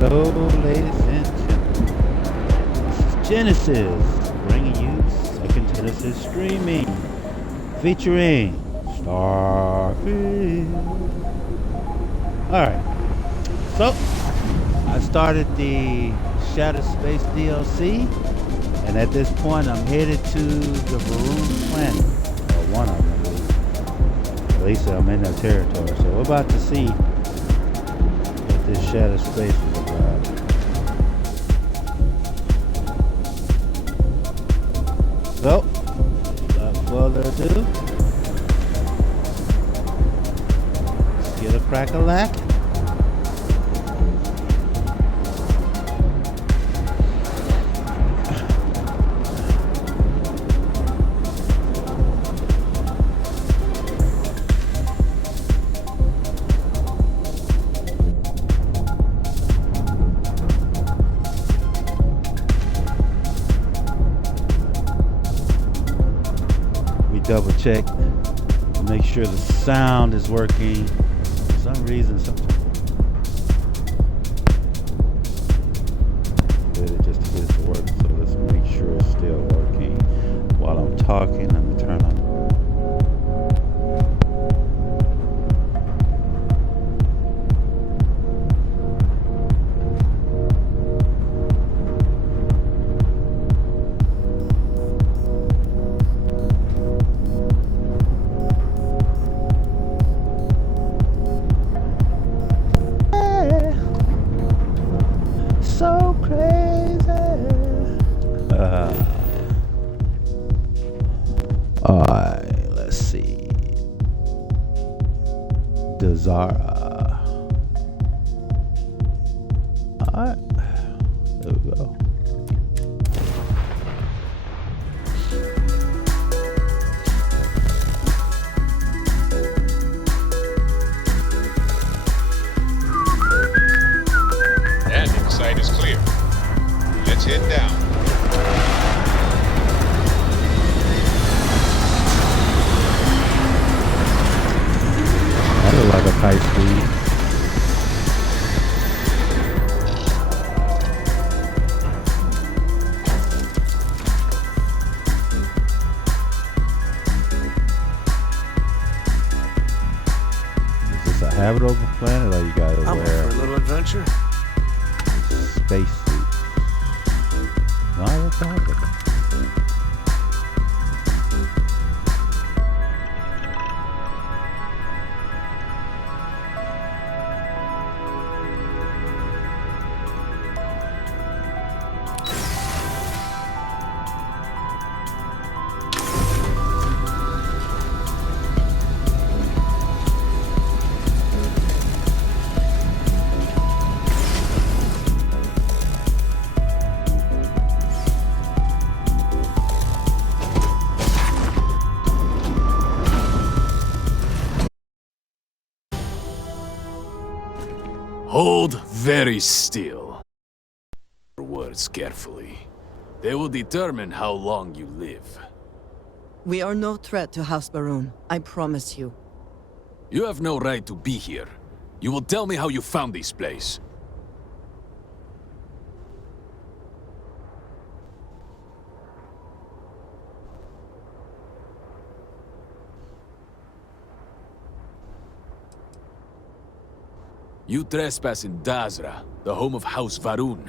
Hello, ladies and gentlemen. This is Genesis, bringing you Second Genesis streaming, featuring Starfield. Alright, so I started the Shattered Space DLC, and at this point I'm headed to the Varun planet, or one of them at least. At least I'm in that territory, so we're about to see what this Shattered Space is about. So, without further ado, let's get a crack-a-lack. Double check to make sure the sound is working. For some reason, did it just to get it to work. So let's make sure it's still working. While I'm talking, let me turn on. So crazy. Alright, let's see. Dazara. Alright, there we go. Landing site is clear. Let's head down. That look like a tight speed. Is this a habitable planet or you gotta I'm up wear for a little adventure. spacesuit? No, that's habitable. Hold very still. Words carefully. They will determine how long you live. We are no threat to House Baroon, I promise you. You have no right to be here. You will tell me how you found this place. You trespass in Dazra, the home of House Varun,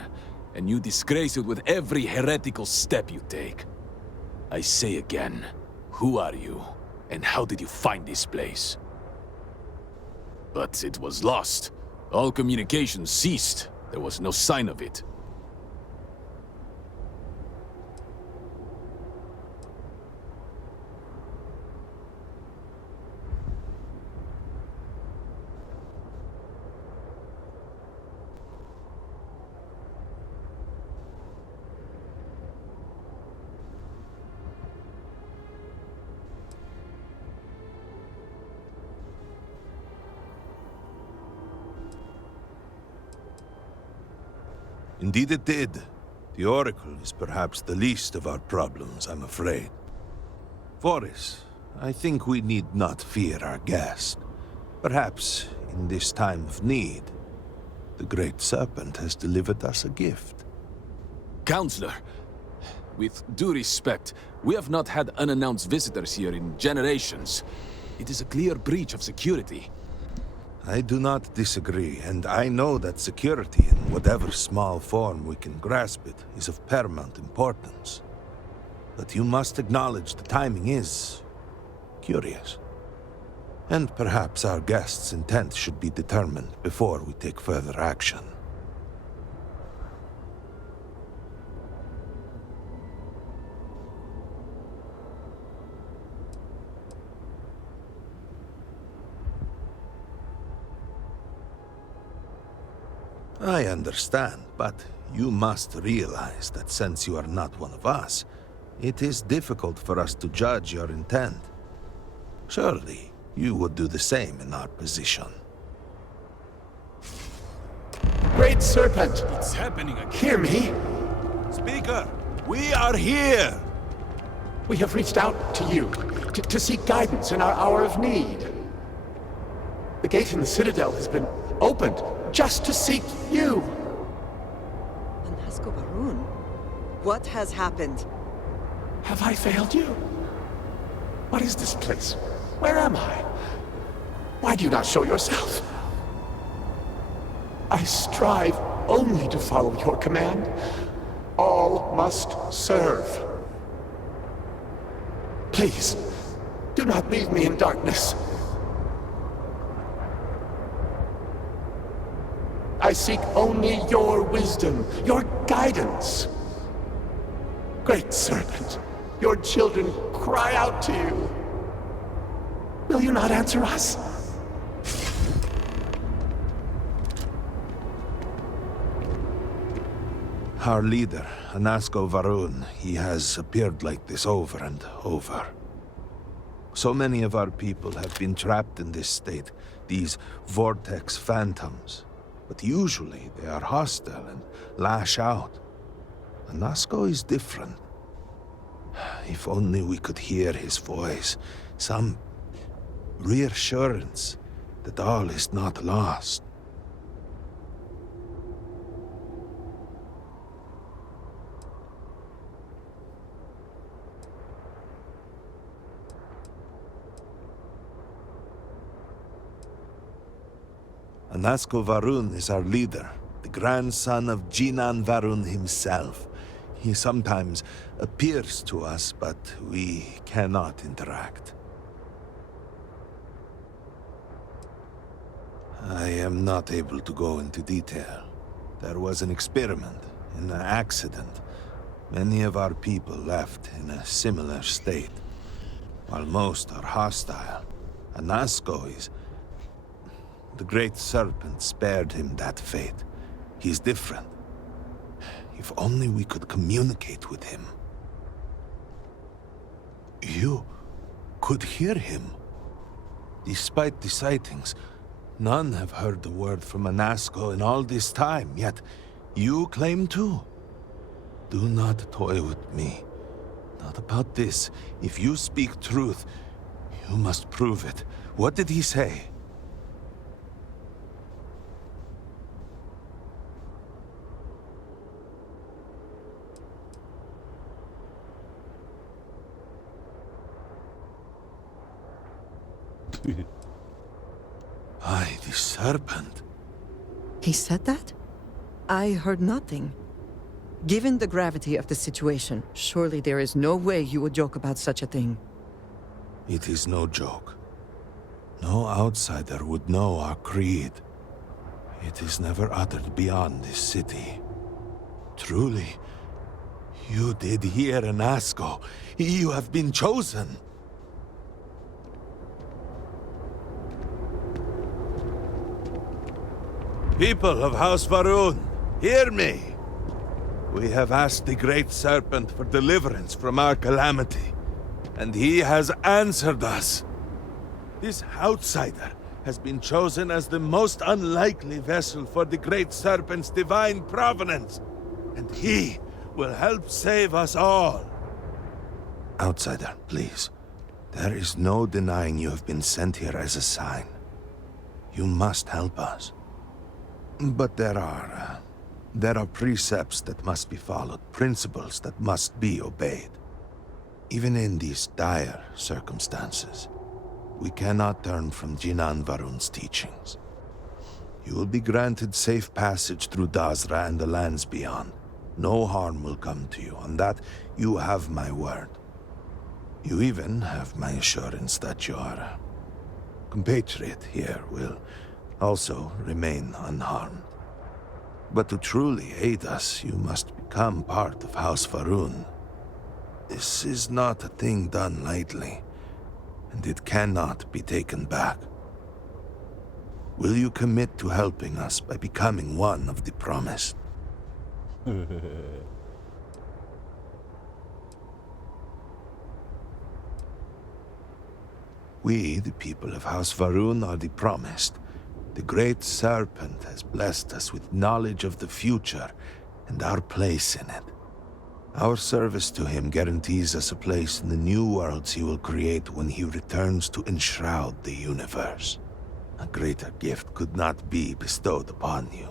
and you disgrace it with every heretical step you take. I say again, who are you, and how did you find this place? But it was lost. All communication ceased. There was no sign of it. Indeed it did. The Oracle is perhaps the least of our problems, I'm afraid. Voris, I think we need not fear our guest. Perhaps, in this time of need, The Great Serpent has delivered us a gift. Counselor, with due respect, we have not had unannounced visitors here in generations. It is a clear breach of security. I do not disagree, and I know that security, in whatever small form we can grasp it, is of paramount importance. But you must acknowledge the timing is curious. And perhaps our guest's intent should be determined before we take further action. I understand, but you must realize that since you are not one of us, it is difficult for us to judge your intent. Surely, you would do the same in our position. Great Serpent, It's happening again. hear me. Speaker, we are here! We have reached out to you to seek guidance in our hour of need. The gate in the Citadel has been opened just to seek you. Anasco Varun? What has happened? Have I failed you? What is this place? Where am I? Why do you not show yourself? I strive only to follow your command. All must serve. Please, do not leave me in darkness. I seek only your wisdom, your guidance. Great Serpent, your children cry out to you. Will you not answer us? Our leader, Anasco Varun, he has appeared like this over and over. So many of our people have been trapped in this state, these vortex phantoms. But usually they are hostile and lash out. Anasco is different. If only we could hear his voice, some reassurance that all is not lost. Anasco Varun is our leader, the grandson of Jinan Varun himself. He sometimes appears to us, but we cannot interact. I am not able to go into detail. There was an experiment, an accident. Many of our people left in a similar state. While most are hostile, Anasco is... The Great Serpent spared him that fate. He's different. If only we could communicate with him. You could hear him. Despite the sightings, none have heard the word from Anasco in all this time, yet you claim to. Do not toy with me. Not about this. If you speak truth, you must prove it. What did he say? Aye, the serpent. He said that? I heard nothing. Given the gravity of the situation, surely there is no way you would joke about such a thing. It is no joke. No outsider would know our creed. It is never uttered beyond this city. Truly, you did hear Anasco. You have been chosen. People of House Varun, hear me! We have asked the Great Serpent for deliverance from our calamity, and he has answered us. This outsider has been chosen as the most unlikely vessel for the Great Serpent's divine providence, and he will help save us all. Outsider, please. There is no denying you have been sent here as a sign. You must help us. But there are precepts that must be followed, principles that must be obeyed. Even in these dire circumstances, we cannot turn from Jinan Varun's teachings. You will be granted safe passage through Dazra and the lands beyond. No harm will come to you. On that, you have my word. You even have my assurance that your compatriot here will also remain unharmed. But to truly aid us, you must become part of House Varun. This is not a thing done lightly, and it cannot be taken back. Will you commit to helping us by becoming one of the promised? We, the people of House Varun, are the promised. The Great Serpent has blessed us with knowledge of the future and our place in it. Our service to him guarantees us a place in the new worlds he will create when he returns to enshroud the universe. A greater gift could not be bestowed upon you.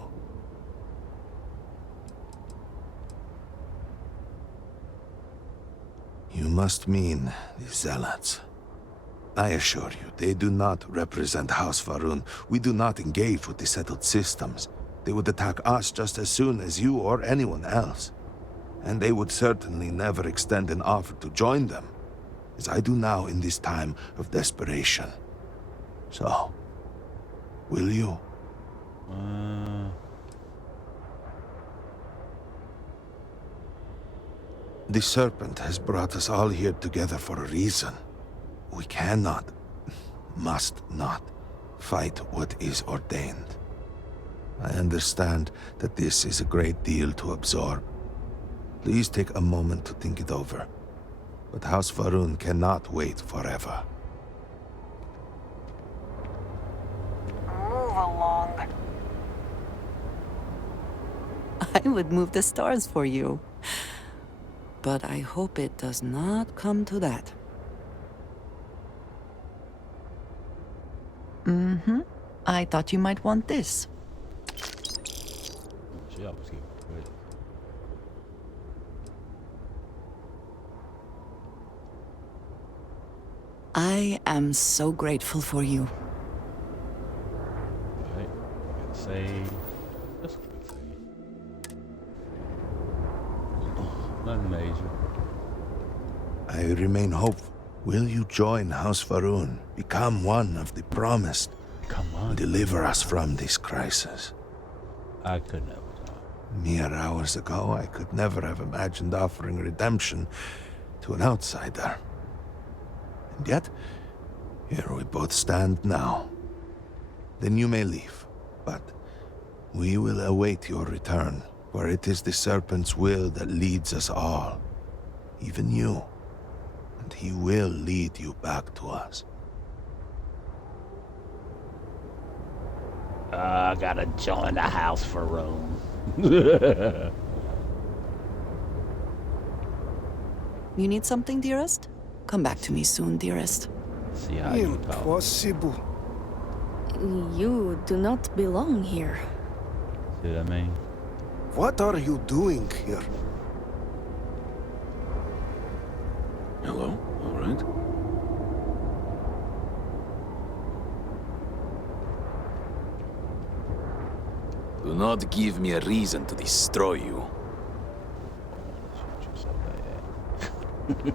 You must mean the Zealots. I assure you, they do not represent House Varun. We do not engage with the settled systems. They would attack us just as soon as you or anyone else. And they would certainly never extend an offer to join them, as I do now in this time of desperation. So, will you? The Serpent has brought us all here together for a reason. We cannot, must not, fight what is ordained. I understand that this is a great deal to absorb. Please take a moment to think it over. But House Varun cannot wait forever. Move along. I would move the stars for you. But I hope it does not come to that. Mm-hmm. I thought you might want this. I am so grateful for you. Alright, gotta save. Just quick save. Nothing major. I remain hopeful. Will you join House Varun, become one of the promised, Come on. deliver us from this crisis? I could never talk. Mere hours ago, I could never have imagined offering redemption to an outsider. And yet, here we both stand now. Then you may leave, but we will await your return, for it is the Serpent's will that leads us all, even you. And he will lead you back to us. I gotta join the house for Rome. You need something, dearest? Come back to me soon, dearest. See how you talk. Impossible. You do not belong here. See what I mean? What are you doing here? Hello? All right. Do not give me a reason to destroy you. Shoot you so bad.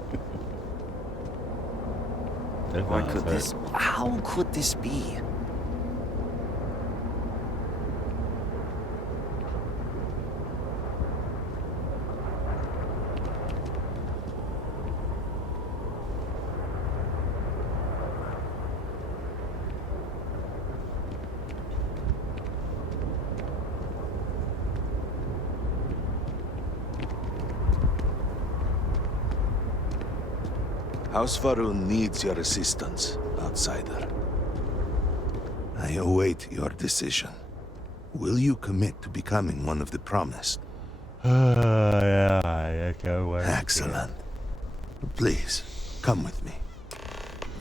That Why gun's could hurt. this... How could this be? House Varun needs your assistance, outsider. I await your decision. Will you commit to becoming one of the promised? Yeah, I can't wait. Excellent. Please, come with me.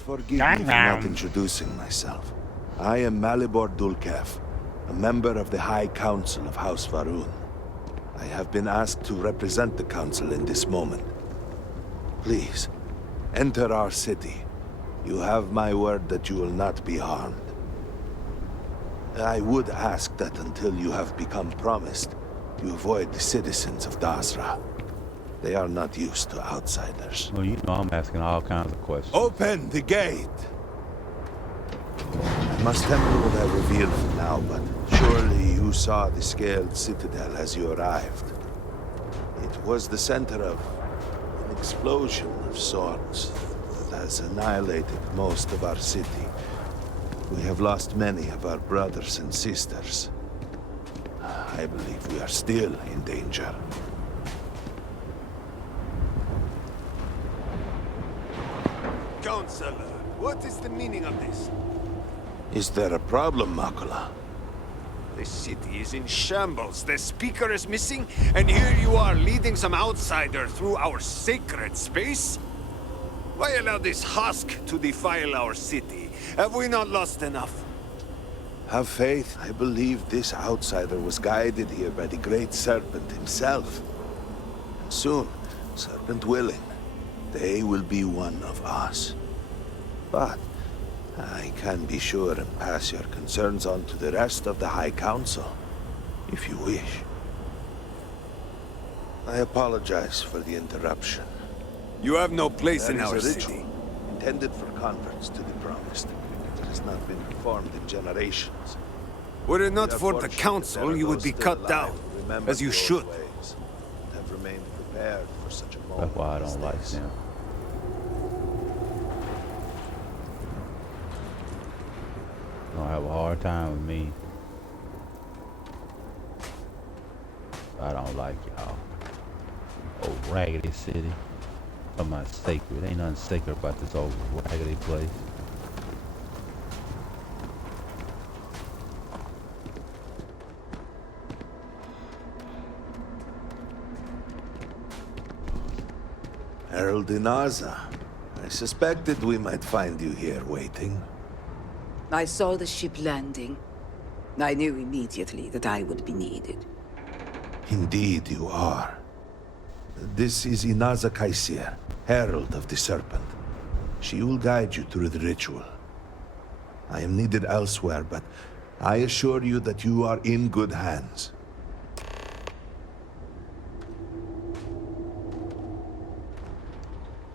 Forgive me for not introducing myself. I am Malibor Dulkev, a member of the High Council of House Varun. I have been asked to represent the Council in this moment. Please, enter our city. You have my word that you will not be harmed. I would ask that until you have become promised, you avoid the citizens of Dasra. They are not used to outsiders. Well, you know I'm asking all kinds of questions. Open the gate! I must tell you what I revealed for now, but surely you saw the scaled citadel as you arrived. It was the center of an explosion of sorts that has annihilated most of our city. We have lost many of our brothers and sisters. I believe we are still in danger. Counselor, what is the meaning of this? Is there a problem, Makula? The city is in shambles. The speaker is missing, and here you are leading some outsider through our sacred space? Why allow this husk to defile our city? Have we not lost enough? Have faith. I believe this outsider was guided here by the Great Serpent himself. And soon, Serpent willing, they will be one of us. But I can be sure and pass your concerns on to the rest of the High Council, if you wish. I apologize for the interruption. You have no place That in is our a city. ritual intended for converts to the promised. It has not been performed in generations. Were it We not are for the fortunate council, that you would those be still cut alive down, who remember as you the old should. ways and have remained prepared for such a moment. That's why I as don't like this. them. Gonna have a hard time with me. I don't like y'all. Old raggedy city. I'm not sacred. Ain't nothing sacred about this old raggedy place. Herald Inaza. I suspected we might find you here waiting. I saw the ship landing. I knew immediately that I would be needed. Indeed you are. This is Inaza Kaisir, Herald of the Serpent. She will guide you through the ritual. I am needed elsewhere, but I assure you that you are in good hands.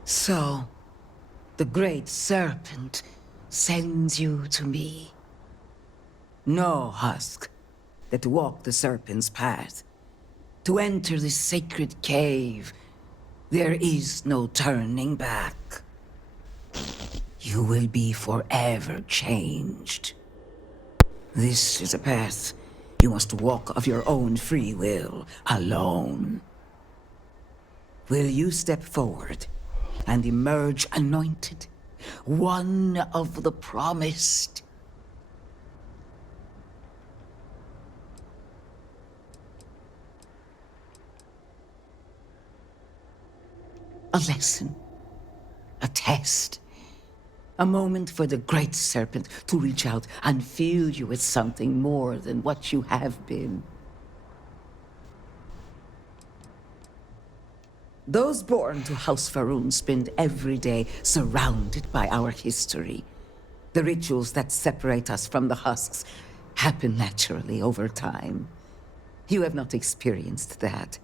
So, the Great Serpent sends you to me. No husk that walk the Serpent's path. To enter this sacred cave, there is no turning back. You will be forever changed. This is a path you must walk of your own free will, alone. Will you step forward and emerge anointed, one of the promised? A lesson, a test, a moment for the Great Serpent to reach out and fill you with something more than what you have been. Those born to House Varun spend every day surrounded by our history. The rituals that separate us from the husks happen naturally over time. You have not experienced that.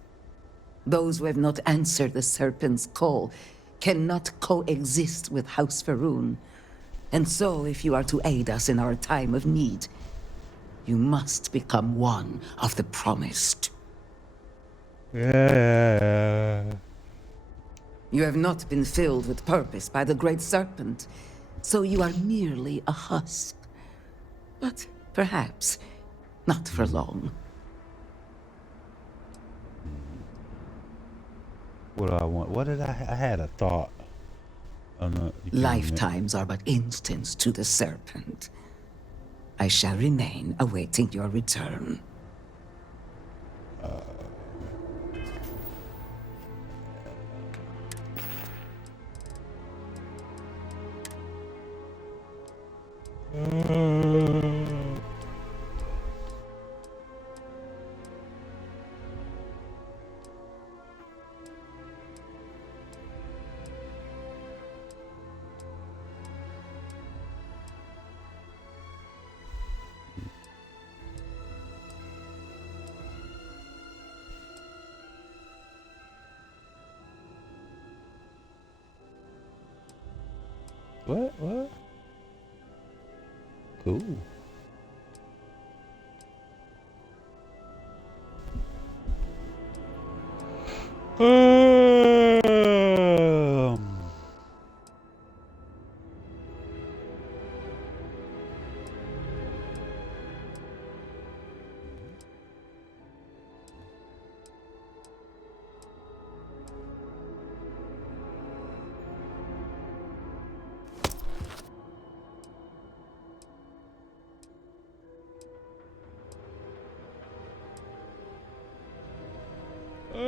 Those who have not answered the Serpent's call cannot coexist with House Varun. And so, if you are to aid us in our time of need, you must become one of the promised. Yeah. You have not been filled with purpose by the Great Serpent, so you are merely a husk. But perhaps not for long. What do I want? What did I had a thought. Oh, no, you can't Lifetimes are but instants to the Serpent. I shall remain awaiting your return. What? What? Cool. Um,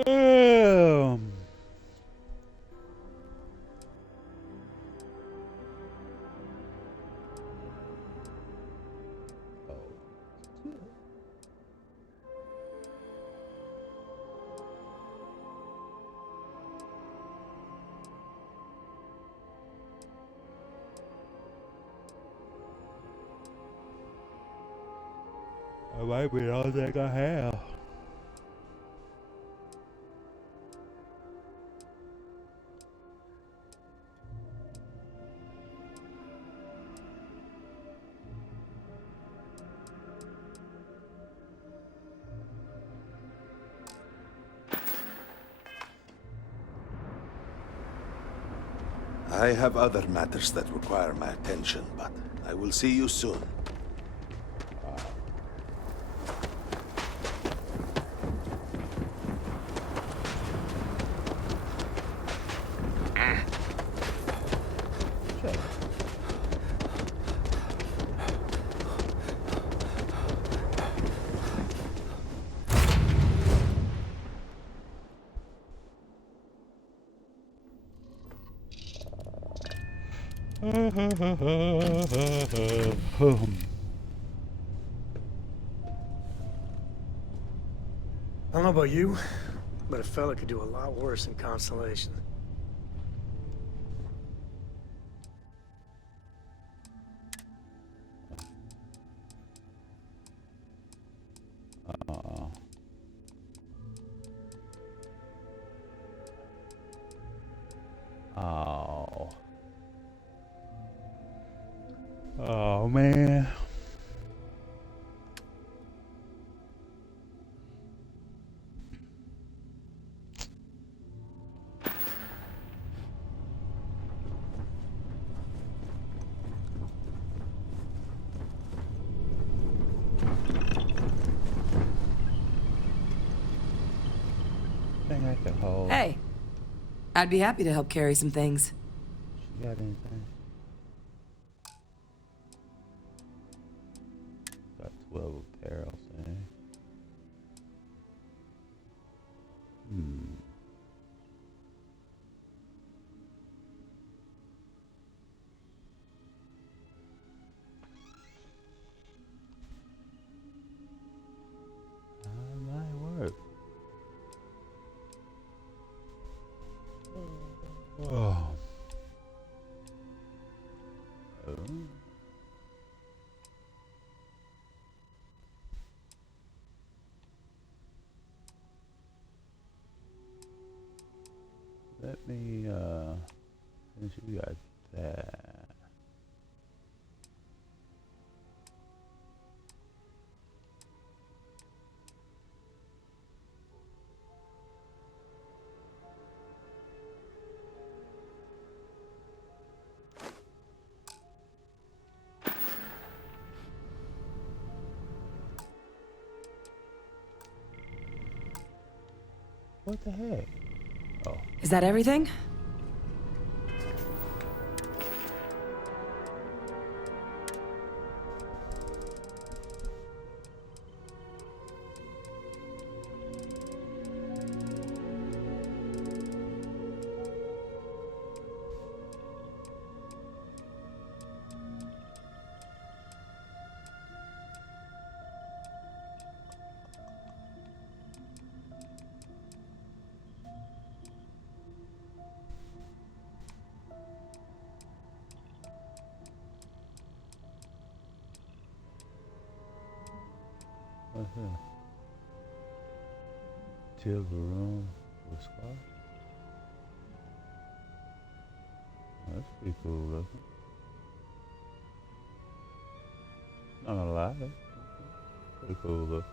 um, I might be all that I have. I have other matters that require my attention, but I will see you soon. I don't know about you, but a fella could do a lot worse than Constellation. Oh. Oh, man. Think I could hold. Hey, I'd be happy to help carry some things. She got anything? Got 12 barrels, eh? That might work. Oh. Let me, since you got that. What the heck? Oh. Is that everything? What's that? Till the room with squad? That's pretty cool looking. Not gonna lie. Pretty cool looking.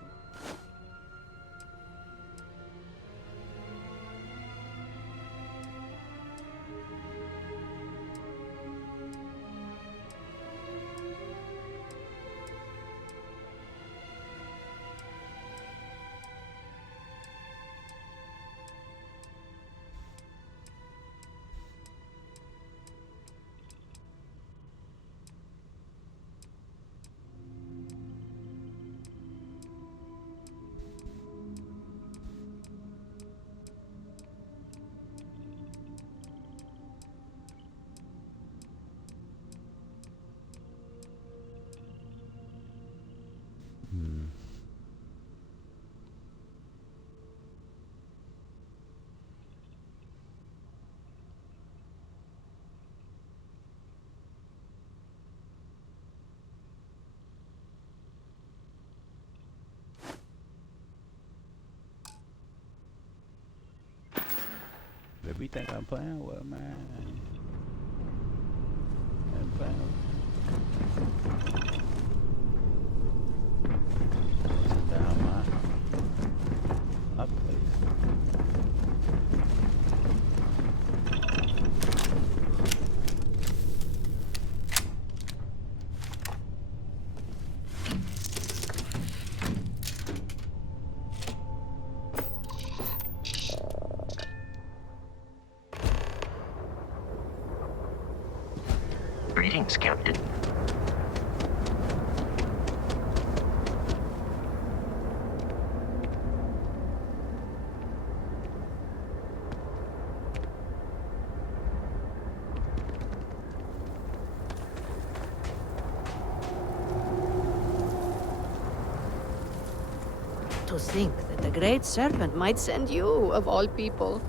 If you think I'm playing with, man, I'm playing with. Sit down my place. Greetings, Captain. To think that the Great Serpent might send you, of all people.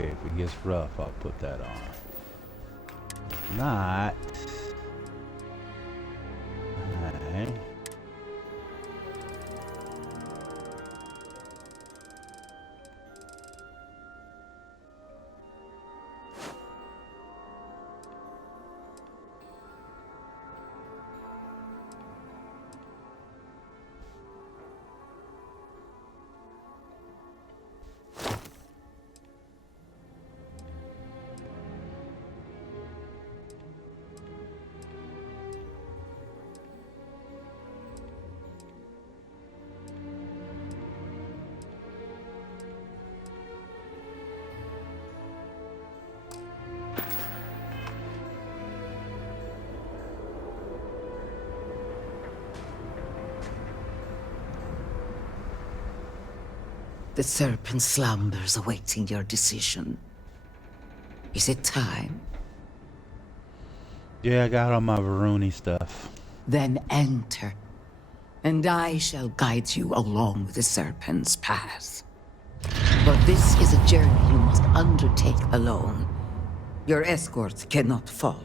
Okay, if it gets rough, I'll put that on. If not, alright. The serpent slumbers awaiting your decision. Is it time? Yeah, I got all my Varuni stuff. Then enter, and I shall guide you along the serpent's path. But this is a journey you must undertake alone. Your escort cannot follow.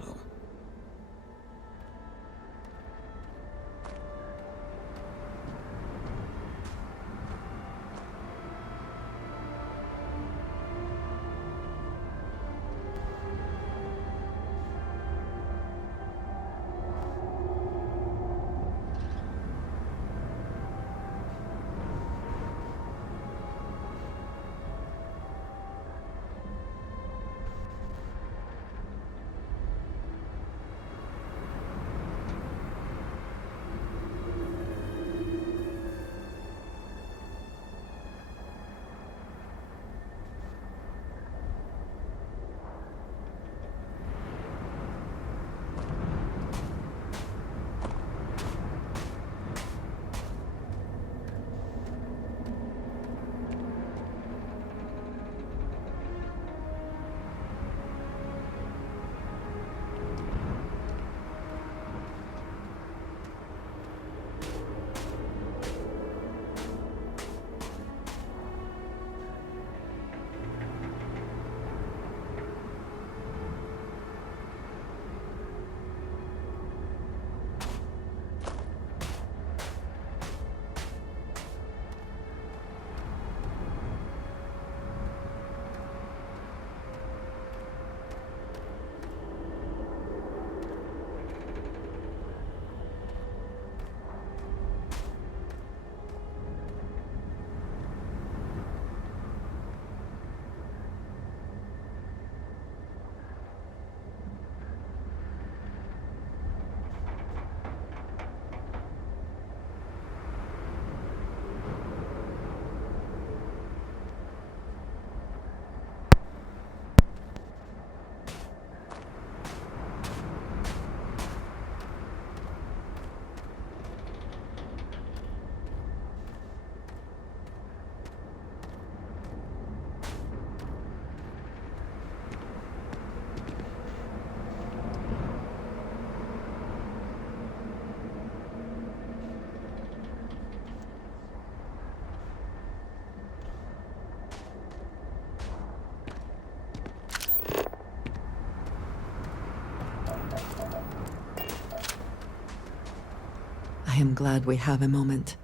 I am glad we have a moment.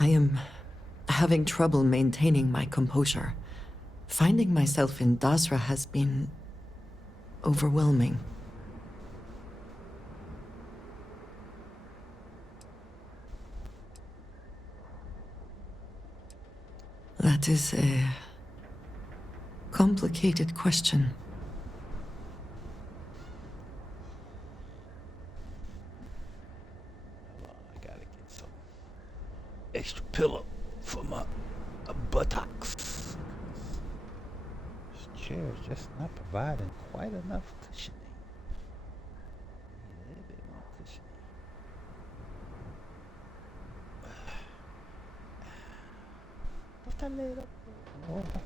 I am having trouble maintaining my composure. Finding myself in Dasra has been overwhelming. That is a complicated question. I gotta get some extra pillow for my buttocks. This chair is just not providing quite enough cushioning. A little bit more cushioning. What's that laid up? More cushioning.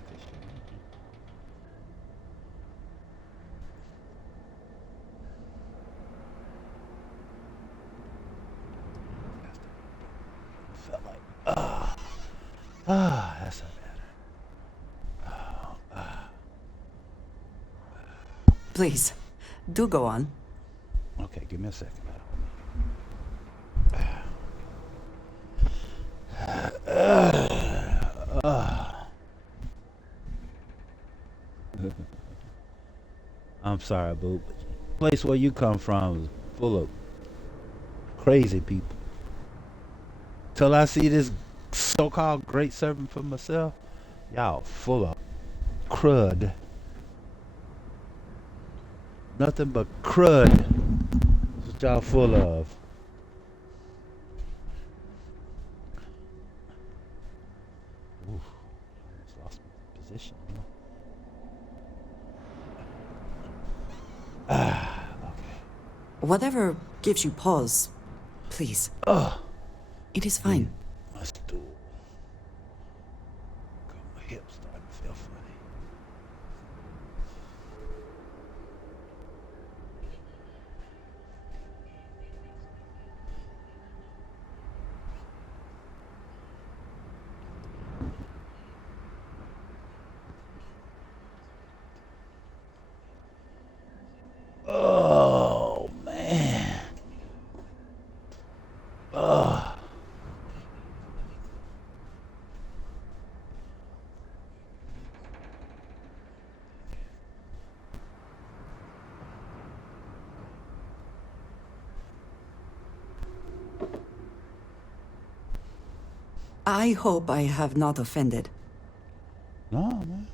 Felt like, that's not better. Please, do go on. Okay, give me a second. I'm sorry, boo, but the place where you come from is full of crazy people. Till I see this so-called great servant for myself, y'all full of crud. Nothing but crud. That's what y'all full of. Oof, almost lost my position. Whatever gives you pause, please. It is fine. My stool. God, my hips starting to feel funny. Oh man. I hope I have not offended. No, man.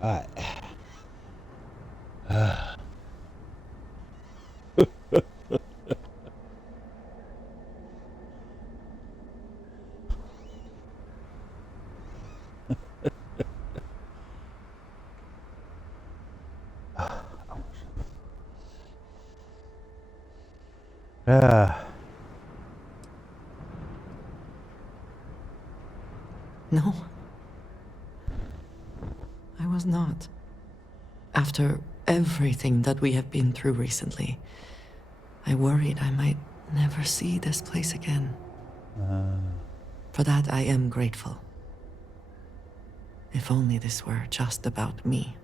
All right. No. I was not. After everything that we have been through recently, I worried I might never see this place again. For that, I am grateful. If only this were just about me.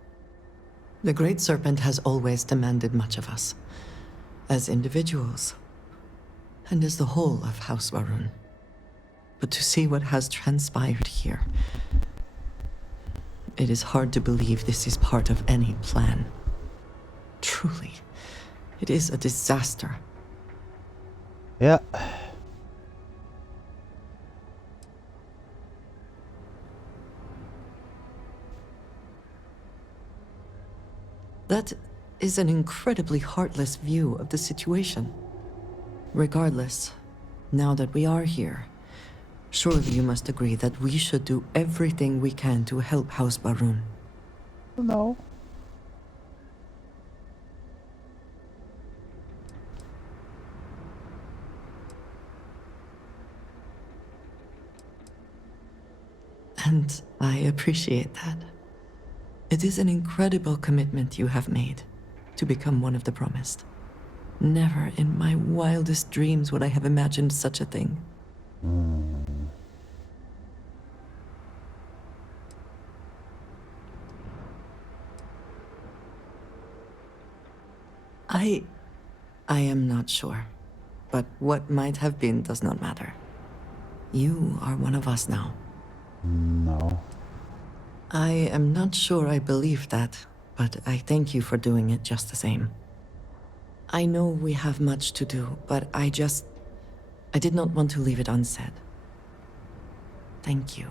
The Great Serpent has always demanded much of us, as individuals, and as the whole of House Varun. But to see what has transpired here, it is hard to believe this is part of any plan. Truly, it is a disaster. Yeah. That is an incredibly heartless view of the situation. Regardless, now that we are here, surely you must agree that we should do everything we can to help House Varun. No. And I appreciate that. It is an incredible commitment you have made to become one of the promised. Never in my wildest dreams would I have imagined such a thing. I am not sure. But what might have been does not matter. You are one of us now. No. I am not sure I believe that, but I thank you for doing it just the same. I know we have much to do, but I did not want to leave it unsaid. Thank you.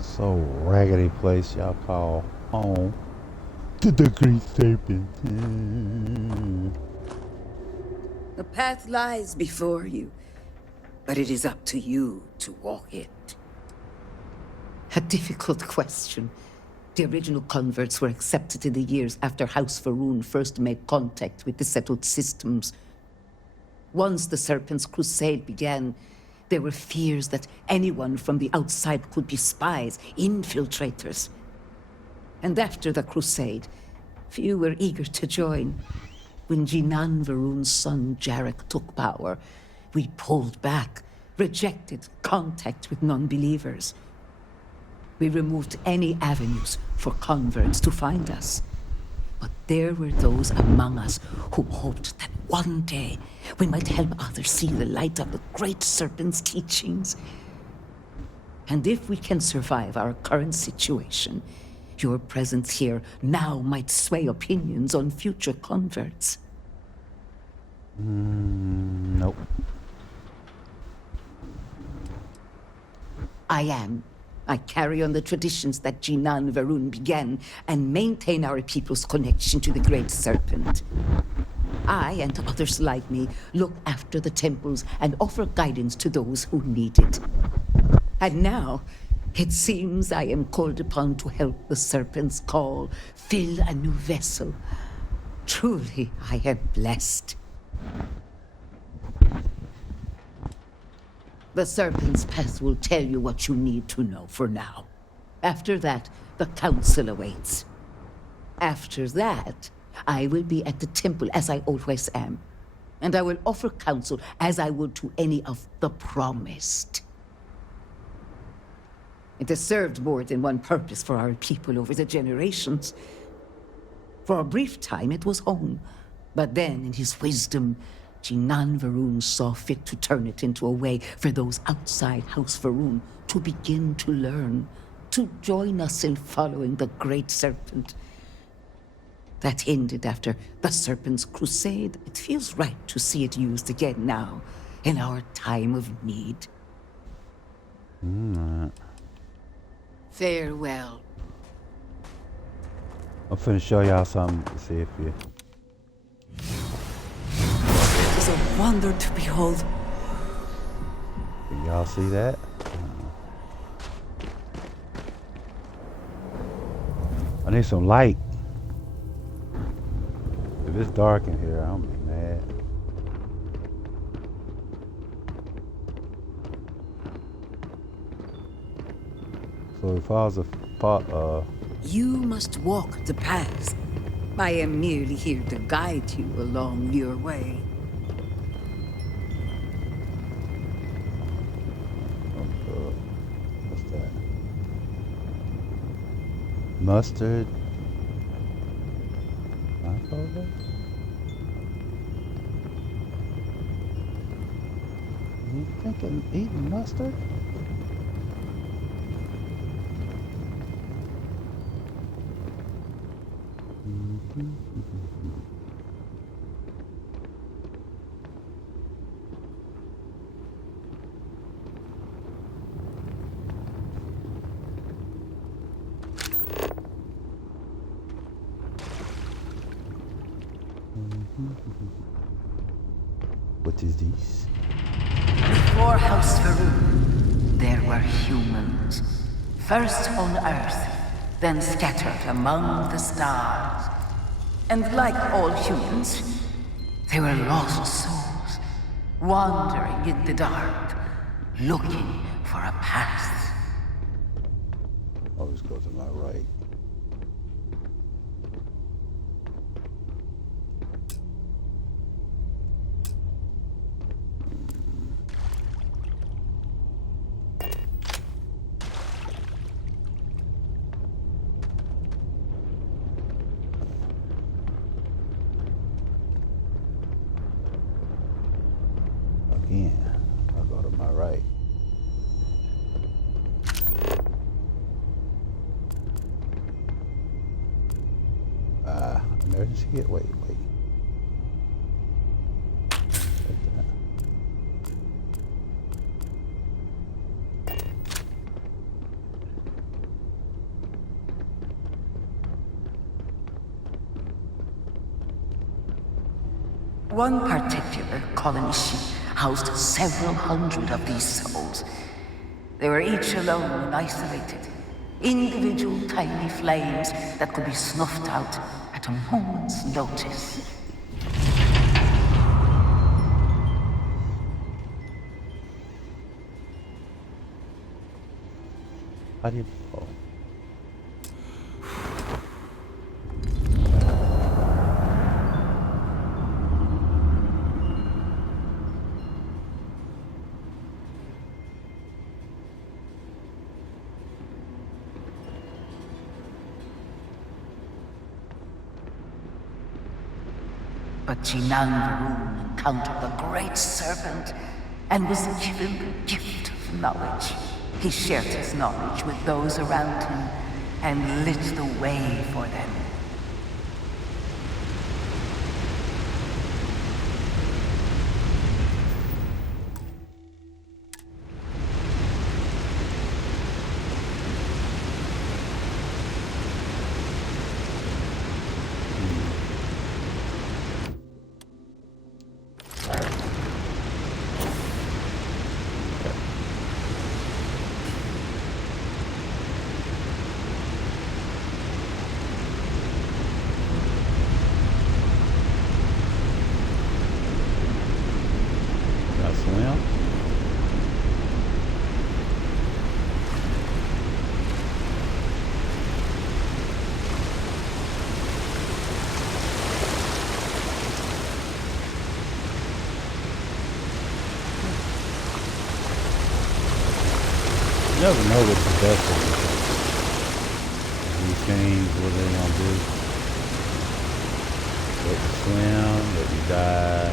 So raggedy place y'all call home to the Great Serpent. The path lies before you, but it is up to you to walk it. A difficult question. The original converts were accepted in the years after House Va'ruun first made contact with the settled systems. Once the Serpent's crusade began, there were fears that anyone from the outside could be spies, infiltrators. And after the crusade, few were eager to join. When Jinan Va'ruun's son Jarek took power, we pulled back, rejected contact with non-believers. We removed any avenues for converts to find us. But there were those among us who hoped that one day we might help others see the light of the Great Serpent's teachings. And if we can survive our current situation, your presence here now might sway opinions on future converts. Nope. I carry on the traditions that Jinan Va'ruun began and maintain our people's connection to the Great Serpent. I and others like me look after the temples and offer guidance to those who need it. And now, it seems I am called upon to help the Serpent's call fill a new vessel. Truly, I am blessed. The Serpent's path will tell you what you need to know for now. After that, the Council awaits. After that, I will be at the temple as I always am. And I will offer counsel as I would to any of the promised. It has served more than one purpose for our people over the generations. For a brief time, it was home. But then, in his wisdom, Jinan Va'ruun saw fit to turn it into a way for those outside House Va'ruun to begin to learn, to join us in following the Great Serpent. That ended after the Serpent's crusade. It feels right to see it used again now, in our time of need. Farewell. I'm finna show y'all something to see if you... It is a wonder to behold. Can y'all see that? I need some light. If it's dark in here, I'm gonna be mad. So if I was You must walk the path. I am merely here to guide you along your way. what's that? Mustard. Blindfolded? You thinking eating mustard? What is this? Before House Va'ruun, there were humans. First on Earth, then scattered among the stars. And like all humans, they were lost souls. wandering in the dark, looking for a path. Always go to my right. Again, I'll go to my right. Emergency hit. Wait. One particular colony ship housed several hundred of these souls. They were each alone and isolated, individual tiny flames that could be snuffed out at a moment's notice. How do you... Oh. But Jinang Varun encountered the great serpent and was given the gift of knowledge. He shared his knowledge with those around him and lit the way for them. You never know what the best is. You change what they gonna do. Let you swim, let you die.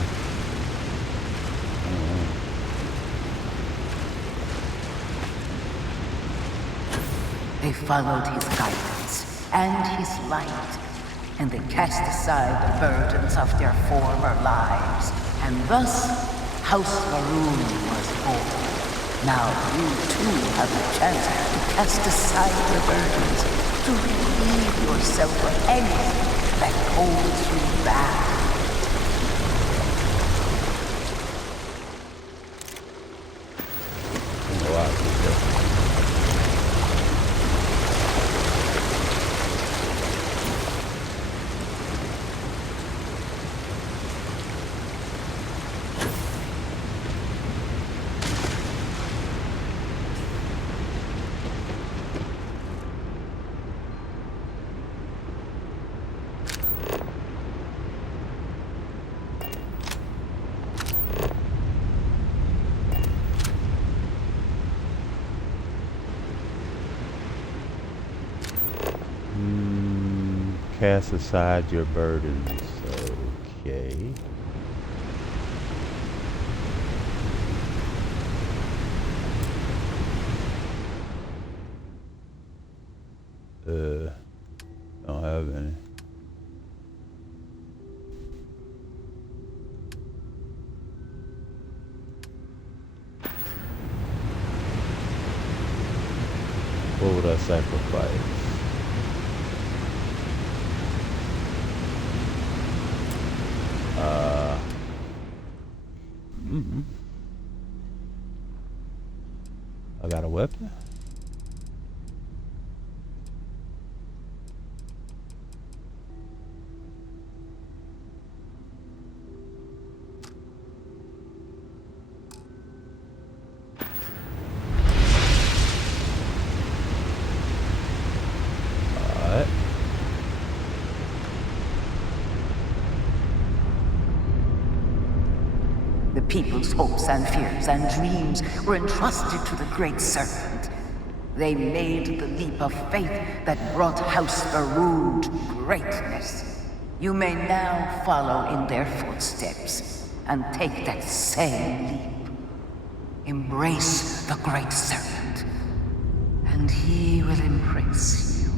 I don't know. They followed his guidance and his light, and they cast aside the burdens of their former lives. And thus, House Varun was born. Now you too have the chance to cast aside the burdens, to relieve yourself of anything that holds you back. Cast aside your burdens. Okay. Don't have any. What would I sacrifice? I got a weapon? people's hopes and fears and dreams were entrusted to the Great Serpent. They made the leap of faith that brought House Faroon to greatness. You may now follow in their footsteps and take that same leap. Embrace the Great Serpent, and he will embrace you.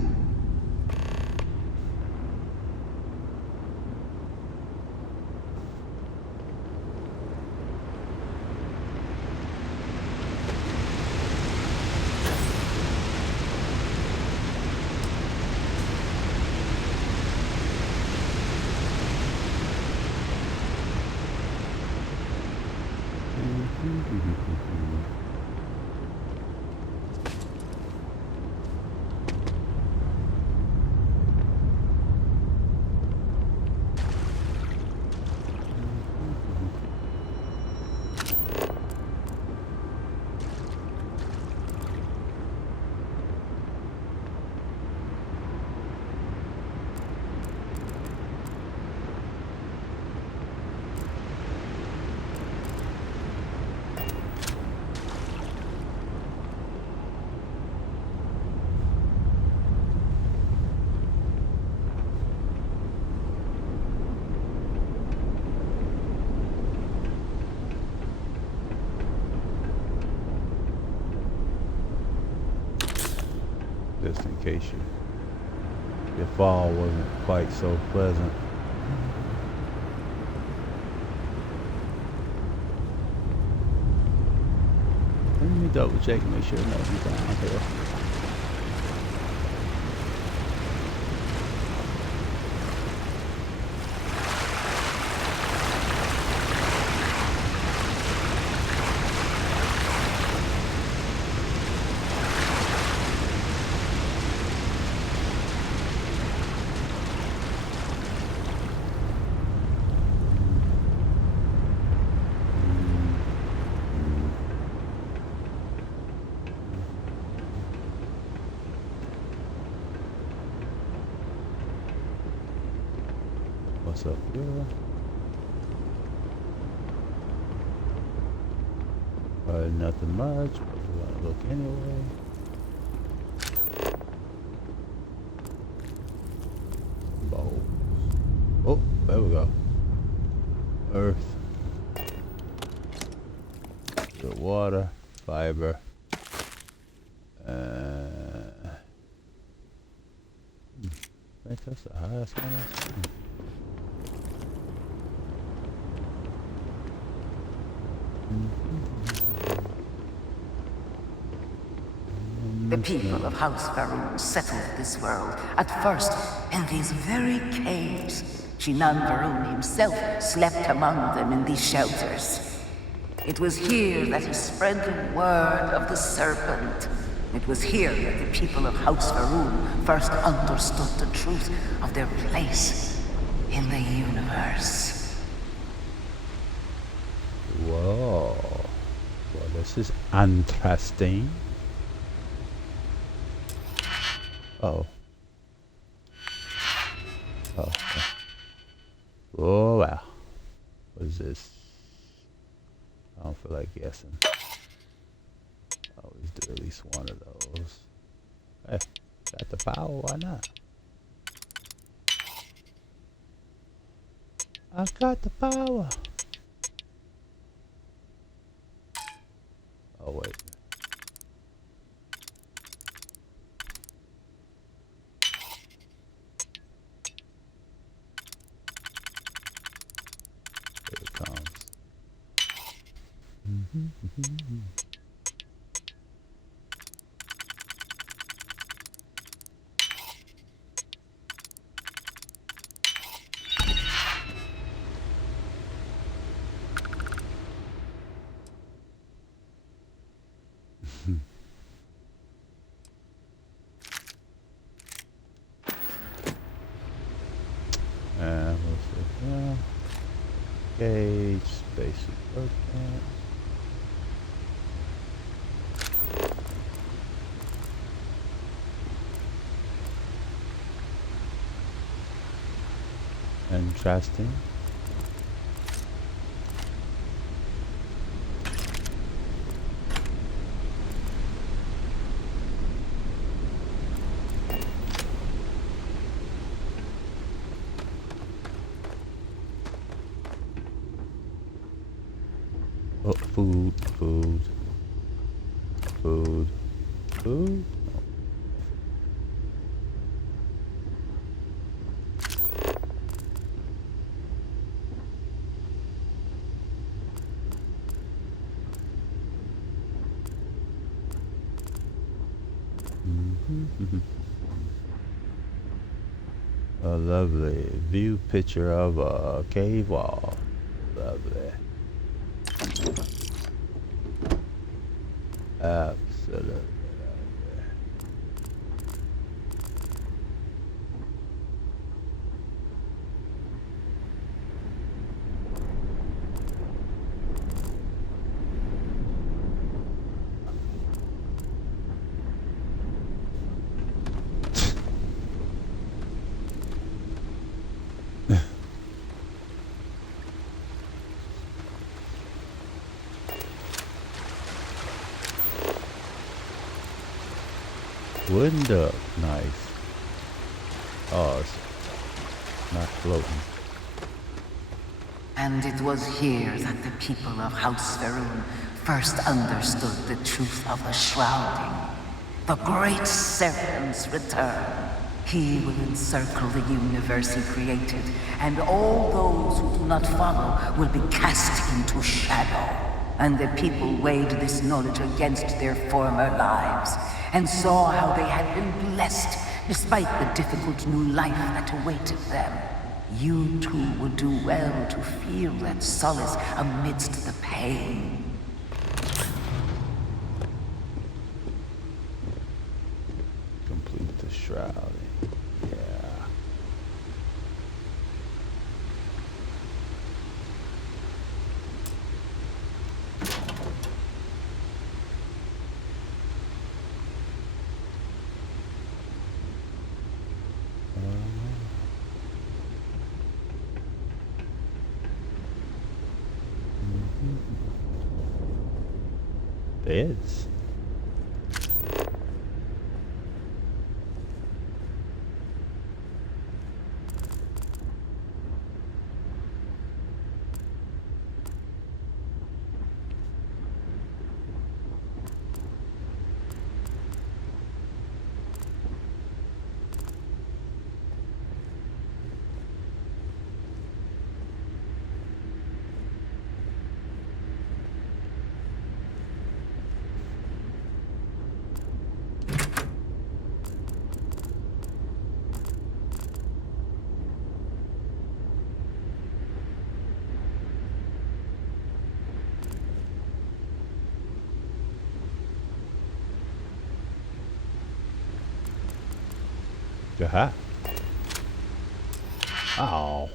Just in case your fall wasn't quite so pleasant. Let me double check and make sure nothing's down here. What's up here? Nothing much, but we're gonna look anyway. Bowls. Oh, there we go. Earth. Good water, fiber. I think that's the highest one I've seen. The people of House Faroon settled this world, at first in these very caves. Shinan Faroon himself slept among them in these shelters. It was here that he spread the word of the serpent. It was here that the people of House Faroon first understood the truth of their place in the universe. Whoa. Well, this is interesting. Oh. Oh. Oh, wow. What is this? I don't feel like guessing. Always do at least one of those. Hey, got the power, why not? I got the power. Oh, wait. Here it comes. What's it now? Gauge, space equipment. Interesting. food, food, food, food. A lovely view picture of a cave wall. Lovely. Absolutely. Wooden duck, nice. Oh, it's not floating. And it was here that the people of House Faroon first understood the truth of the shrouding. The Great Serpent's return. He will encircle the universe he created, and all those who do not follow will be cast into shadow. And the people weighed this knowledge against their former lives, and saw how they had been blessed despite the difficult new life that awaited them. You too would do well to feel that solace amidst the pain. Complete the shrouding. Yeah. Beds. Aha. Oh.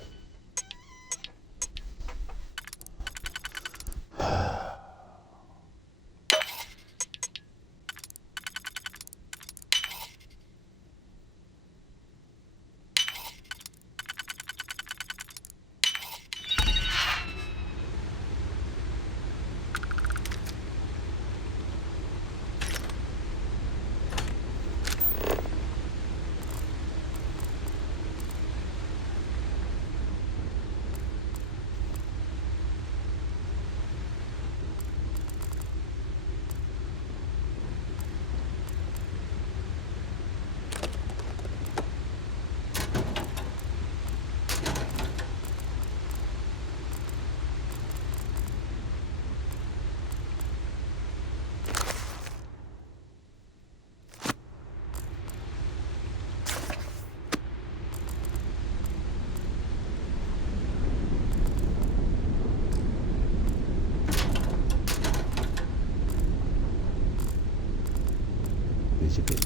Digipic.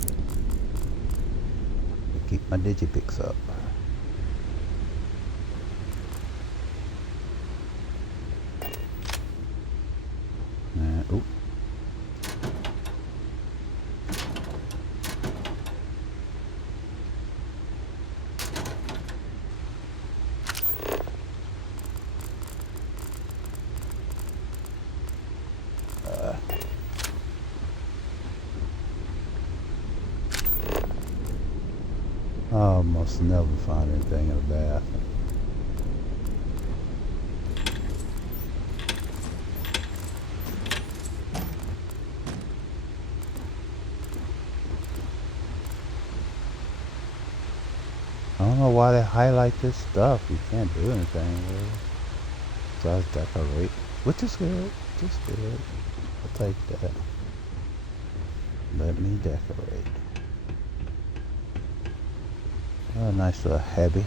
Keep my digipics up. Ooh. I almost never find anything in a bath. don't know why they highlight this stuff. You can't do anything with it. So I decorate, which is good. Which is good. I'll take that. Let me decorate. Oh, nice little heavy.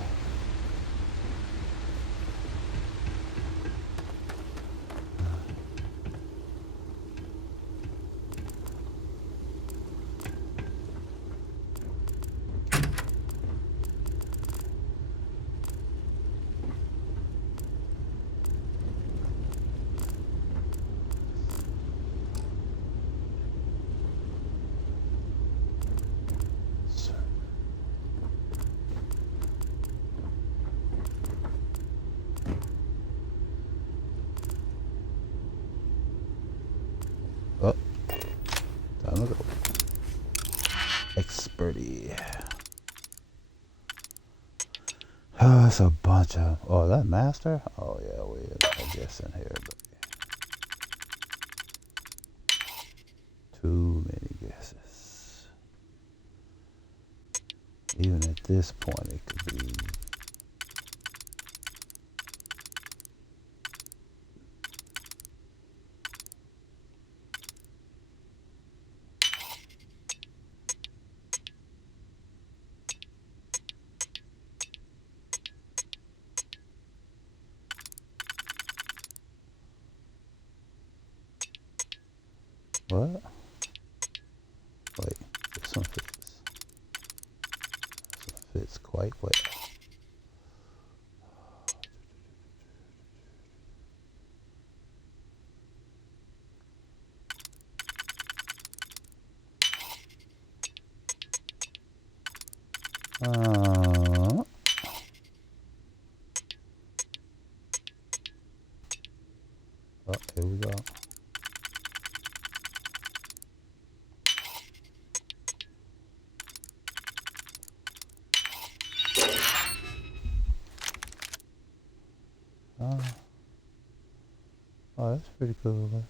Oh, time to go. Experty. Oh, it's a bunch of. Oh, that master? Oh, yeah, we I guess in here, but too many guesses. Even at this point, it could be. What? Wait, this one fits. This one fits quite well. Oh, here we go. Oh, oh, that's pretty cool.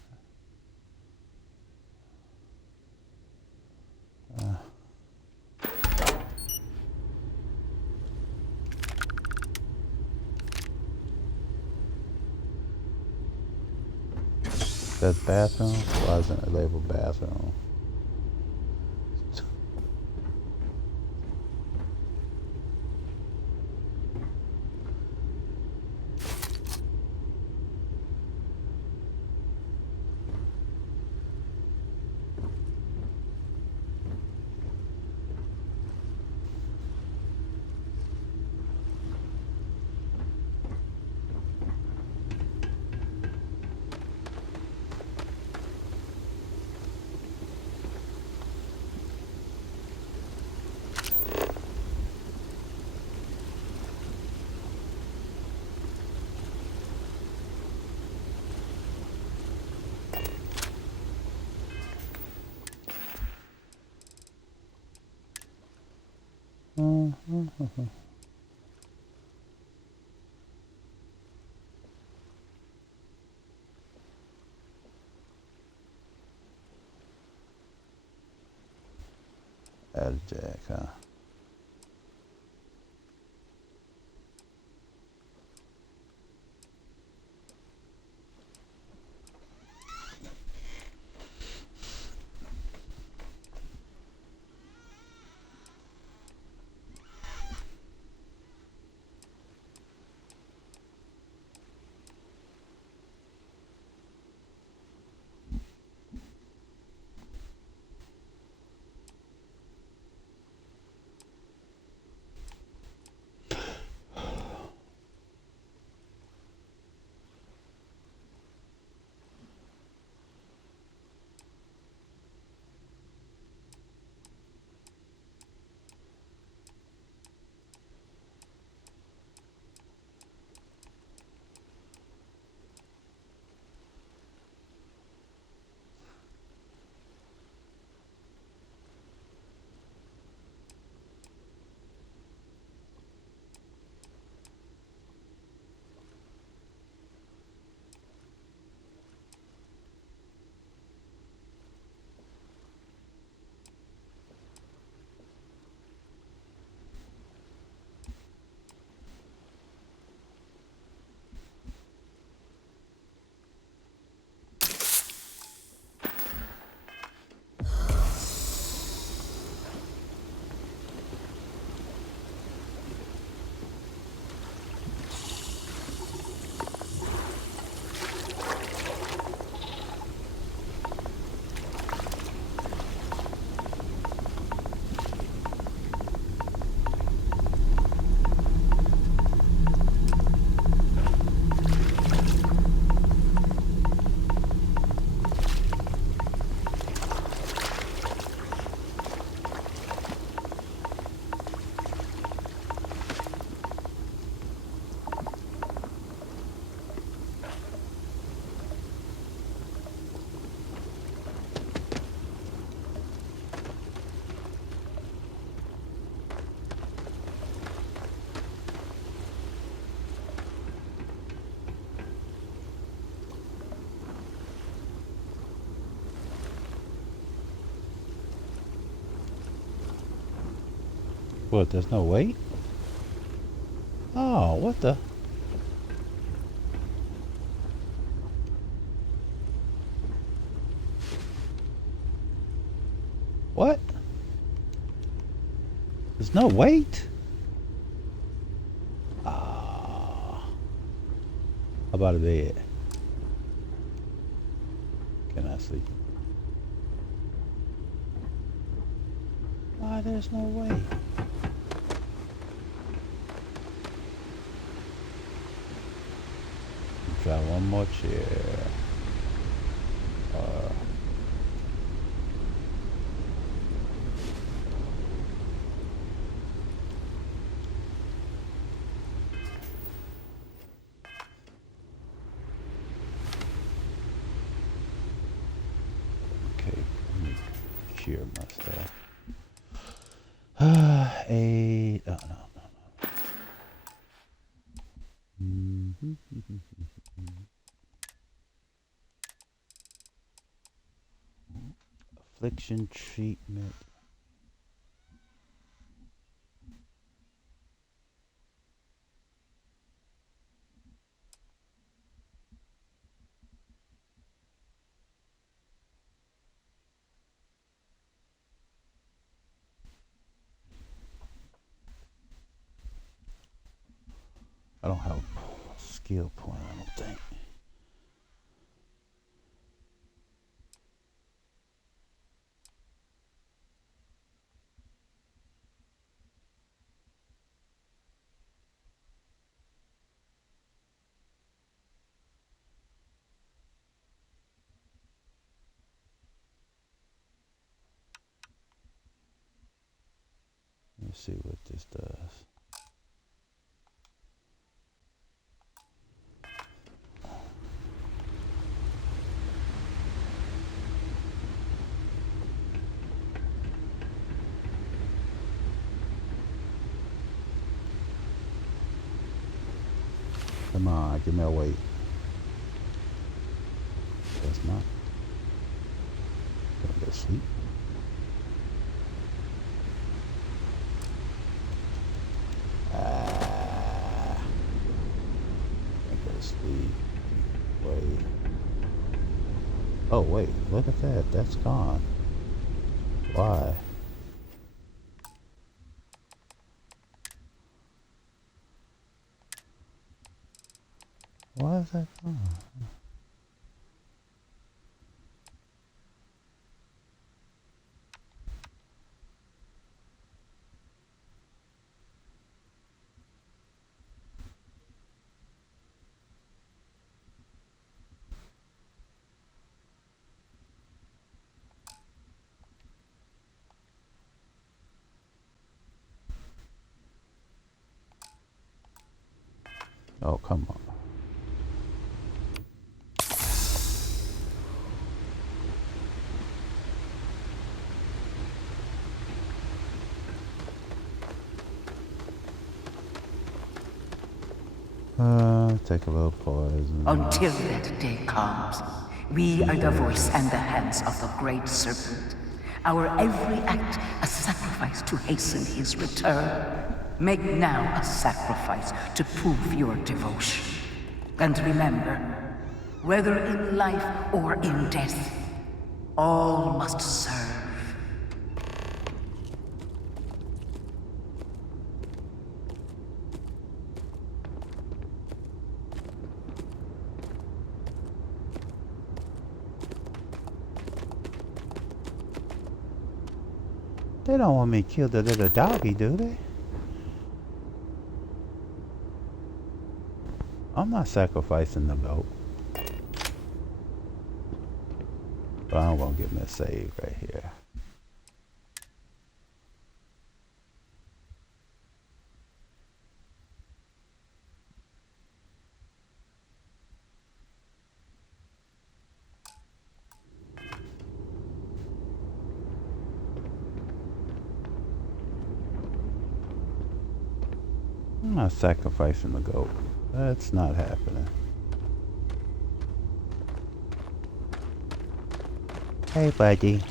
That bathroom? Why isn't it labeled bathroom? Add a jack, huh? What, there's no weight? Oh, what the? What? There's no weight? Ah. How about a bed? Can I sleep? Why there's no weight? Try one more chair. Okay, let me cure myself. Oh no. Affliction treatment. I don't have a skill point, I don't think. Let's see what this does. Come on, give me a weight. That's not. Gonna go to sleep. Go to sleep. Wait. Oh wait, look at that. That's gone. Why? Why is that gone? Oh, come on. Take a little poison. Until that day comes, we are the voice and the hands of the Great Serpent. Our every act a sacrifice to hasten his return. Make now a sacrifice to prove your devotion. And remember, whether in life or in death, all must serve. They don't want me to kill the little doggy, do they? I'm not sacrificing the goat. But I'm gonna get me a save right here. I'm not sacrificing the goat. That's not happening. Hey, buddy.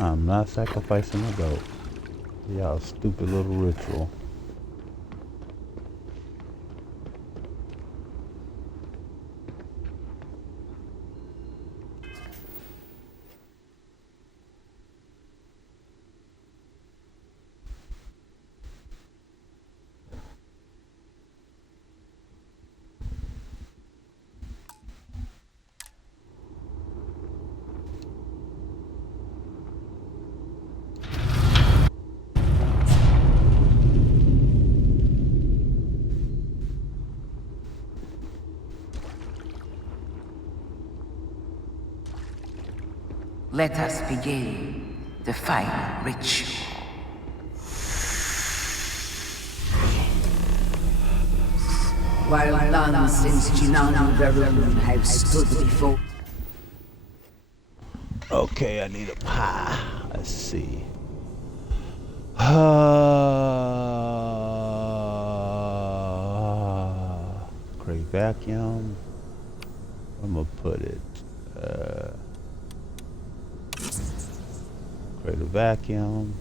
I'm not sacrificing a goat. Y'all stupid little ritual. Let us begin the final ritual. While none since Jinan Varun have stood before... Okay, I need a pie. Let's see. Great vacuum. I'm gonna put it. Create a vacuum.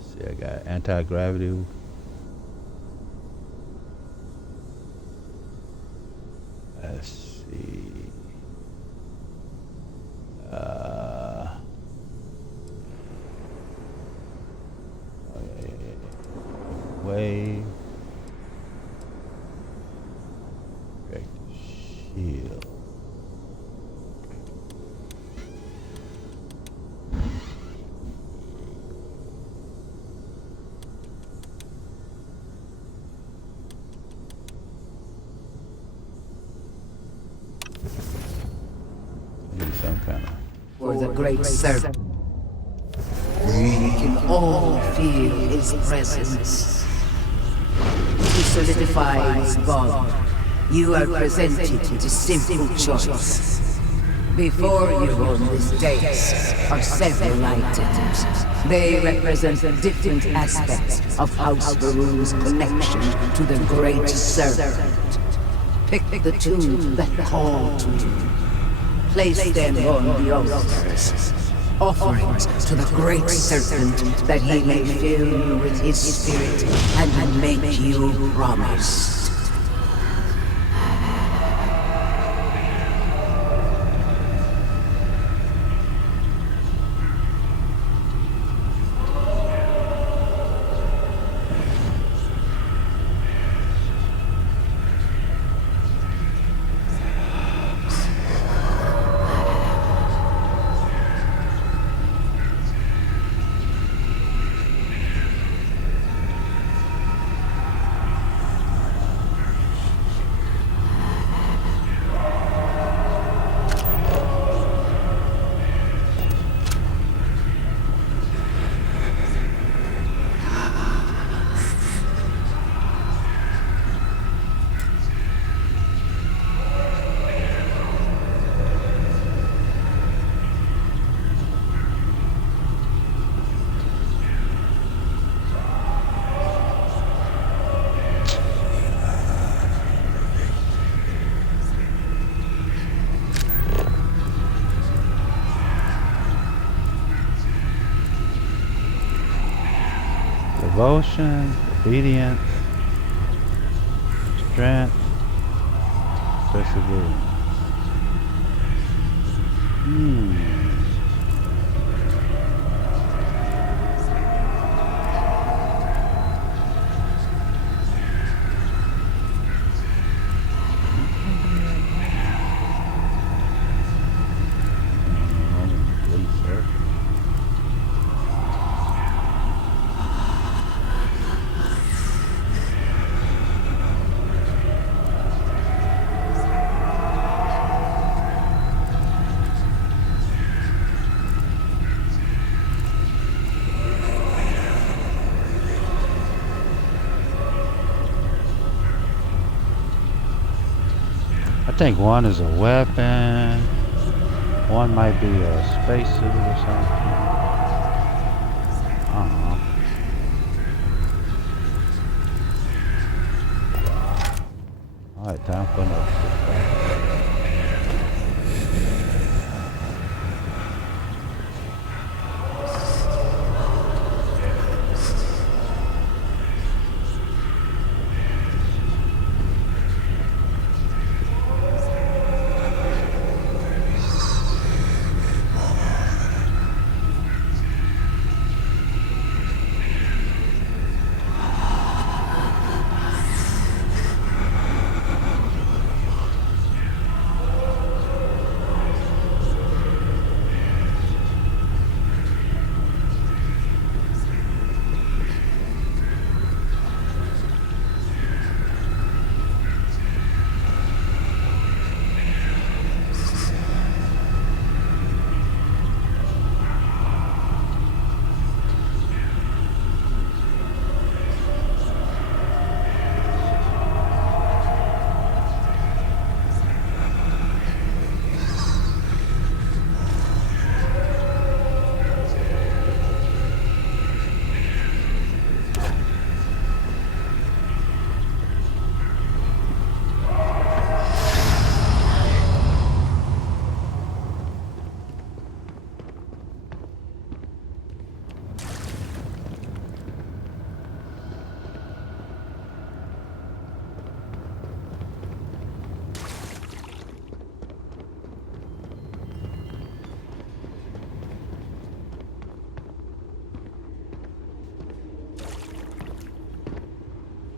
See, I got anti-gravity. Let's see. Wave. Shield. Need some kind of. For the great serpent. We can all feel his presence. To solidify his bond, you are presented with a simple choice. Before you on this dais are several items. They represent different aspects of House Varun's connection to the great serpent. Pick the two that call to you. Place them on the altars. Offerings to the great serpent that he may fill you with his spirit and make you promise. Devotion, obedience, strength, perseverance. I think one is a weapon, one might be a spacesuit or something. I don't know. Alright, time for another.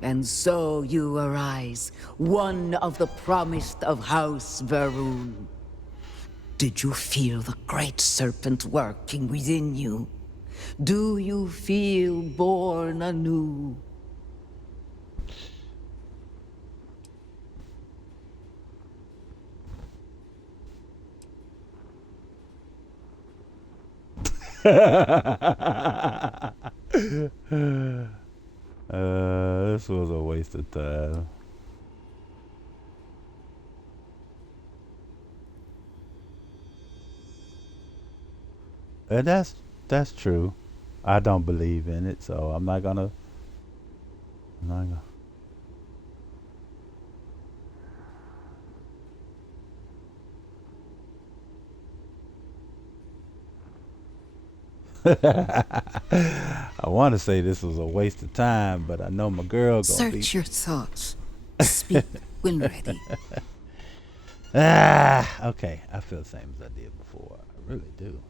And so you arise, one of the promised of House Varun. Did you feel the great serpent working within you? Do you feel born anew? This was a waste of time. And that's true. I don't believe in it, so I'm not gonna. I'm not gonna. I want to say this was a waste of time, but I know my girl gonna be. Search your thoughts. Speak when ready. Okay. I feel the same as I did before. I really do.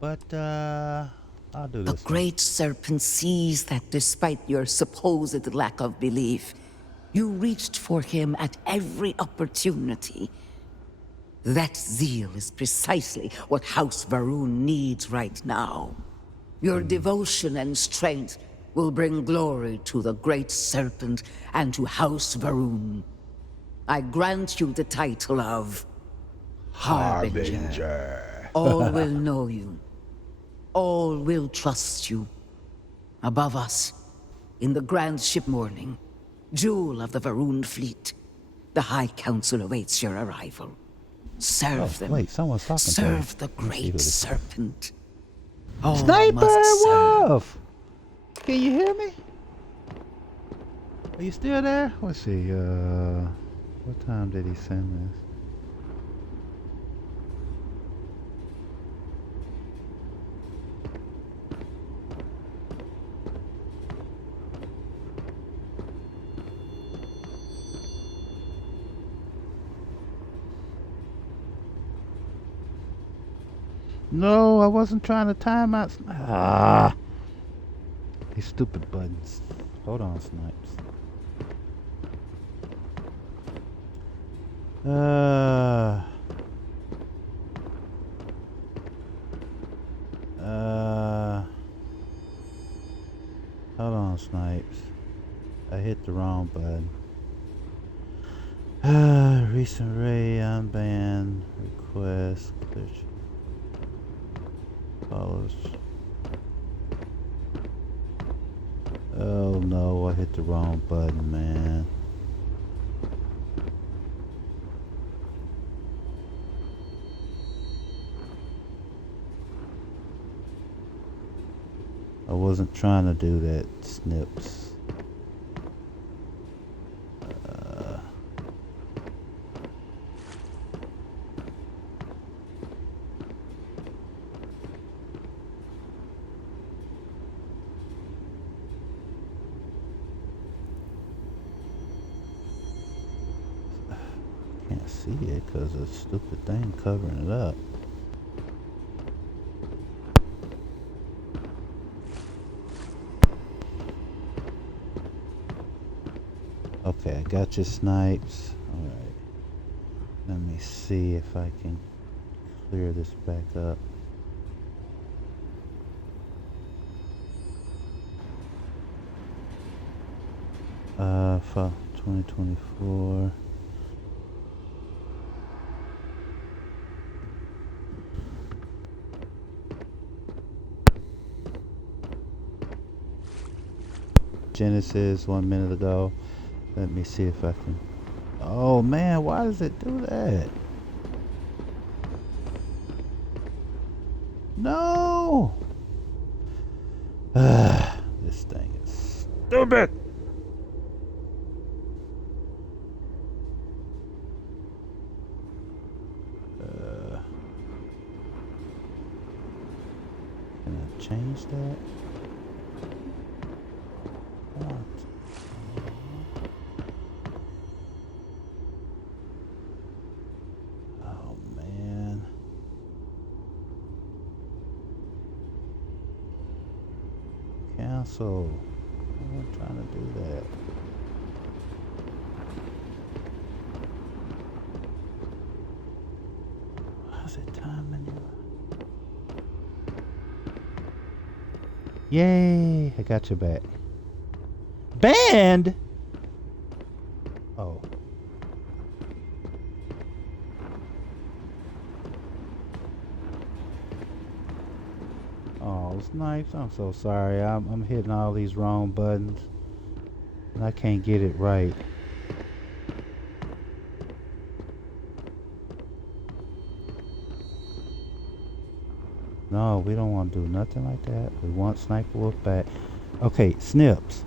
But I'll do The this. great serpent sees that despite your supposed lack of belief, you reached for him at every opportunity. That zeal is precisely what House Varun needs right now. Your devotion and strength will bring glory to the great serpent and to House Varun. I grant you the title of Harbinger. All will know you. All will trust you. Above us, in the grand ship morning, jewel of the Varun fleet, the High Council awaits your arrival. Serve them. Wait, someone's talking to Serve me. the great serpent. All Sniper must serve. Wolf! Can you hear me? Are you still there? Let's see, what time did he send this? No, I wasn't trying to time out. These stupid buttons. Hold on, Snipes. Hold on, Snipes. I hit the wrong button. Recent Ray unbanned request. Follows. Oh no, I hit the wrong button, man. I wasn't trying to do that, Snips. Can't see it because of the stupid thing covering it up. Okay, I got your Snipes. Alright. Let me see if I can clear this back up. For 2024. Genesis 1 minute ago. Let me see if I can. Oh man, why does it do that? No! This thing is stupid! Can I change that? What? Oh man. Cancel. What am I trying to do that. How's it time anyway? Yay! I got your back. Band? Oh. Oh, snipes! I'm so sorry. I'm hitting all these wrong buttons, and I can't get it right. No, we don't want to do nothing like that. We want Sniper Wolf back. Okay, Snips.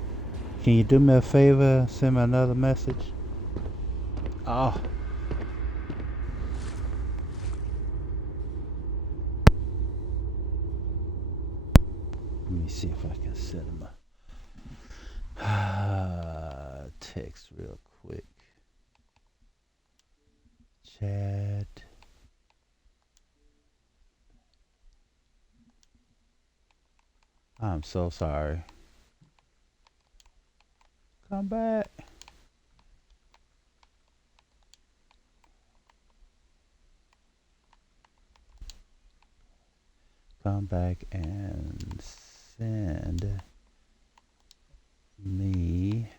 Can you do me a favor? Send me another message. Oh. Let me see if I can send him a text real quick. Chat. I'm so sorry. Come back. Come back and send me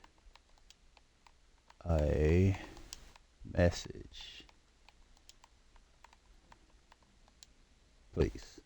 a message, please.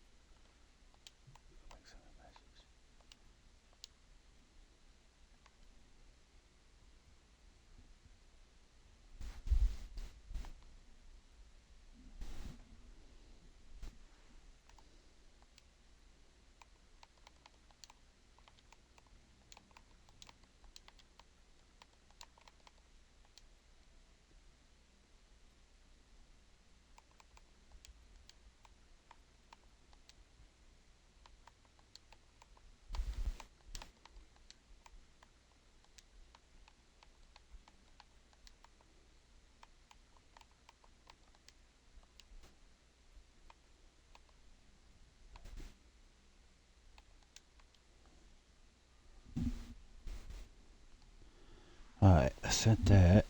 Alright, I sent that.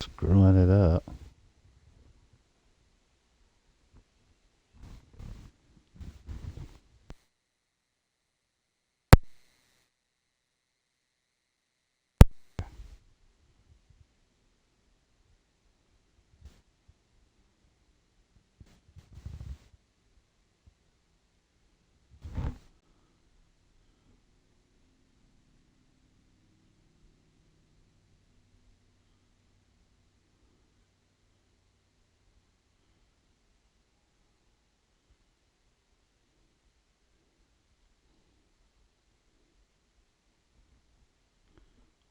Screwing it up.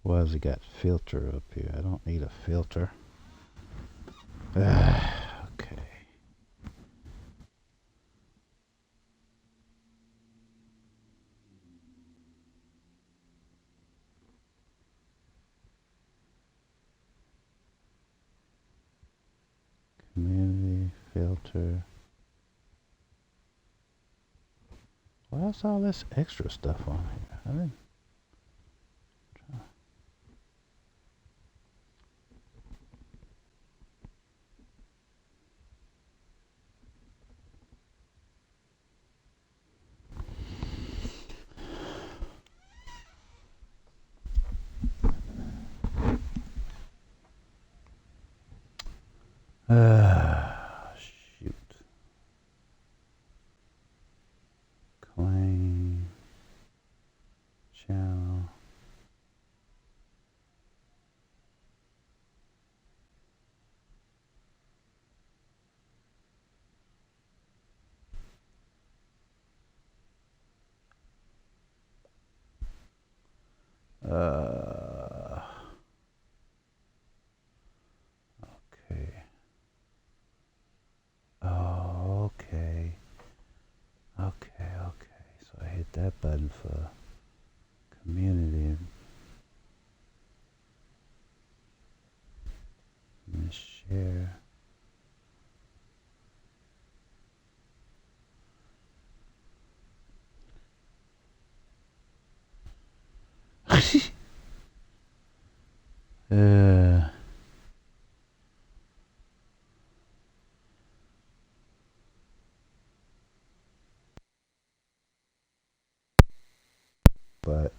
Why has it got filter up here? I don't need a filter. Okay. Community filter. Why's all this extra stuff on here? I didn't. Shoot. Claim. Channel. Okay. Oh, okay. Okay. So I hit that button for community. here. uh, but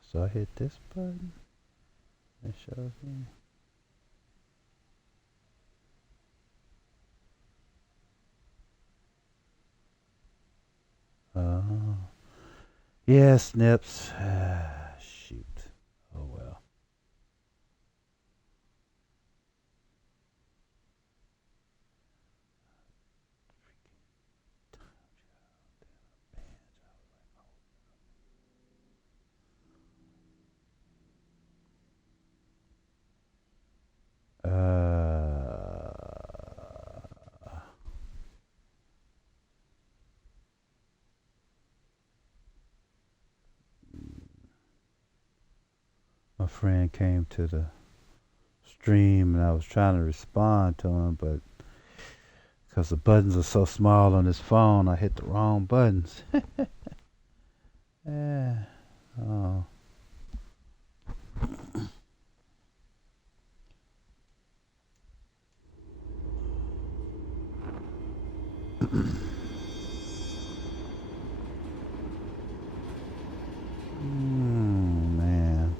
so I hit this button. It shows me. Oh. Yeah, snips. Shoot. Oh well. My friend came to the stream and I was trying to respond to him, but because the buttons are so small on his phone, I hit the wrong buttons. Yeah. Oh. Man.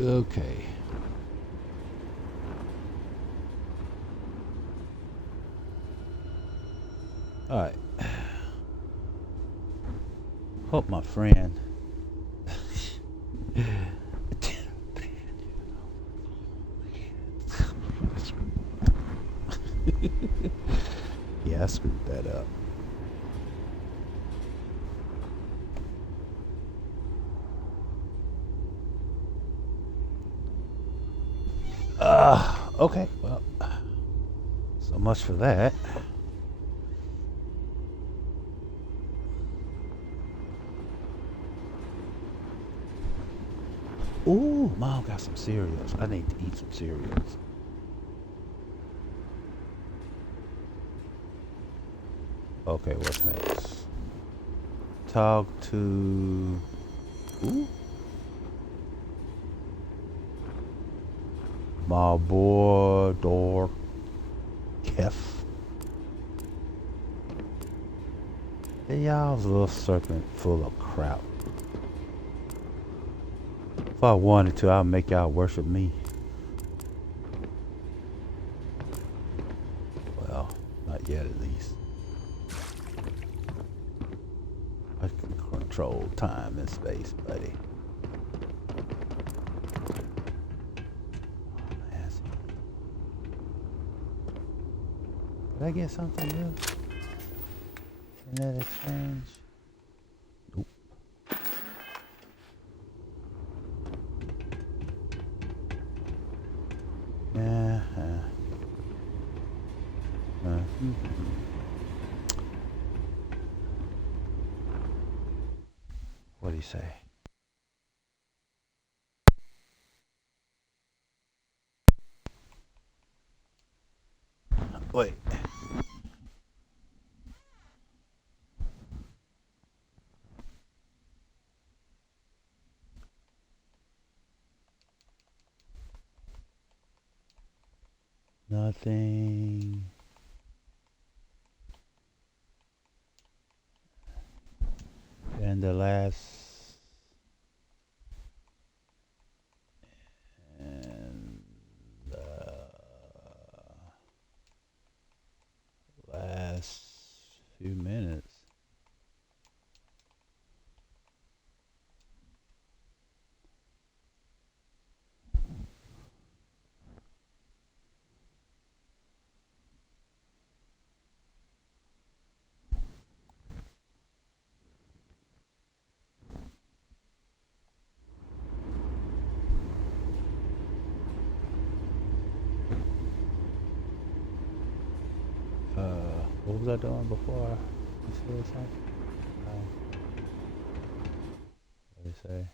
Okay. All right. Hope my friend. Yeah, I screwed that up. Okay. Well, so much for that. Ooh, Mom got some cereals. I need to eat some cereals. Okay, what's next? Talk to... Ooh. Marlboro Kef. Y'all's a little serpent full of crap. If I wanted to, I'll make y'all worship me. Well, not yet at least. I can control time and space, buddy. Did I get something new in that exchange? Nope. Yeah. What do you say? Wait. Nothing. And the last. And last few minutes. What was I doing before you said something? What did you say?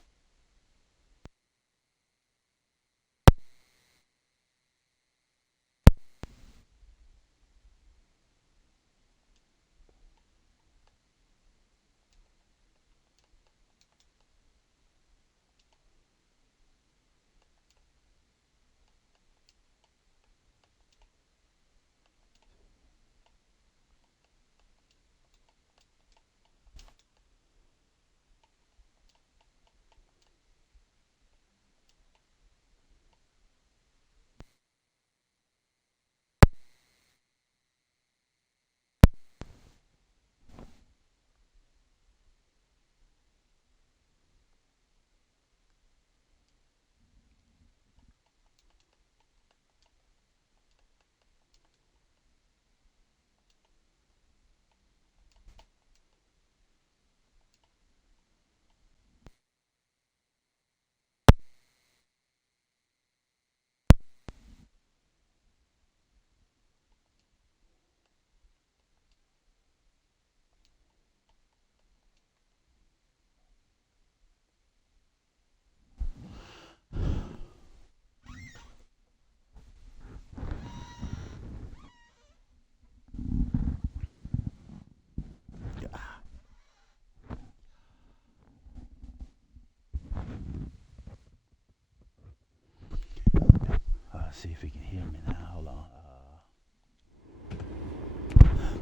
See if he can hear me now. Hold on.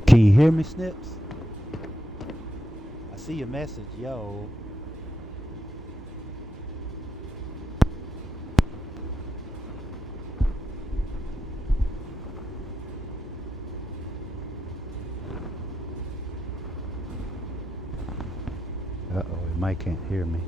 Can you hear me, Snips? I see your message, yo. Uh-oh, he might can't hear me.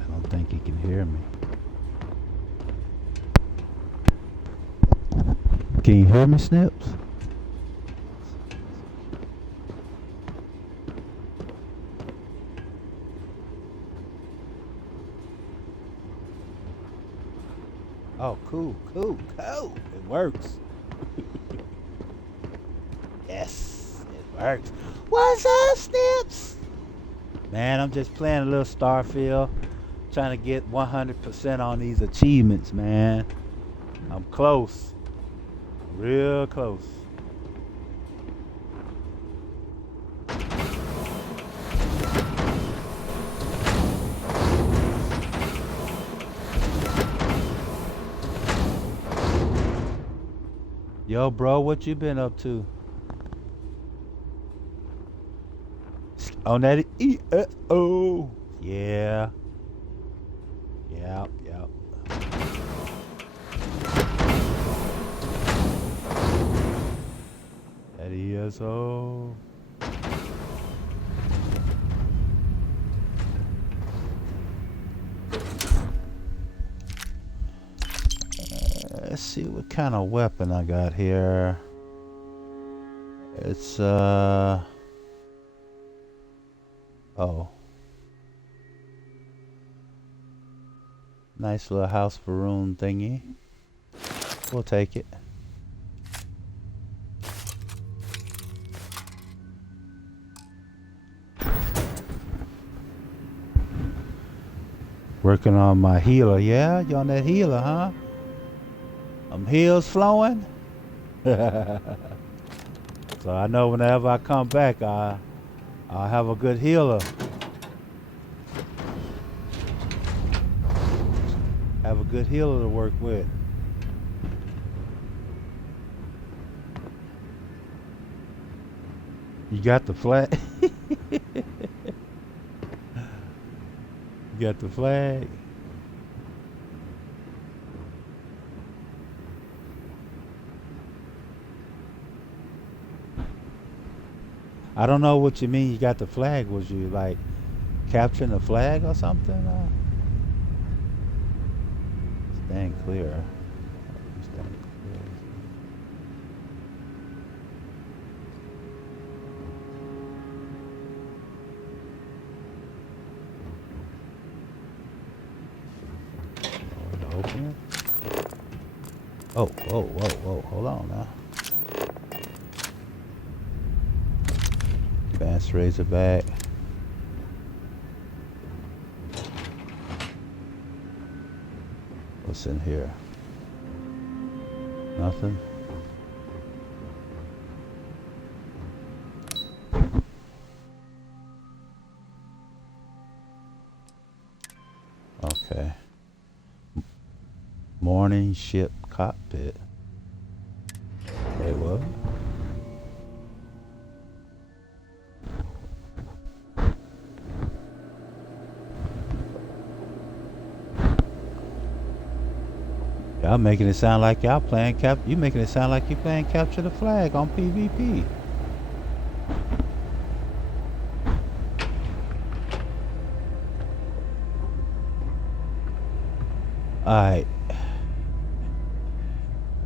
I don't think he can hear me. Can you hear me, Snips? Oh, cool. It works. Yes, it works. What's up, Snips? Man, I'm just playing a little Starfield, trying to get 100% on these achievements, man. I'm close. Real close. Yo, bro, what you been up to? On that ESO. Yeah. Yep. That ESO. Let's see what kind of weapon I got here. It's oh. Nice little house Varun thingy. We'll take it. Working on my healer. Yeah, you on that healer, huh? Heals flowing. So I know whenever I come back, I'll have a good healer. Have a good healer to work with. You got the flag? You got the flag? I don't know what you mean you got the flag. Was you like capturing the flag or something? Staying clear. Staying clear. Open it. Oh, whoa, whoa, whoa. Hold on now. Advanced Razorback. What's in here? Nothing. Okay. Morning ship cockpit. Wait, what? Y'all making it sound like y'all playing you making it sound like you playing capture the flag on PvP. Alright.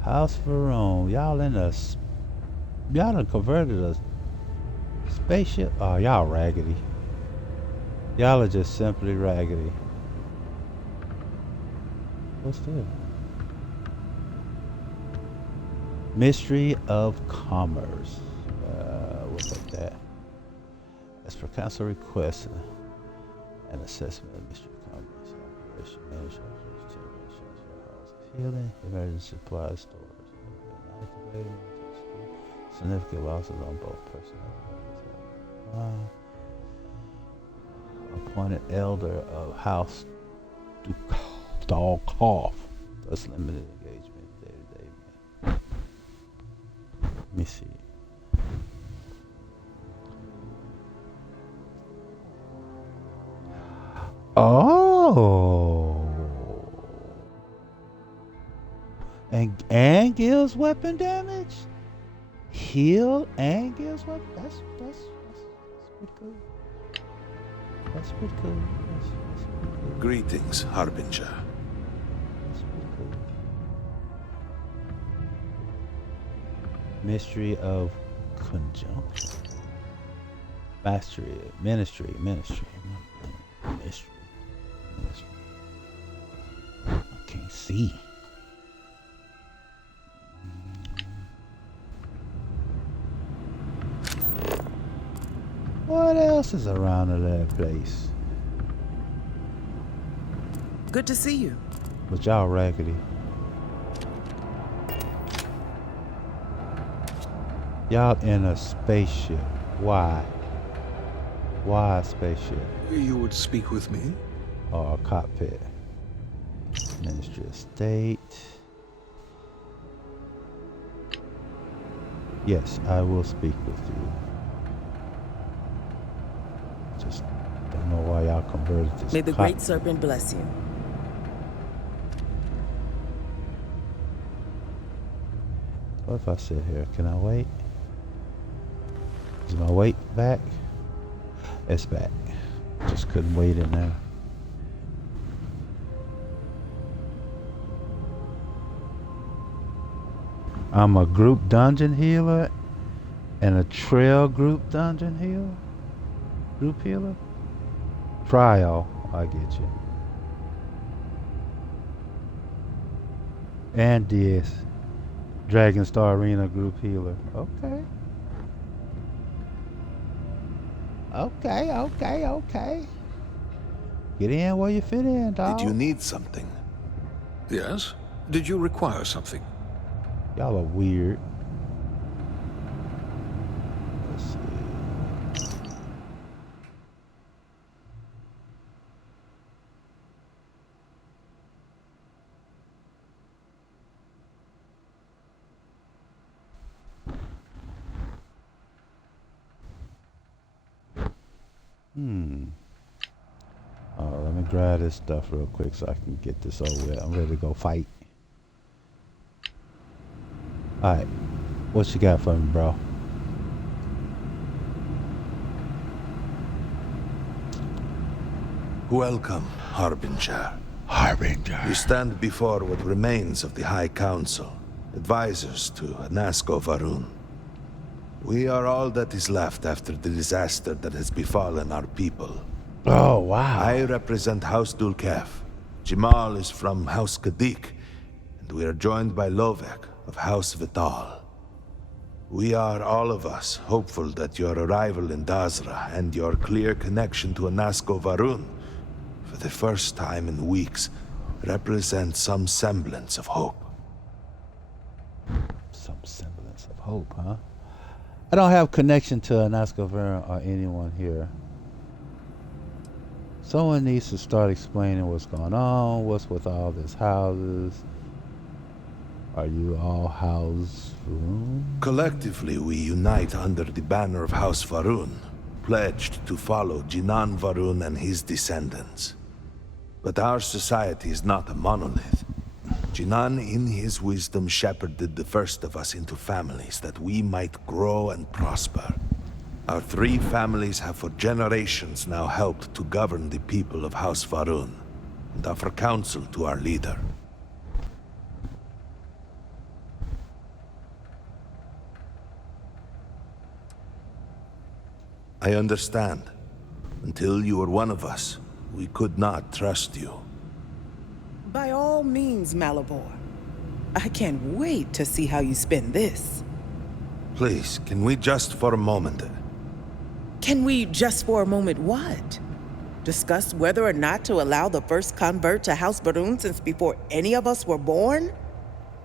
House Varun. Y'all done converted a spaceship. Oh, y'all raggedy. Y'all are just simply raggedy. What's this? Mystery of Commerce. We'll take that. As for council requests and assessment of Mystery of Commerce, operation management, healing, emergency supply stores. Significant losses on both personnel. Appointed elder of House Doghoff. Thus limited engagement day to day. Let me see. Oh. And deals weapon damage? Heal and deals weapon? That's pretty cool. That's pretty cool. That's pretty cool. Greetings, Harbinger. That's pretty cool. Mystery of Conjunction. Mastery. Ministry. I can't see. What else is around in that place? Good to see you. But y'all raggedy. Y'all in a spaceship. Why? Why a spaceship? You would speak with me? Or a cockpit? Ministry of State. Yes, I will speak with you. Just don't know why y'all converted this. May the Great Serpent bless you. What if I sit here? Can I wait? Is my weight back? It's back. Just couldn't wait in there. I'm a group dungeon healer and a trail group dungeon healer? Group healer? Trial, I get you. And Diaz. Dragon Star Arena Group Healer. Okay. Okay. Get in where you fit in, dog. Did you need something? Yes? Did you require something? Y'all are weird. Let's see. Let me grab this stuff real quick so I can get this over with. I'm ready to go fight. Alright. What you got for me, bro? Welcome, Harbinger. Harbinger. You stand before what remains of the High Council, advisors to Nasco Varun. We are all that is left after the disaster that has befallen our people. Oh, wow. I represent House Dulkef. Jamal is from House Kadik, and we are joined by Lovek of House Vital. We are, all of us, hopeful that your arrival in Dazra and your clear connection to Nasco Varun, for the first time in weeks, represent some semblance of hope. Some semblance of hope, huh? I don't have connection to Nasco Varun or anyone here. Someone needs to start explaining what's going on, what's with all these houses. Are you all House Varun? Collectively, we unite under the banner of House Varun, pledged to follow Jinan Varun and his descendants. But our society is not a monolith. Jinan, in his wisdom, shepherded the first of us into families that we might grow and prosper. Our 3 families have for generations now helped to govern the people of House Varun, and offer counsel to our leader. I understand. Until you were one of us, we could not trust you. By all means, Malabor. I can't wait to see how you spend this. Please, can we just for a moment... Can we just for a moment what? Discuss whether or not to allow the first convert to House Varun since before any of us were born?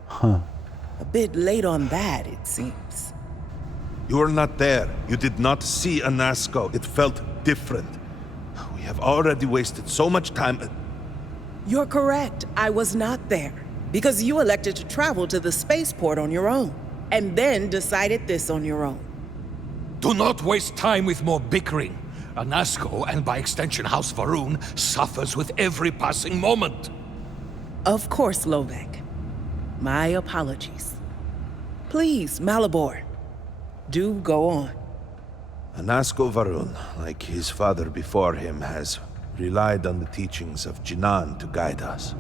Huh. A bit late on that, it seems. You were not there. You did not see Anasco. It felt different. We have already wasted so much time... You're correct. I was not there. Because you elected to travel to the spaceport on your own. And then decided this on your own. Do not waste time with more bickering. Anasco, and by extension House Varun, suffers with every passing moment. Of course, Lovek. My apologies. Please, Malabor. Do go on. Anasco Varun, like his father before him, has relied on the teachings of Jinan to guide us.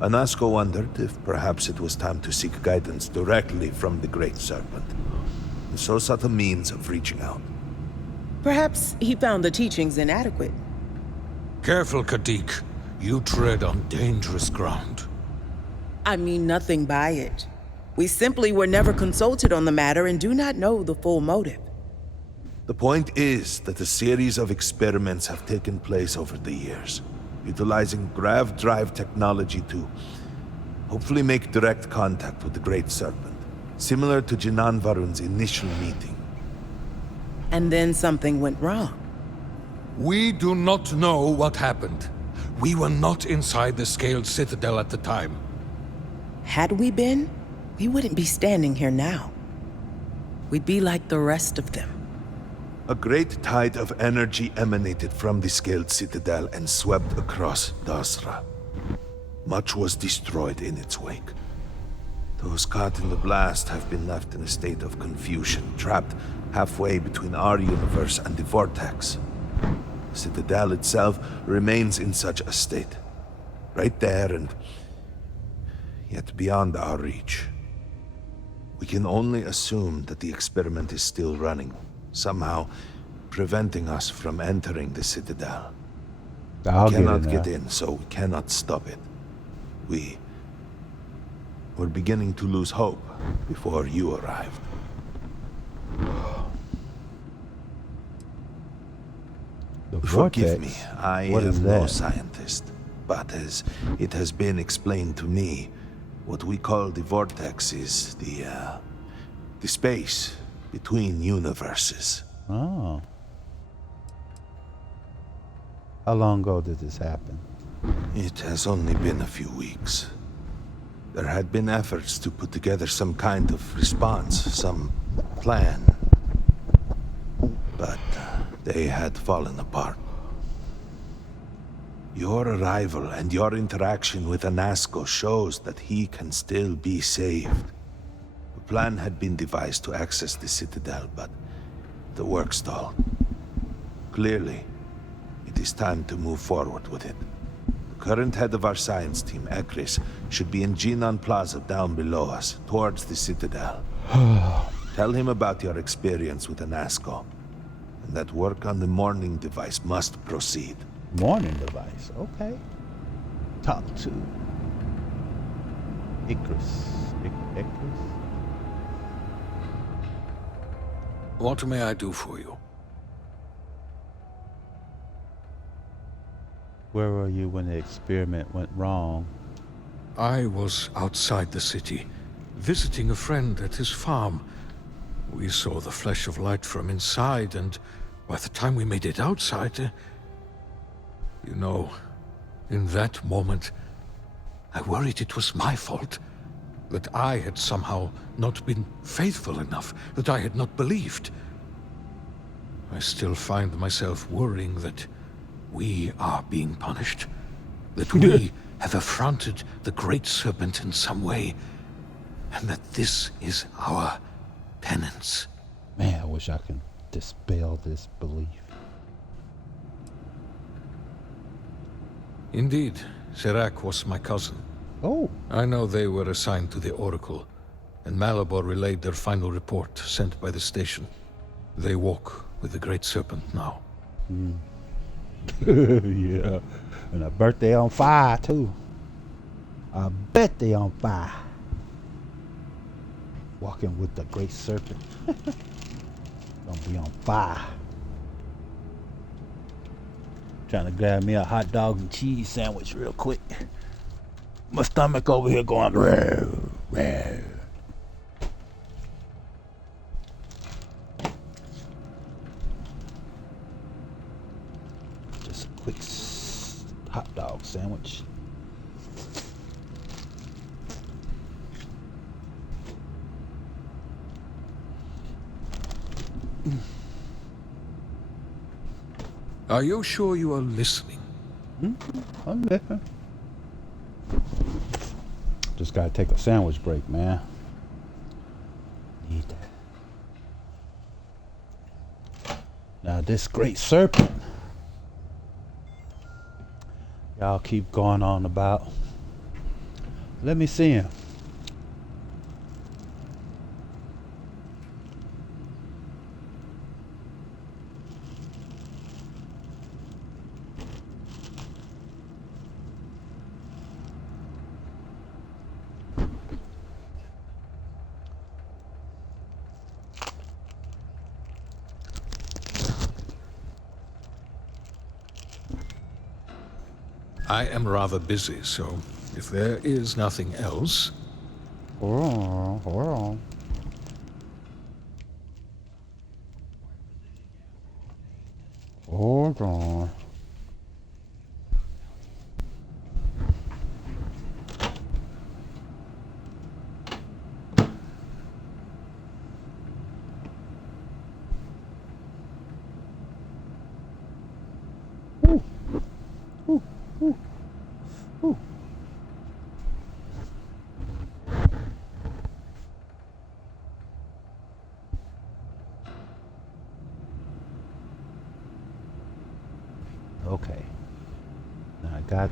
Anasco wondered if perhaps it was time to seek guidance directly from the Great Serpent. And so sought a means of reaching out. Perhaps he found the teachings inadequate. Careful, Kadik. You tread on dangerous ground. I mean nothing by it. We simply were never consulted on the matter and do not know the full motive. The point is that a series of experiments have taken place over the years, utilizing grav drive technology to hopefully make direct contact with the Great Serpent, similar to Jinan Varun's initial meeting. And then something went wrong. We do not know what happened. We were not inside the Scaled Citadel at the time. Had we been, we wouldn't be standing here now. We'd be like the rest of them. A great tide of energy emanated from the Scaled Citadel and swept across Dazra. Much was destroyed in its wake. Those caught in the blast have been left in a state of confusion, trapped halfway between our universe and the Vortex. The Citadel itself remains in such a state. Right there and yet beyond our reach. We can only assume that the experiment is still running, somehow preventing us from entering the Citadel. We cannot get in, so we cannot stop it. We were beginning to lose hope before you arrived. Forgive me, I am no scientist, but as it has been explained to me, what we call the vortex is the space between universes. Oh. How long ago did this happen? It has only been a few weeks. There had been efforts to put together some kind of response, some plan. But they had fallen apart. Your arrival and your interaction with Anasco shows that he can still be saved. A plan had been devised to access the Citadel, but the work stalled. Clearly, it is time to move forward with it. The current head of our science team, Ekris, should be in Jinan Plaza down below us, towards the Citadel. Tell him about your experience with Anasco, and that work on the morning device must proceed. Morning device, okay. Talk to Icarus. Icarus? What may I do for you? Where were you when the experiment went wrong? I was outside the city, visiting a friend at his farm. We saw the flash of light from inside, and by the time we made it outside, you know, in that moment, I worried it was my fault. That I had somehow not been faithful enough, that I had not believed. I still find myself worrying that we are being punished. That we have affronted the Great Serpent in some way, and that this is our penance. Man, I wish I could dispel this belief. Indeed, Serac was my cousin. Oh. I know they were assigned to the Oracle, and Malabor relayed their final report sent by the station. They walk with the Great Serpent now. Yeah. And a birthday on fire, too. I bet they on fire. Walking with the Great Serpent. Gonna be on fire. Trying to grab me a hot dog and cheese sandwich real quick. My stomach over here going row, row. Just a quick hot dog sandwich. Are you sure you are listening? I'm listening. Just gotta take a sandwich break, man. Need that. Now this Great Serpent, y'all keep going on about. Let me see him. I am rather busy, so if there is nothing else... Hold on, hold on. Hold on. Okay. Now I got.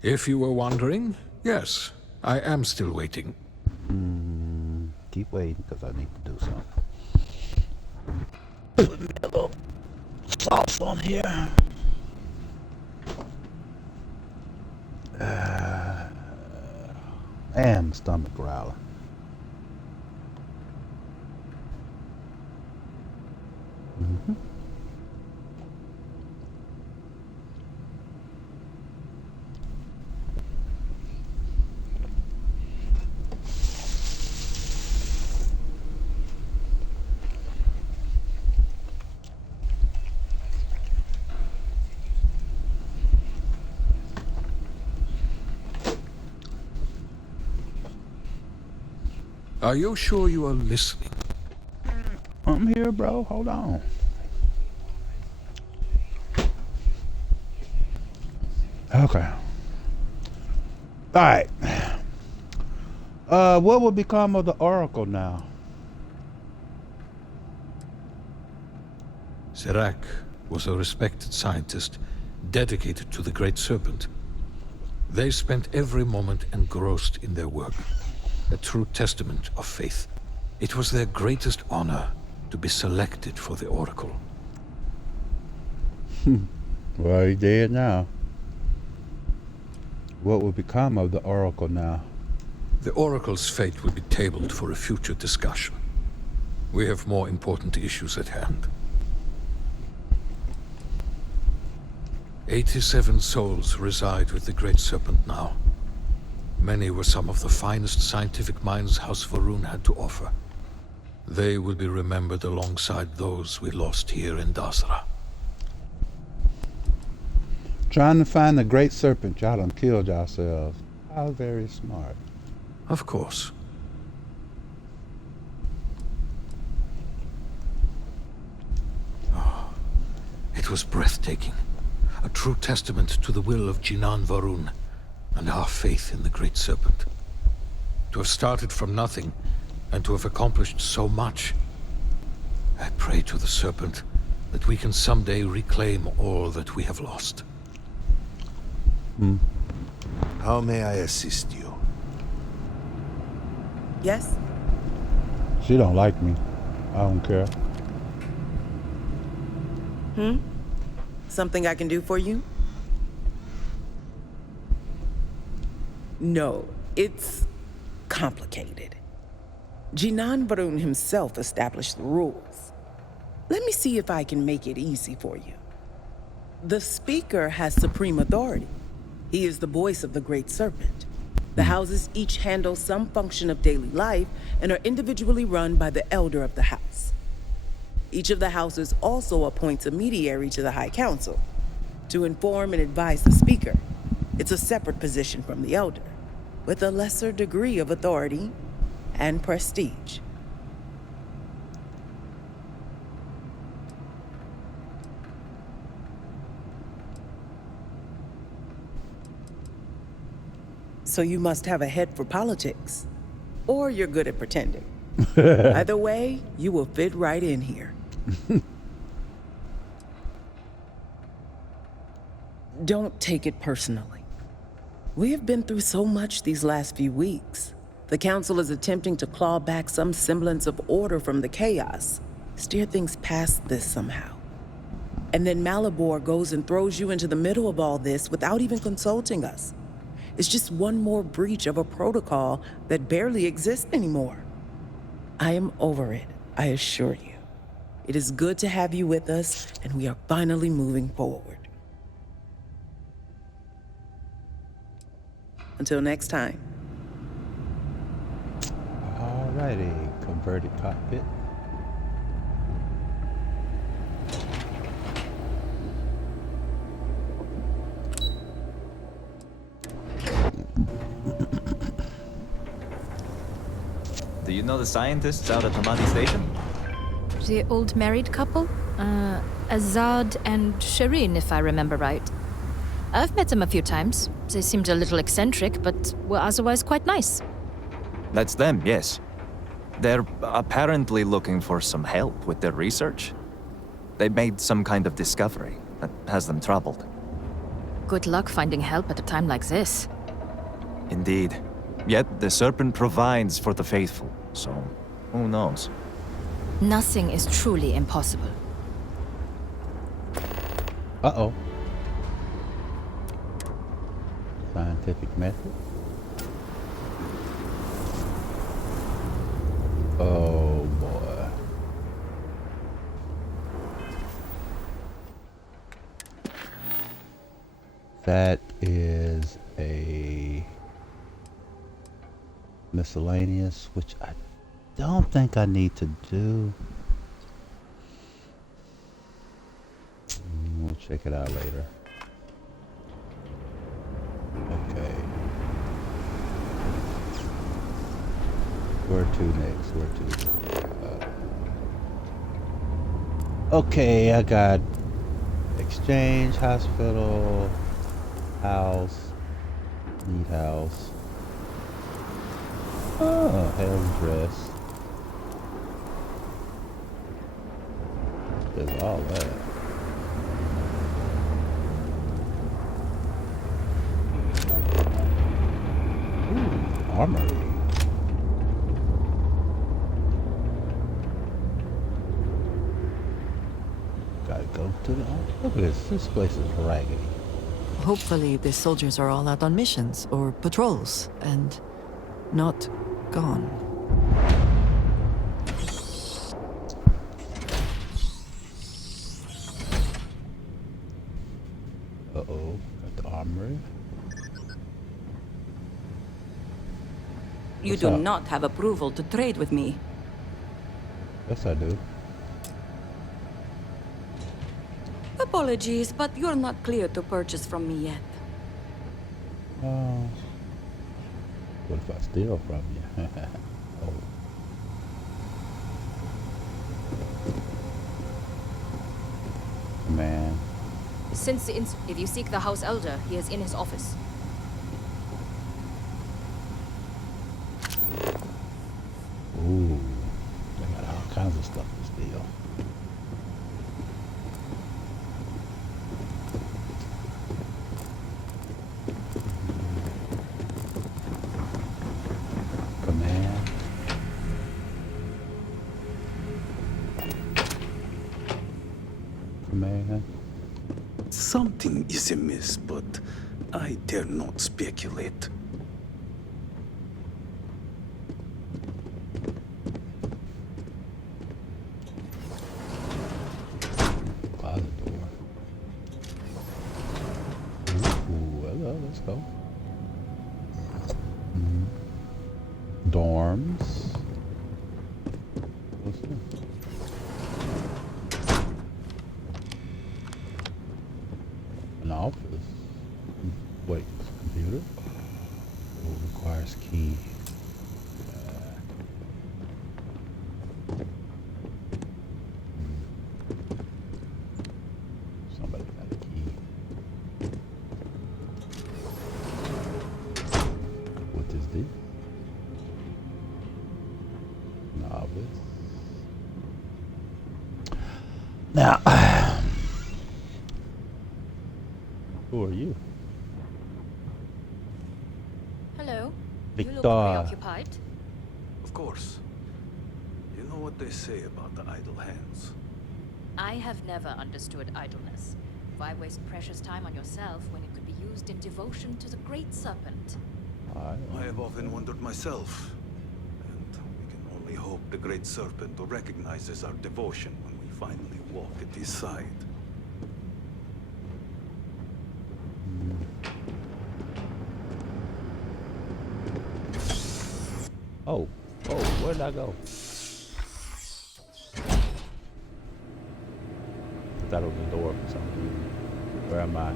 If you were wondering, yes, I am still waiting. Keep waiting, because I need to do something. Put me a little sauce on here. Damn, stomach growler. Mm-hmm. Are you sure you are listening? I'm here, bro. Hold on. Okay. All right. What will become of the Oracle now? Serac was a respected scientist dedicated to the Great Serpent. They spent every moment engrossed in their work, a true testament of faith. It was their greatest honor to be selected for the Oracle. Well, he's dead now. What will become of the Oracle now? The Oracle's fate will be tabled for a future discussion. We have more important issues at hand. 87 souls reside with the Great Serpent now. Many were some of the finest scientific minds House Va'ruun had to offer. They will be remembered alongside those we lost here in Dazra. Trying to find the Great Serpent. Y'all done killed yourselves. How very smart. Of course. Oh, it was breathtaking. A true testament to the will of Jinan Va'ruun and our faith in the Great Serpent. To have started from nothing and to have accomplished so much. I pray to the Serpent that we can someday reclaim all that we have lost. How may I assist you? Yes? She don't like me. I don't care. Something I can do for you? No, it's complicated. Jinan Va'ruun himself established the rules. Let me see if I can make it easy for you. The Speaker has supreme authority. He is the voice of the Great Serpent. The houses each handle some function of daily life and are individually run by the Elder of the House. Each of the houses also appoints a mediary to the High Council to inform and advise the Speaker. It's a separate position from the Elder, with a lesser degree of authority and prestige. So you must have a head for politics, or you're good at pretending. Either way, you will fit right in here. Don't take it personally. We have been through so much these last few weeks. The Council is attempting to claw back some semblance of order from the chaos, steer things past this somehow. And then Malabor goes and throws you into the middle of all this without even consulting us. It's just one more breach of a protocol that barely exists anymore. I am over it, I assure you. It is good to have you with us, and we are finally moving forward. Until next time. Alrighty, converted cockpit. Do you know the scientists out at Hamadi Station? The old married couple? Azad and Shireen, if I remember right. I've met them a few times. They seemed a little eccentric, but were otherwise quite nice. That's them, yes. They're apparently looking for some help with their research. They made some kind of discovery that has them troubled. Good luck finding help at a time like this. Indeed. Yet the Serpent provides for the faithful, so who knows? Nothing is truly impossible. Uh-oh. Scientific method. That is a miscellaneous, which I don't think I need to do. We'll check it out later. Okay. Where to next? Where to? Okay, I got exchange, hospital, house, need house. Oh, hell's dress. There's all that. Ooh, armory. Gotta go to the... Look at this. This place is raggedy. Hopefully the soldiers are all out on missions or patrols and not gone. Uh-oh, got the armory. You What's do up? not have approval to trade with me. Yes, I do. Apologies, but you're not clear to purchase from me yet. What if I steal from you? Oh. Man. If you seek the House Elder, he is in his office. Ooh. They got all kinds of stuff to steal. Command. Command. Something is amiss, but I dare not speculate. Closet door. Ooh, hello, let's go. Dorms. What's this? An office. Wait, computer? Oh, requires key. Somebody got a key. What is this? Novice. Now, who are you? Hello. You look Victor. preoccupied. Of course. You know what they say about the idle hands. I have never understood idleness. Why waste precious time on yourself when it could be used in devotion to the Great Serpent? I have often wondered myself. And we can only hope the Great Serpent recognizes our devotion when we finally walk at his side. Oh, where did I go? I thought it was a door for some reason. Where am I?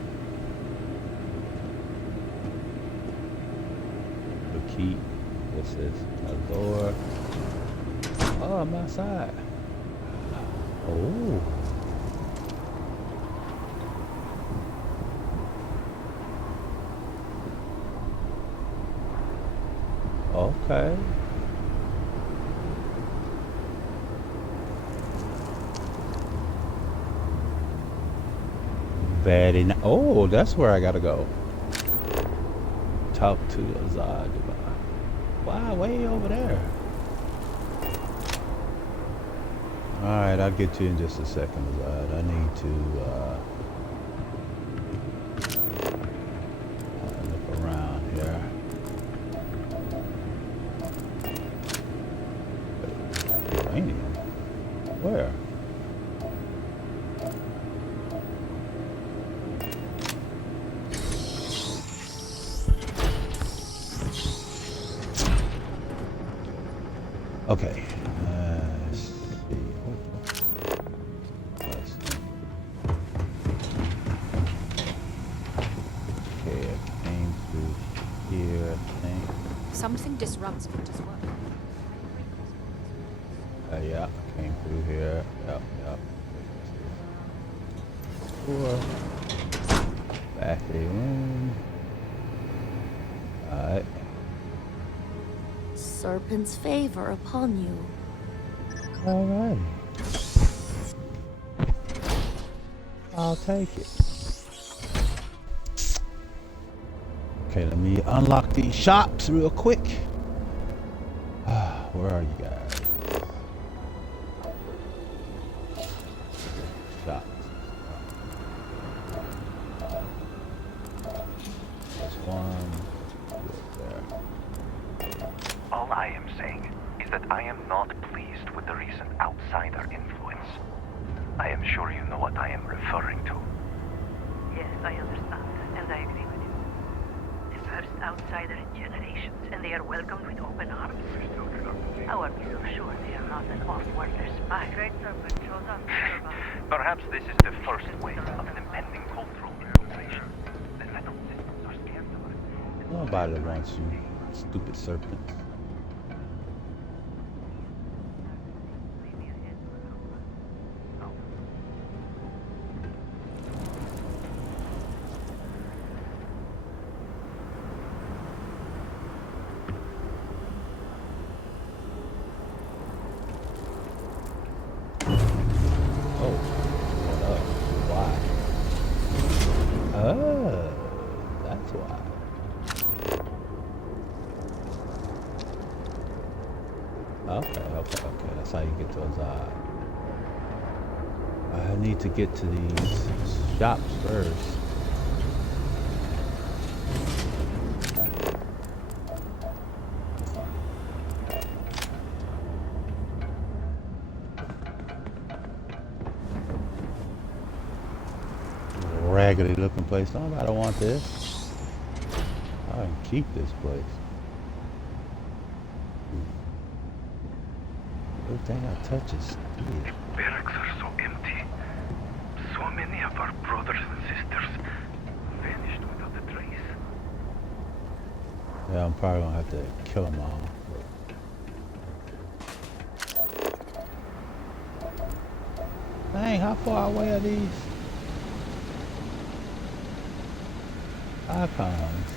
The key. What's this? A door. Oh, I'm outside. Oh. Okay. Very nice. Oh, that's where I gotta go. Talk to Azad. Wow, way over there. Alright, I'll get you in just a second, Azad. I need to look around here. Uranium? Where? Okay. Let's see. Let's see. Okay, it came through here, I think. Something disrupts Victor's work. Yeah, came through here. Yep. Four. Back in. Alright. Serpent's favor upon you. Alright. I'll take it. Okay, let me unlock these shops real quick. Where are you guys? Shops. There's one. There. All I am saying is that I am not pleased with the recent outsider influence. I am sure you know what I am referring to. Yes, I understand, and I agree with you. The first outsider in generations, and they are welcomed with open arms. Our people are sure they are not an off-world spy. Great serpent shows up. Perhaps this is the first wave of an impending cultural infiltration. The settled systems are scared of us. Nobody wants you, stupid serpent. Okay. That's how you get those. I need to get to these shops first. Raggedy looking place. Nobody want this. I can keep this place. Everything I touch is steel. Barracks are so empty. So many of our brothers and sisters vanished without a trace. Yeah, I'm probably gonna have to kill them all. Dang, how far away are these icons?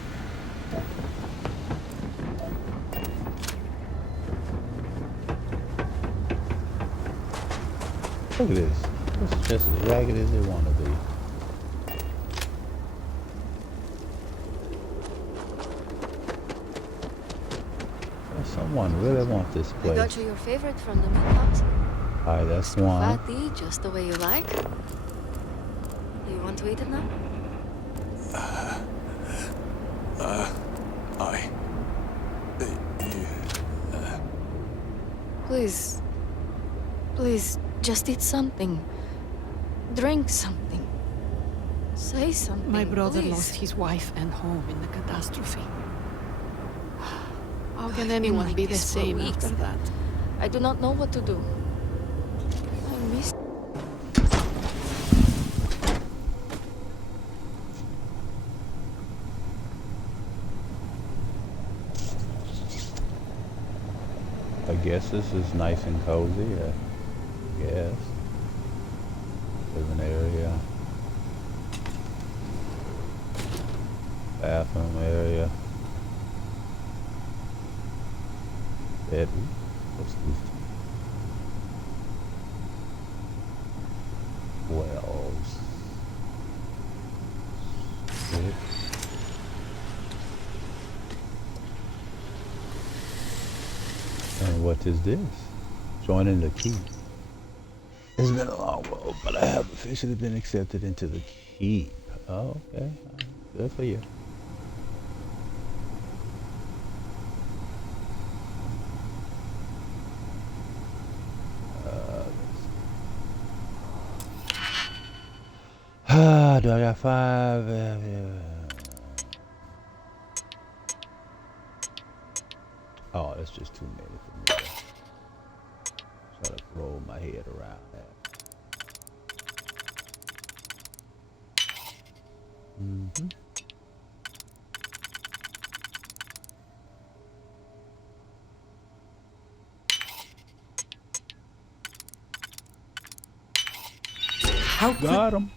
Look at this. This is just as ragged as it want to be. Someone really want this I place. got you your favorite from the mailbox. Alright, that's one. Fatty, just the way you like. You want to eat it now? Please, just eat something. Drink something. Say something. My brother please. lost his wife and home in the catastrophe. How can I've anyone been like be the this for same weeks. after that? I do not know what to do. I miss. I guess this is nice and cozy. I guess. Living area. Bathroom area. Bedroom. What's this? Wells. Six. And what is this? Joining the key. It's been a long road, but I have officially been accepted into the keep. Oh, okay. Good for you. Do I got 5? Oh, that's just too many for me. roll my head around that. Mm-hmm. How got him?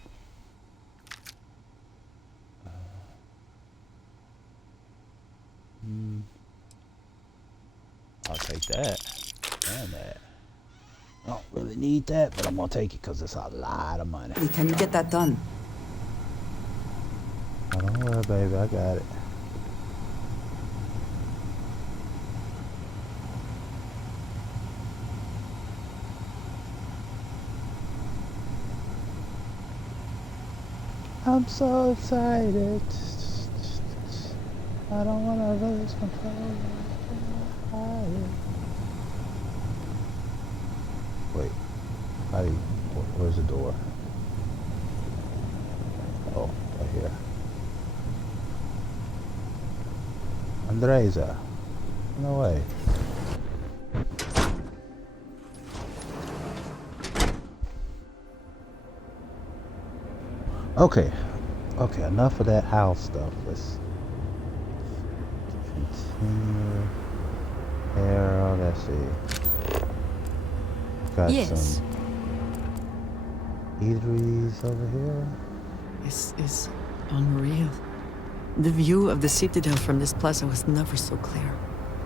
I'll take that and that. I don't really need that, but I'm gonna take it because it's a lot of money. Can you get that done? Oh, don't worry, baby. I got it. I'm so excited. I don't want to lose control. Wait, how do you, where's the door? Oh, right here. Andreza. No way. Okay. Okay, enough of that house stuff. Let's continue. Arrow, let's see. Got some eateries over here. This is unreal. The view of the Citadel from this plaza was never so clear.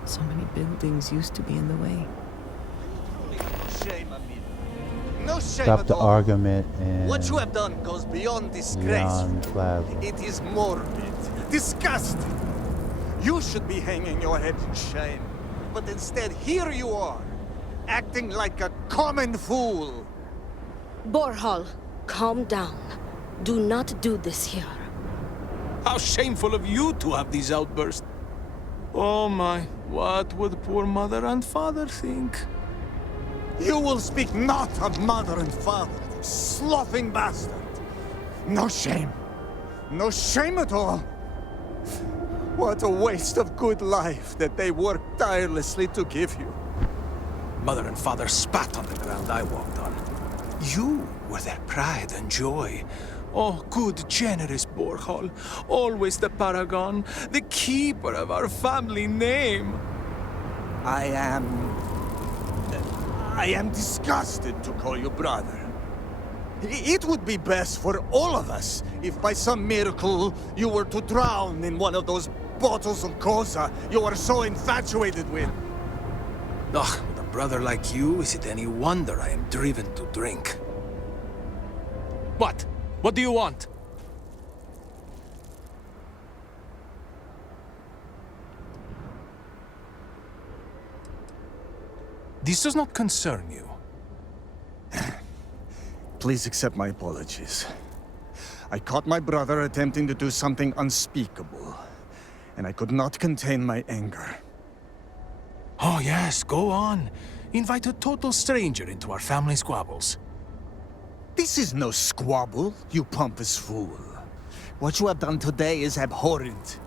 So many buildings used to be in the way. No shame Stop at the all. argument and What you have done goes beyond disgrace. beyond plaza. It is morbid, disgusting. You should be hanging your head in shame. But instead, here you are, acting like a common fool. Borhal, calm down. Do not do this here. How shameful of you to have these outbursts. Oh my, what would poor mother and father think? You will speak not of mother and father, sloughing bastard. No shame. No shame at all. What a waste of good life that they worked tirelessly to give you. Mother and father spat on the ground I walked on. You were their pride and joy. Oh, good, generous Borhal. Always the paragon, the keeper of our family name. I am disgusted to call you brother. It would be best for all of us if by some miracle you were to drown in one of those bottles of Koza you are so infatuated with. Ugh, with a brother like you, is it any wonder I am driven to drink? What? What do you want? This does not concern you. Please accept my apologies. I caught my brother attempting to do something unspeakable, and I could not contain my anger. Oh yes, go on. Invite a total stranger into our family squabbles. This is no squabble, you pompous fool. What you have done today is abhorrent.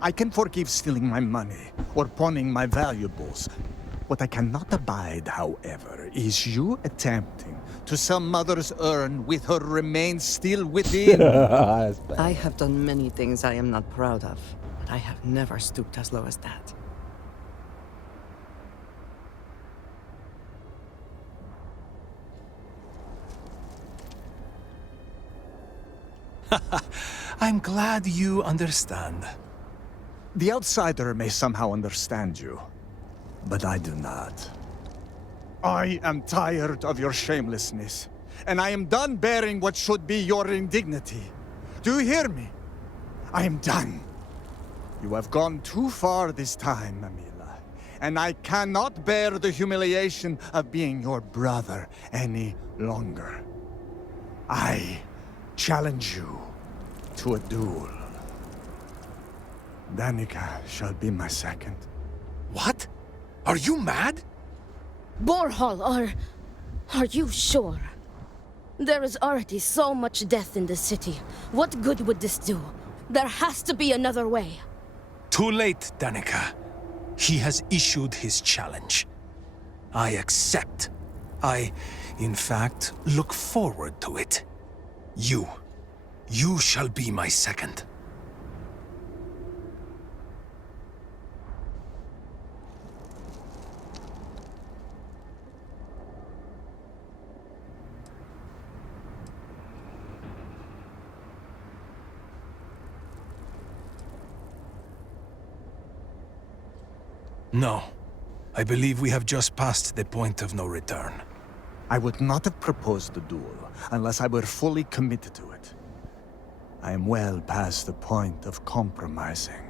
I can forgive stealing my money or pawning my valuables. What I cannot abide, however, is you attempting to sell Mother's urn with her remains still within. I have done many things I am not proud of, but I have never stooped as low as that. I'm glad you understand. The outsider may somehow understand you, but I do not. I am tired of your shamelessness, and I am done bearing what should be your indignity. Do you hear me? I am done. You have gone too far this time, Amila, and I cannot bear the humiliation of being your brother any longer. I challenge you to a duel. Danica shall be my second. What? Are you mad? Borhal, are you sure? There is already so much death in the city. What good would this do? There has to be another way. Too late, Danica. He has issued his challenge. I accept. in fact, look forward to it. You shall be my second. No. I believe we have just passed the point of no return. I would not have proposed the duel unless I were fully committed to it. I am well past the point of compromising.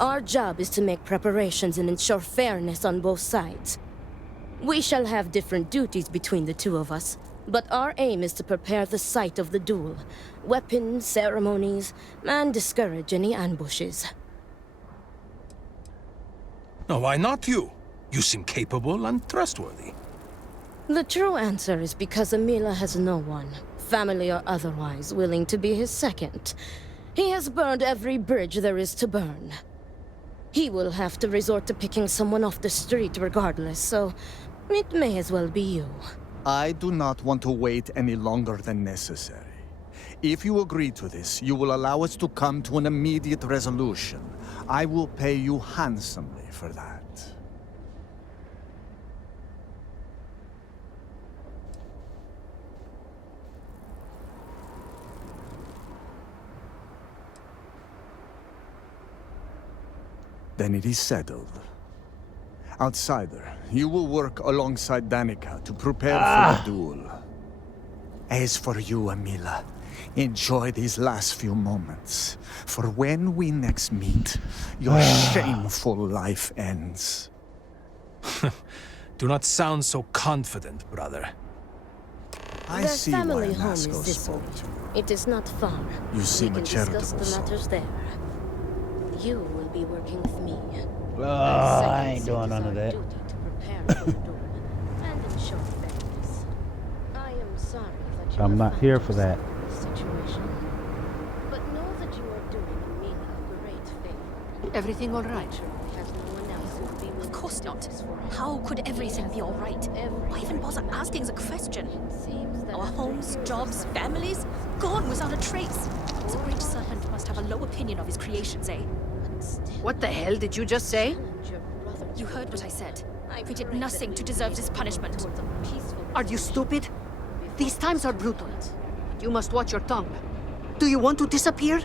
Our job is to make preparations and ensure fairness on both sides. We shall have different duties between the two of us, but our aim is to prepare the site of the duel, weapons, ceremonies, and discourage any ambushes. No, why not you? You seem capable and trustworthy. The true answer is because Emila has no one, family or otherwise, willing to be his second. He has burned every bridge there is to burn. He will have to resort to picking someone off the street regardless, so it may as well be you. I do not want to wait any longer than necessary. If you agree to this, you will allow us to come to an immediate resolution. I will pay you handsomely for that. Then it is settled. Outsider, you will work alongside Danica to prepare for the duel. As for you, Emila, enjoy these last few moments. For when we next meet, your shameful life ends. Do not sound so confident, brother. I Their see why family home Nasco is this spoke way. to you. It is not far. You seem we a can charitable discuss the soul. matters there. You will be working with me. I ain't doing none of that. To prepare for the duel and ensure fairness. I am sorry that you I'm have not found here for that. yourself in this situation. But know that you are doing Emila a great favor. Everything all right? Has no one else who would be willing Of course to not. do this for her. How could everything be all right? Why even bother asking the question? Our homes, jobs, families, gone without a trace. The Great Serpent must have a low opinion of his creations, eh? What the hell did you just say? You heard what I said. We did nothing to deserve this punishment. Are you stupid? These times are brutal. You must watch your tongue. Do you want to disappear?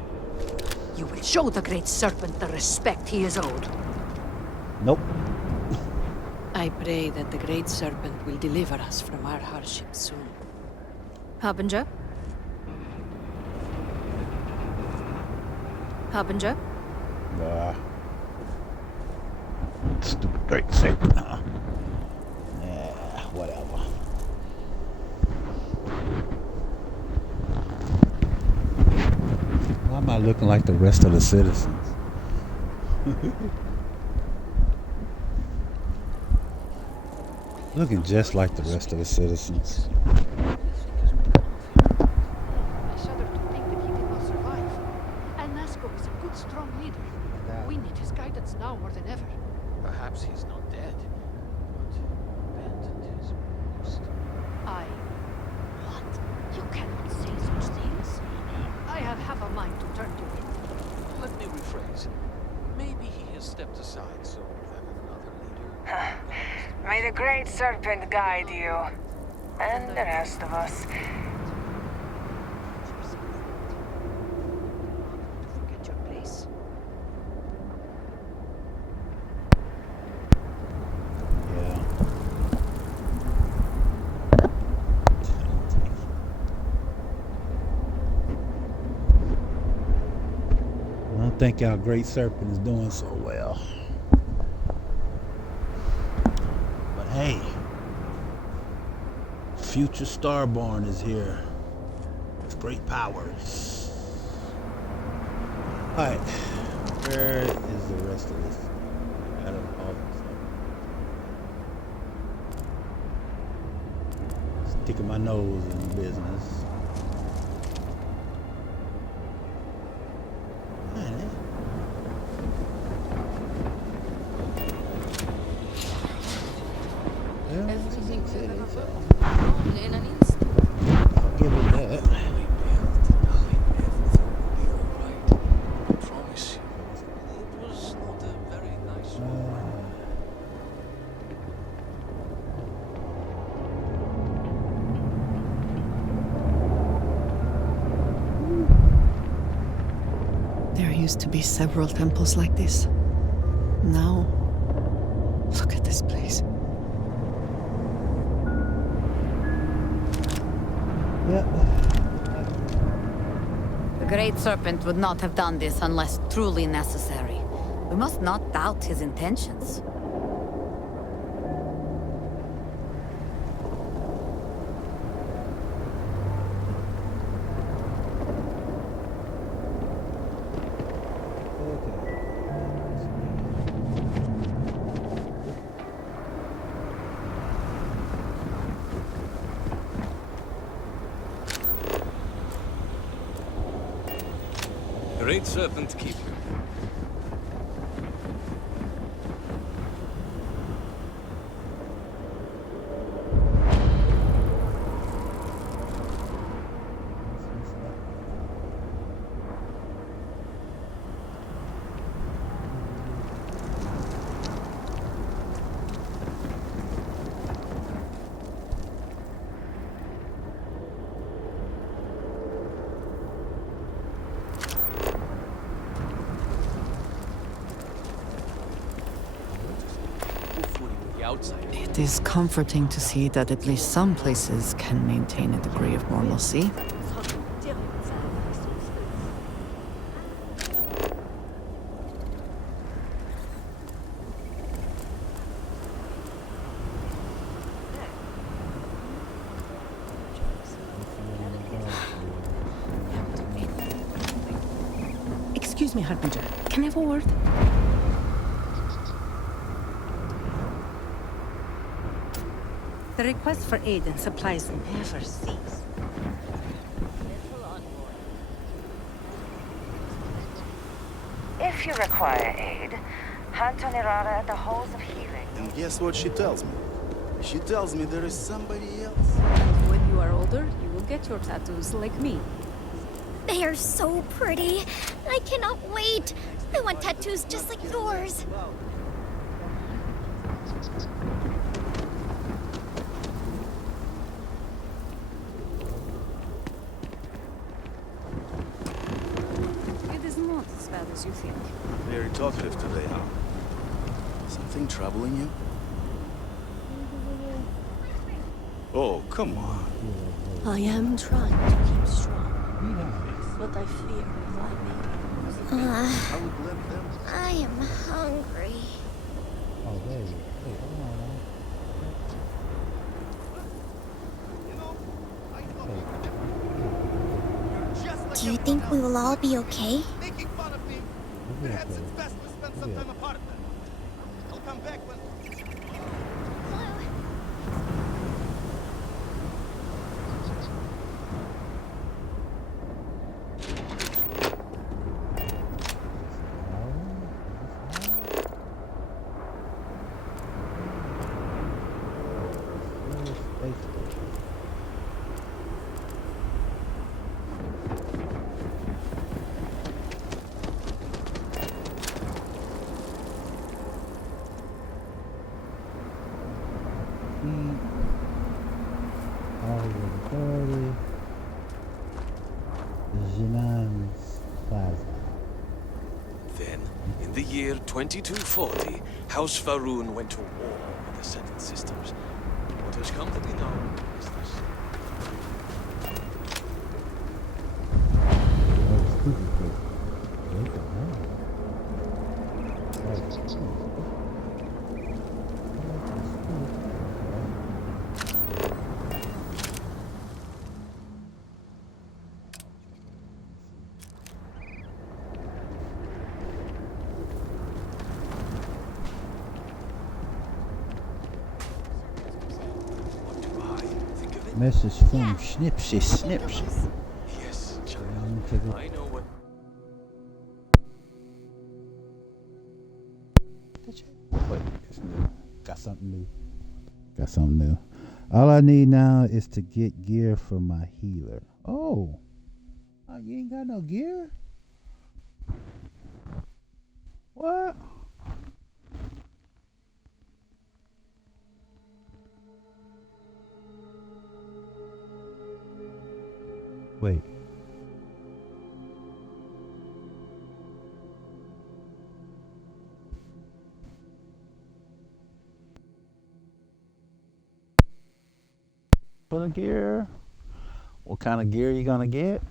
You will show the Great Serpent the respect he is owed. Nope. I pray that the Great Serpent will deliver us from our hardships soon. Harbinger? Harbinger? Stupid Great Serpent, huh? Yeah, whatever. Why am I looking like the rest of the citizens? Looking just like the rest of the citizens. I shudder to think that he did not survive. And Nasco is a good, strong leader. We need his guidance now more than ever. Perhaps he's not dead, but abandoned his post. What? You cannot say such things. I have half a mind to turn you in. Let me rephrase. Maybe he has stepped aside so that another leader... May the Great Serpent guide you. And the rest of us. Forget your place. I don't think our Great Serpent is doing so well. But hey, future Starborn is here with great powers. Alright, where is the rest of this? Out of all this stuff. Sticking my nose in the business. used to be several temples like this. Now, look at this place. Yep. The Great Serpent would not have done this unless truly necessary. We must not doubt his intentions. Great Serpent Keeper. It is comforting to see that at least some places can maintain a degree of normalcy. Excuse me, Harbinger. Can I have a word? The request for aid and supplies never cease. If you require aid, hunt on Irara at the Halls of Healing. And guess what she tells me? She tells me there is somebody else. And when you are older, you will get your tattoos like me. They are so pretty. I cannot wait. I want tattoos just like yours. It is not as bad as you think. Very talkative today, huh? Something troubling you? Oh, come on. I am trying to keep strong, but I fear if I may. I am hungry. Oh, there you go. Hey, hold on. Do you think we will all be okay? Authority. Jinan's Plaza. Then, in the year 2240, House Faroon went to war with the Settled Systems. What has come to be known as the Message from Snipsy Snipsy. Yes, child. I know what. Wait, it's new. Got something new. Got something new. All I need now is to get gear for my healer. Oh, you ain't got no gear? What? Wait. the gear. What kind of gear you gonna get?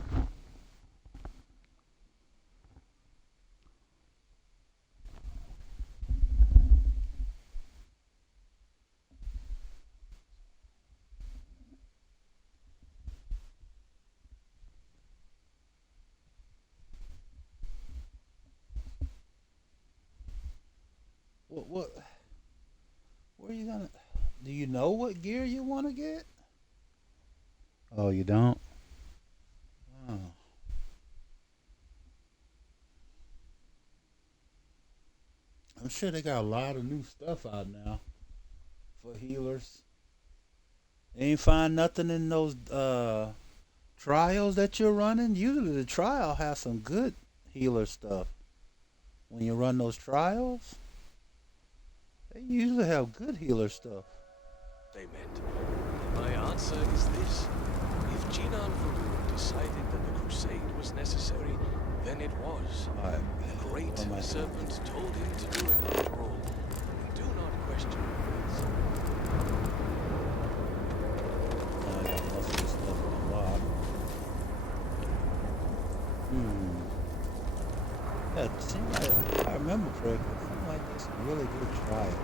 What? Where are you gonna? Do you know what gear you want to get? Oh, you don't? Oh. I'm sure they got a lot of new stuff out now for healers. They ain't find nothing in those trials that you're running. Usually the trial has some good healer stuff. When you run those trials, they usually have good healer stuff. They meant. My answer is this. If Jinan Varun decided that the crusade was necessary, then it was. The great serpent told him to do it after all. Do not question words. I got most of this stuff unlocked. Yeah, it seemed like, if I remember correctly, it seemed like this really good trial.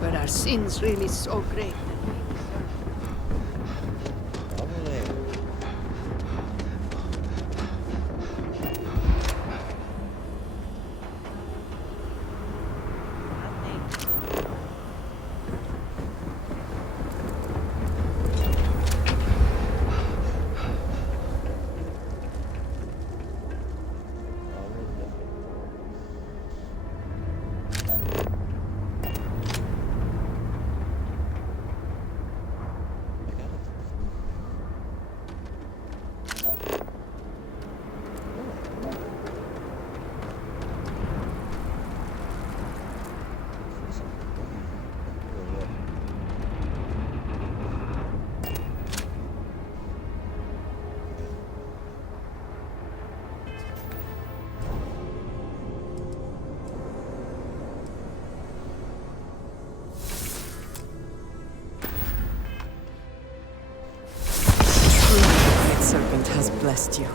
Were our sins really so great? Serpent has blessed you.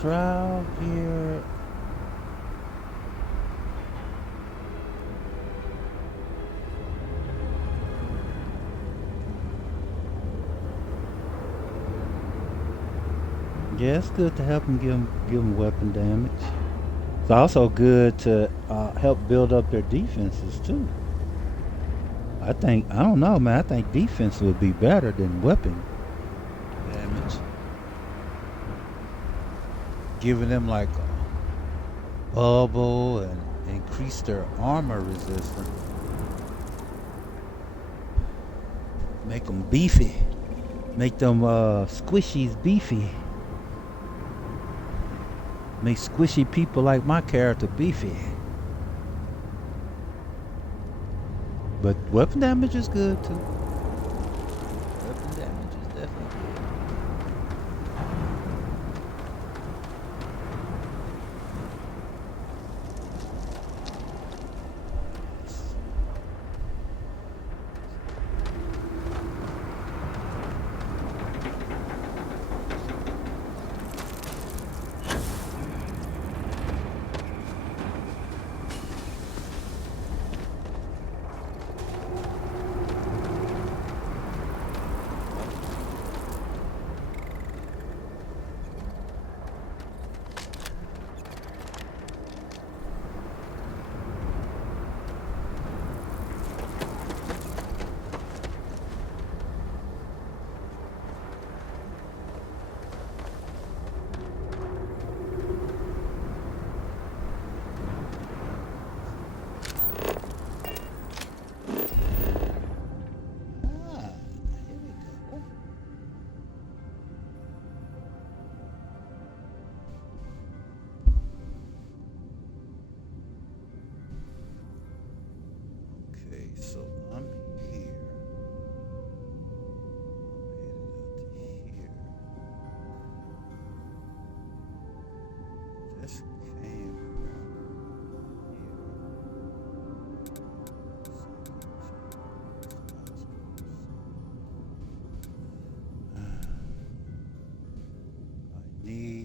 Trial gear. Yeah, it's good to help them give them weapon damage. It's also good to help build up their defenses too. I don't know, man. I think defense would be better than weapon damage. Giving them like a bubble and increase their armor resistance. Make them beefy. Make them squishies beefy. Make squishy people like my character beefy. But weapon damage is good too. Weapon damage is definitely good.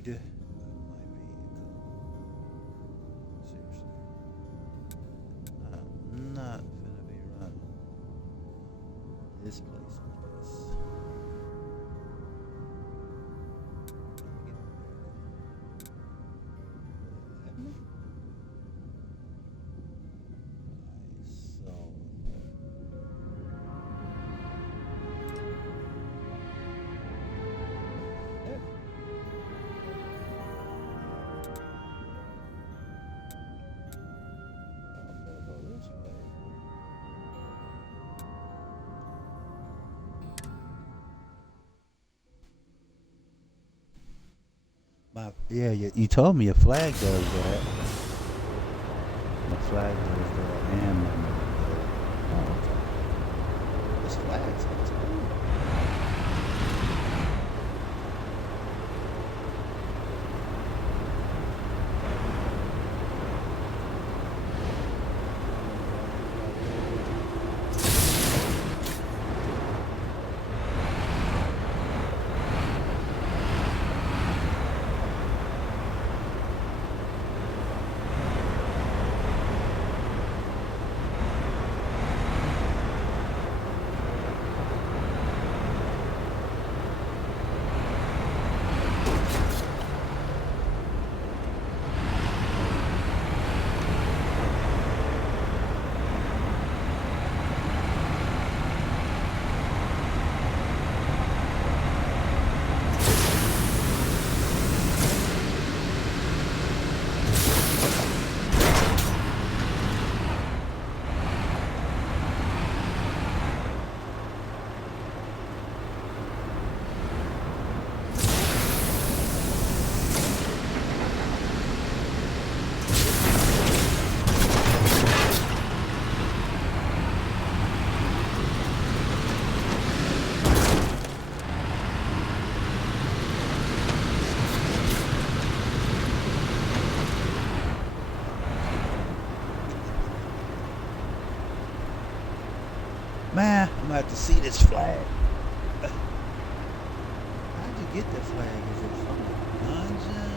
raid. Seriously. I'm not finna be running this place, please. So yeah, you told me your flag does that. My flag does that, and my this flag sounds cool. Man, I'm gonna have to see this flag. How'd you get that flag? Is it from the dungeon?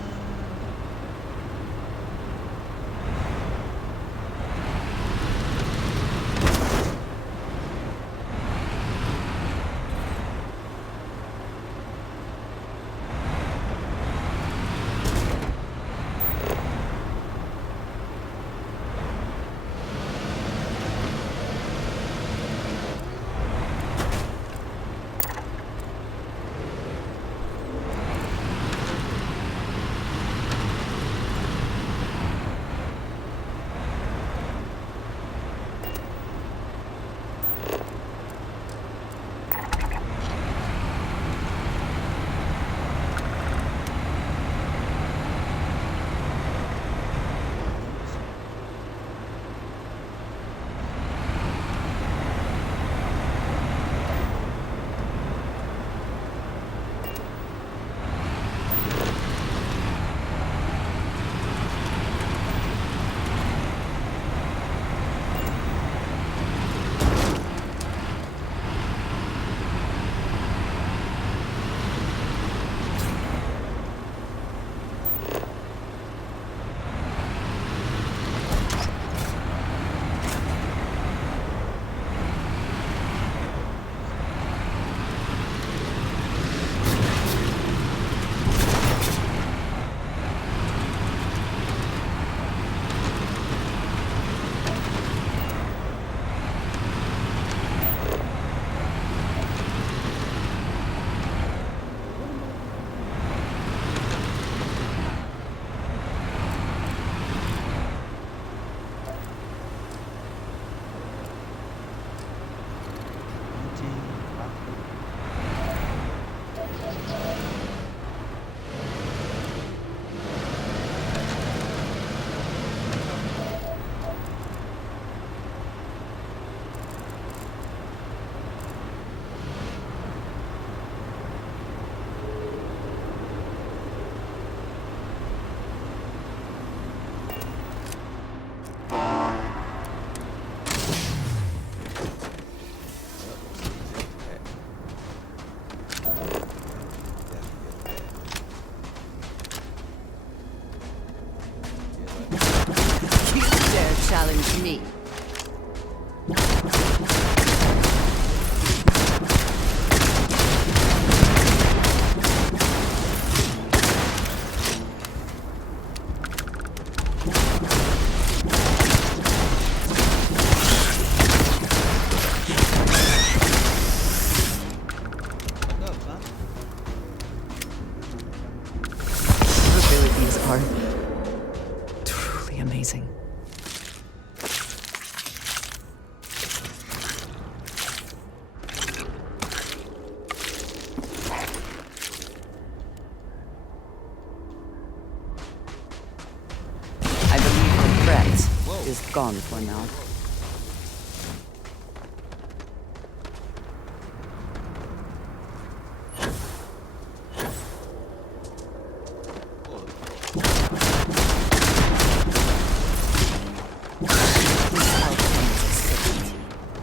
gone for now.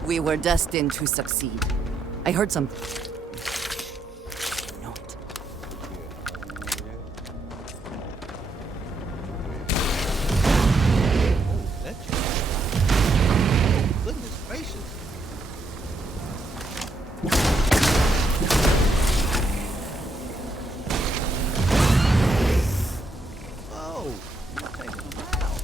We were destined to succeed. I heard some... Note. Goodness gracious. Oh, you're taking them out.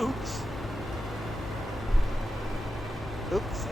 Oops. Oops.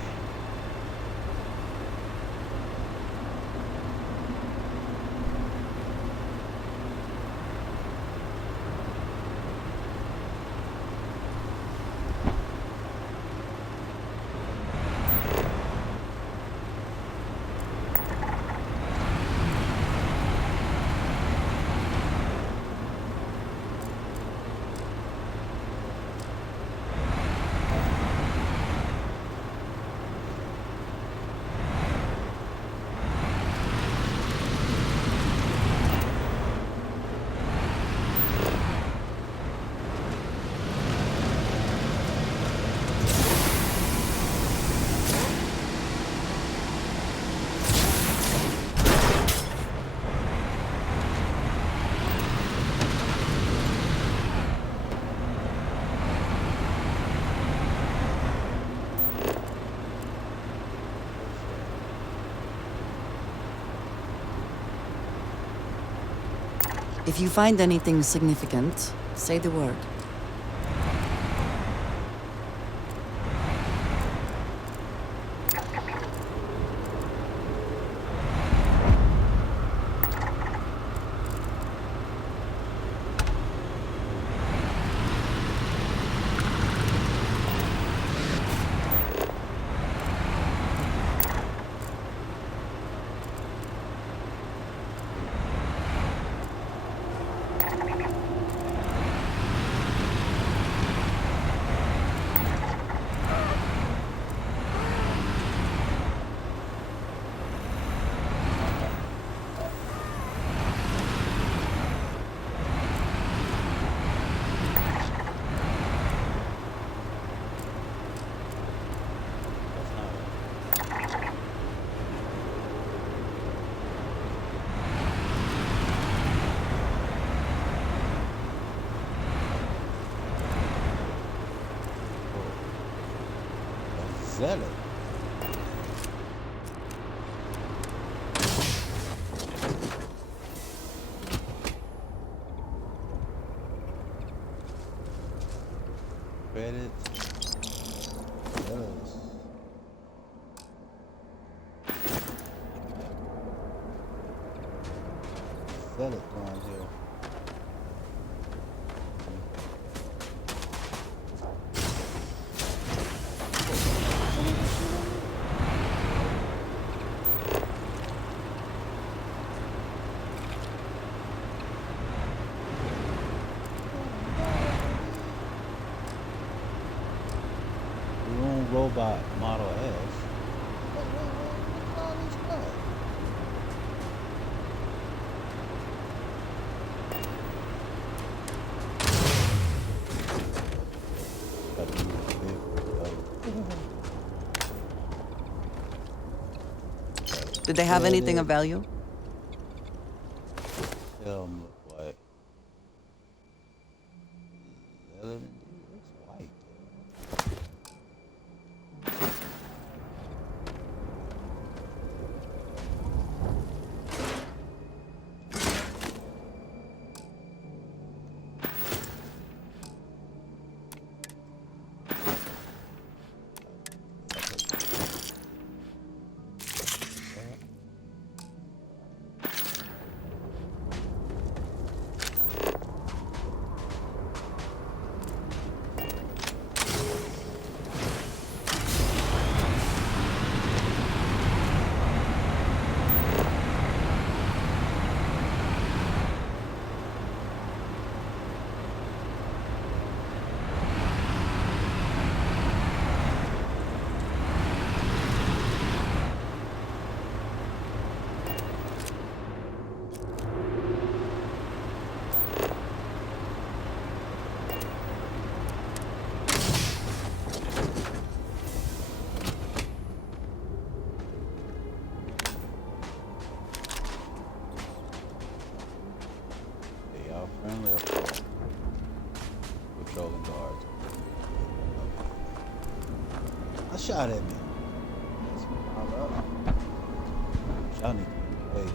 If you find anything significant, say the word. Zealot. Credits. Yes. Zealot down here. Robot Model S. What's all this stuff? Did they have anything of value? Look like looks white. shot at me. That's all up. Y'all need to be away.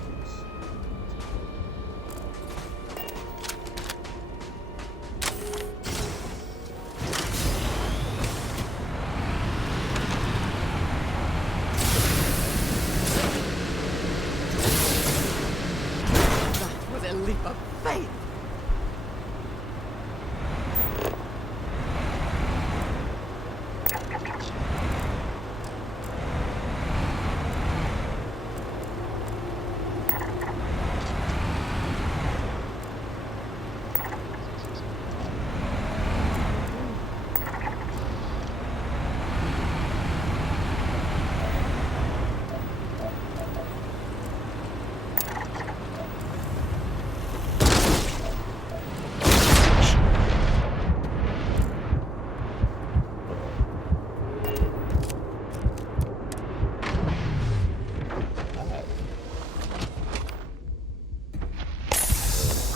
With a leap of faith.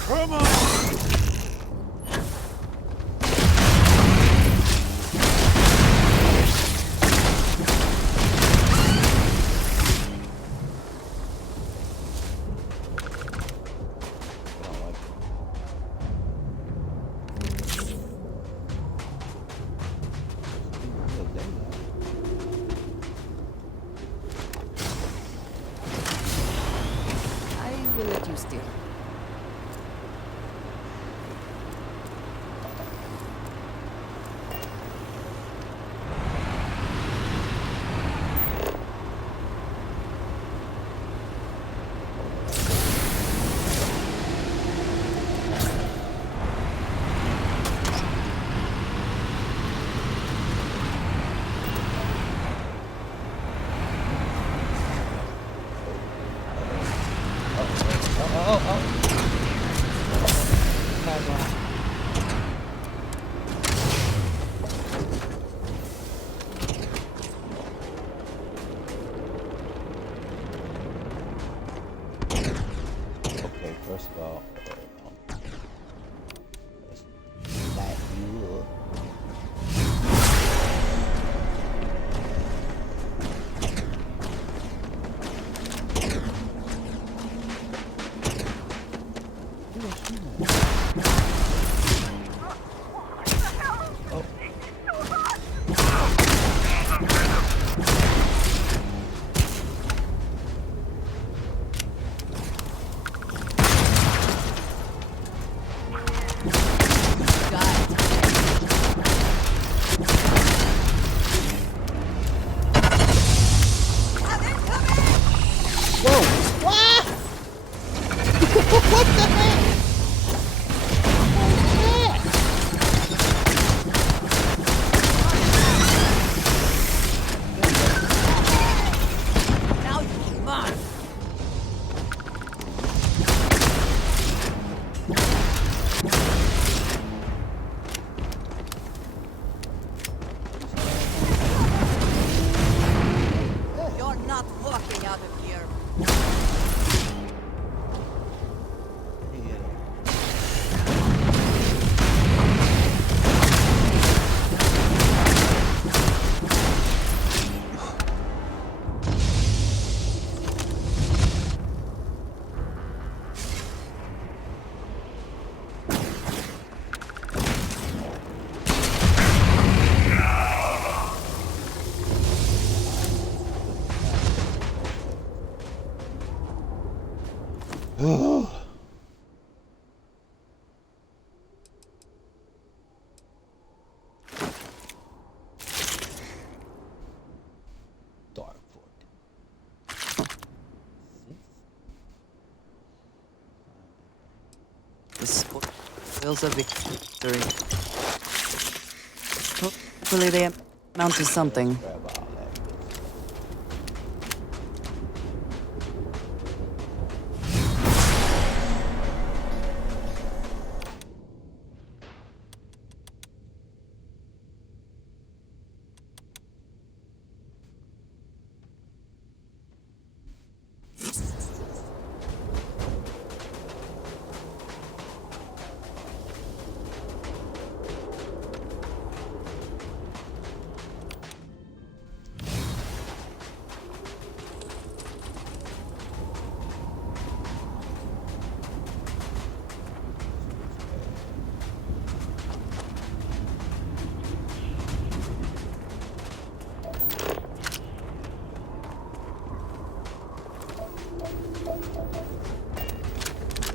Come on! I will let you steal. Okay, first of all, let's light you up. You're not walking out of here. The spoils of victory. Hopefully they amount to something.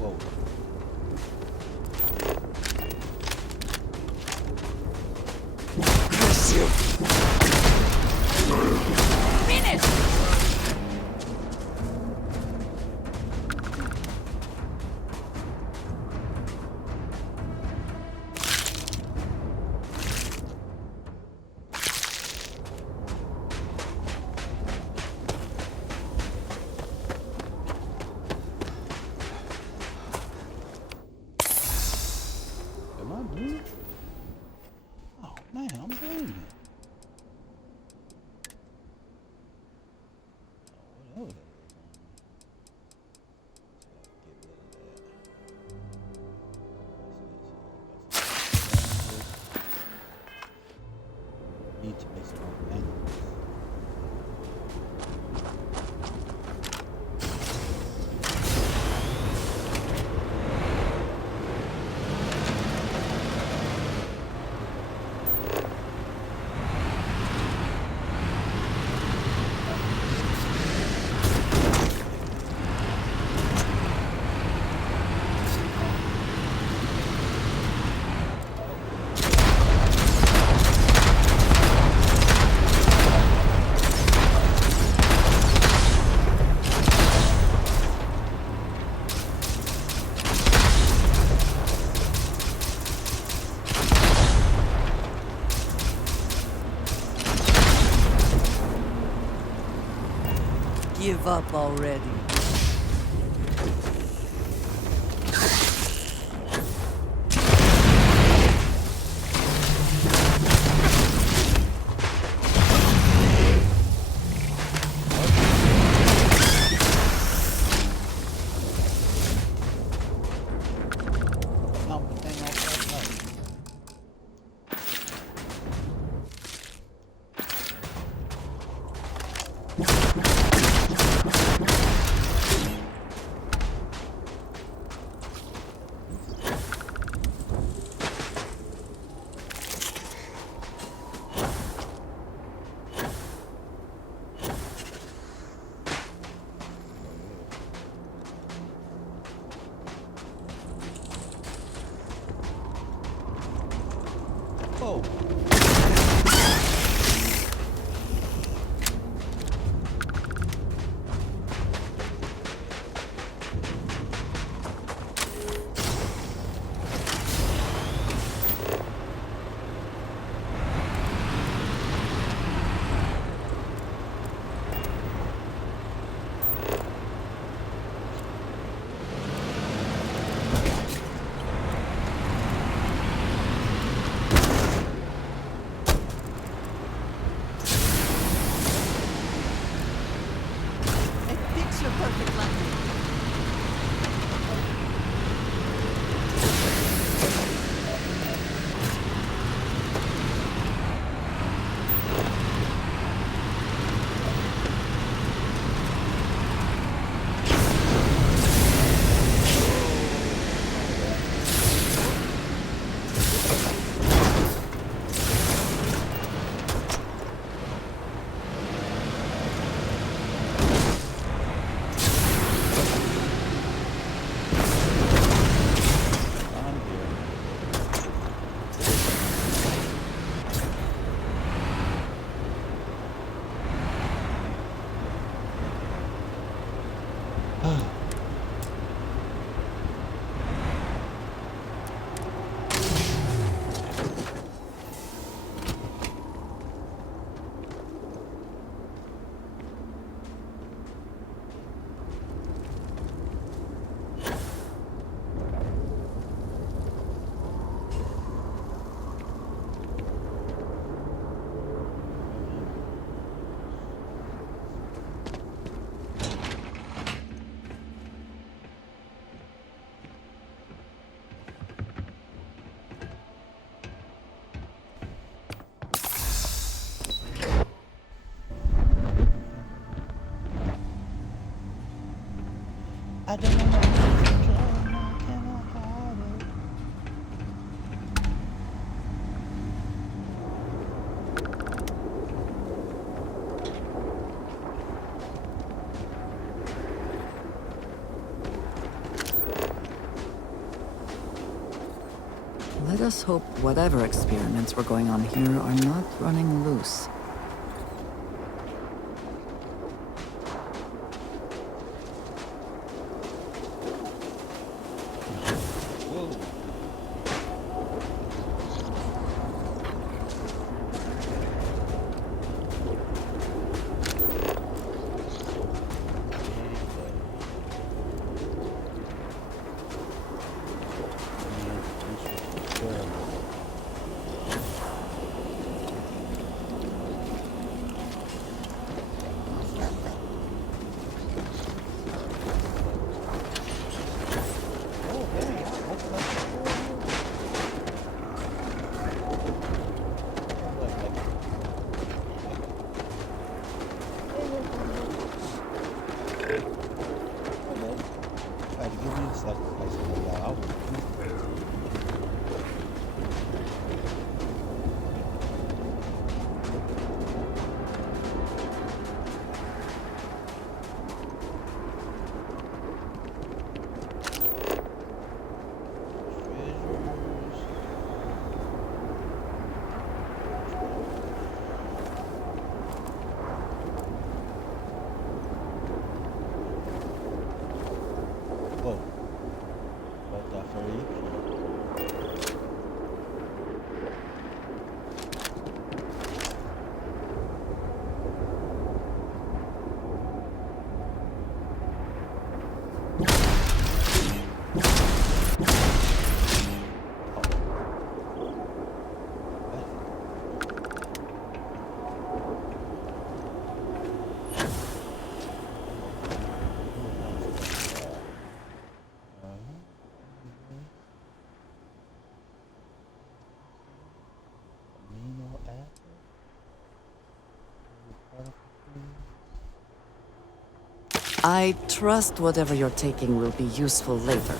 Whoa. Finish! Am I bleeding? Oh man, I'm bleeding. Oh, whatever that is on me. Need to make some more bandages. Give up already. Oh. Picture perfect like I don't know. us hope whatever experiments were going on here are not running loose. I trust whatever you're taking will be useful later.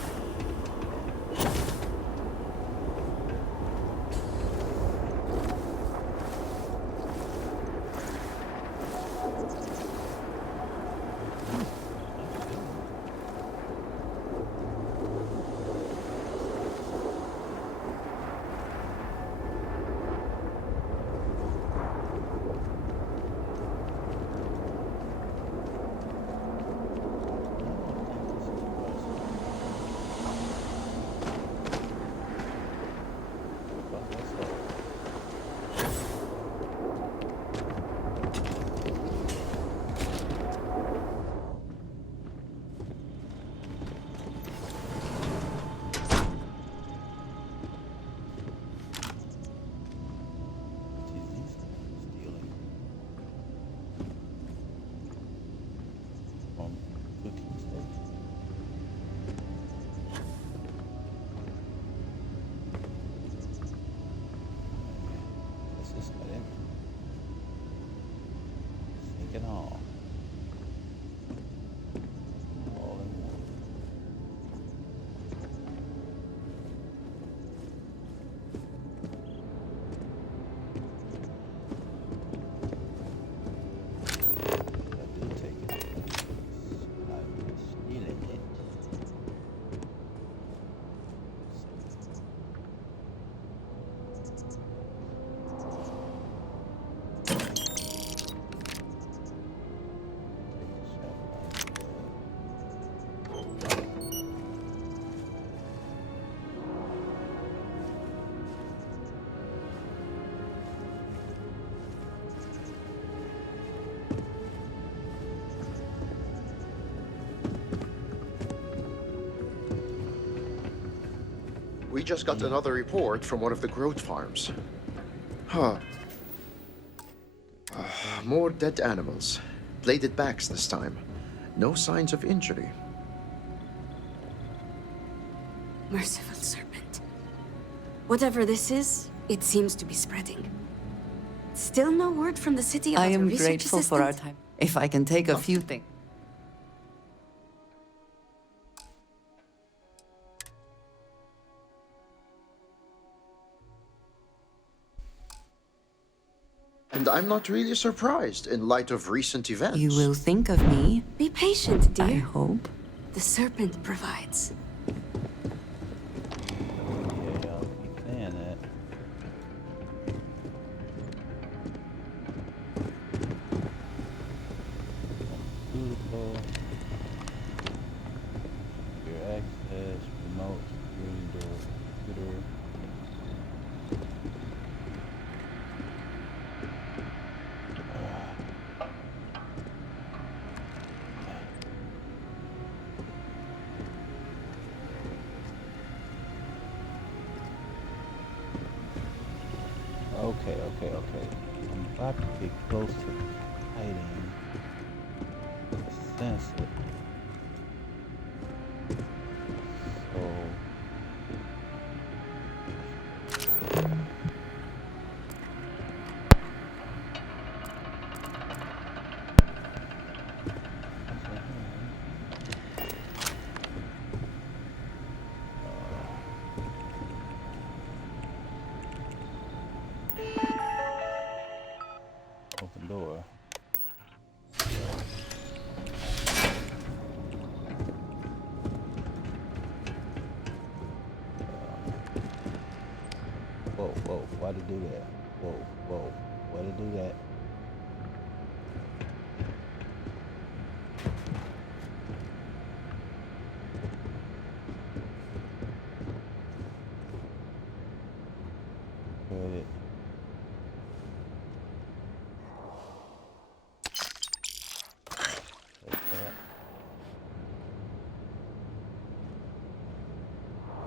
We just got another report from one of the growth farms. Huh. More dead animals. Bladed backs this time. No signs of injury. Merciful serpent. Whatever this is, it seems to be spreading. Still no word from the city about I a am research grateful for our assistant? time. If I can take a few things. And I'm not really surprised in light of recent events. You will think of me. Be patient, dear. I hope. The serpent provides. Yeah, y'all keep saying that. Okay. I'm about to get close to hiding. Sense it. So. Open door. Whoa, why'd it do that? Whoa, why'd it do that? Credit. Take that.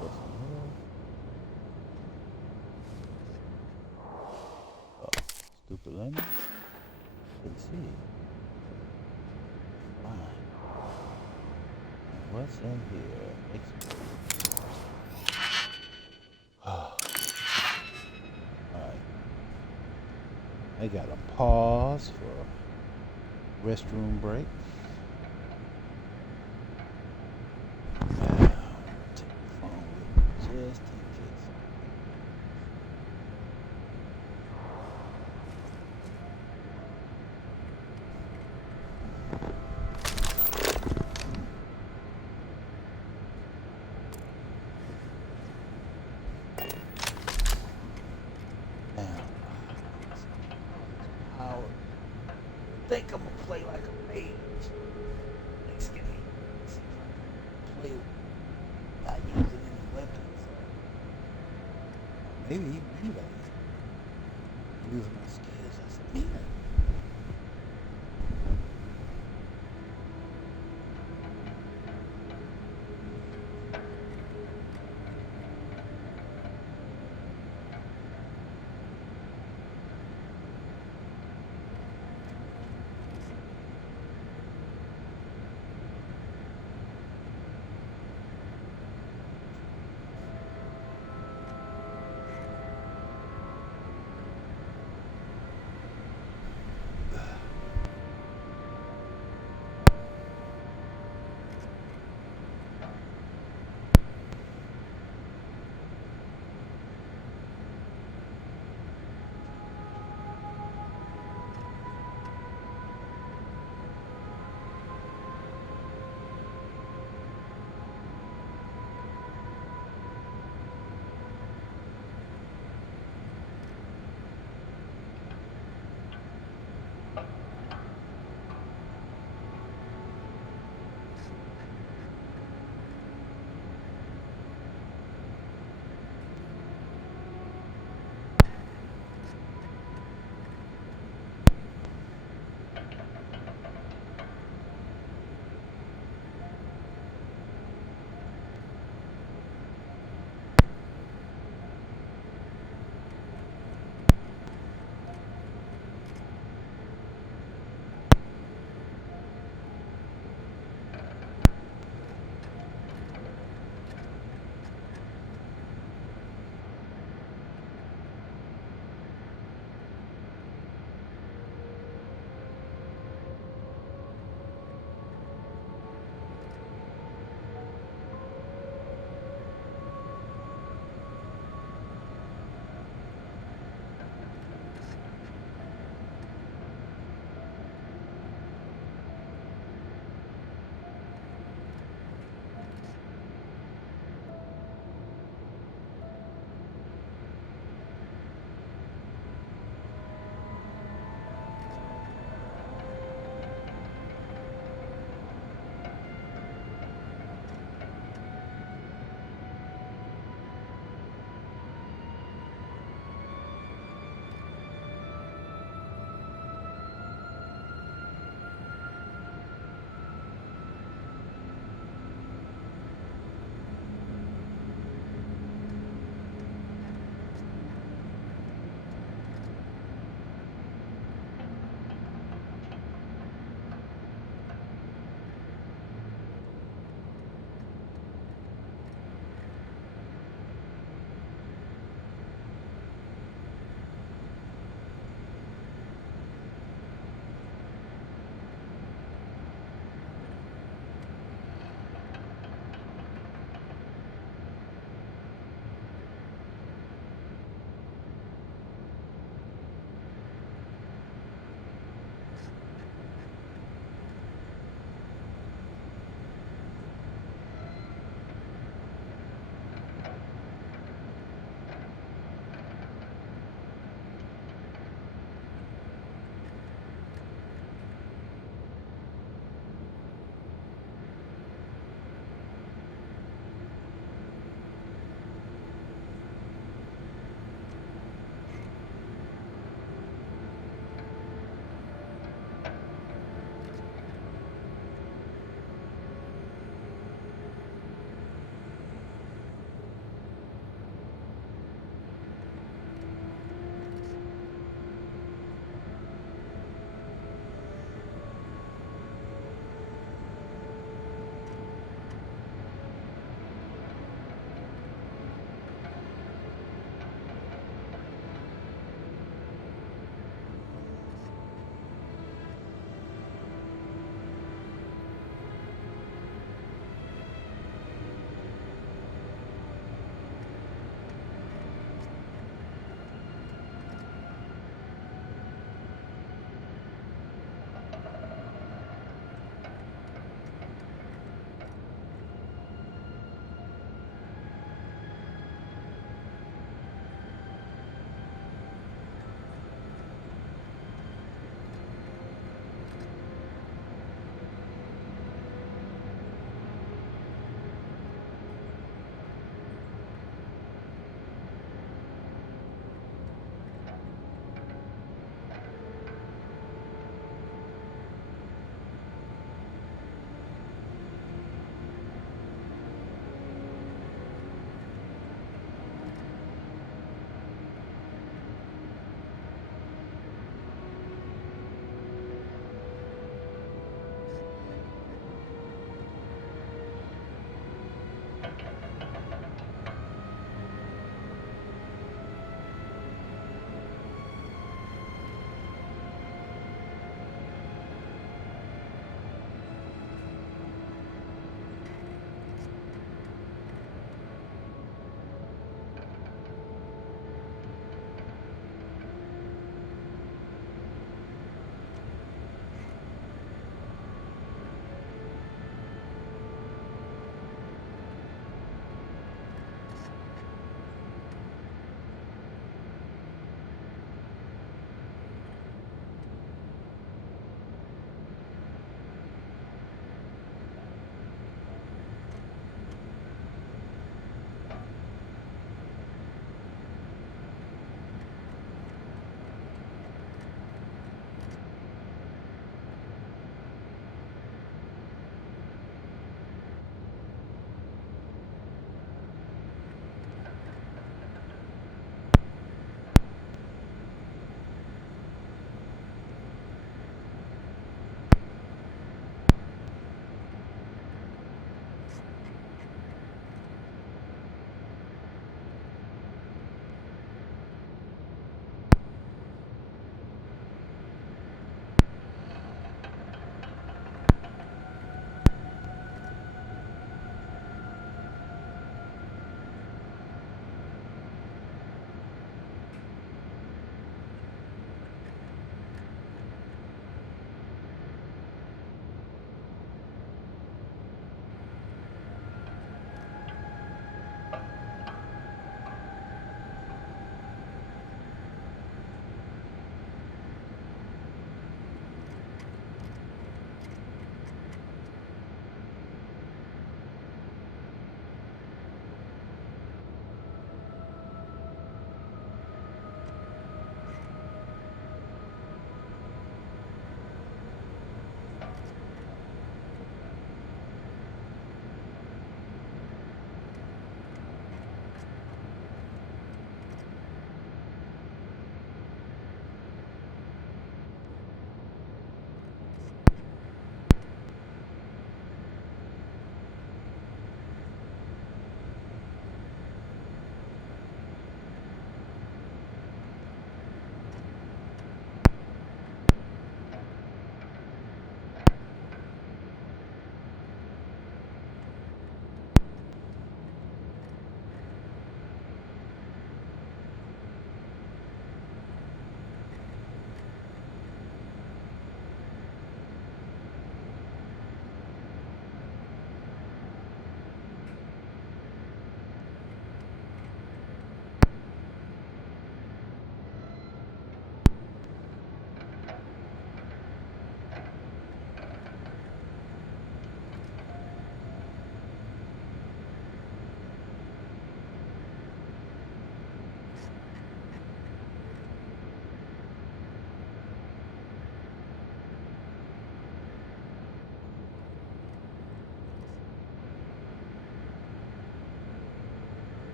Put some more. Oh, stupid lemon. Didn't see it. Fine. What's in here? Export. Alright. I got a pause for restroom break. Now, take the phone with me just in case. I think I'm gonna play like a mage. Next game. See if I can play not using any weapons. Maybe I use my skills as a demon.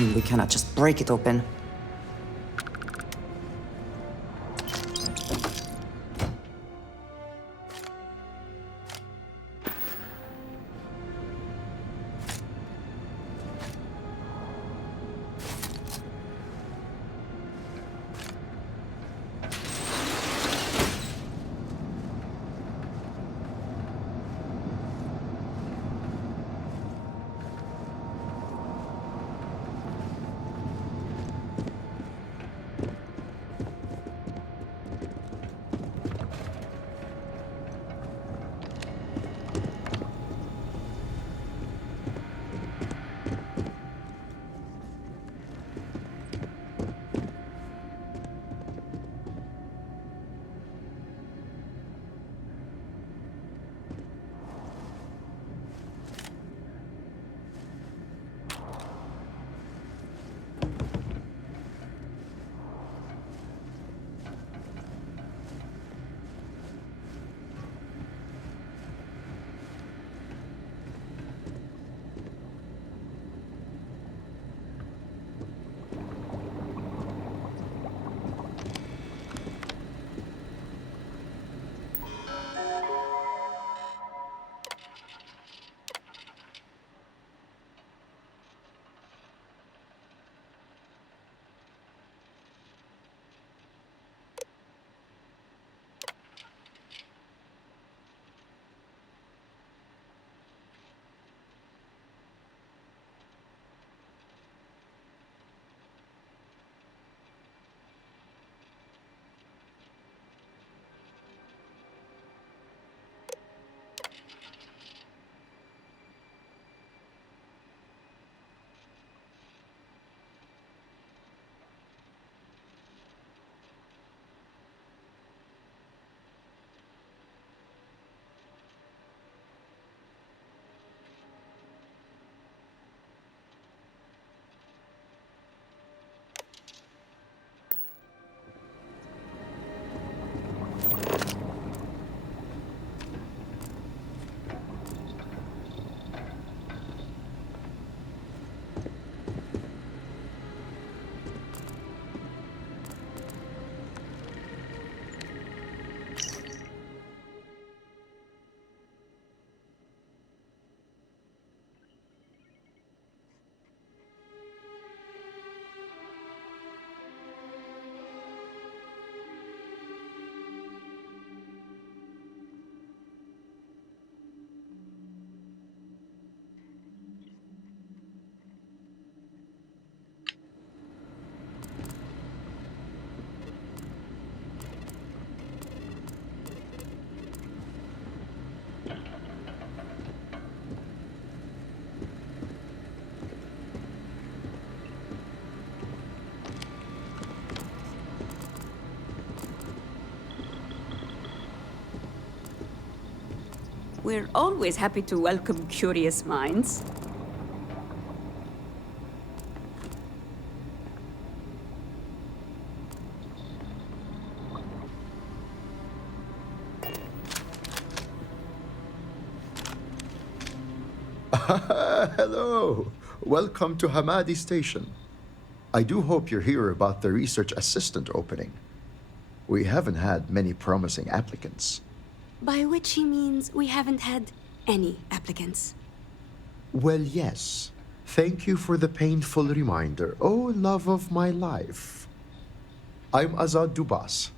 mean, we cannot just break it open. We're always happy to welcome curious minds. Hello. Welcome to Hamadi Station. I do hope you're here about the research assistant opening. We haven't had many promising applicants. By which he means we haven't had any applicants. Well, yes. Thank you for the painful reminder. Oh, love of my life. I'm Azad Dubas.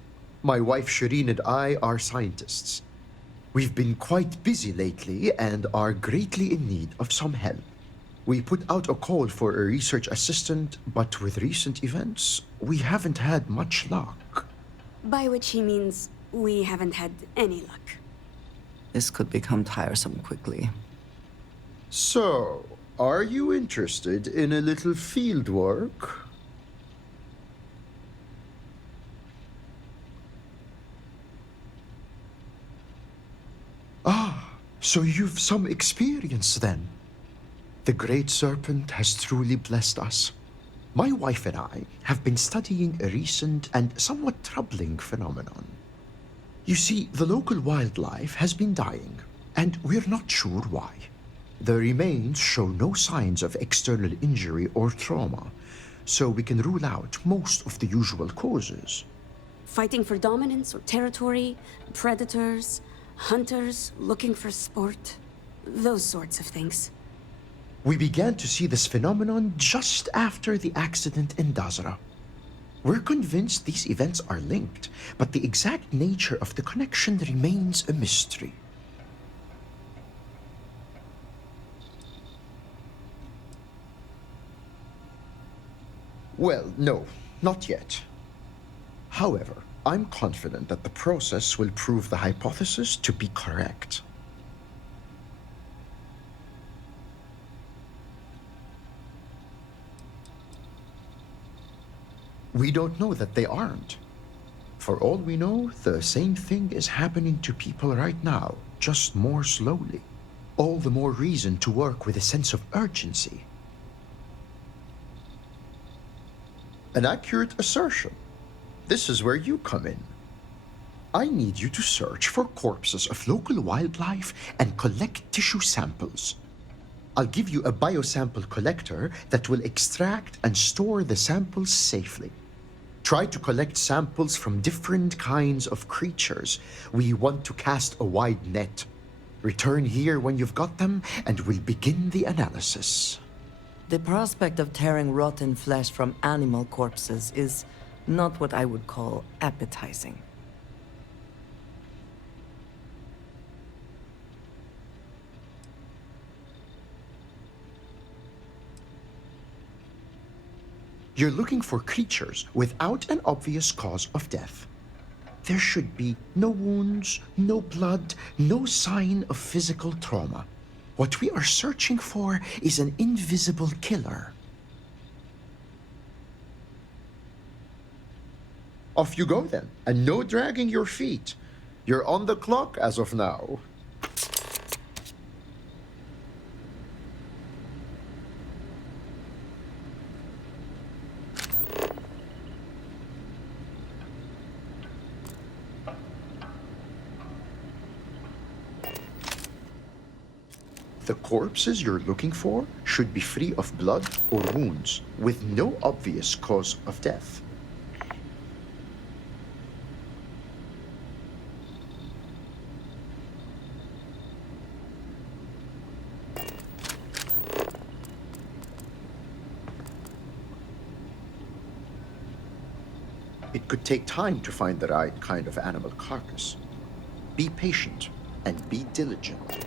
My wife Shireen and I are scientists. We've been quite busy lately and are greatly in need of some help. We put out a call for a research assistant, but with recent events, we haven't had much luck. By which he means we haven't had any luck. This could become tiresome quickly. So, are you interested in a little field work? Ah, so you've some experience then. The Great Serpent has truly blessed us. My wife and I have been studying a recent and somewhat troubling phenomenon. You see, the local wildlife has been dying, and we're not sure why. The remains show no signs of external injury or trauma, so we can rule out most of the usual causes. Fighting for dominance or territory, predators, hunters looking for sport, those sorts of things. We began to see this phenomenon just after the accident in Dazra. We're convinced these events are linked, but the exact nature of the connection remains a mystery. Well, no, not yet. However, I'm confident that the process will prove the hypothesis to be correct. We don't know that they aren't. For all we know, the same thing is happening to people right now, just more slowly. All the more reason to work with a sense of urgency. An accurate assertion. This is where you come in. I need you to search for corpses of local wildlife and collect tissue samples. I'll give you a biosample collector that will extract and store the samples safely. Try to collect samples from different kinds of creatures. We want to cast a wide net. Return here when you've got them, and we'll begin the analysis. The prospect of tearing rotten flesh from animal corpses is not what I would call appetizing. You're looking for creatures without an obvious cause of death. There should be no wounds, no blood, no sign of physical trauma. What we are searching for is an invisible killer. Off you go then, and no dragging your feet. You're on the clock as of now. The corpses you're looking for should be free of blood or wounds, with no obvious cause of death. It could take time to find the right kind of animal carcass. Be patient and be diligent.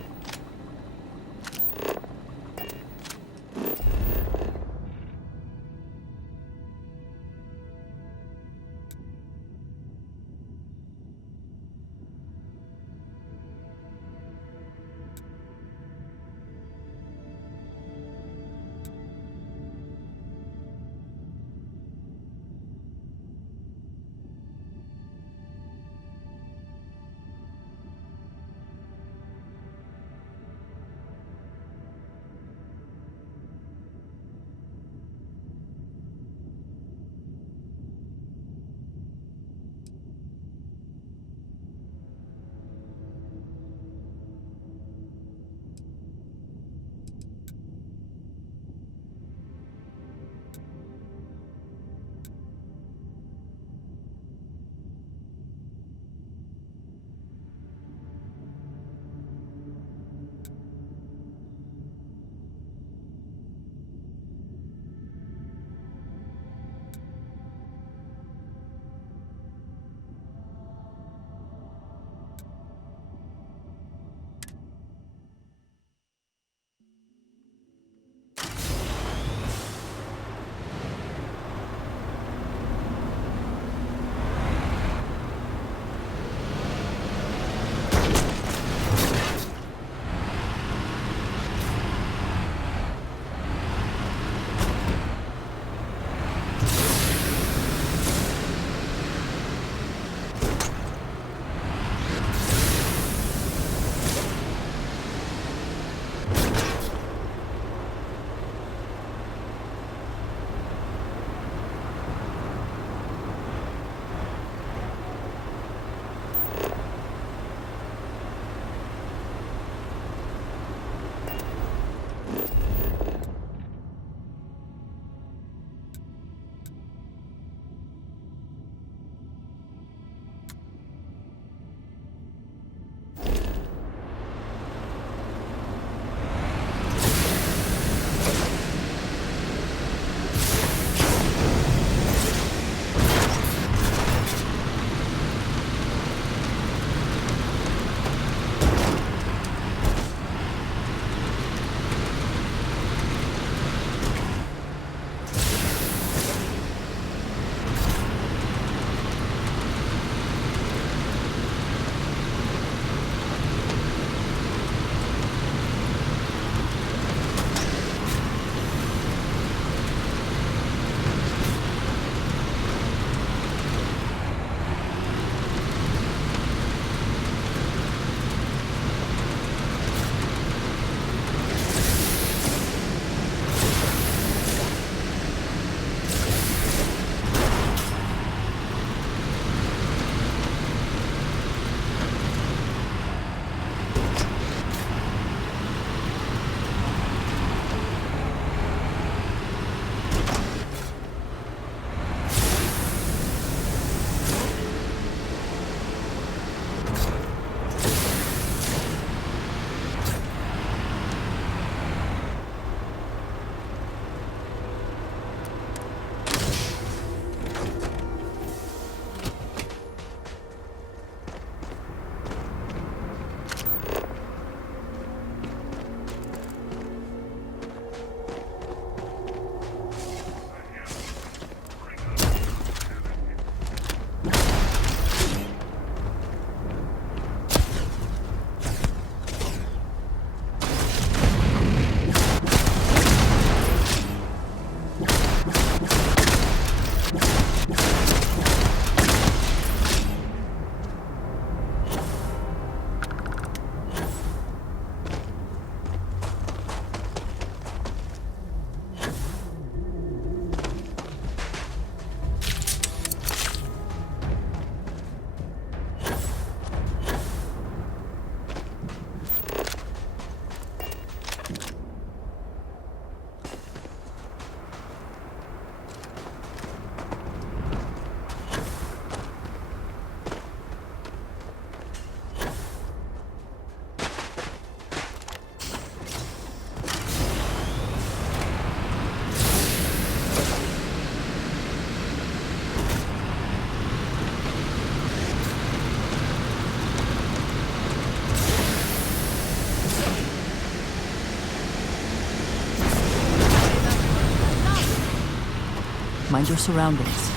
Mind your surroundings.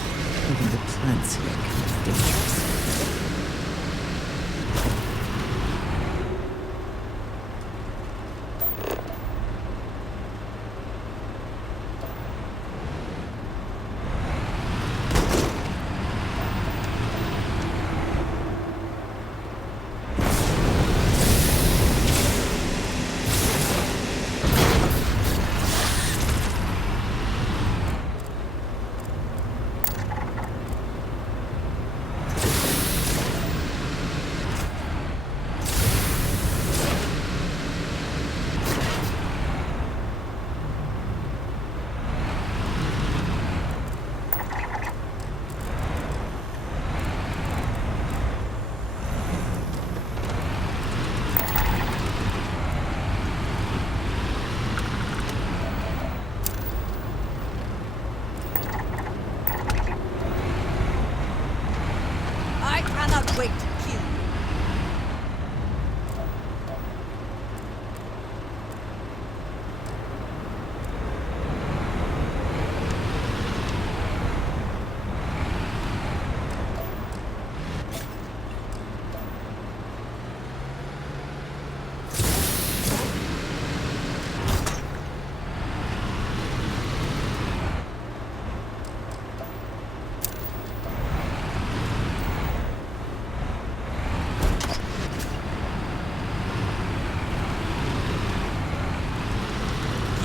Even the plants here can be dangerous. I cannot wait to kill you.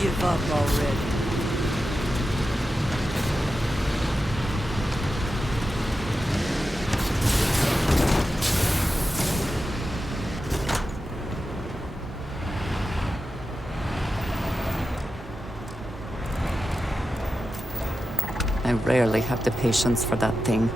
Give up already. I rarely have the patience for that thing.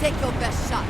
Take your best shot.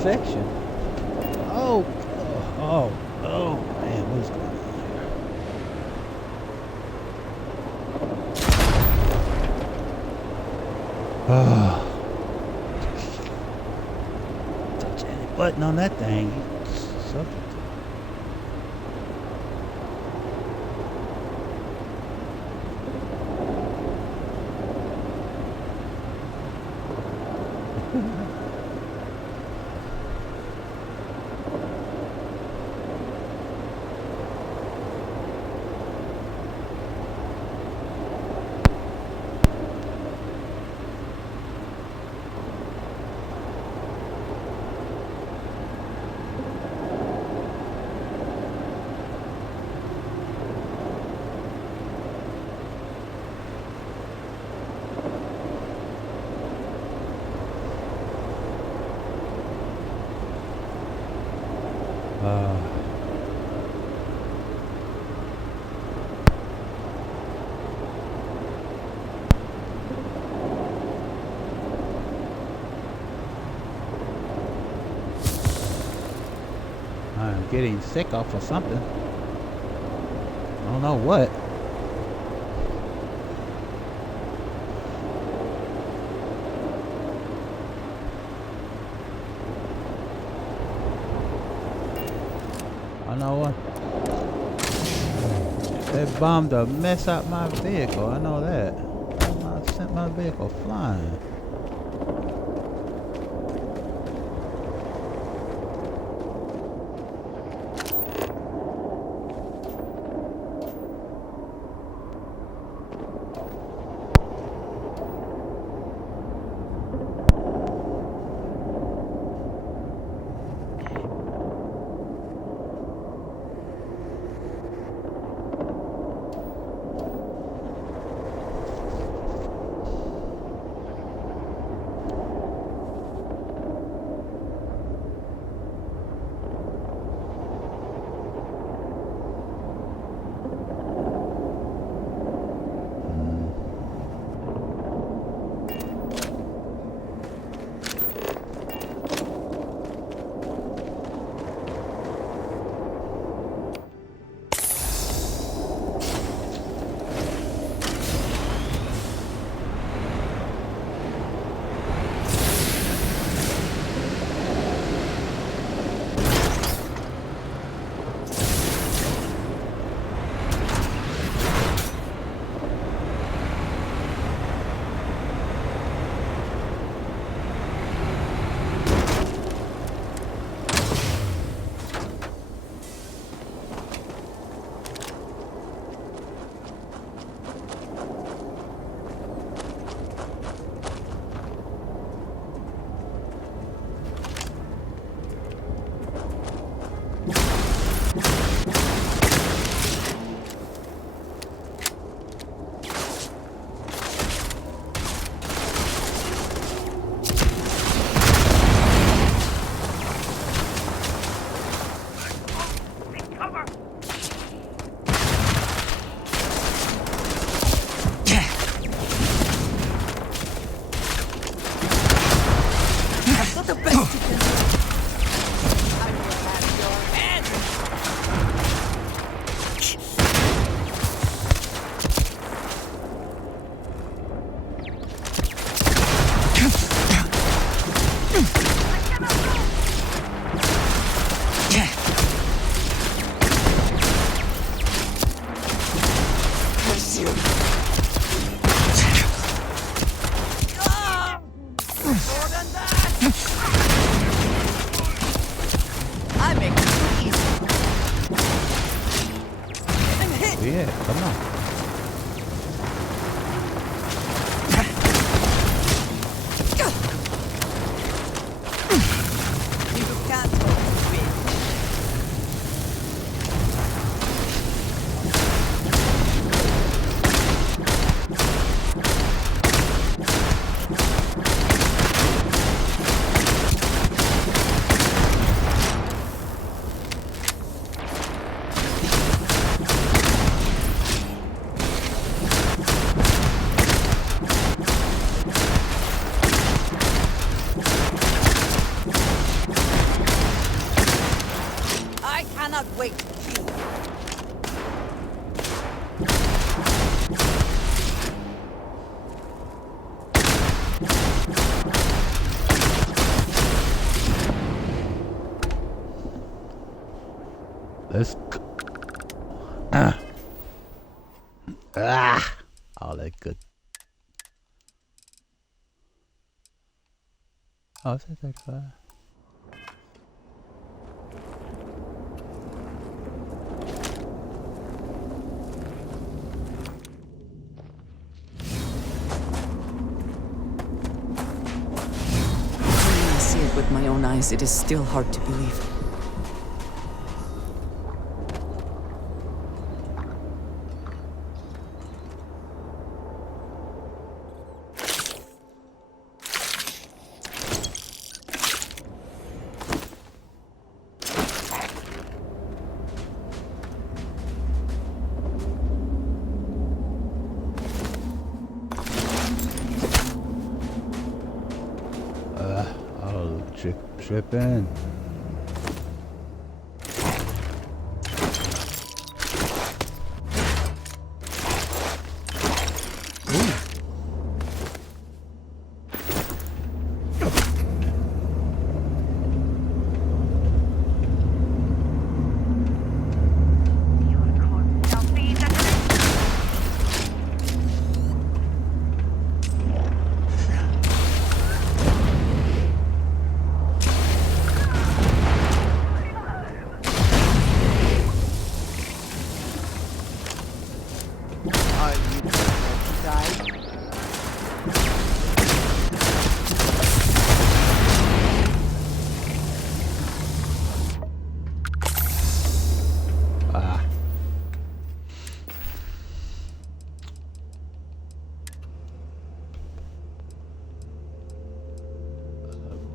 infection. Oh, man, what's going on here? Touch any button on that thing. Something. I'm getting sick off of something. I don't know what. I know what. They bombed the mess out my vehicle. I know that. I sent my vehicle flying. wait to kill you. Let's go. All that good. Oh, it's at 35. When I see it with my own eyes, it is still hard to believe. Oh, tripping.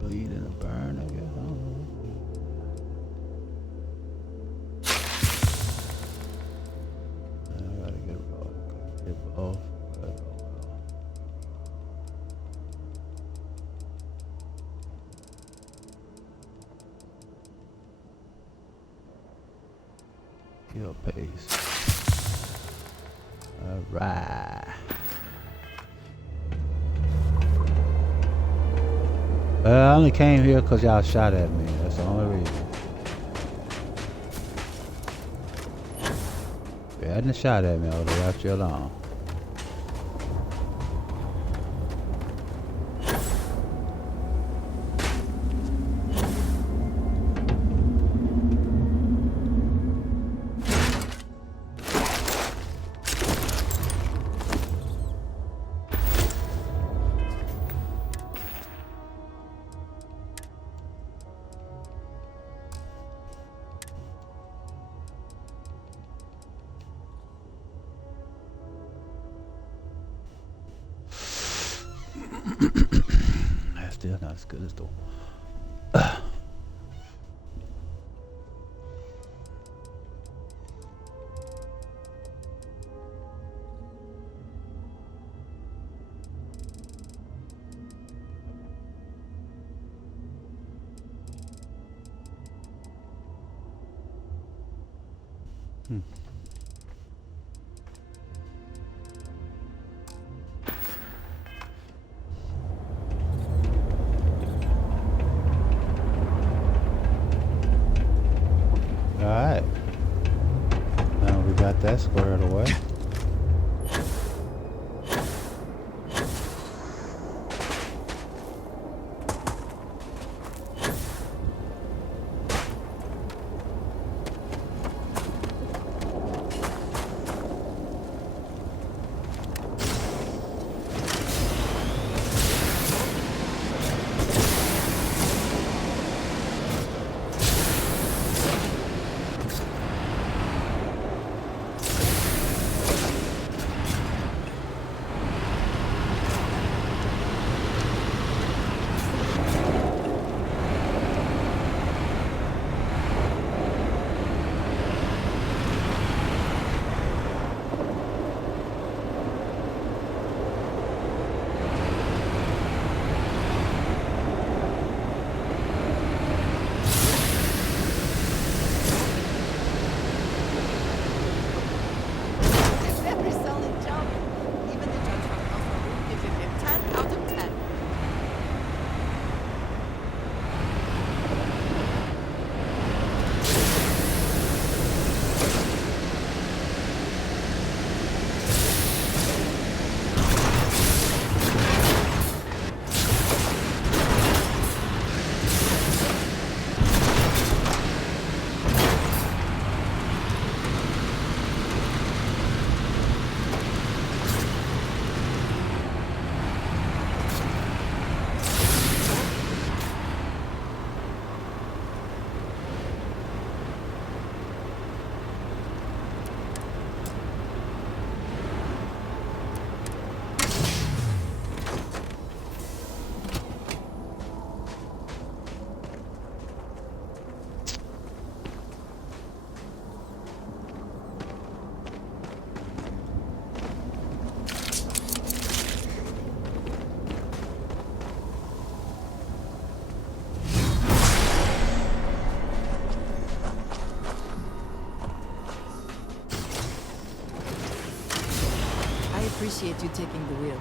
Bleed and a burn, I guess. I don't know. I gotta get both. Kill pace. Alright. I only came here because y'all shot at me. That's the only reason. If you hadn't shot at me, I would have left you alone. That's still not as good as the Alright. Now we got that squared away. appreciate you taking the wheel.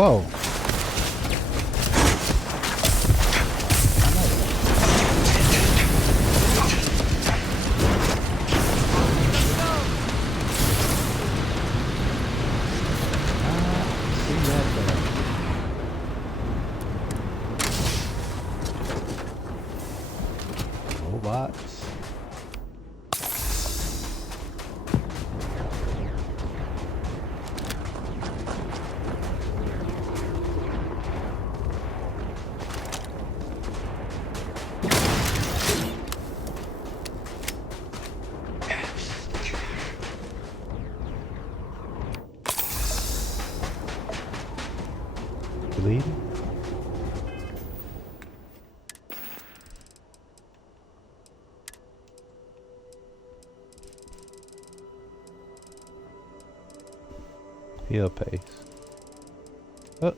Whoa. Robots. Bleeding? Heal pace. Oh.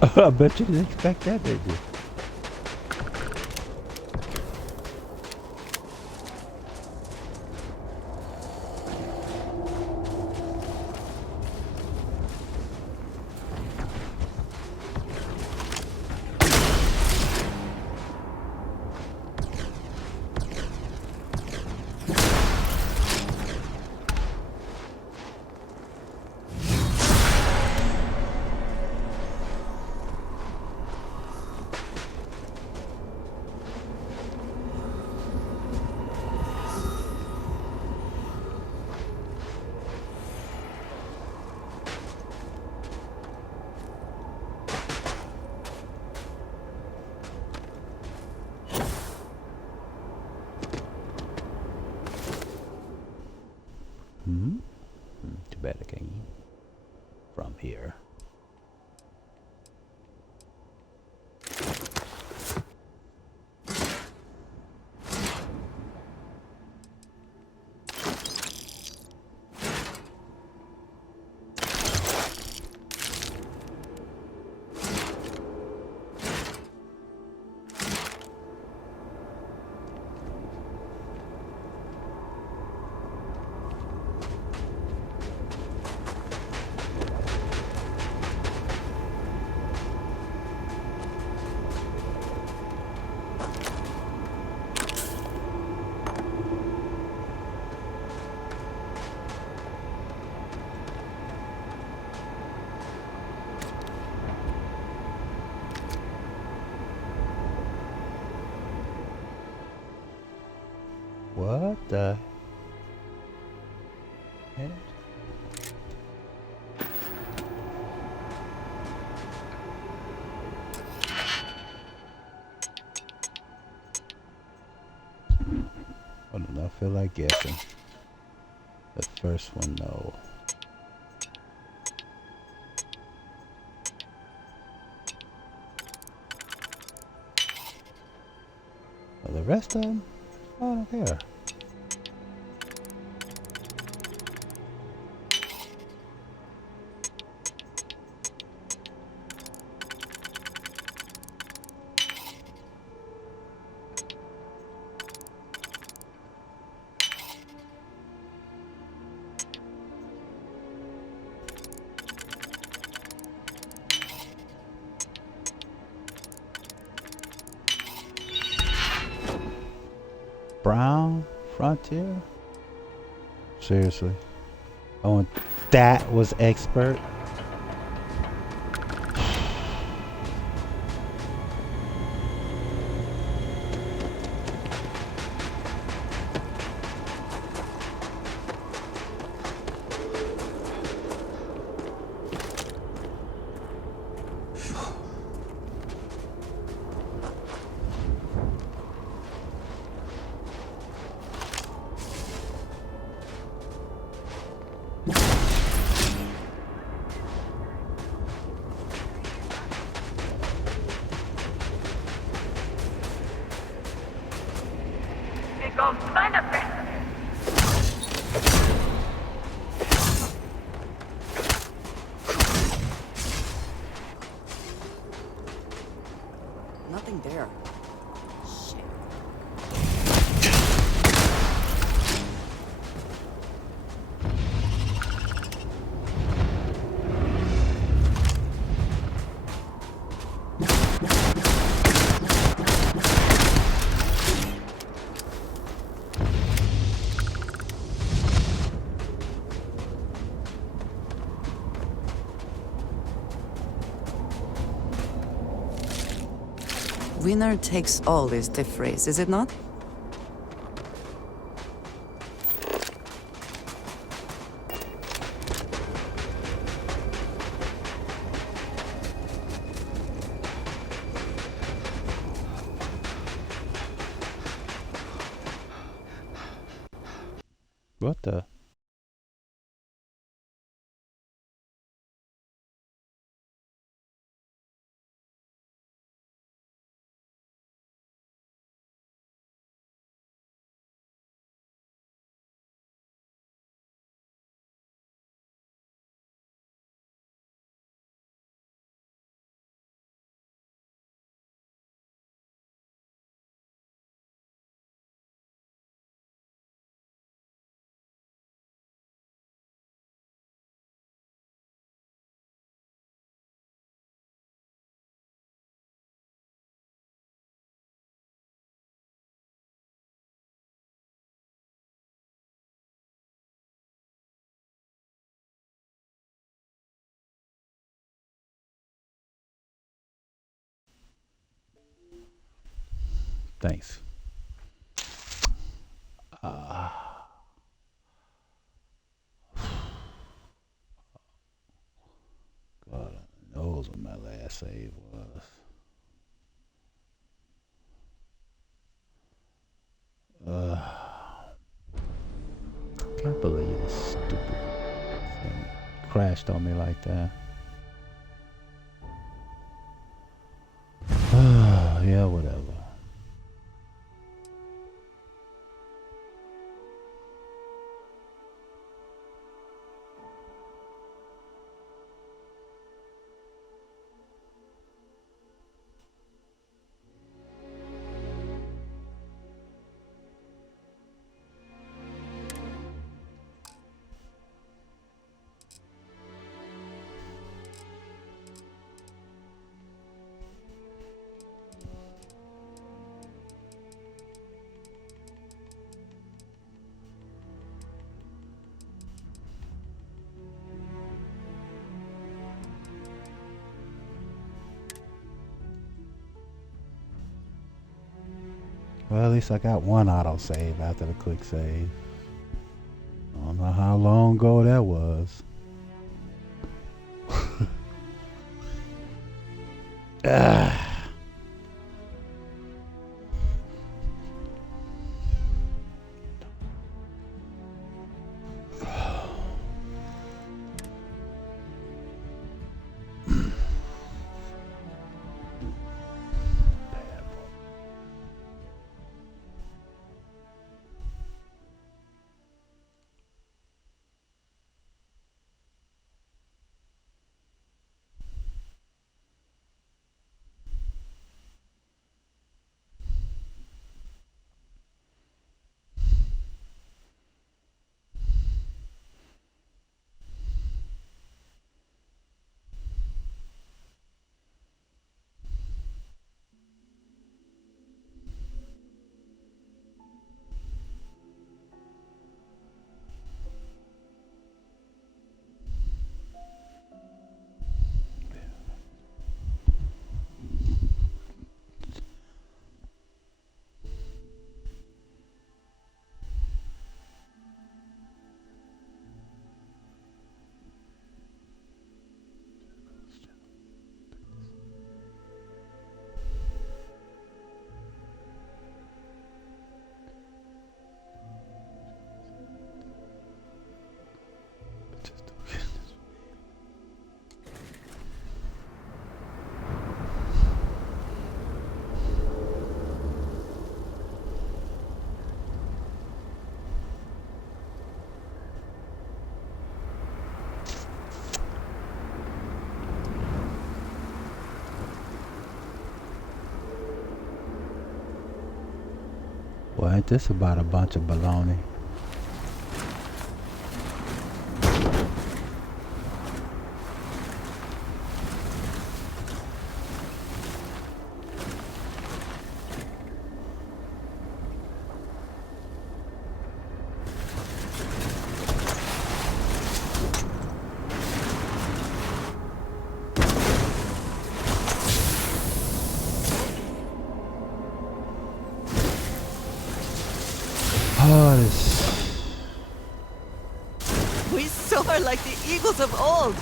I bet you didn't expect that, did you? Too bad I can't from here. What the heck? I don't know, I feel like guessing. The first one, no. Well, the rest of them, I don't care. Brown Frontier? Seriously? Oh, that was expert? Nothing there. Shit. Winner takes all is the phrase, is it not? What the? Thanks. God knows what my last save was. Can't believe this stupid thing crashed on me like that. Yeah, whatever. Well, at least I got one autosave after the quick save. I don't know how long ago that was. Well, ain't this about a bunch of baloney? Oh, this. We soar like the eagles of old.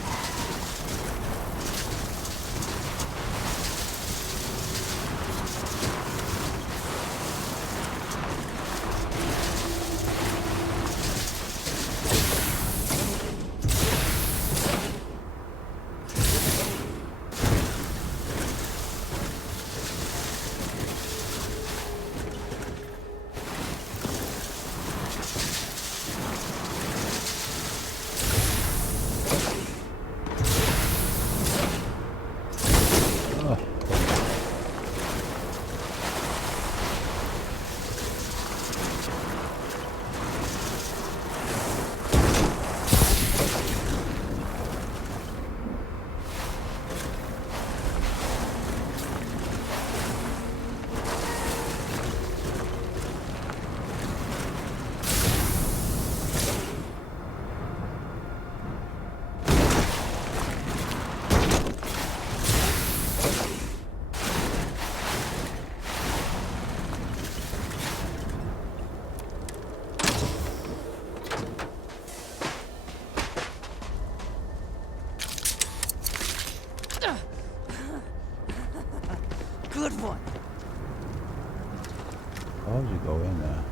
good one. Why would you go in there?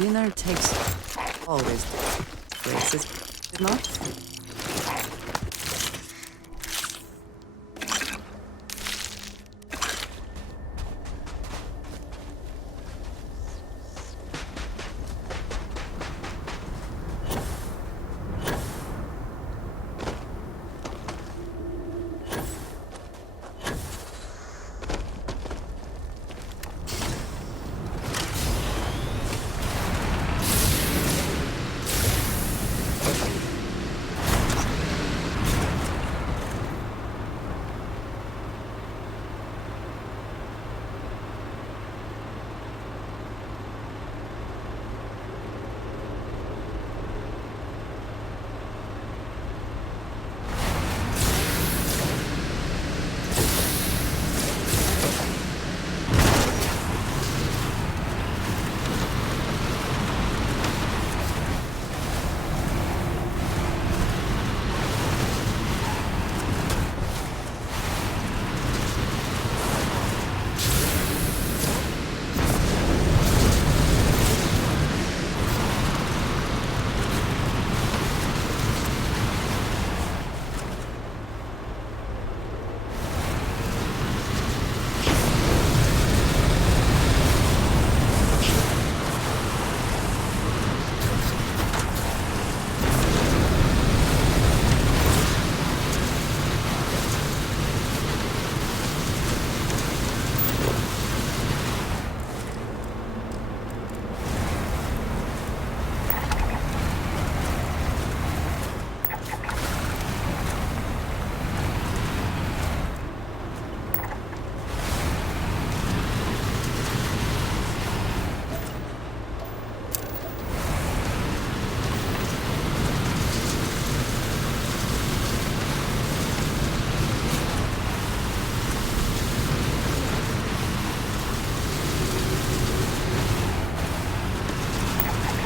Dinner takes all these places, did not?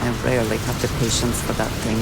I rarely have the patience for that thing.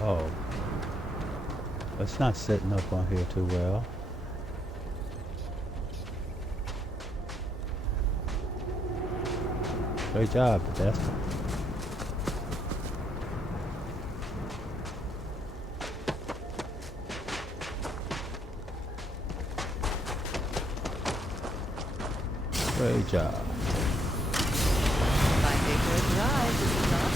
Oh. It's not sitting up on here too well. Great job, Bethesda. Great job. Might be a good ride, is it not?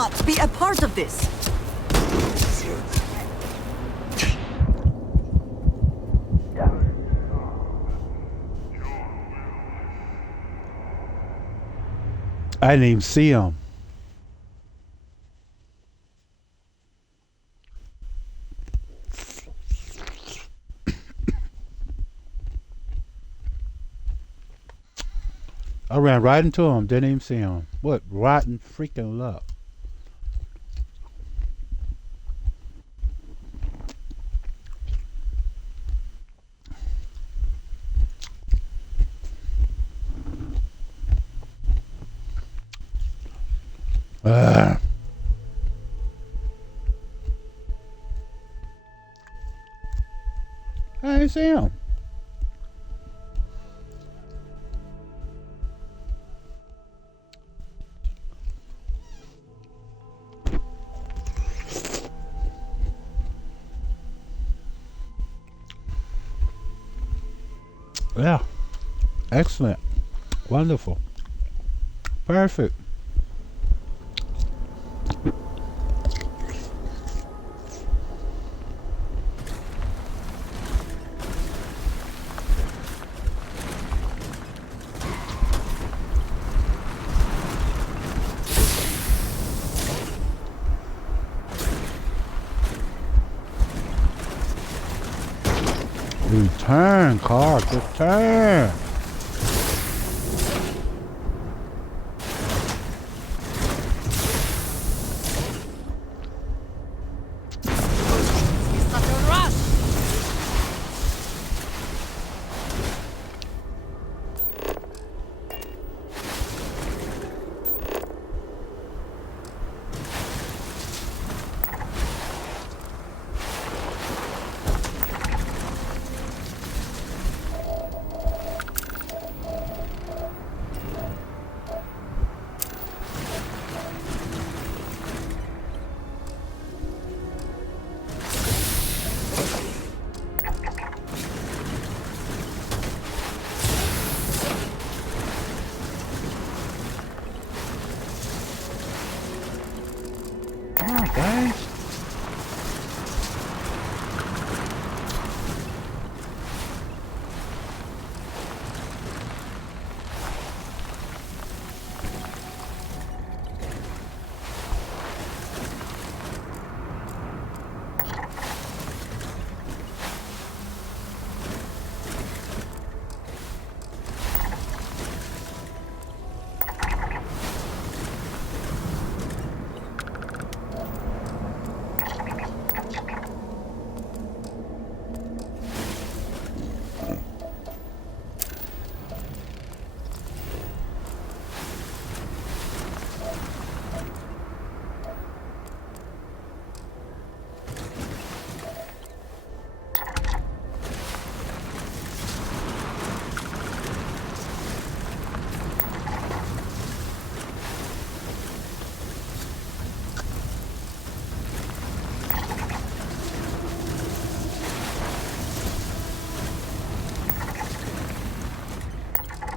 not be a part of this! I didn't even see him. I ran right into him. Didn't even see him. What rotten freaking luck. I didn't see him. Yeah. Excellent. Wonderful. Perfect. Return, car, good turn. Come on, guys.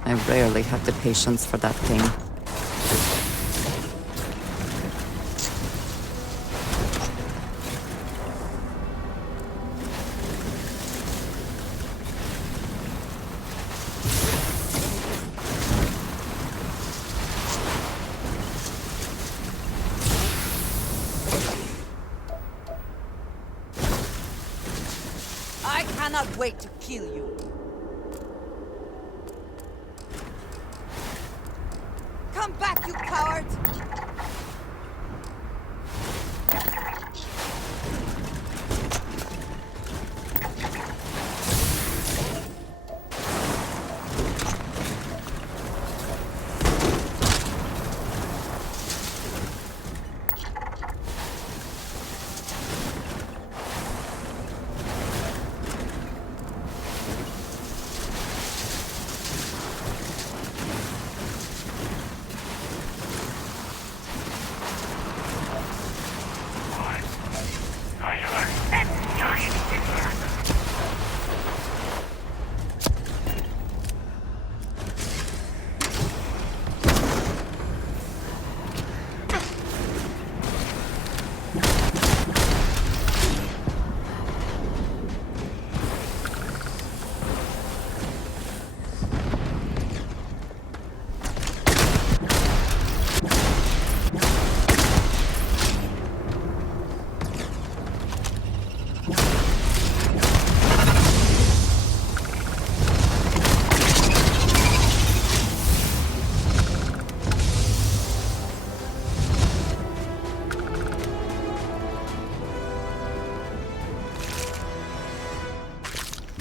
I rarely have the patience for that thing. I cannot wait to kill you. Come back, you coward!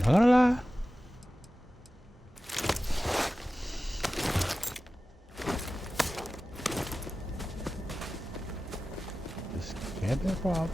Not gonna lie. This can't be a problem.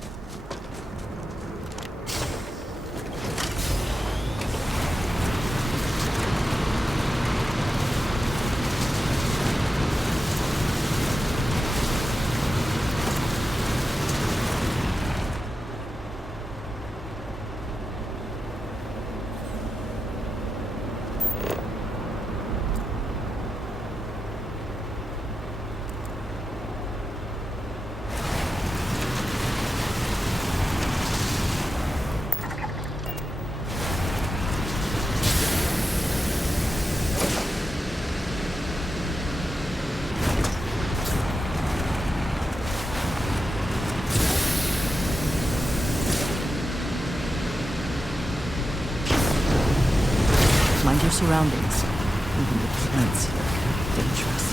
Mind your surroundings. Even the plants here are dangerous.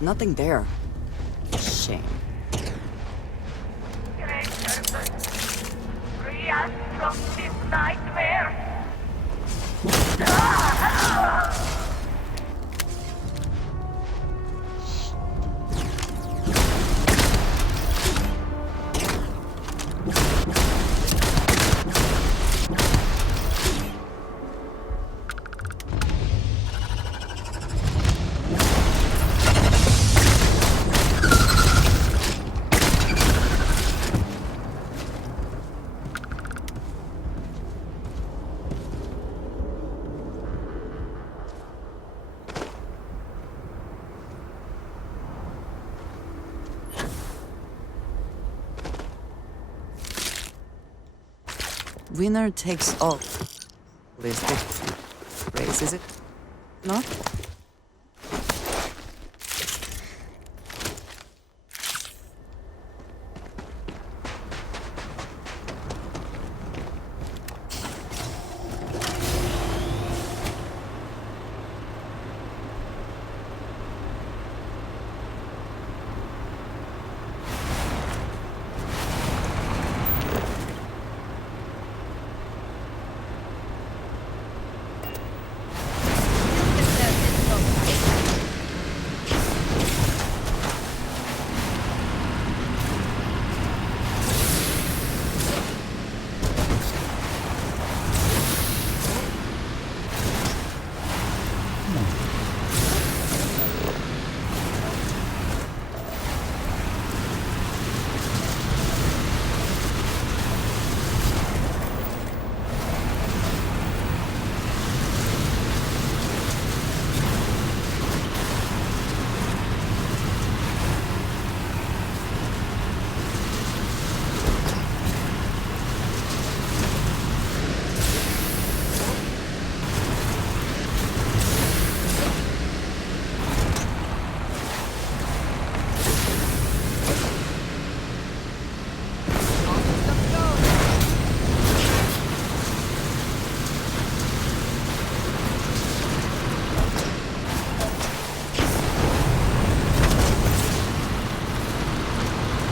Nothing there. Shame. Great Serpent, free us from this nightmare. Winner takes all. Is the race, is it? No?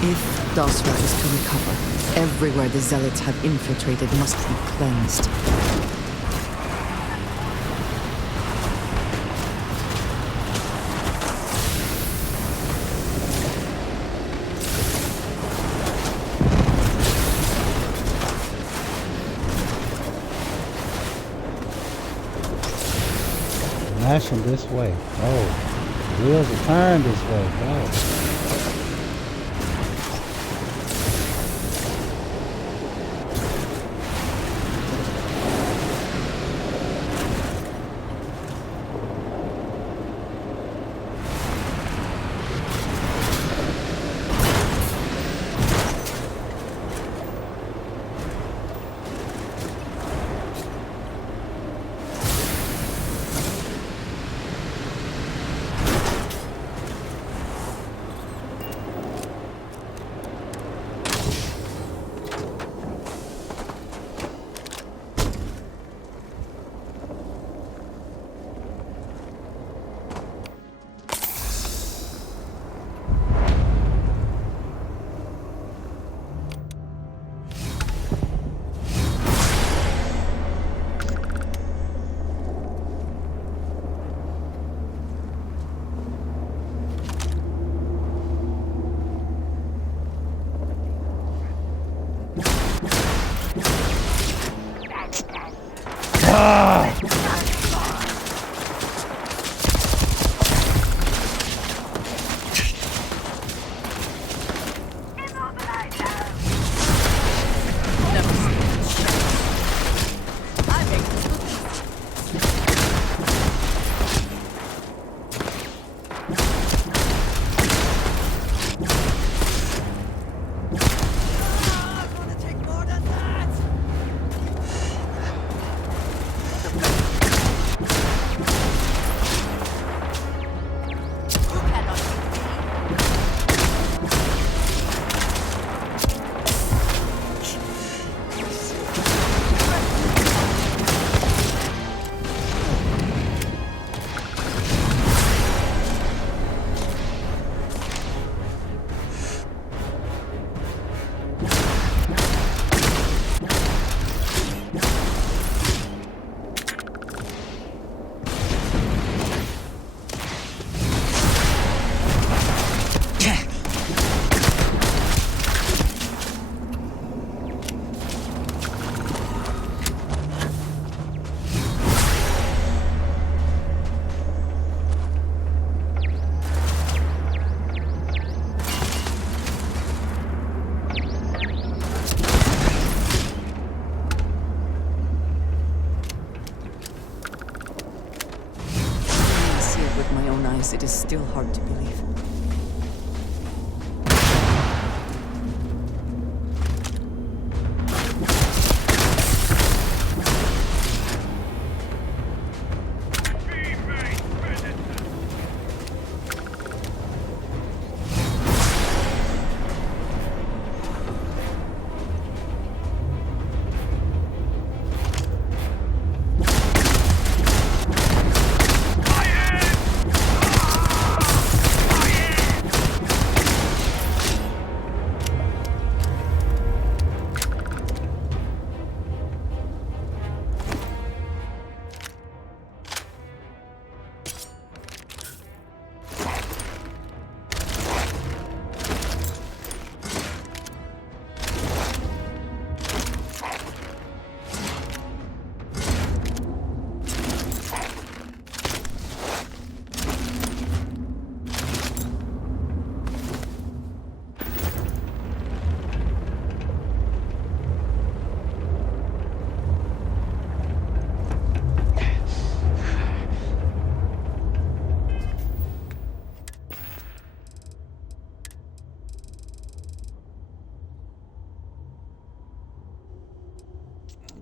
If Dosra is to recover, everywhere the Zealots have infiltrated must be cleansed. Mashing this way. Oh, the wheels are turned this way. Oh.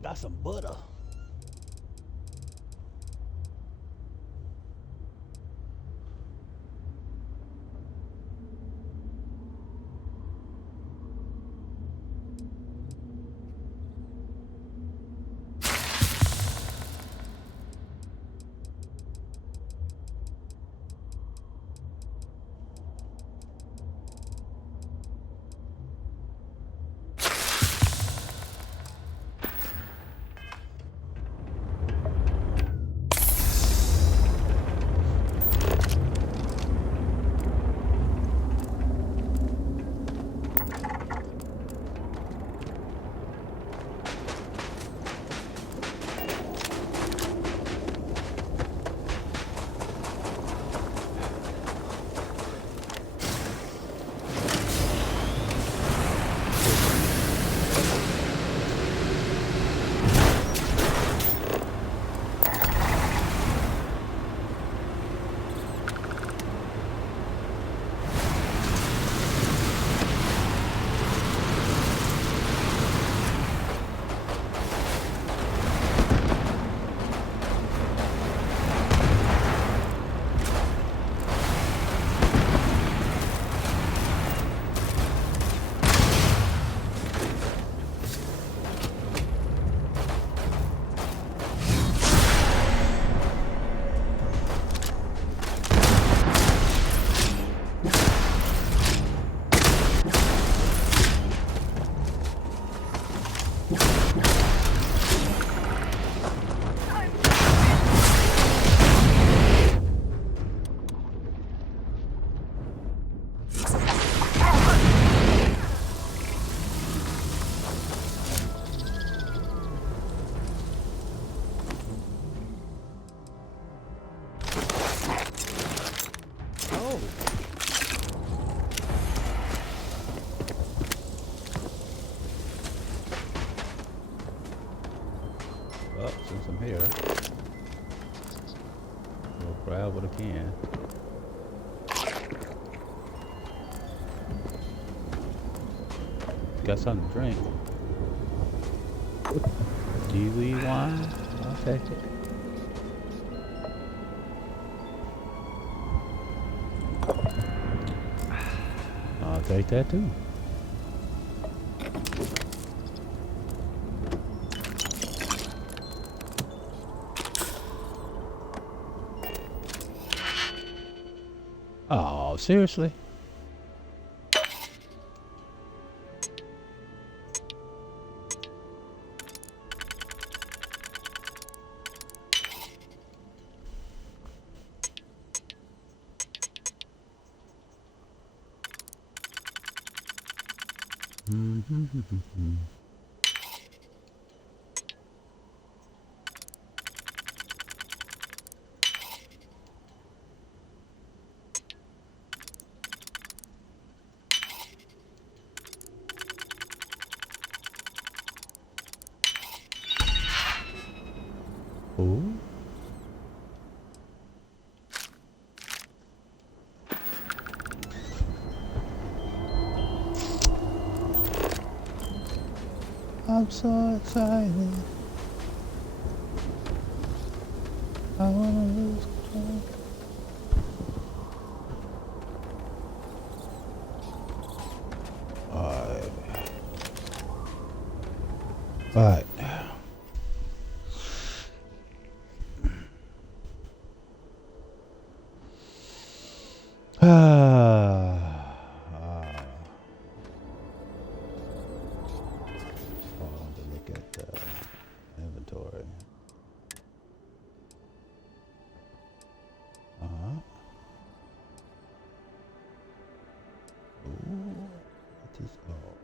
got some butter. Well, since I'm here, we'll grab what I can. Got something to drink. Kiwi wine? I'll take it. I'll take that too. Oh, seriously? Ooh. I'm so excited. I wanna lose control. Alright. Alright. Inventory. Ooh, what is all?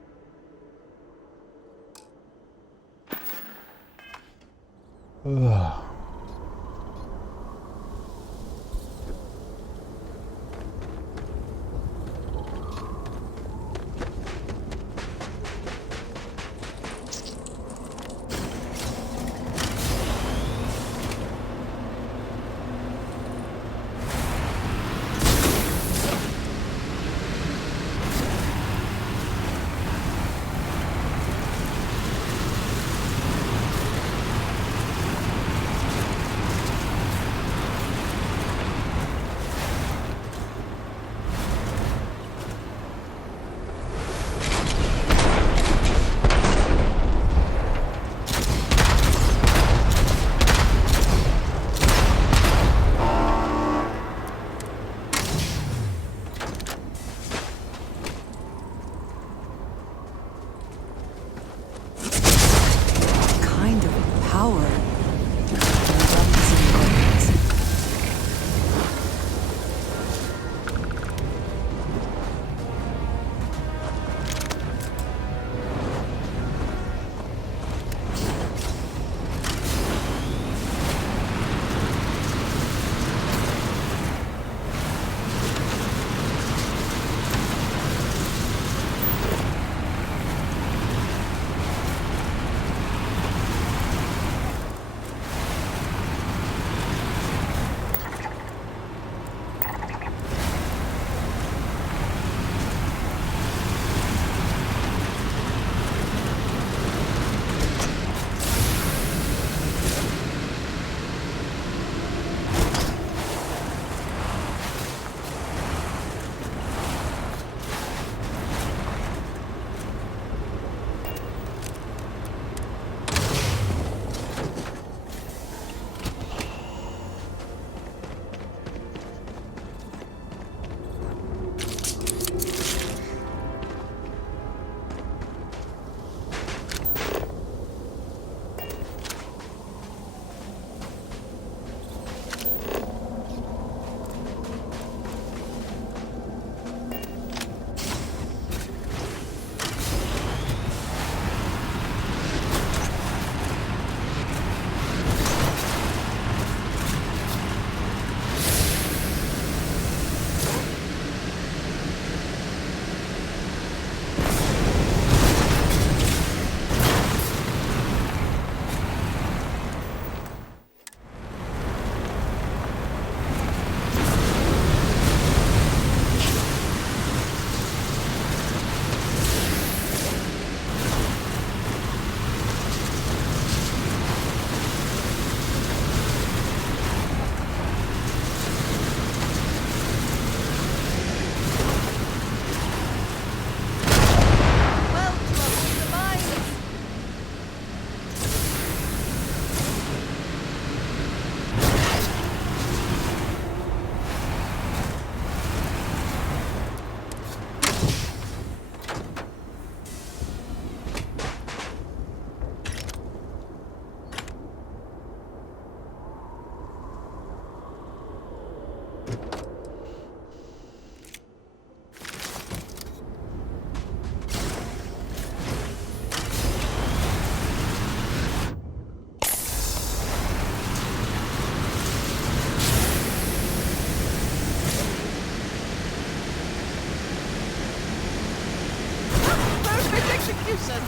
listen.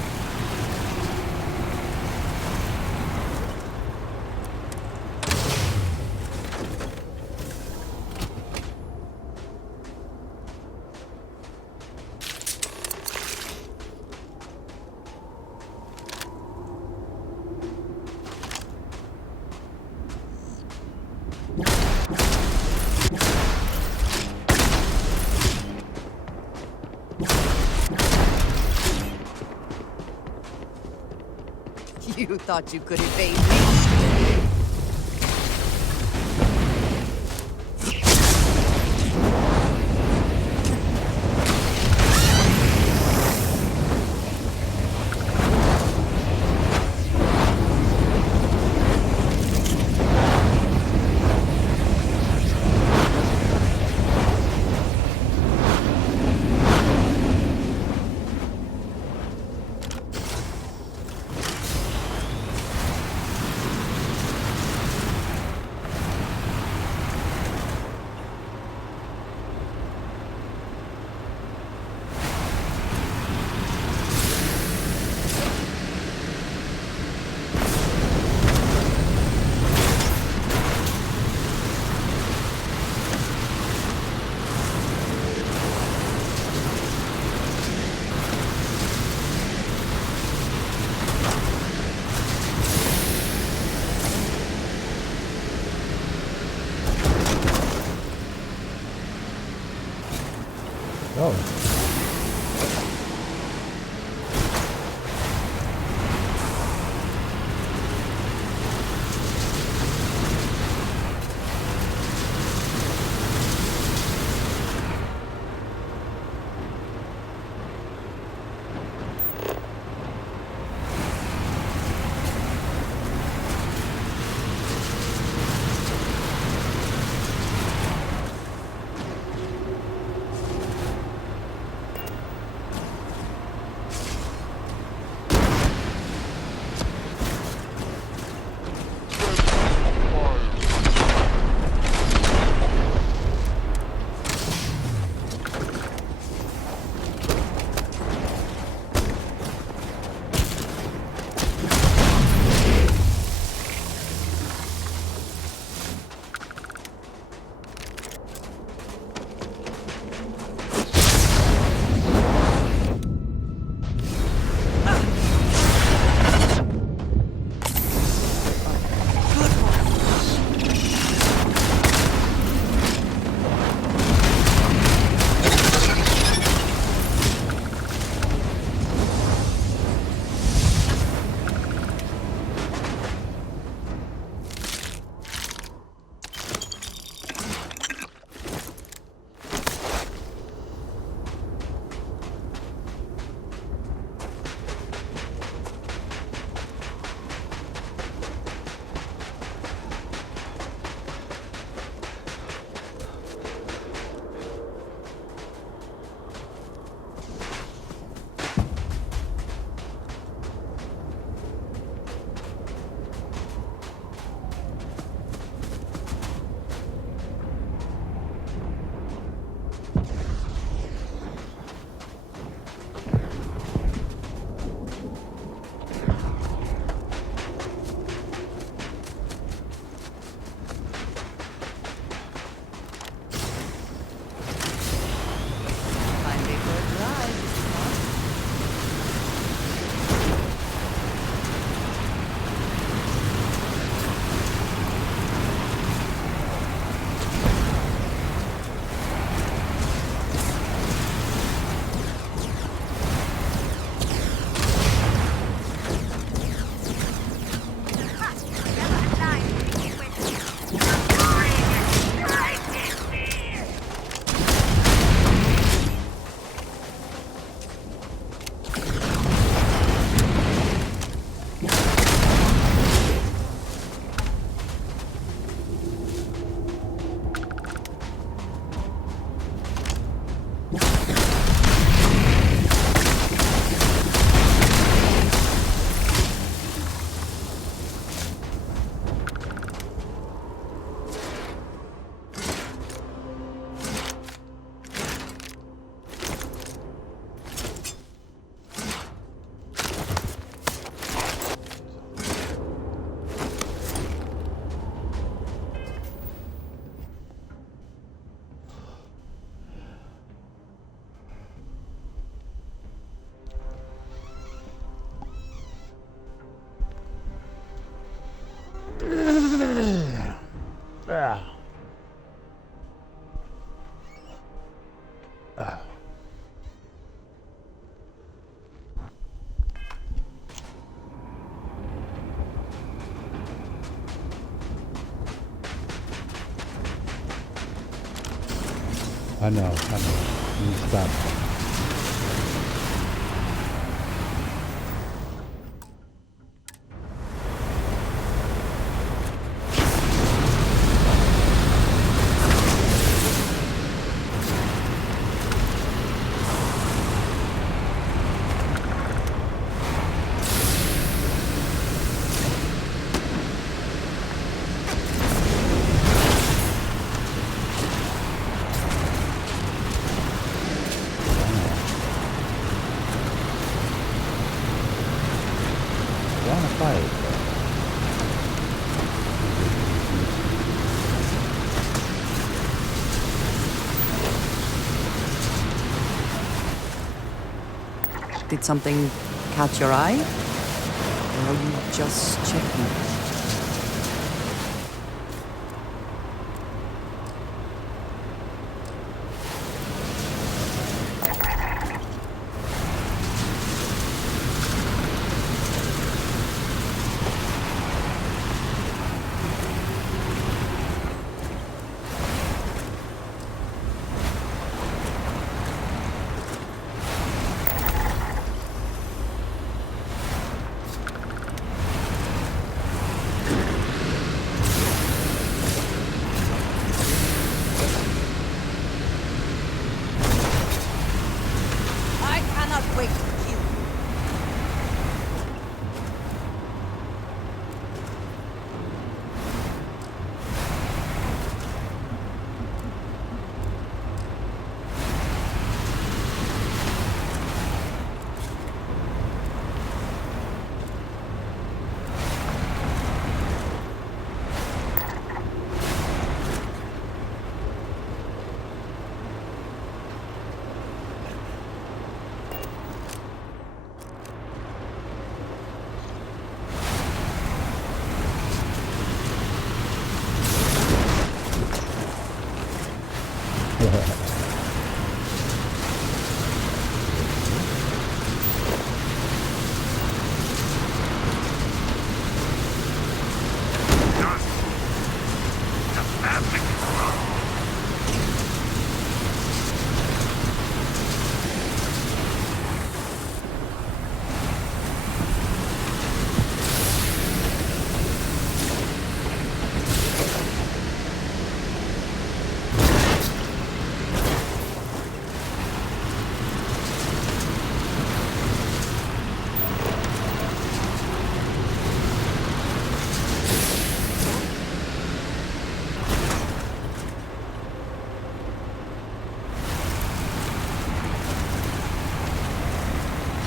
You thought you could evade me? Oh. I know. You stop. Wanna fight? Did something catch your eye? Or are you just checking? I cannot wait to kill you.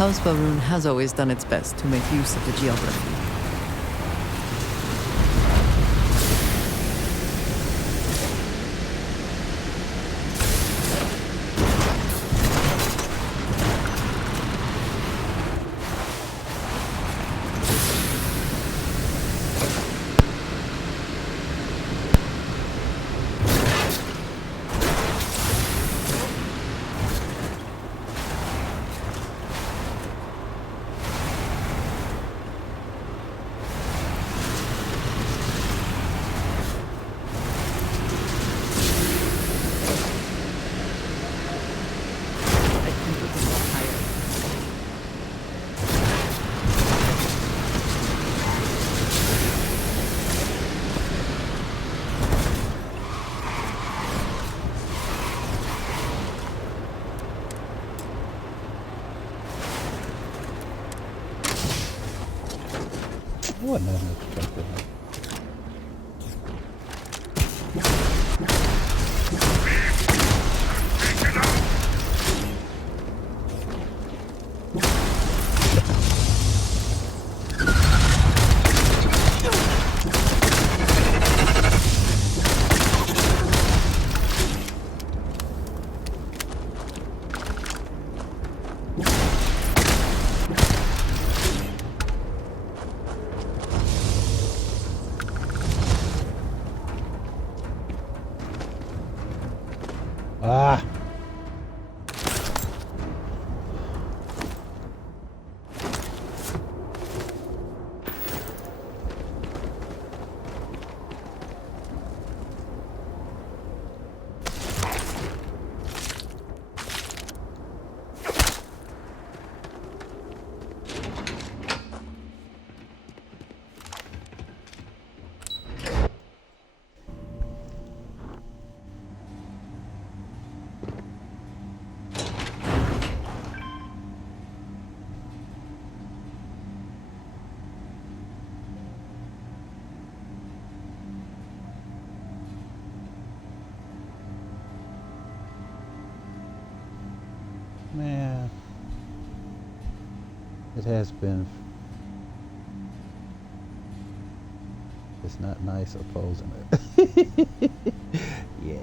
House Varun has always done its best to make use of the geography. What unexpected? Man, it has been. It's not nice opposing it. Yeah.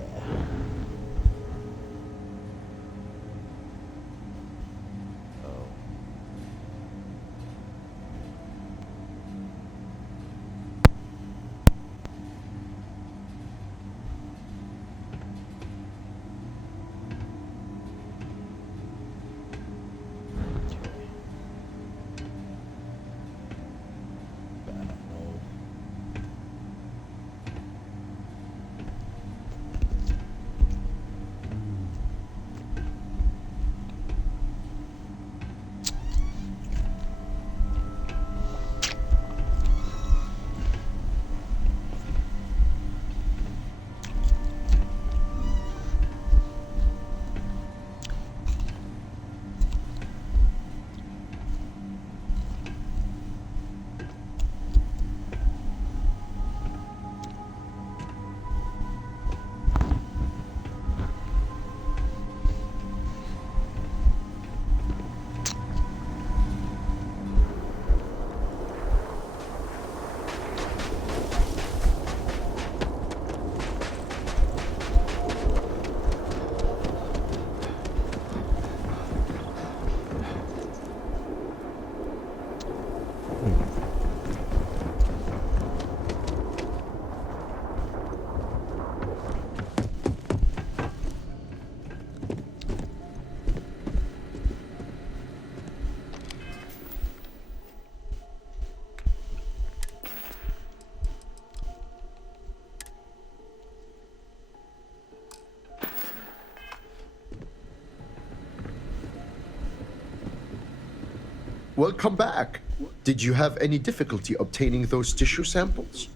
Welcome back. Did you have any difficulty obtaining those tissue samples?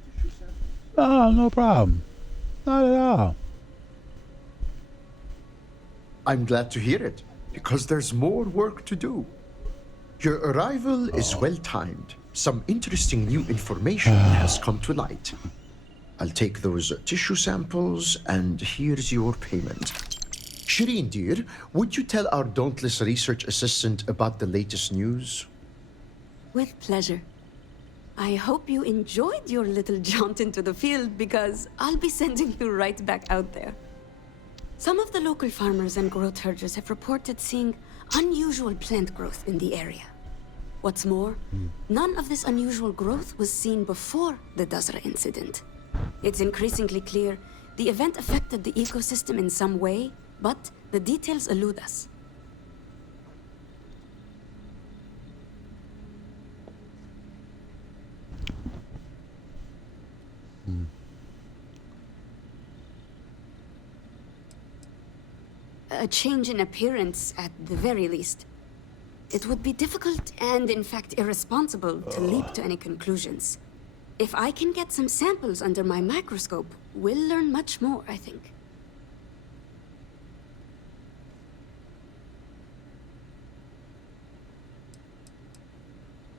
Oh, no problem. Not at all. I'm glad to hear it, because there's more work to do. Your arrival is well timed. Some interesting new information has come to light. I'll take those tissue samples, and here's your payment. Shireen, dear, would you tell our dauntless research assistant about the latest news? With pleasure. I hope you enjoyed your little jaunt into the field because I'll be sending you right back out there. Some of the local farmers and growth herders have reported seeing unusual plant growth in the area. What's more, none of this unusual growth was seen before the Dazra incident. It's increasingly clear the event affected the ecosystem in some way, but the details elude us. A change in appearance, at the very least. It would be difficult and, in fact, irresponsible to leap to any conclusions. If I can get some samples under my microscope, we'll learn much more, I think.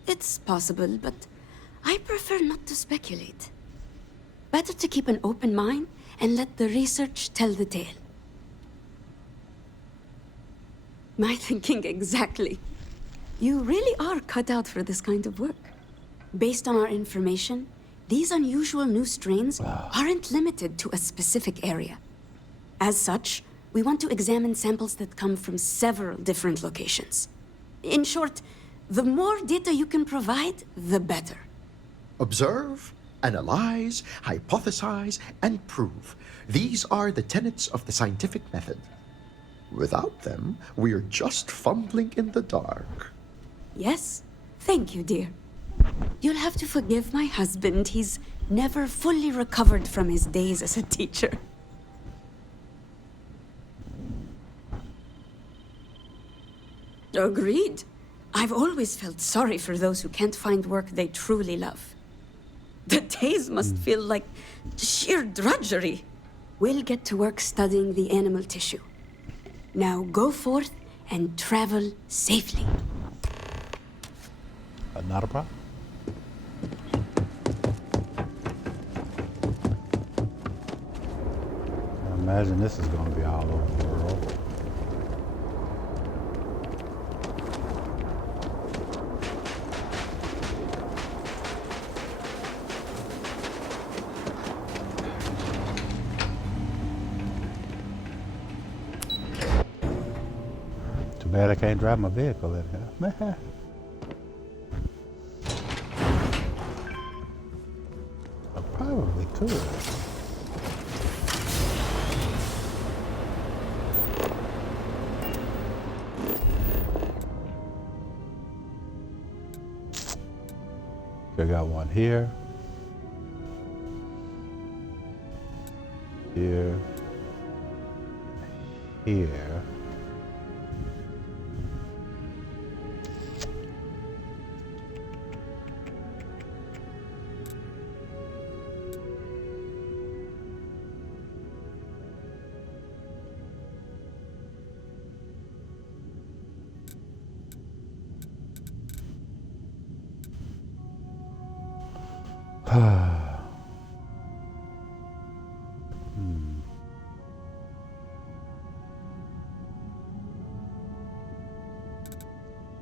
It's possible, but I prefer not to speculate. Better to keep an open mind and let the research tell the tale. My thinking exactly. You really are cut out for this kind of work. Based on our information, these unusual new strains aren't limited to a specific area. As such, we want to examine samples that come from several different locations. In short, the more data you can provide, the better. Observe, analyze, hypothesize, and prove. These are the tenets of the scientific method. Without them, we're just fumbling in the dark. Yes, thank you, dear. You'll have to forgive my husband. He's never fully recovered from his days as a teacher. Agreed. I've always felt sorry for those who can't find work they truly love. The days must feel like sheer drudgery. We'll get to work studying the animal tissue. Now go forth and travel safely. Not a problem. I imagine this is going to be all over the world. mad I can't drive my vehicle in here. I probably could. I got one here. Here. Here.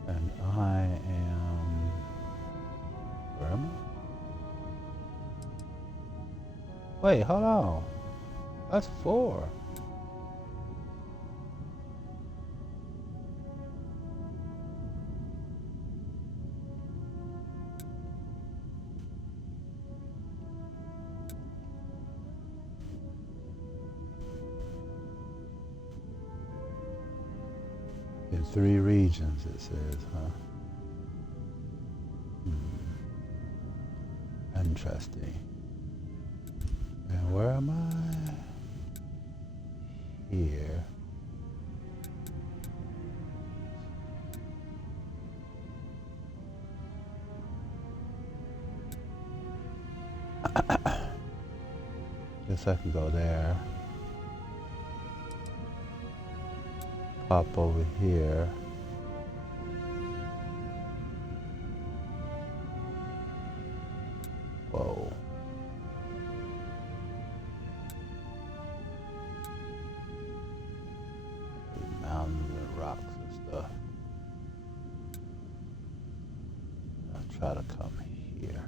And I am... Where am I? Wait, hold on. That's 4. In 3 regions, it says, huh? Interesting. And where am I? Here. Guess I can go there. Pop over here. Whoa. These mountains and rocks and stuff. I'll try to come here.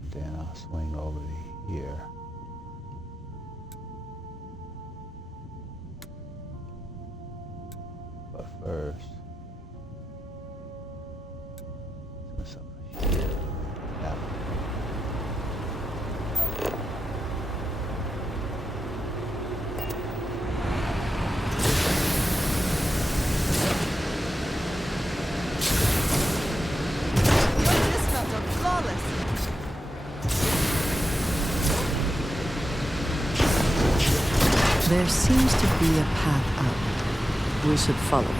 And then I'll swing over to here. But first, let's do something here. Yeah. This felt flawless. There seems to be a path up. We should follow it.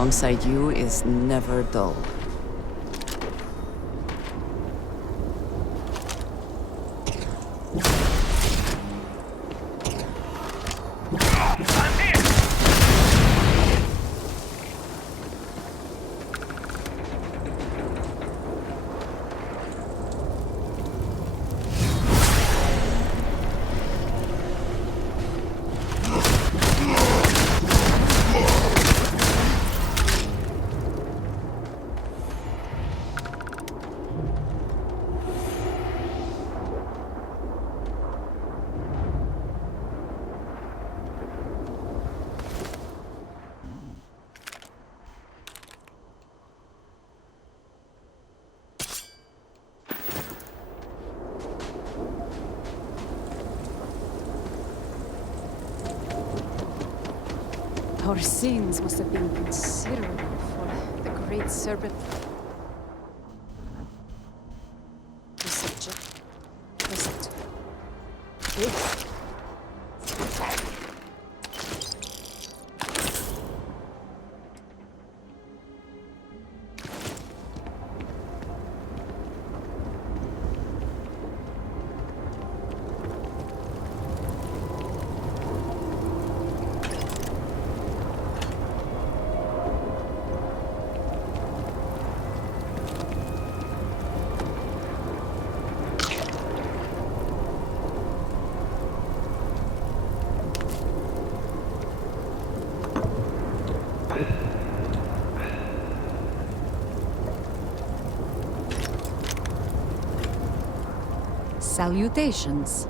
alongside you is never dull. Our sins must have been considerable for the great serpent. Reception. This. Salutations.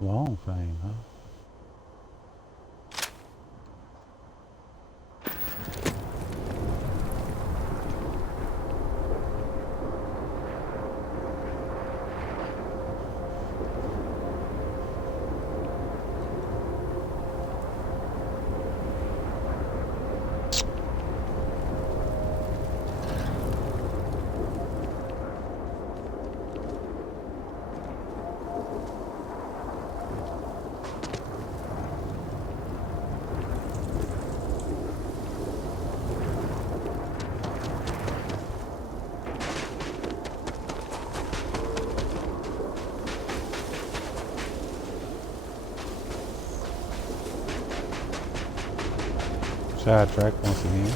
Long thing, huh? Sidetrack once again.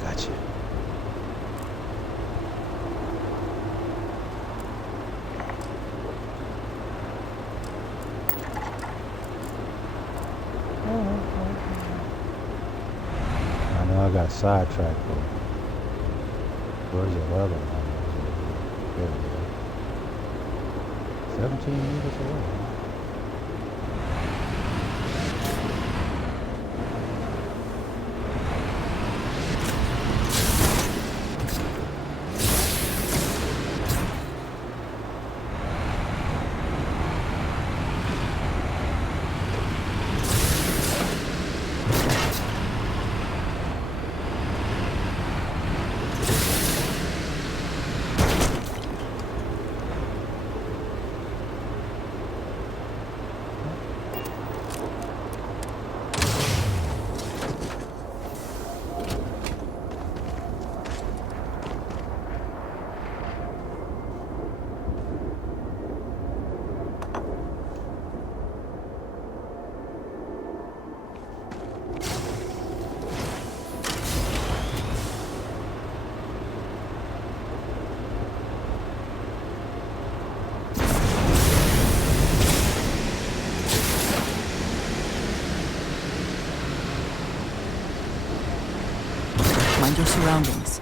Gotcha. I know I got sidetracked, but where's the other one? There we go. 17 meters away. your surroundings.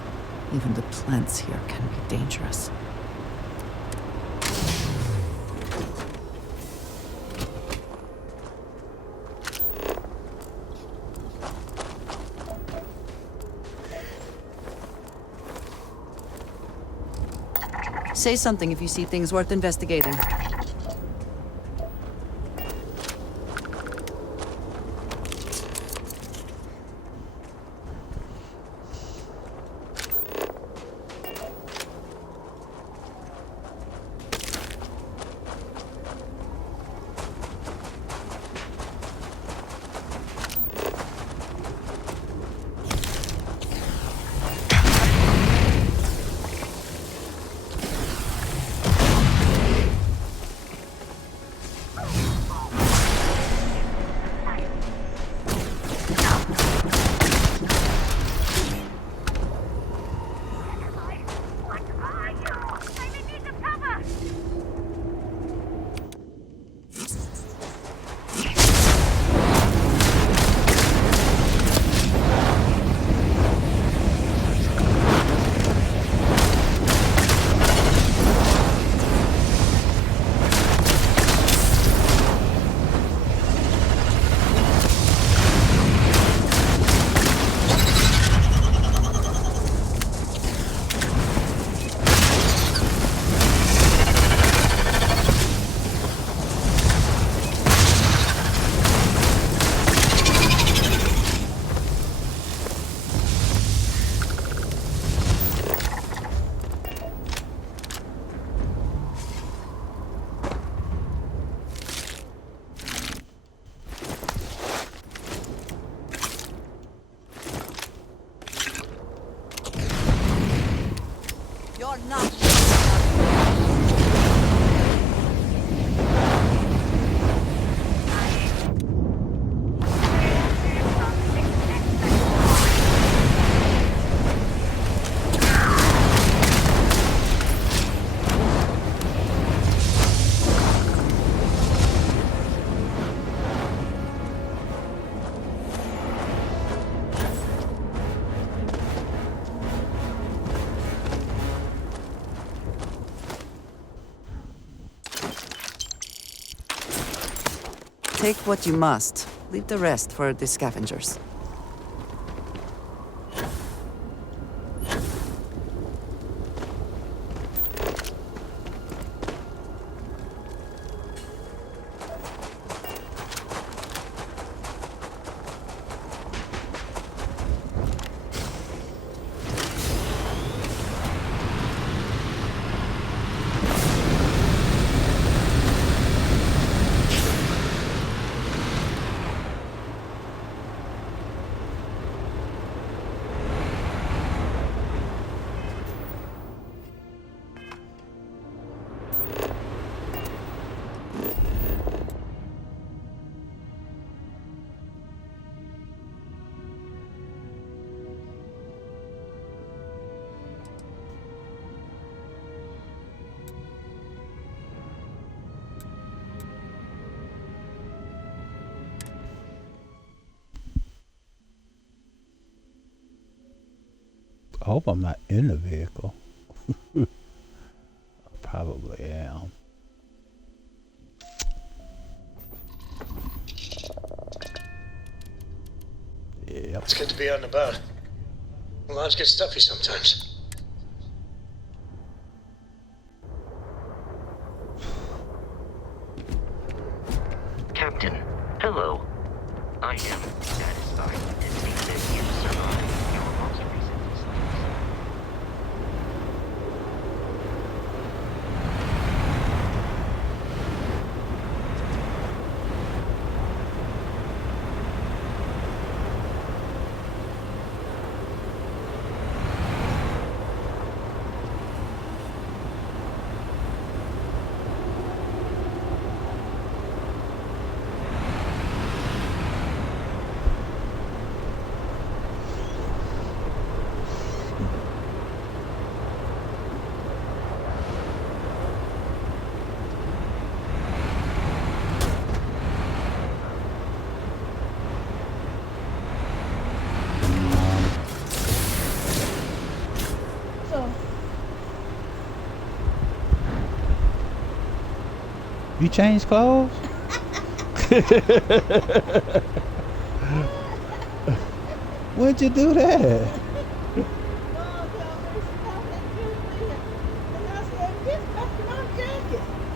Even the plants here can be dangerous. Say something if you see things worth investigating. Take what you must. Leave the rest for the scavengers. I hope I'm not in the vehicle. I probably am. Yep. It's good to be out and about. Lives get stuffy sometimes. Captain, hello. I am satisfied to see that you survived your most recent mistakes. You changed clothes? When'd you do that?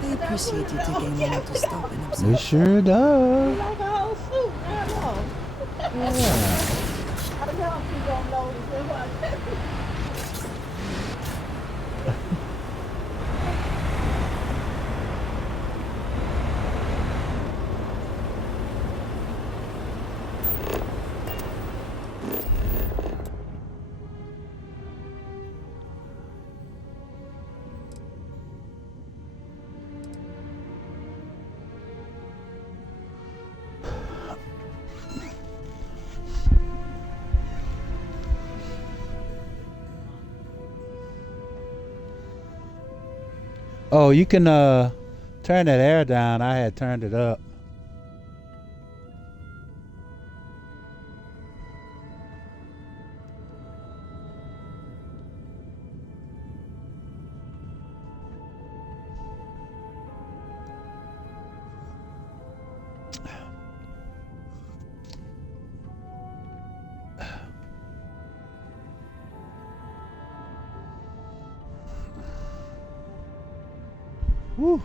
I appreciate you taking a moment to stop and observe. It sure does. Like a whole suit now, Yeah. I know she don't notice it. Oh, you can turn that air down. I had turned it up. Woo.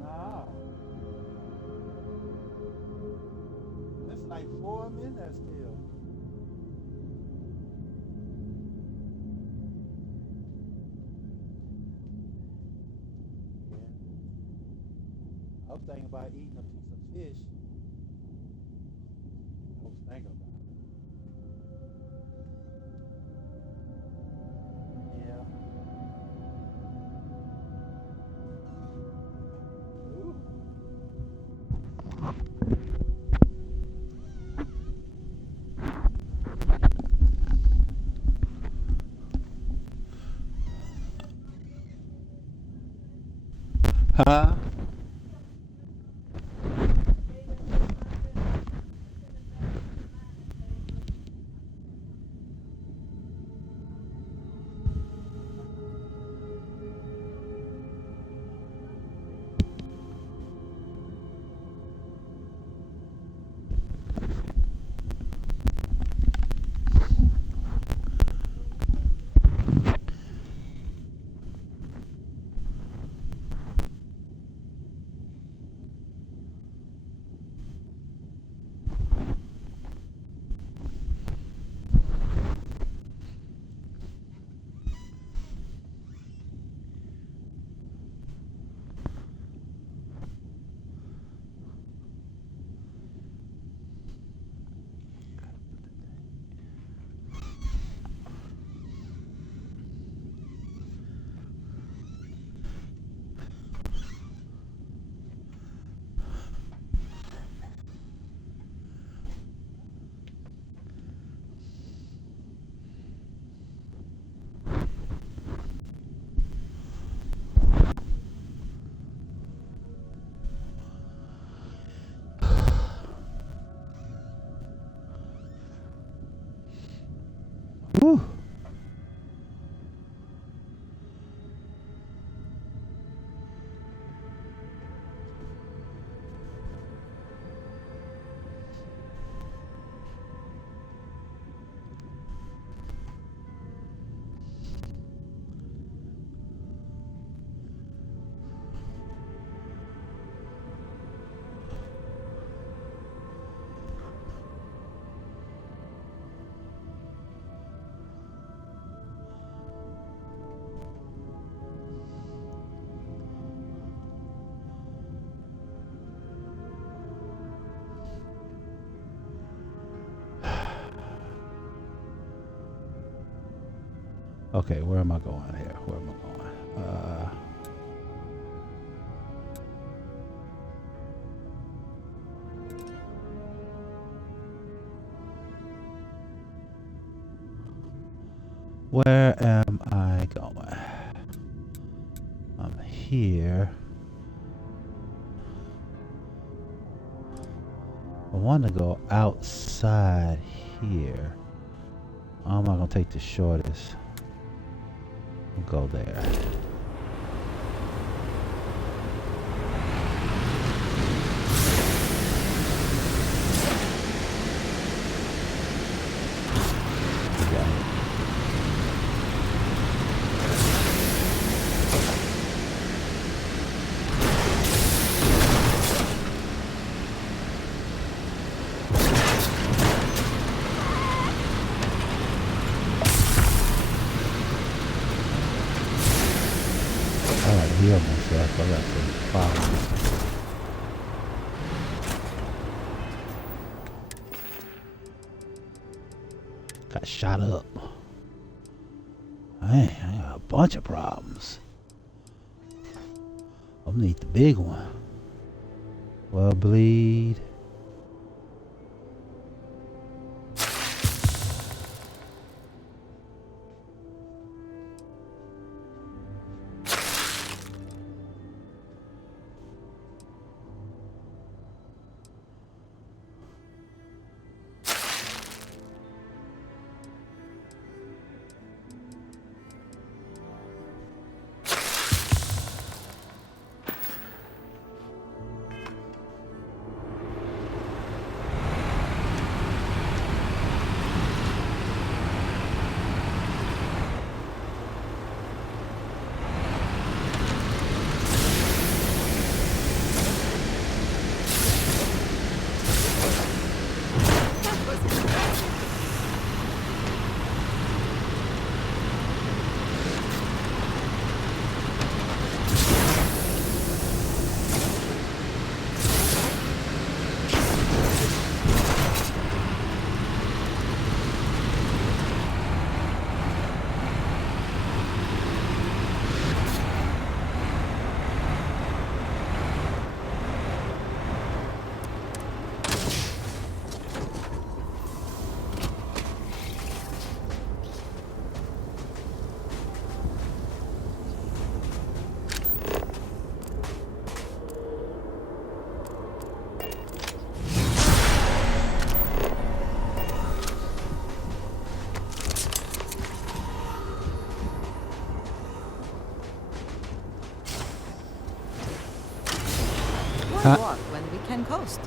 No. It's like 4 minutes still. I was thinking about eating a piece of fish. I was thinking about it. Yeah. Whew. Okay, where am I going here? Where am I going? Where am I going? I'm here. I want to go outside here. I'm not going to take the shortest. We'll go there. Heal myself. I got some problems. Got shot up. Man, I got a bunch of problems. I'm gonna need the big one. Well, bleed. Why walk when we can coast?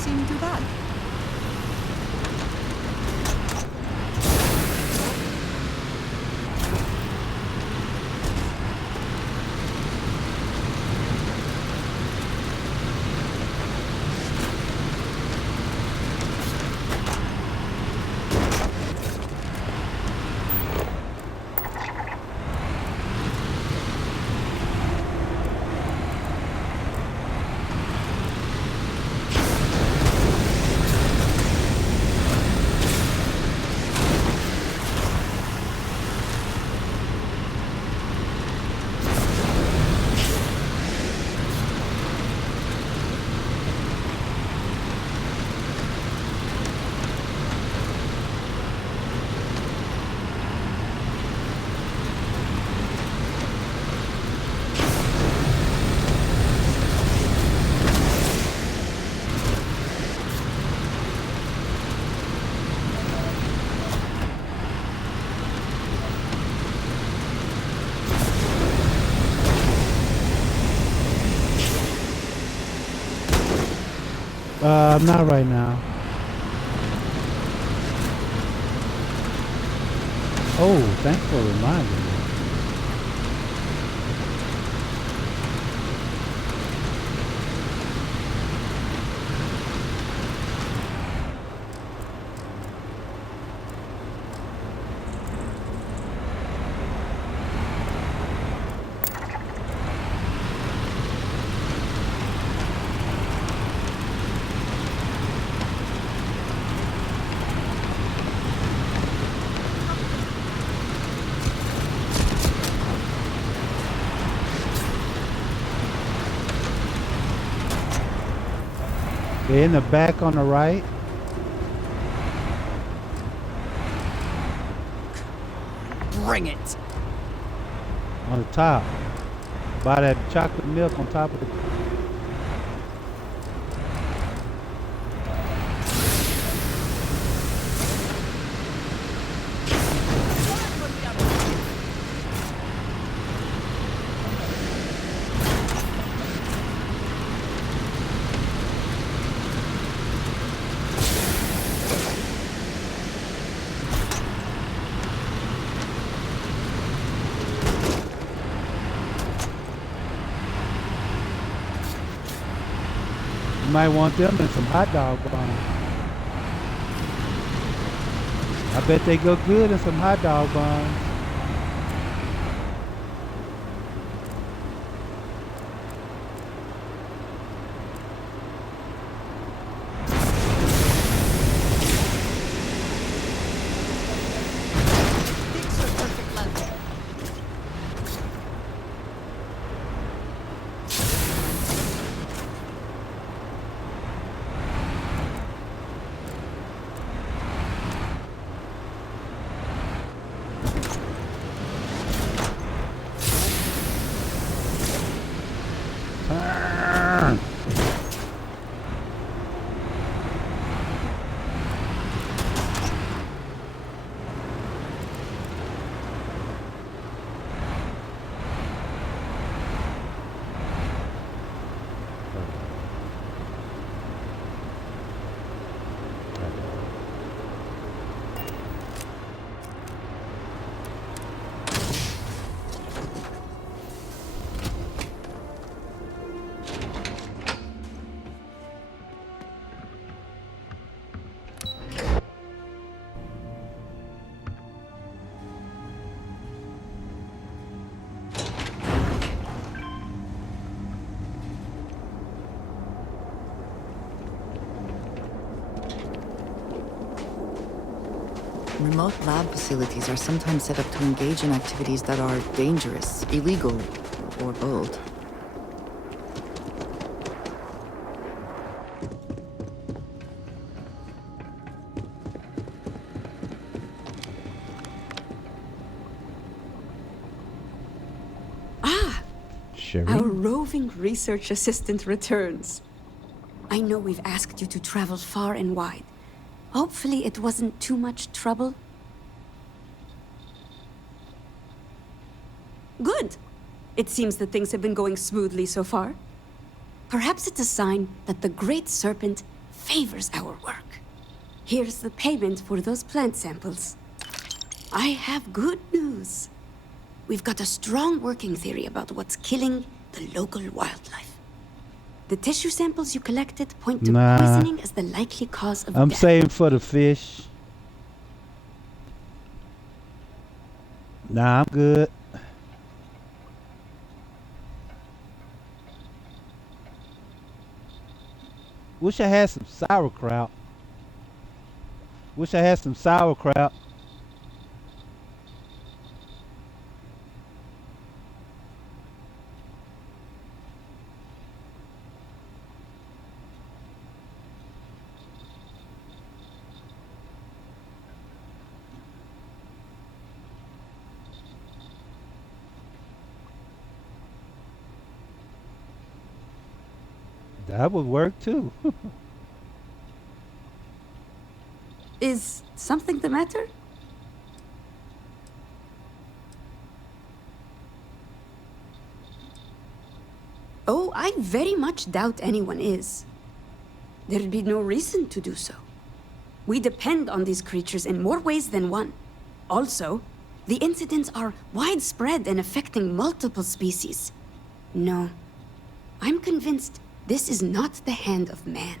seem too bad. Not right now. Oh, thanks for reminding me. They're in the back on the right. Bring it. On the top. By that chocolate milk on top of the... You might want them in some hot dog buns. I bet they go good in some hot dog buns. Remote lab facilities are sometimes set up to engage in activities that are dangerous, illegal, or both. Our roving research assistant returns. I know we've asked you to travel far and wide. Hopefully it wasn't too much trouble. Good. It seems that things have been going smoothly so far. Perhaps it's a sign that the Great Serpent favors our work. Here's the payment for those plant samples. I have good news. We've got a strong working theory about what's killing the local wildlife. The tissue samples you collected point to poisoning as the likely cause of I'm death. saving for the fish. Nah, I'm good. Wish I had some sauerkraut. Wish I had some sauerkraut. That would work too. Is something the matter? Oh, I very much doubt anyone is. There'd be no reason to do so. We depend on these creatures in more ways than one. Also, the incidents are widespread and affecting multiple species. No, I'm convinced this is not the hand of man.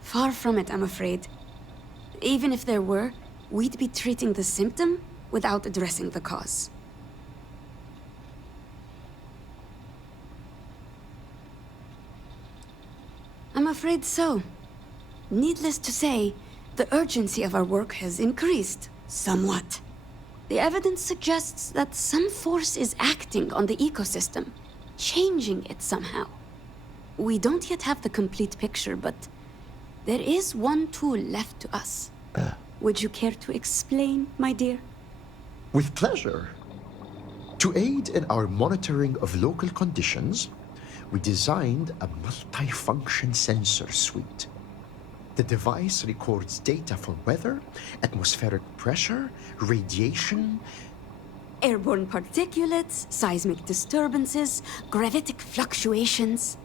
Far from it, I'm afraid. Even if there were, we'd be treating the symptom without addressing the cause. I'm afraid so. Needless to say, the urgency of our work has increased somewhat. The evidence suggests that some force is acting on the ecosystem, changing it somehow. We don't yet have the complete picture, but there is one tool left to us. Would you care to explain, my dear? With pleasure. To aid in our monitoring of local conditions, we designed a multi-function sensor suite. The device records data for weather, atmospheric pressure, radiation, Airborne particulates, seismic disturbances, gravitic fluctuations.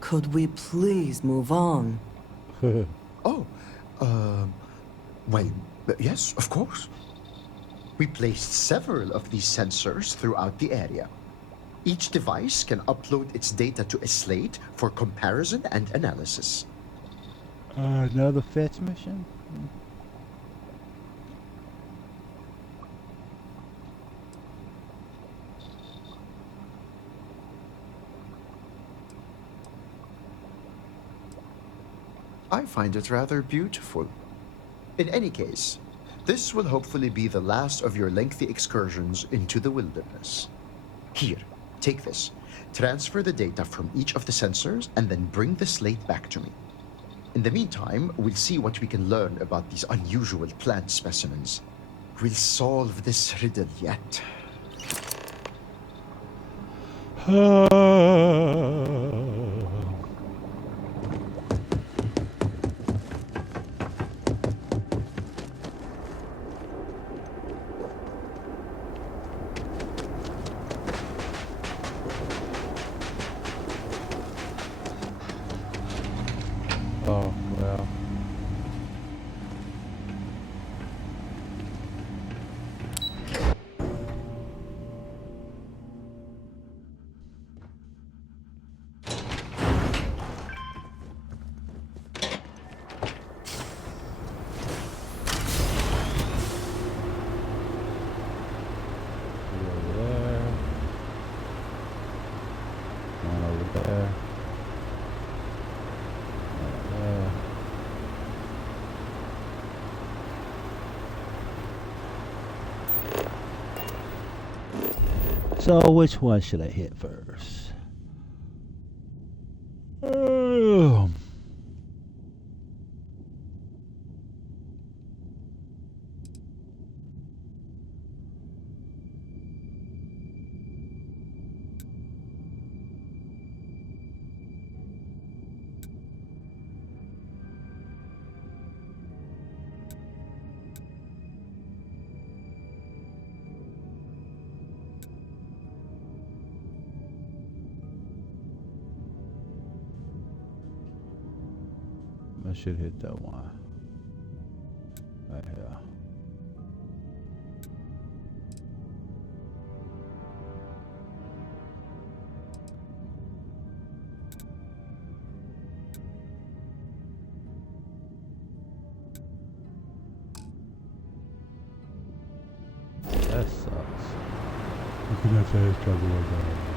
Could we please move on? Well, yes, of course. We placed several of these sensors throughout the area. Each device can upload its data to a slate for comparison and analysis. Another fetch mission? I find it rather beautiful. In any case, this will hopefully be the last of your lengthy excursions into the wilderness. Here, take this. Transfer the data from each of the sensors and then bring the slate back to me. In the meantime, we'll see what we can learn about these unusual plant specimens. We'll solve this riddle yet. Oh, well. One over there. So which one should I hit first? should hit that one. Right here. That sucks. You cannot say his trouble like that.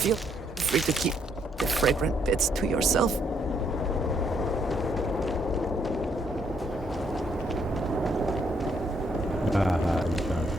Feel free to keep the fragrant bits to yourself. You trying to.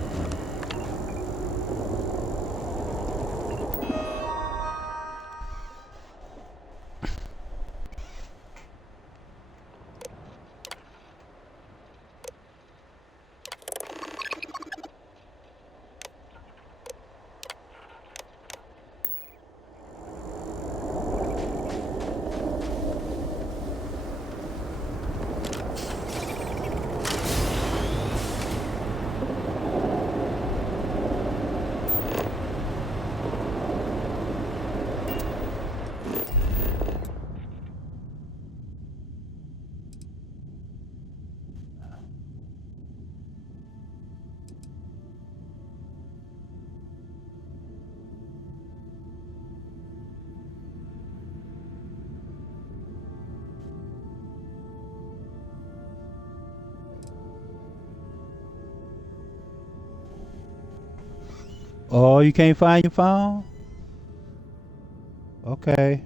Oh, you can't find your phone? Okay.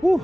Whew.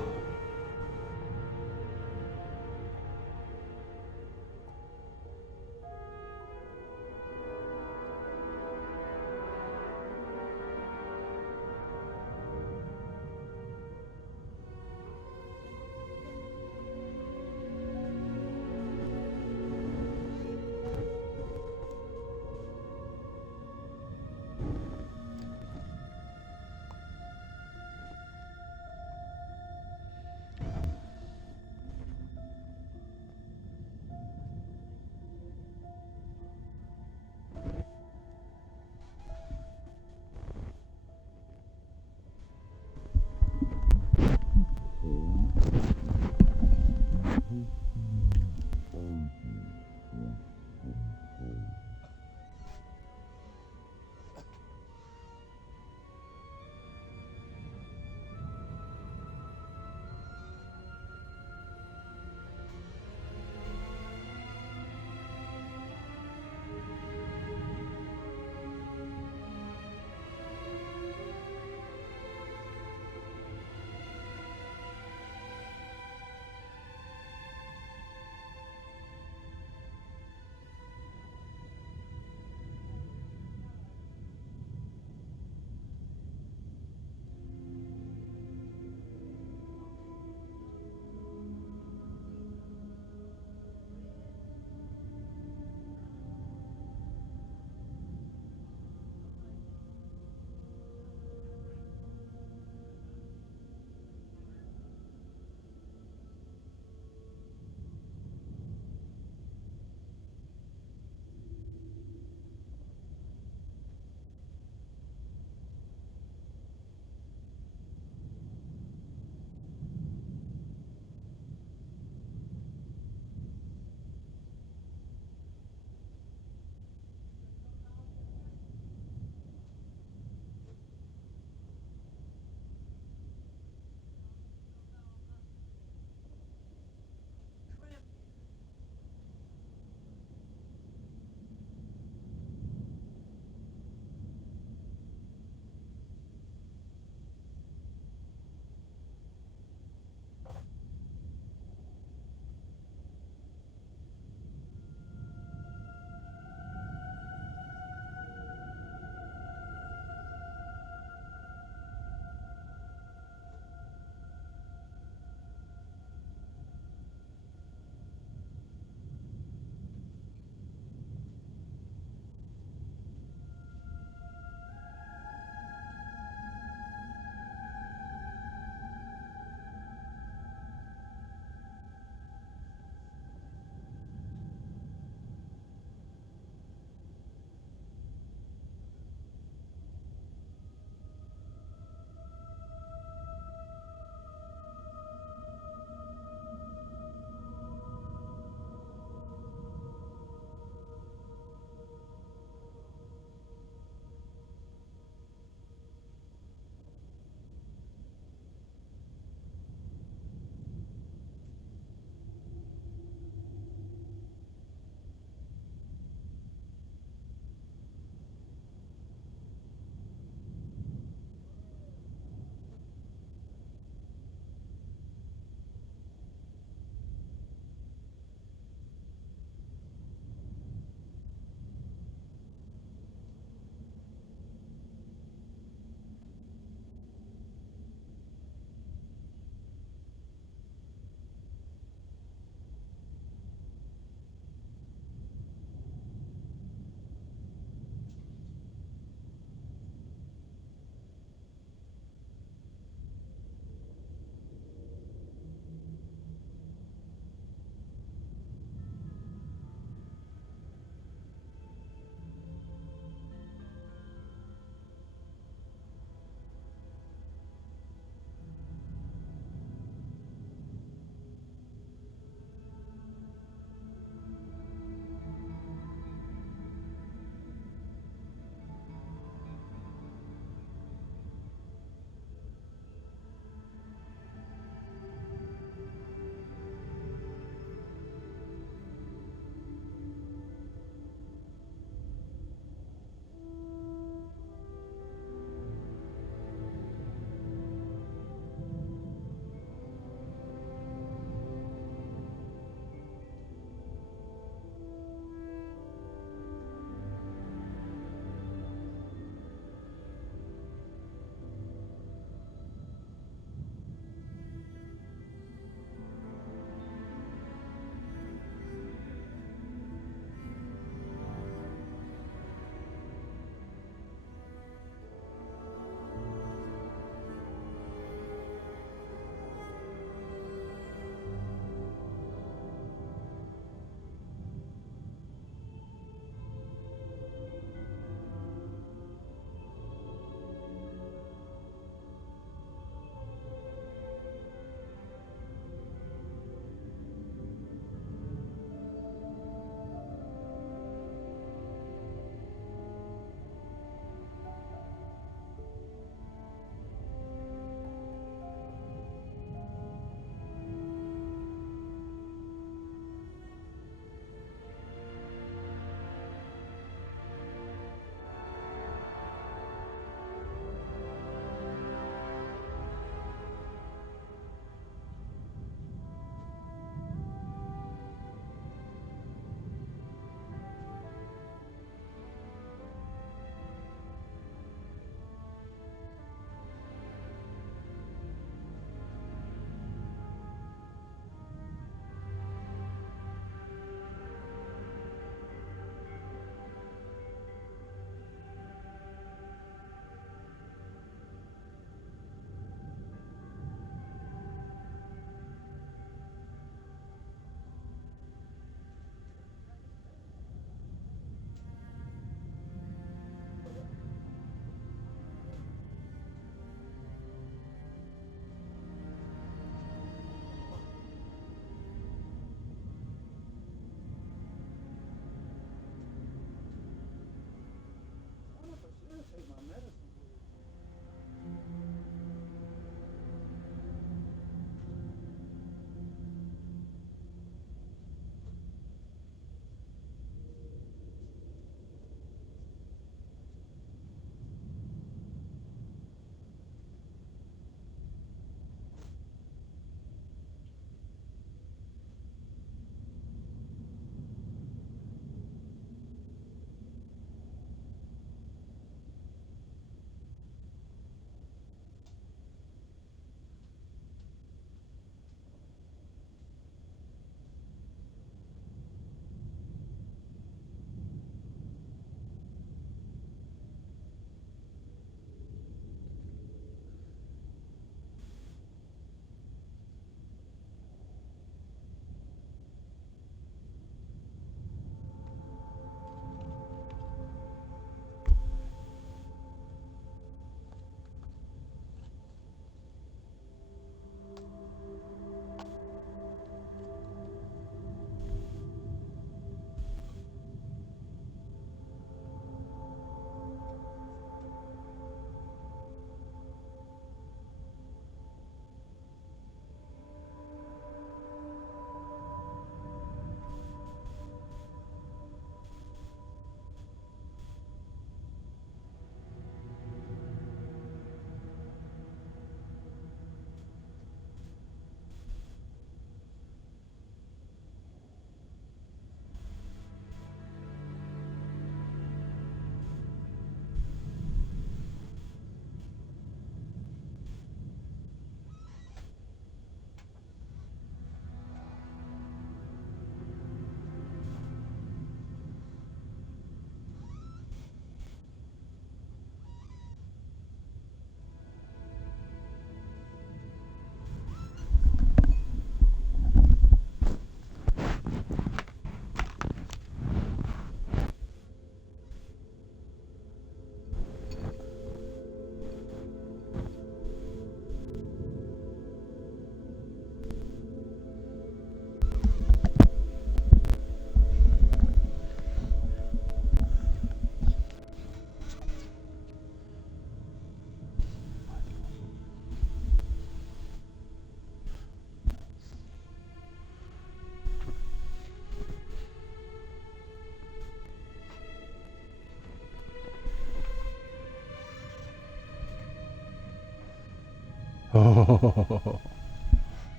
Oh,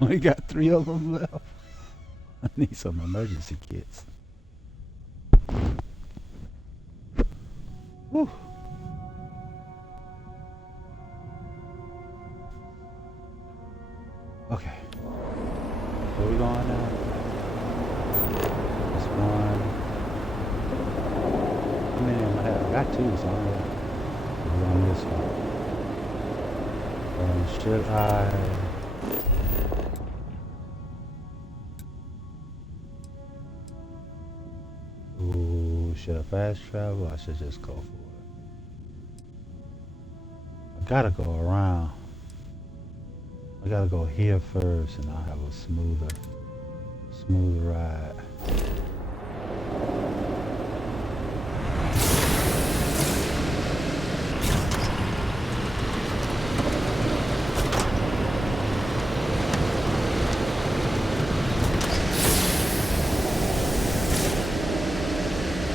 we got 3 of them left. I need some emergency kits. Whew. Okay. Where we going now? This one. I mean, I got 2, so I'm going this one. Should I? Ooh, should I fast travel? Or I should just go for it. I gotta go around. I gotta go here first, and I'll have a smoother ride.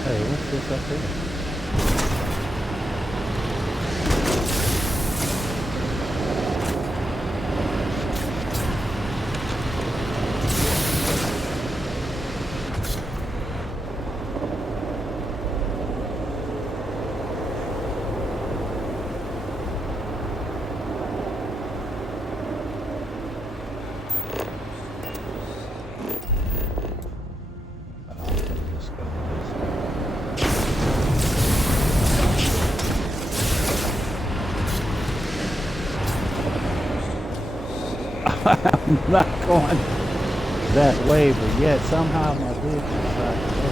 Hey, what's this up here? I'm not going that way, but yet somehow my vehicle decided to go.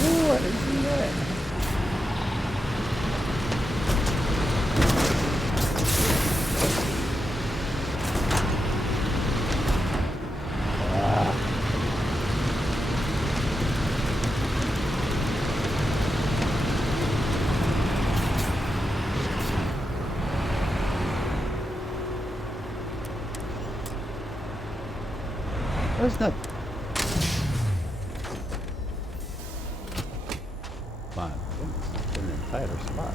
Ooh, I didn't see that. There's nothing. Fine. It's in a tighter spot.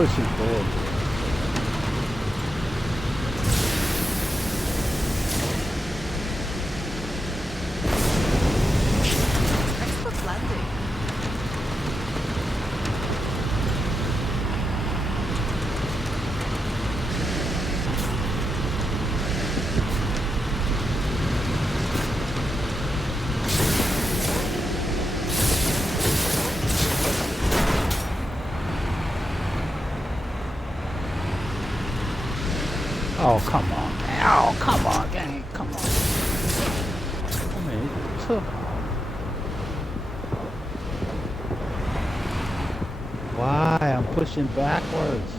pushing forward. Excellent landing. Oh, come on. Oh, come on, gang. Come on. I mean, it took off. Why? I'm pushing backwards.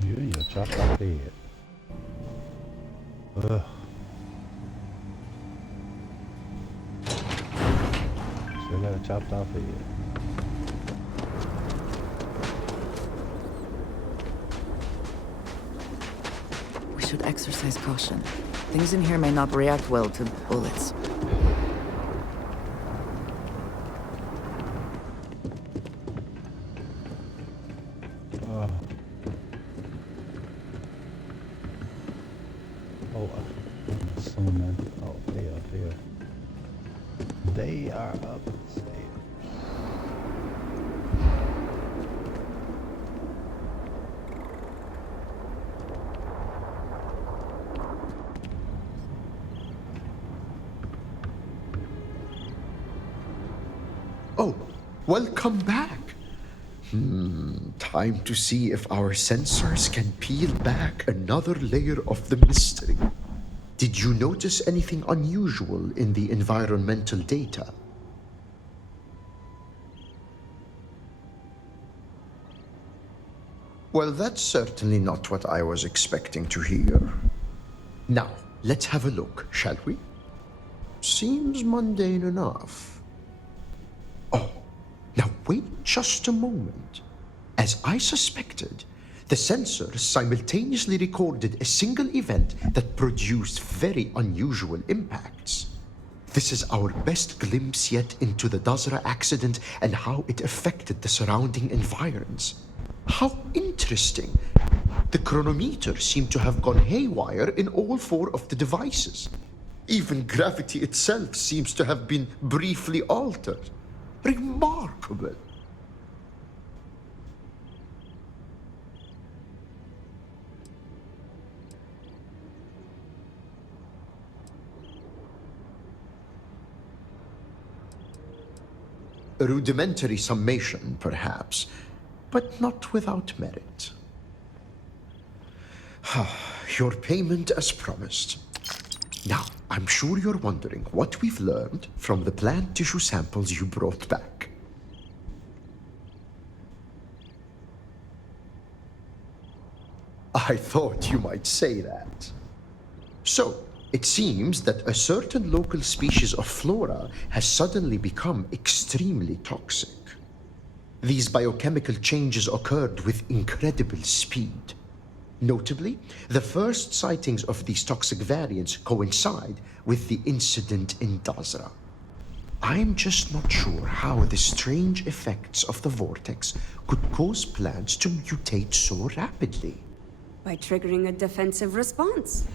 You and your chopped off head. Ugh. Still got a chopped off head. We should exercise caution. Things in here may not react well to bullets. Oh, I'm assuming. Oh, they up here. They are upstairs. Oh, welcome back. Time to see if our sensors can peel back another layer of the mystery. Did you notice anything unusual in the environmental data? Well, that's certainly not what I was expecting to hear. Now, let's have a look, shall we? Seems mundane enough. Oh, now wait just a moment. As I suspected, the sensors simultaneously recorded a single event that produced very unusual impacts. This is our best glimpse yet into the Dazra accident and how it affected the surrounding environs. How interesting. The chronometer seemed to have gone haywire in all 4 of the devices. Even gravity itself seems to have been briefly altered. Remarkable. A rudimentary summation, perhaps, but not without merit. Your payment as promised. Now, I'm sure you're wondering what we've learned from the plant tissue samples you brought back. I thought you might say that. So, it seems that a certain local species of flora has suddenly become extremely toxic. These biochemical changes occurred with incredible speed. Notably, the first sightings of these toxic variants coincide with the incident in Dazra. I'm just not sure how the strange effects of the vortex could cause plants to mutate so rapidly. By triggering a defensive response.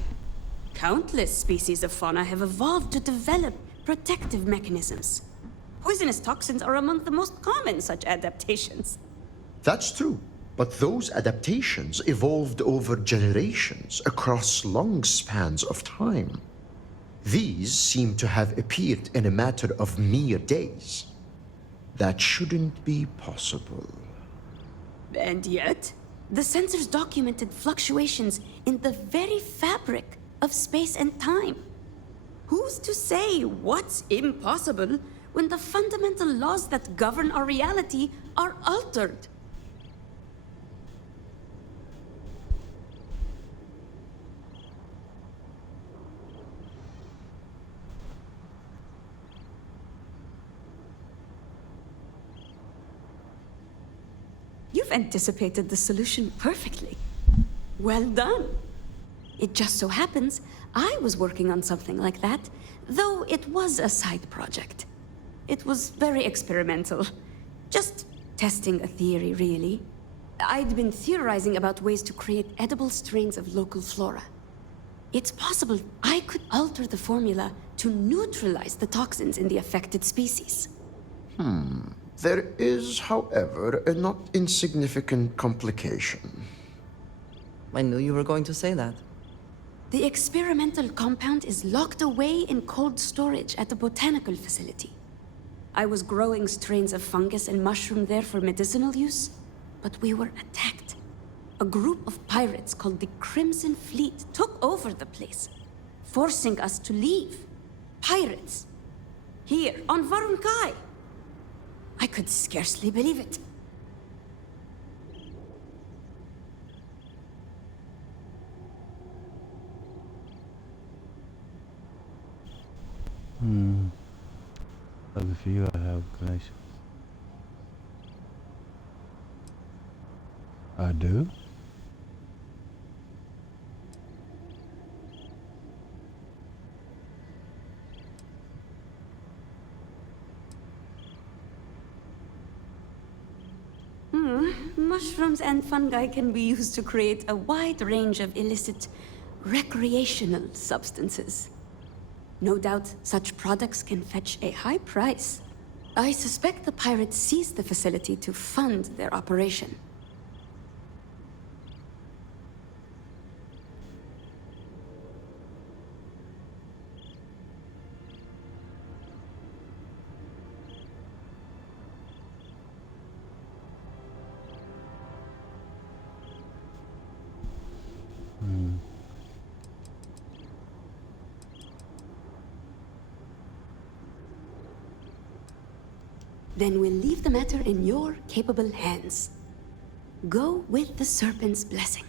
Countless species of fauna have evolved to develop protective mechanisms. Poisonous toxins are among the most common such adaptations. That's true, but those adaptations evolved over generations across long spans of time. These seem to have appeared in a matter of mere days. That shouldn't be possible. And yet, the sensors documented fluctuations in the very fabric of space and time. Who's to say what's impossible when the fundamental laws that govern our reality are altered? You've anticipated the solution perfectly. Well done. It just so happens I was working on something like that, though it was a side project. It was very experimental. Just testing a theory, really. I'd been theorizing about ways to create edible strains of local flora. It's possible I could alter the formula to neutralize the toxins in the affected species. There is, however, a not insignificant complication. I knew you were going to say that. The experimental compound is locked away in cold storage at the botanical facility. I was growing strains of fungus and mushroom there for medicinal use, but we were attacked. A group of pirates called the Crimson Fleet took over the place, forcing us to leave. Pirates. Here, on Varun Kai. I could scarcely believe it. Lucky for you, I have a connection. I do? Mushrooms and fungi can be used to create a wide range of illicit recreational substances. No doubt such products can fetch a high price. I suspect the pirates seized the facility to fund their operation. Then we'll leave the matter in your capable hands. Go with the Serpent's blessing.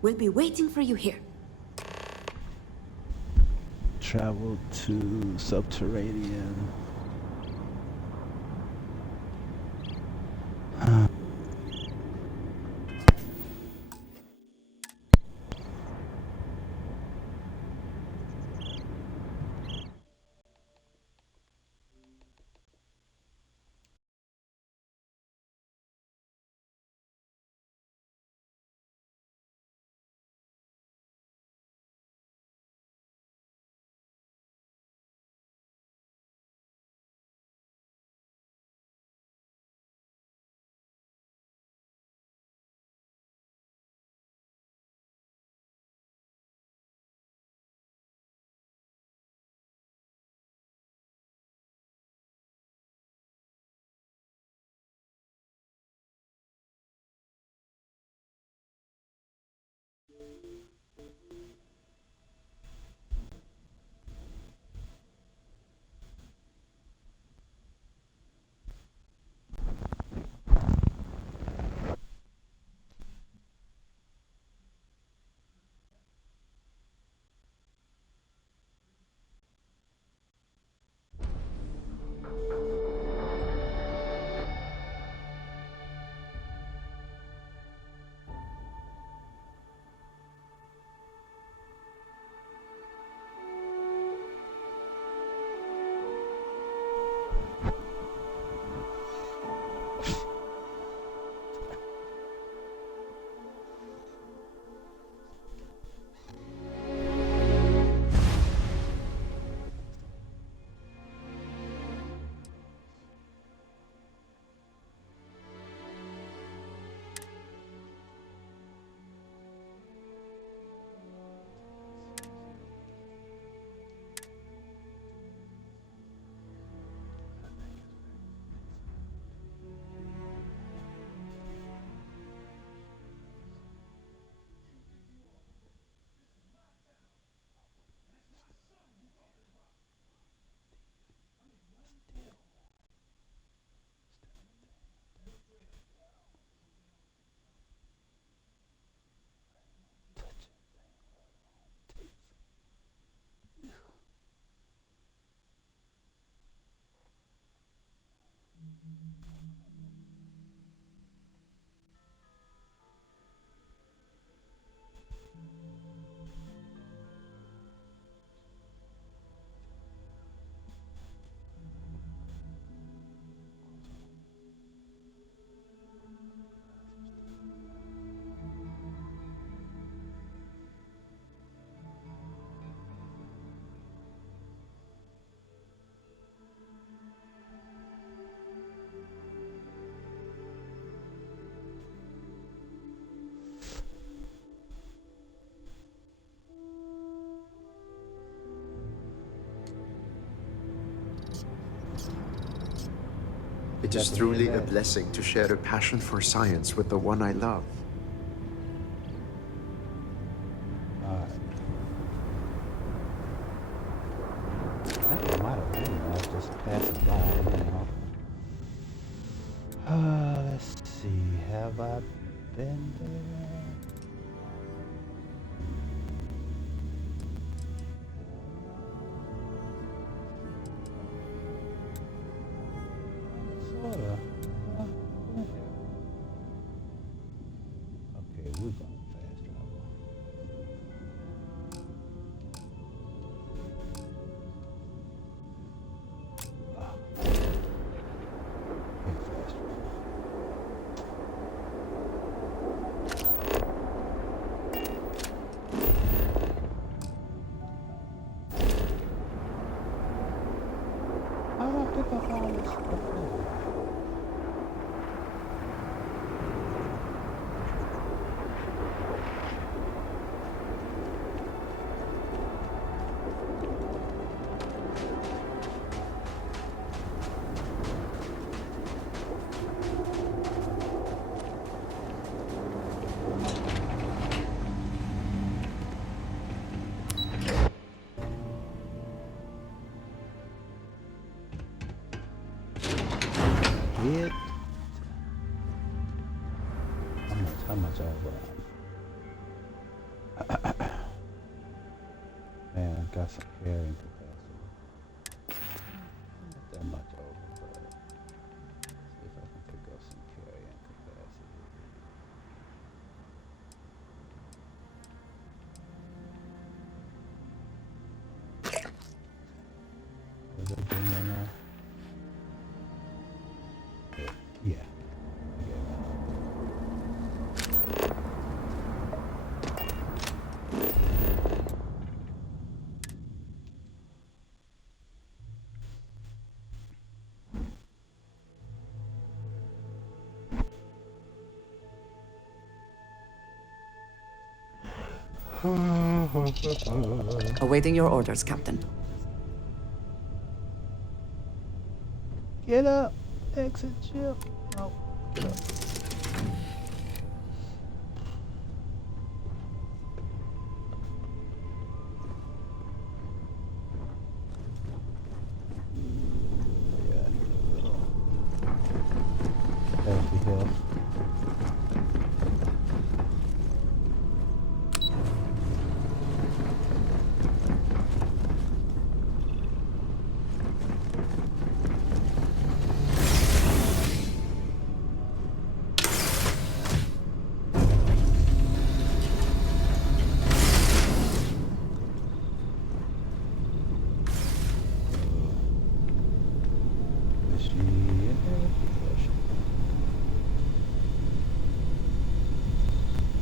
We'll be waiting for you here. Travel to subterranean. It is truly a blessing to share a passion for science with the one I love. That might have been. I was just passing by, you know. Let's see. Have I been there? Sorta. Okay, we're going fast travel. How do I pick up all this stuff? It. How much over? Man, I got some carrying capacity. Not that much over, but see if I can pick up some carrying capacity. Is that good enough? Yeah. Awaiting your orders, Captain. Get up! Exit ship. Oh, get up.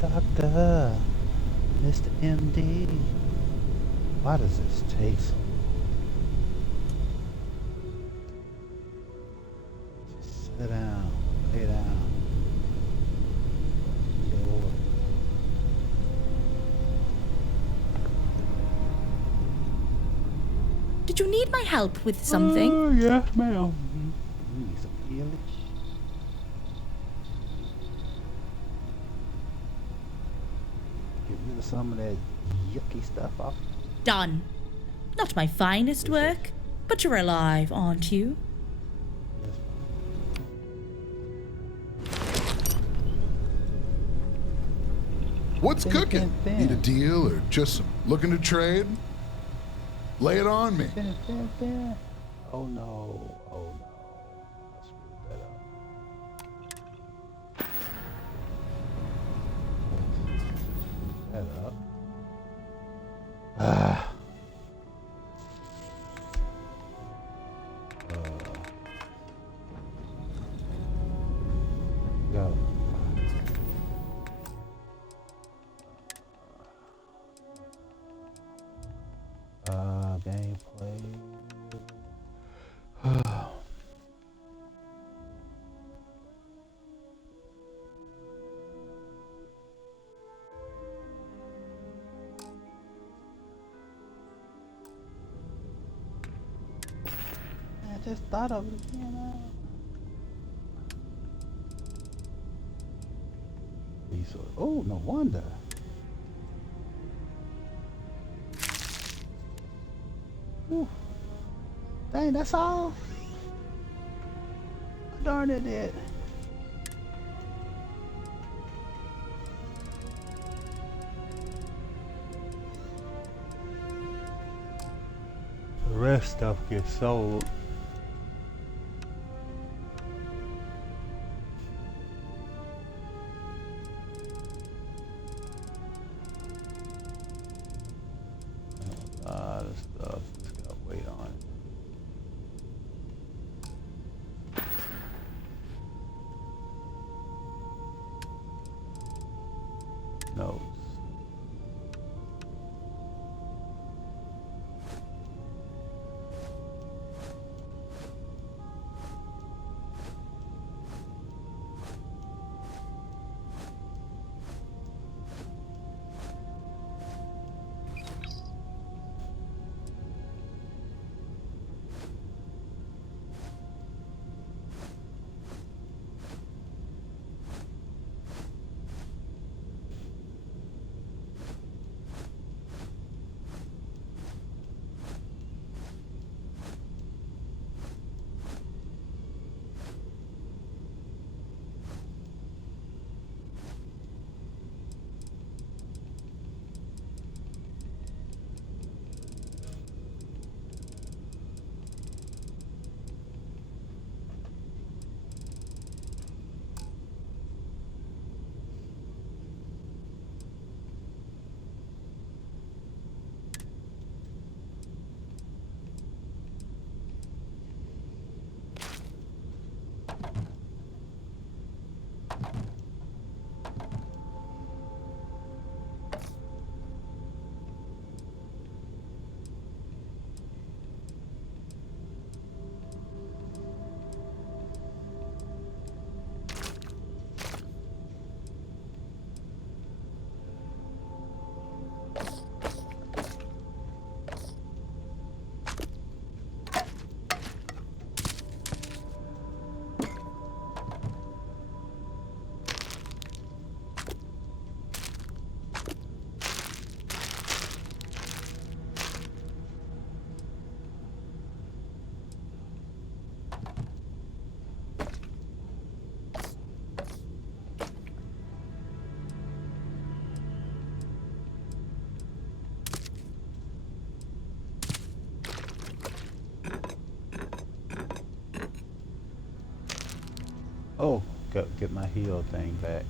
Doctor, Mr. MD, why does this take so long? Just sit down, lay down. Lord. Did you need my help with something? Oh, yes, ma'am. You need some healing. Get rid of some of that yucky stuff off. Done. Not my finest work, but you're alive, aren't you? What's cooking? Need a deal or just looking to trade? Lay it on me. Oh no, oh no. I screwed that up. That up. Ah. Go. Gameplay. I just thought of it again. Oh, no wonder. Whew. Dang, that's all? Darn it, did. The rest stuff gets sold. A lot of stuff just got weight on it. Notes. Oh, get my heal thing back.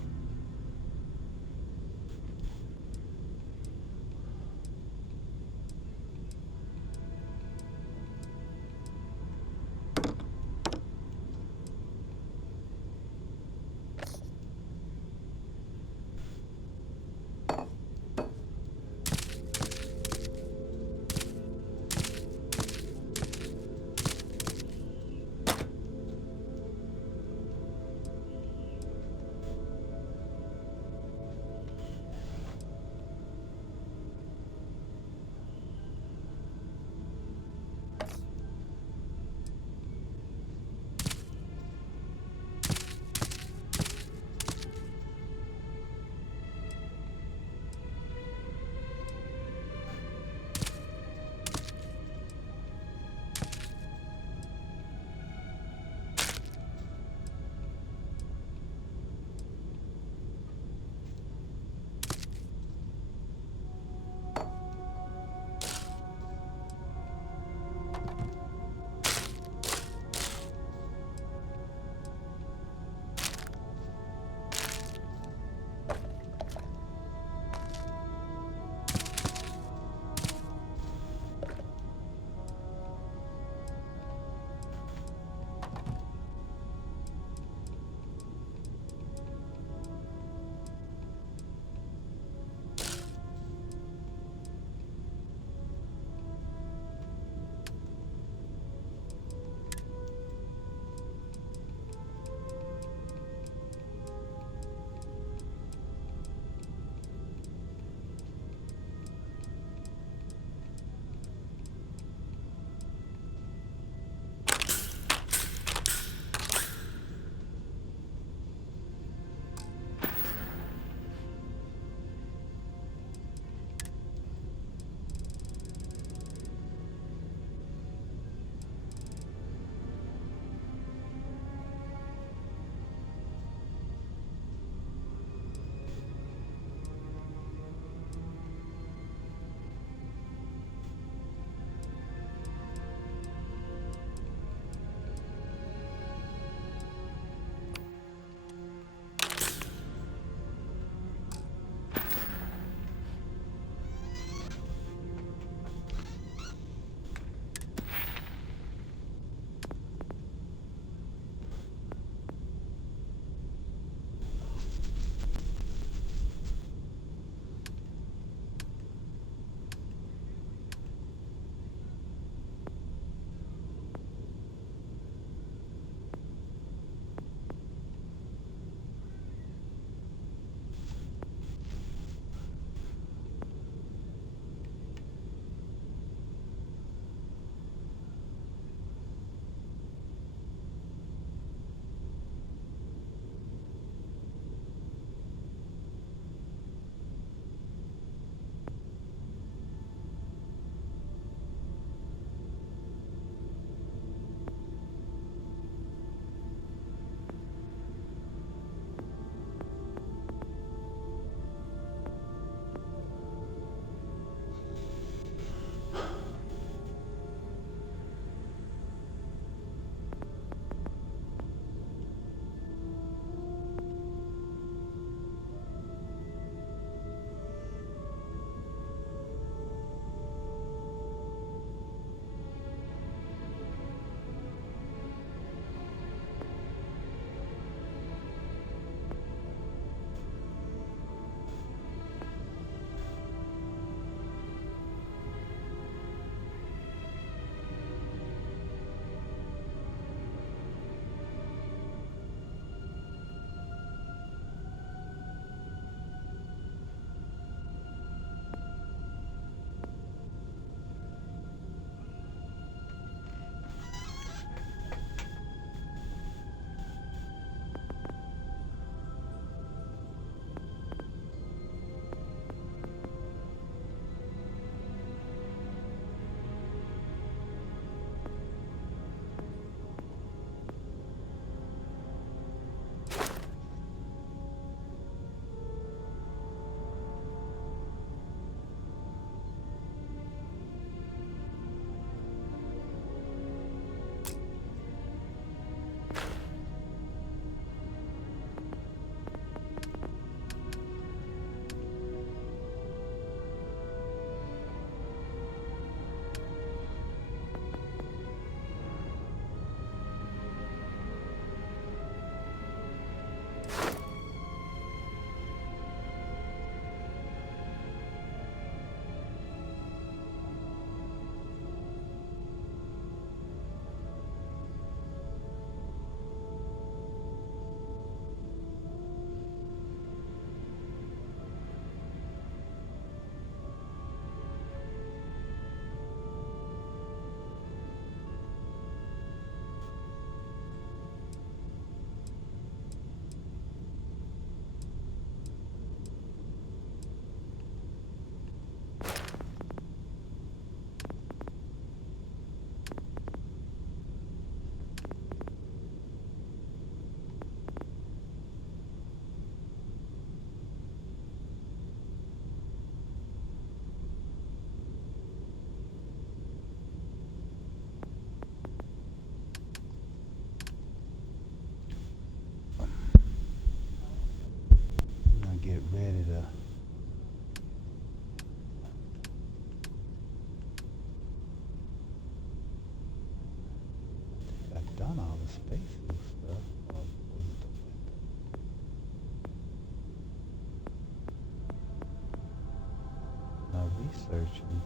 Researching.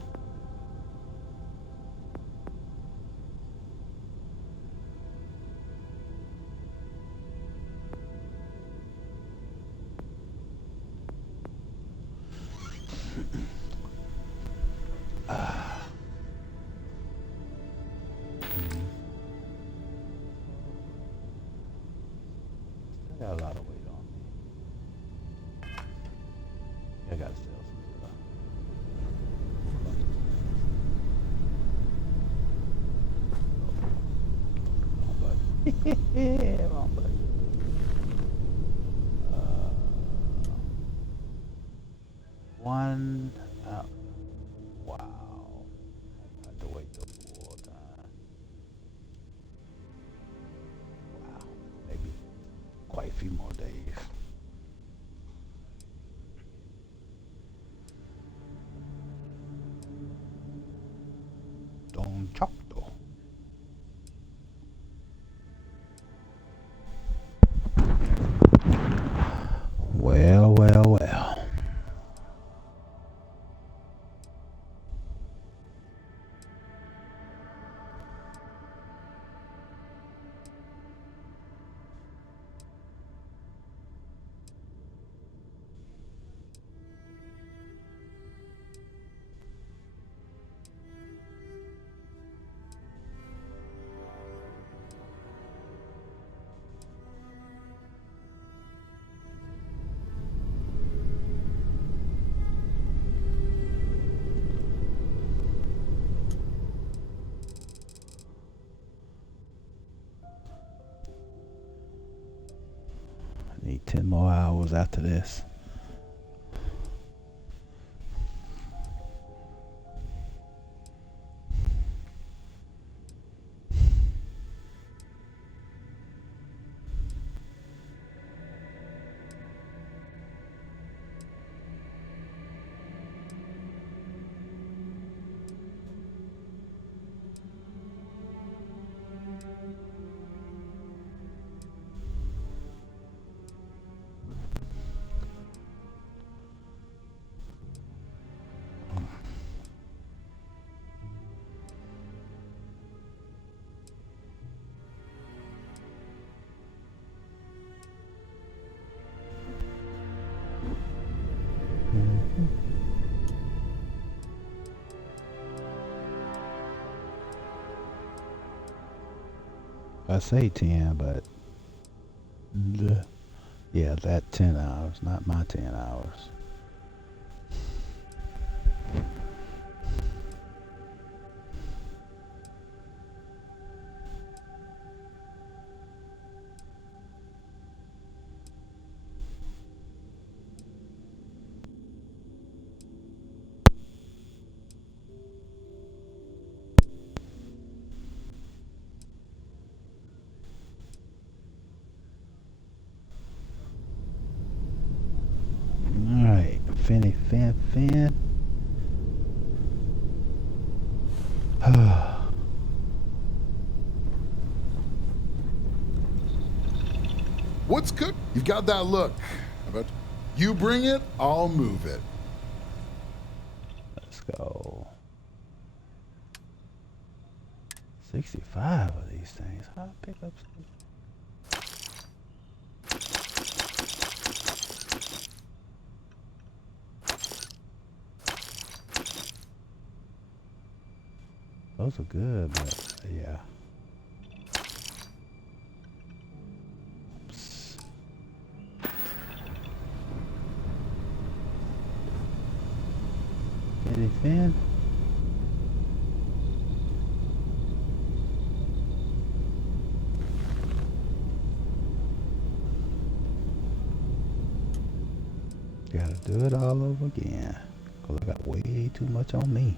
Still got a lot of weight on me. I gotta sell some stuff. Wrong button. Wrong button. One out. Wow. I have to wait till full time. Wow. Maybe quite a few more days. Don Chocto. Well, well, well. I need 10 more hours after this. I say 10, but yeah, that 10 hours, not my 10 hours. Alright, Finny Fan Fan. What's good? You've got that look. How about you bring it, I'll move it. Let's go. 65 of these things. How do I pick up some? Those are good, but yeah. Oops. Anything? Gotta do it all over again. Cause I got way too much on me.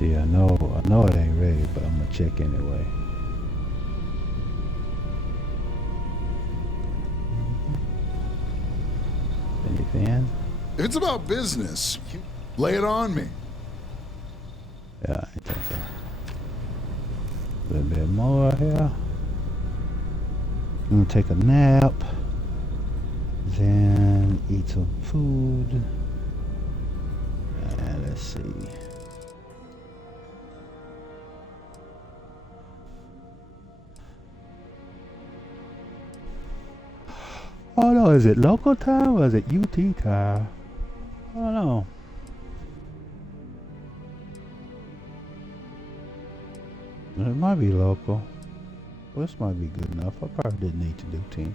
see, I know it ain't ready, but I'm gonna check anyway. Anything? If it's about business, lay it on me. Yeah, I think so. A little bit more here. I'm gonna take a nap. Then eat some food. And let's see. Oh no, is it local time or is it UT time? I don't know. It might be local. Well, this might be good enough. I probably didn't need to do team.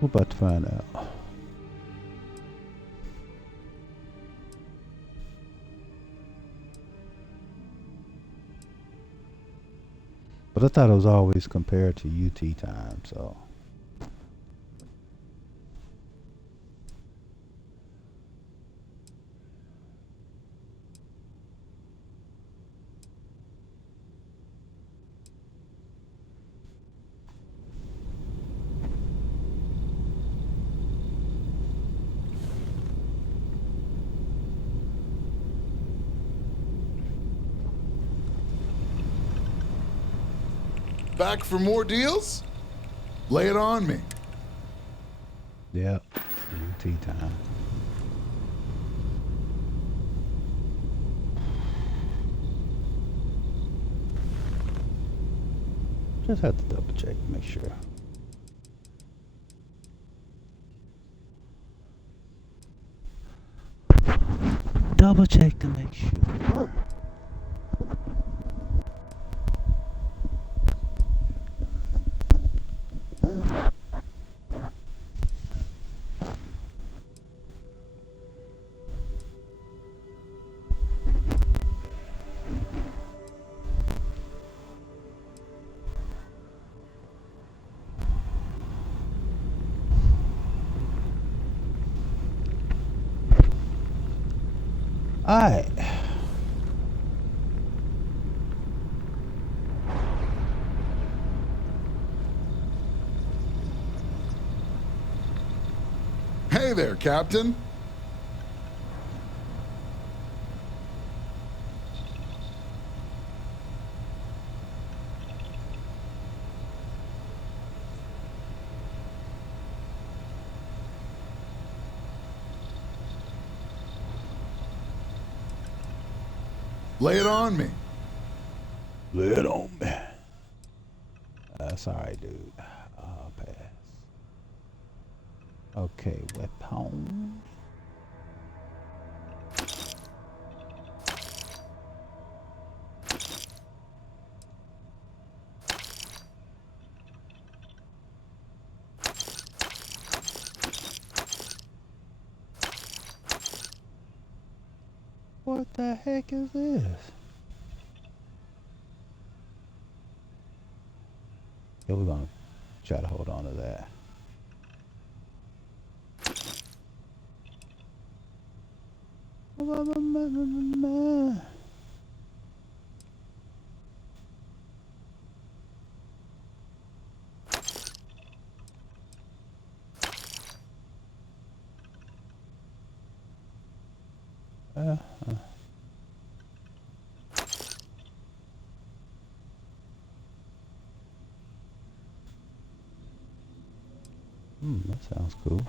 We're about to find out. But I thought it was always compared to UT time, so. Back for more deals? Lay it on me. Yep, UT time. Just have to double check, make sure. Double check to make sure. Alright. Hey there, Captain. Lay it on me. Lay it on me. That's alright, dude. I'll pass. Okay, weapon. What the heck is this? Yeah, we're gonna try to hold on to that. That sounds cool.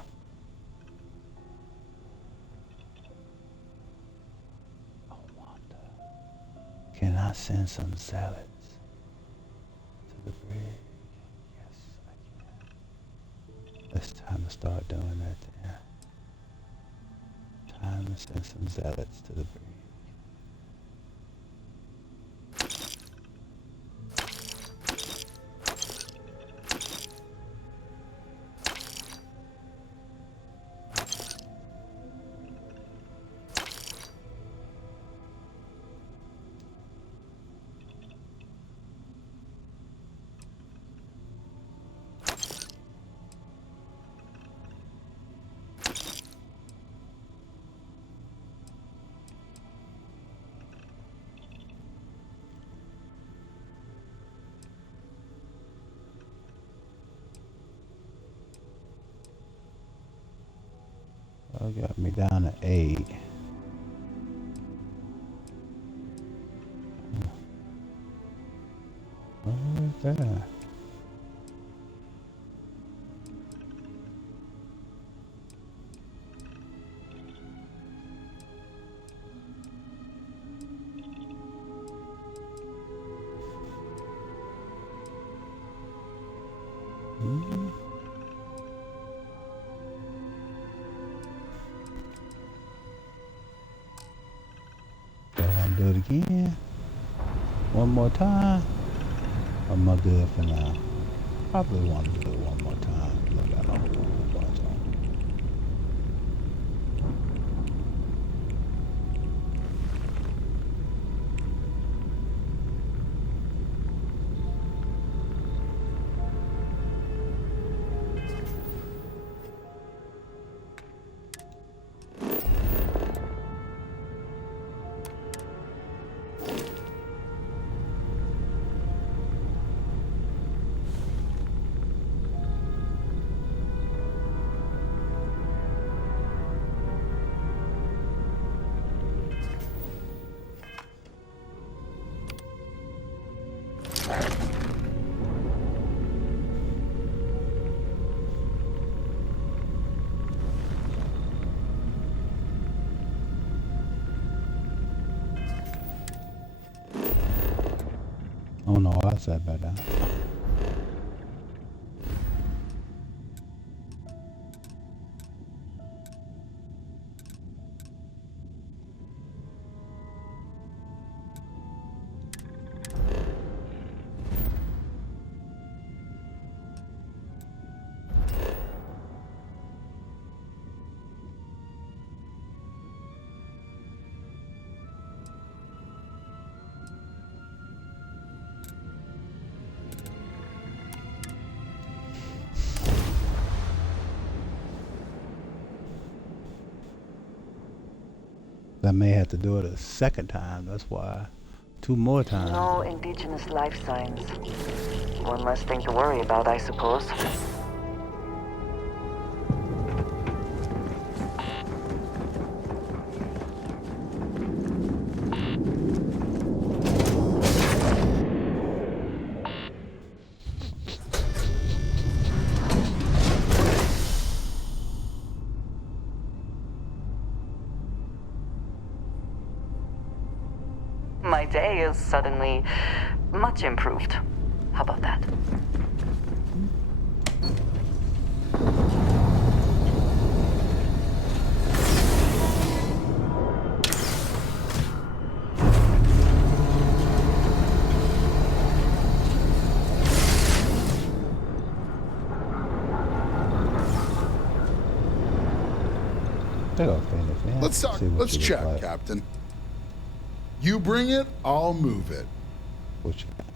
I wonder, can I send some salads to the brig? Yes, I can. It's time to start doing that then. Time to send some salads to the brig. got me down to 8. What is that? Do I want to do it again? One more time? I'm gonna do it for now. Probably want to do it one more time. Look, I don't do a bunch of them. Oh no, I said better. I may have to do it a second time. That's why. 2 more times. No indigenous life signs. One less thing to worry about, I suppose. My day is suddenly much improved. How about that? Let's talk. Let's chat, like. Captain. You bring it, I'll move it. What you got?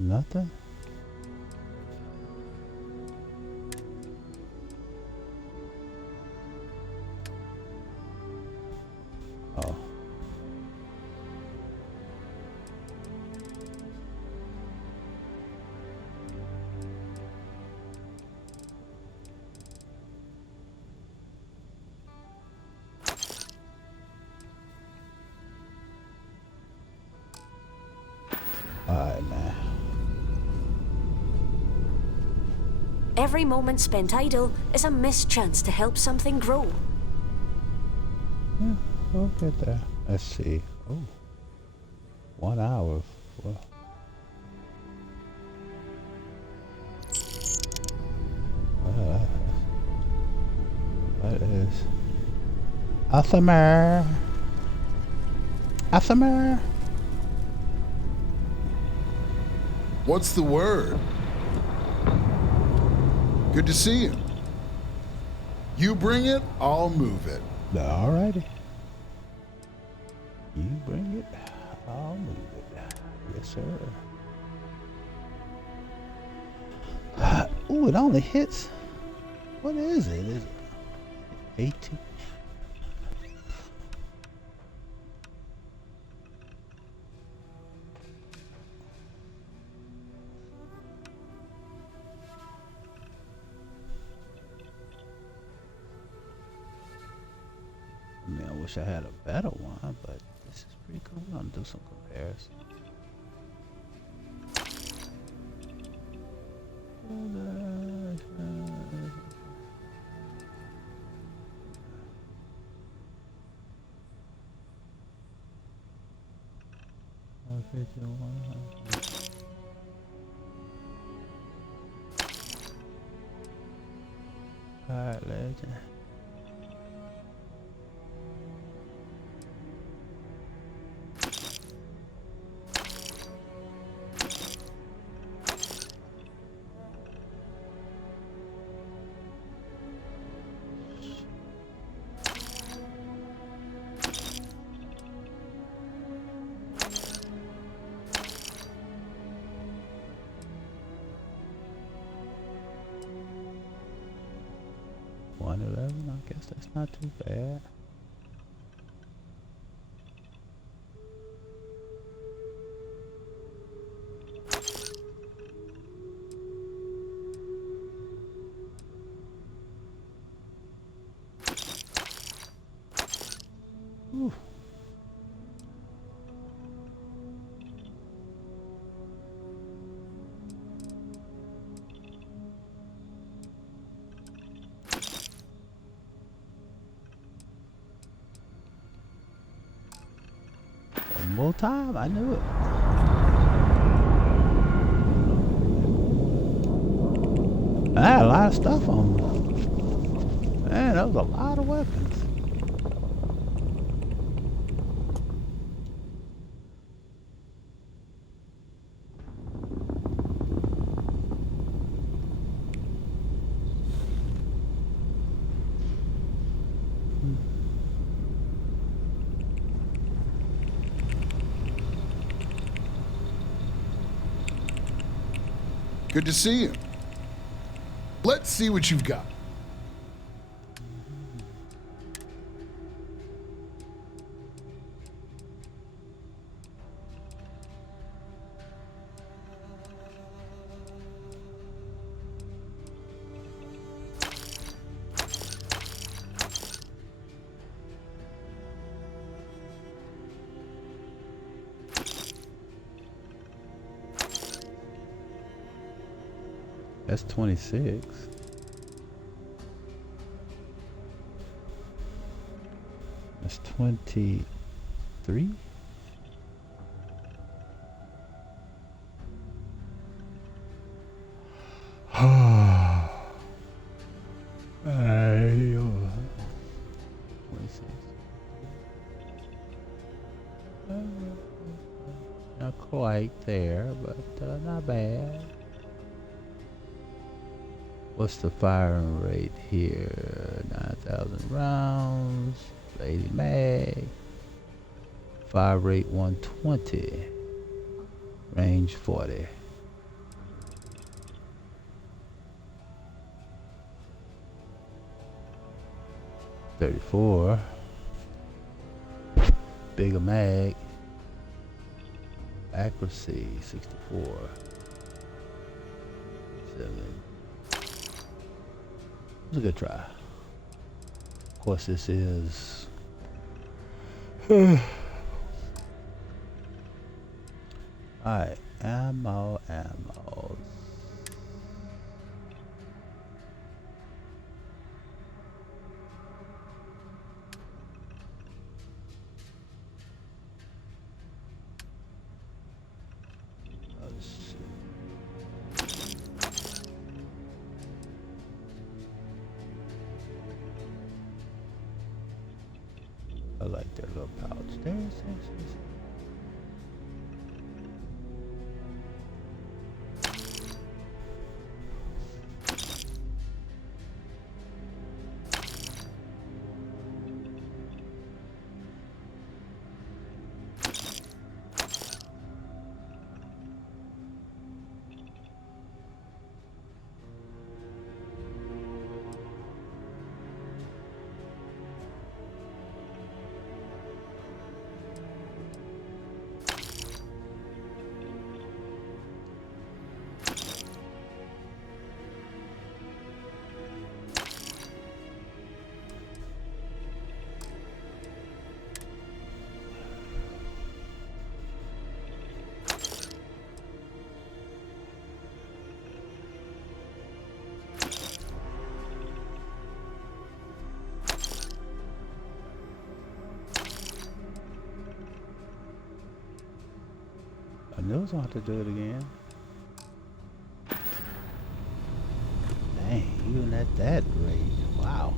Nothing? Oh. Alright, man. Every moment spent idle is a missed chance to help something grow. Yeah, we'll get there. Let's see. Oh. 1 hour. Well. That is Asamer. Asamer. What's the word? Good to see you. You bring it, I'll move it. Alrighty. You bring it, I'll move it. Yes, sir. Ooh, it only hits. What is it? Is it 18? wish I had a better one, but this is pretty cool. We're gonna do some comparisons. Alright, legend. I guess that's not too bad. Ooh. One more time, I knew it. I had a lot of stuff on me. Man, that was a lot of weapons. Good to see you. Let's see what you've got. That's 26. That's 23. Hey, 26. Not quite there, but not bad. What's the firing rate here? 9,000 rounds, 80 mag. Fire rate 120. Range 40. .34. Bigger mag. Accuracy 64. 7. It was a good try. Of course, this is alright, ammo. Let's see. I like that little pouch. There's knew I was gonna have to do it again. Dang, even at that rate, wow.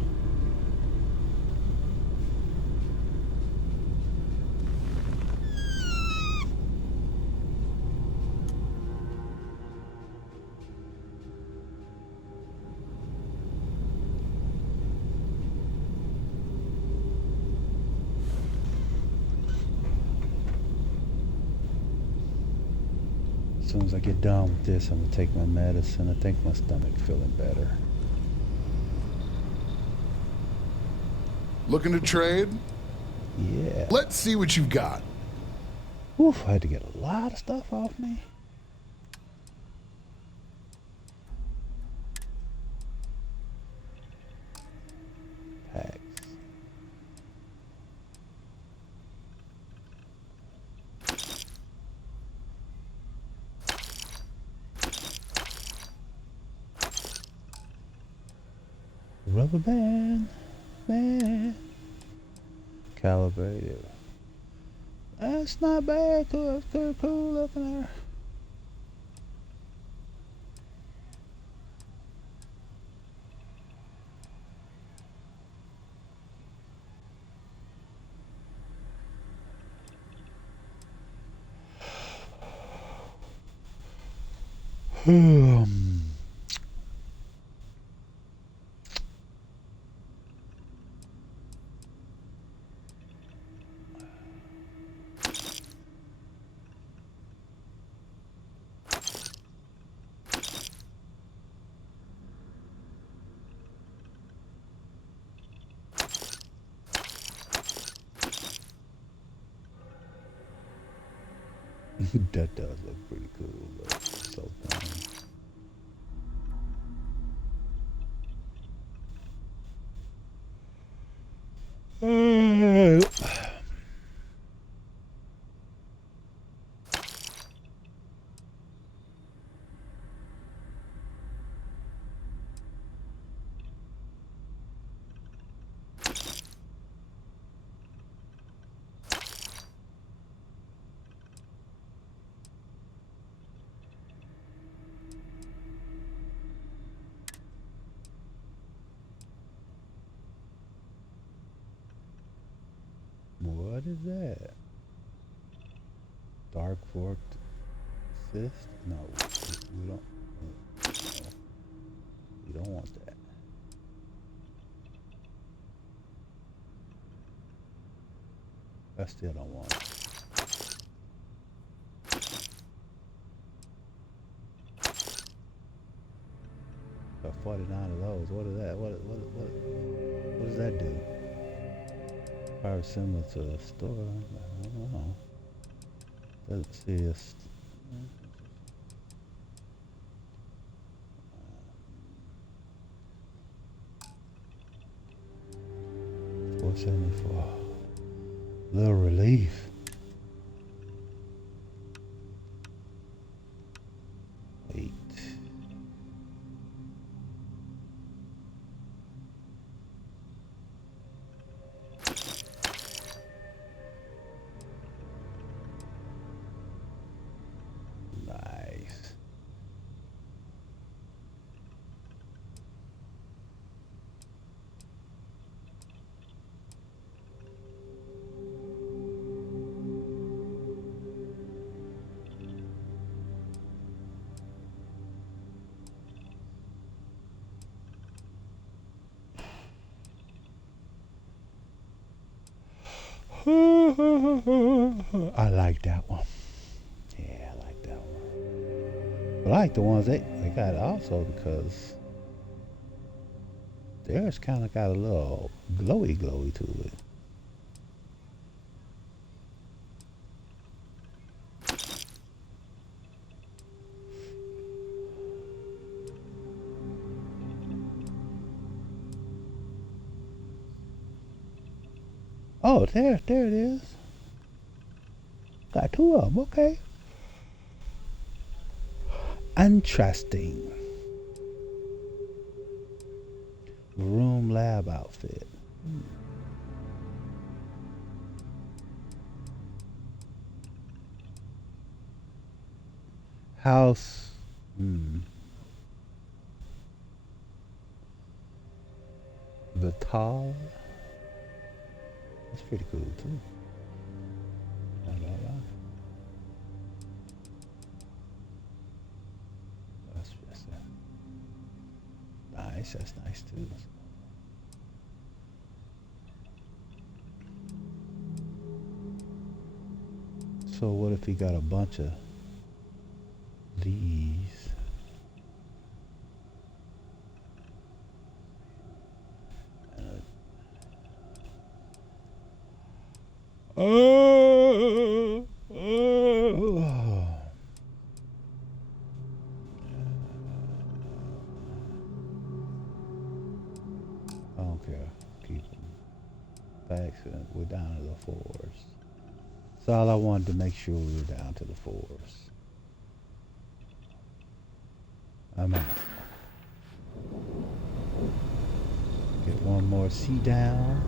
As soon as I get done with this, I'm gonna take my medicine. I think my stomach's feeling better. Looking to trade? Yeah. Let's see what you've got. Oof, I had to get a lot of stuff off me. Packs. Rubber band, man. Calibrated. That's not bad. Cool looking there. That does look pretty cool, but so fun. What is that? Dark forked cyst? No, we don't. No, we don't want that. I still don't want it. Got 49 of those. What is that? What does that do? Probably similar to a store. I don't know. Doesn't see us. 474. Little relief. Wait. Nice. I like that one. Yeah, I like that one. But I like the ones they got also because theirs kind of got a little glowy to it. Oh, there it is. Got two of them, okay. Interesting. Room lab outfit. House. Vital. That's pretty cool too. That's nice. That's nice too. So what if he got a bunch of these? Oh. I don't care. Keep them. Backs. We're down to the 4s. That's all I wanted to make sure we were down to the 4s. I'm out. Get one more C down.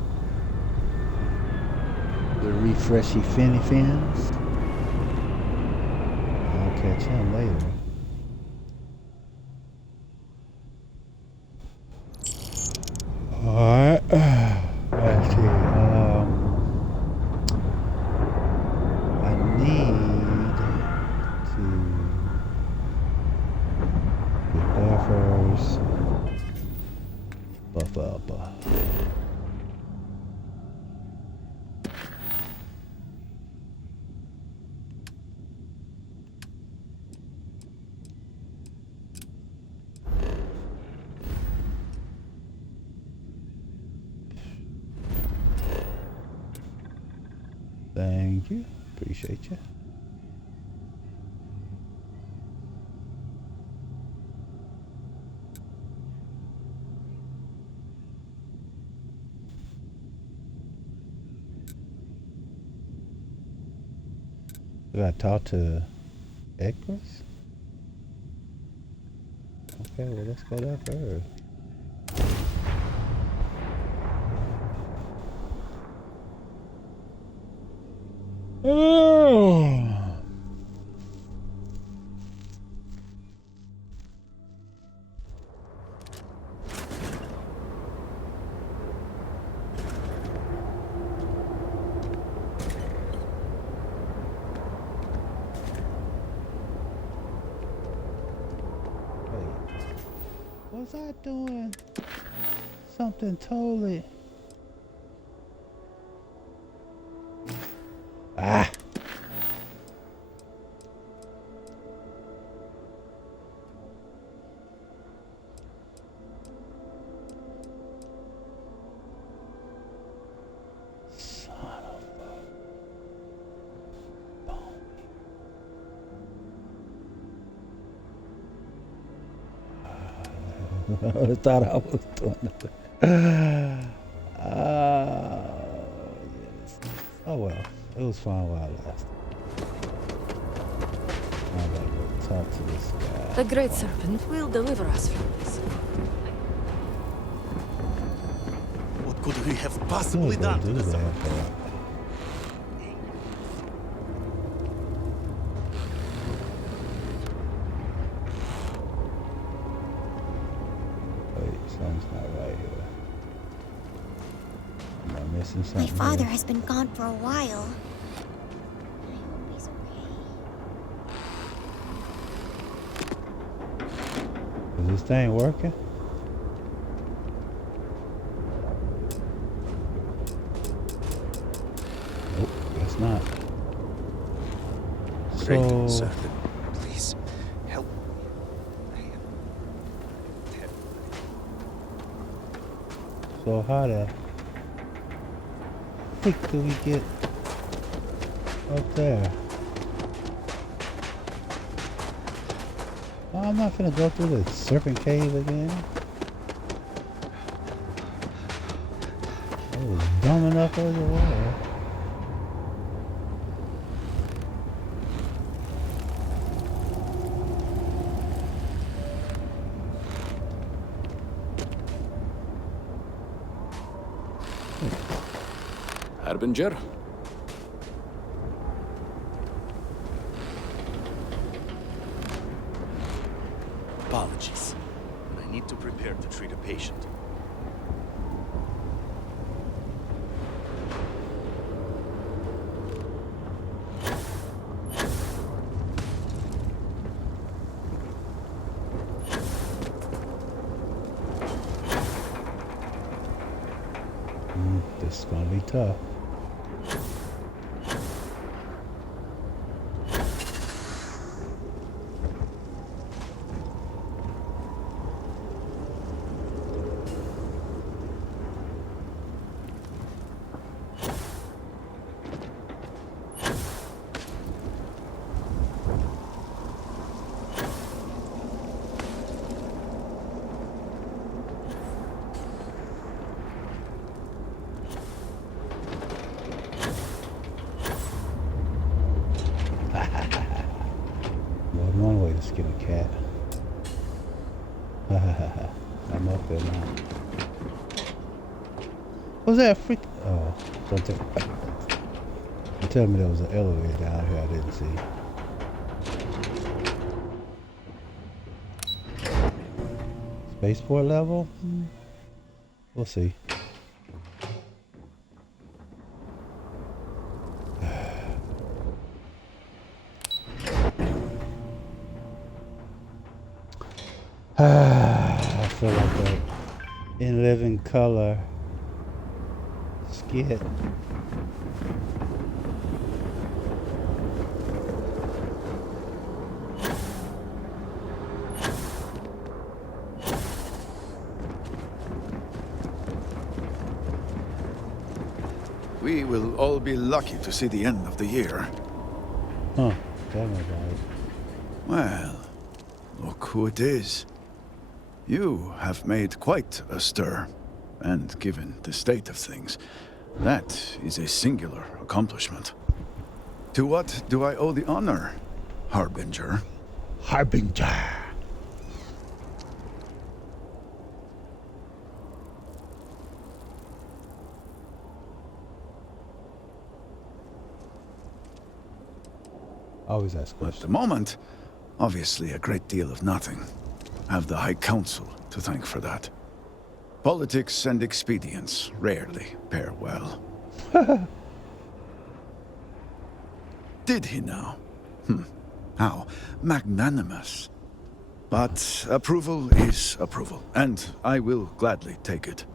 The refreshy finny fins. I'll catch him later. Alright. Let's see. I need to get buffers. Buff up. Thank you. Appreciate you. Did I talk to Equus? Okay, well let's go there first. Oh. Was I doing something totally? Ah. Son of a I thought I was doing it. Yes. Oh well. It was fun while it lasted. I gotta go talk to this guy. The Great Serpent will deliver us from this. What could we have possibly done to the Serpent? Wait, something's not right here. Am I missing something? My father here? has been gone for a while. Is this thing working? Nope, guess not. Great So, Serpent, please help. so how the heck do we get up there? Oh, I'm not gonna go through the serpent cave again. I was dumb enough as it was. Harbinger? Great. Apologies, but I need to prepare to treat a patient. This is gonna be tough. One way to skin a cat. I'm up there now. Was that a freak? Oh, don't tell me there was an elevator down here I didn't see. Spaceport level? We'll see. I feel like that in living color skit. We will all be lucky to see the end of the year. Huh, tell me about it. Well, look who it is. You have made quite a stir, and given the state of things, that is a singular accomplishment. To what do I owe the honor, Harbinger? Harbinger. Always ask questions. At the moment, obviously a great deal of nothing. Have the High Council to thank for that. Politics and expedience rarely pair well. Did he now? How magnanimous. But approval is approval, and I will gladly take it.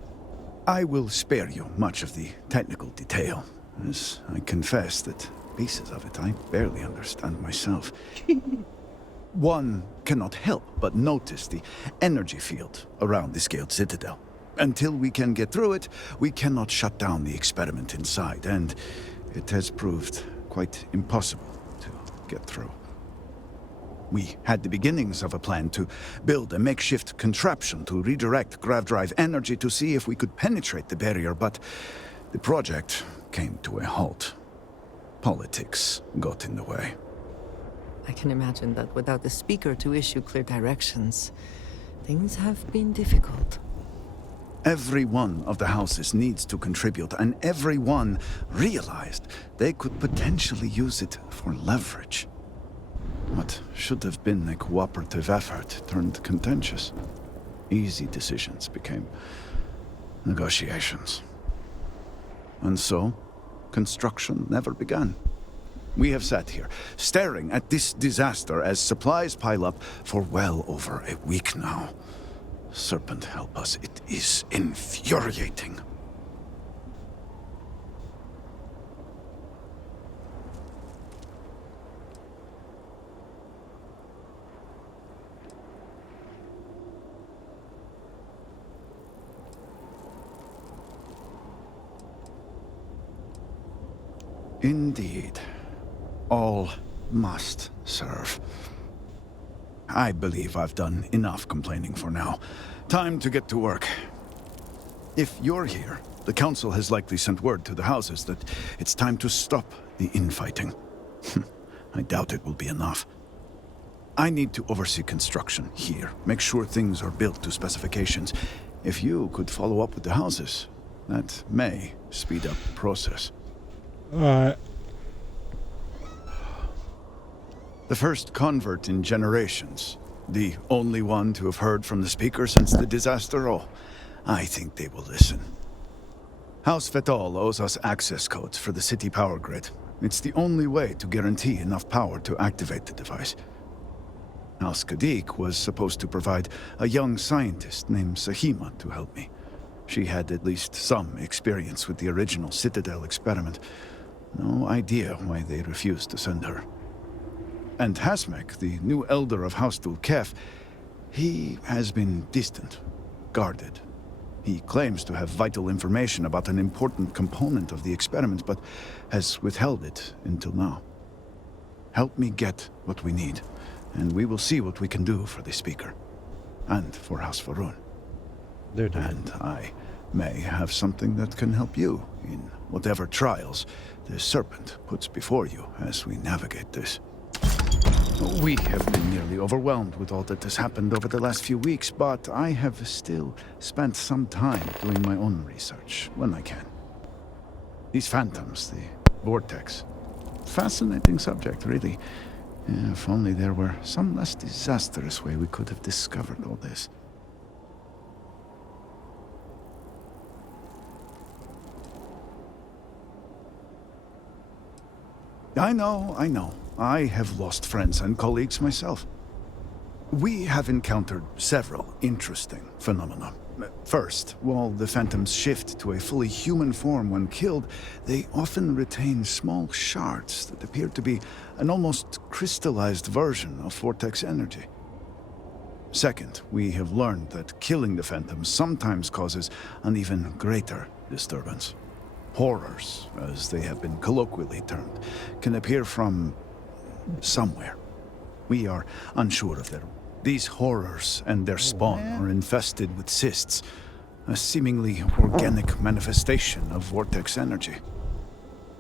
I will spare you much of the technical detail, as I confess that pieces of it I barely understand myself. One cannot help but notice the energy field around the Scaled Citadel. Until we can get through it, we cannot shut down the experiment inside, and it has proved quite impossible to get through. We had the beginnings of a plan to build a makeshift contraption to redirect grav drive energy to see if we could penetrate the barrier, but the project came to a halt. Politics got in the way. I can imagine that without the speaker to issue clear directions, things have been difficult. Every one of the houses needs to contribute, and every one realized they could potentially use it for leverage. What should have been a cooperative effort turned contentious. Easy decisions became negotiations. And so, construction never began. We have sat here, staring at this disaster as supplies pile up for well over a week now. Serpent help us, it is infuriating. Indeed. All must serve. I believe I've done enough complaining for now. Time to get to work. If you're here, the Council has likely sent word to the houses that it's time to stop the infighting. I doubt it will be enough. I need to oversee construction here, make sure things are built to specifications. If you could follow up with the houses, that may speed up the process. Alright. The first convert in generations. The only one to have heard from the speaker since the disaster? Oh, I think they will listen. House Vetol owes us access codes for the city power grid. It's the only way to guarantee enough power to activate the device. House Kadik was supposed to provide a young scientist named Sahima to help me. She had at least some experience with the original Citadel experiment. No idea why they refused to send her. And Hasmek, the new elder of House Dulkef, he has been distant, guarded. He claims to have vital information about an important component of the experiment, but has withheld it until now. Help me get what we need, and we will see what we can do for the speaker. And for House Varun. And I may have something that can help you in whatever trials the Serpent puts before you as we navigate this. We have been nearly overwhelmed with all that has happened over the last few weeks, but I have still spent some time doing my own research when I can. These phantoms, the vortex. Fascinating subject, really. If only there were some less disastrous way we could have discovered all this. I know. I have lost friends and colleagues myself. We have encountered several interesting phenomena. First, while the phantoms shift to a fully human form when killed, they often retain small shards that appear to be an almost crystallized version of vortex energy. Second, we have learned that killing the phantoms sometimes causes an even greater disturbance. Horrors, as they have been colloquially termed, can appear from somewhere. We are unsure of their... These horrors and their spawn are infested with cysts, a seemingly organic manifestation of vortex energy.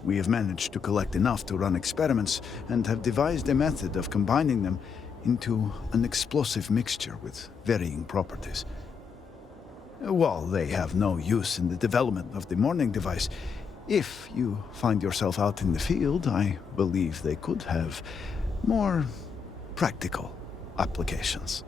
We have managed to collect enough to run experiments and have devised a method of combining them into an explosive mixture with varying properties. While they have no use in the development of the morning device, if you find yourself out in the field, I believe they could have more practical applications.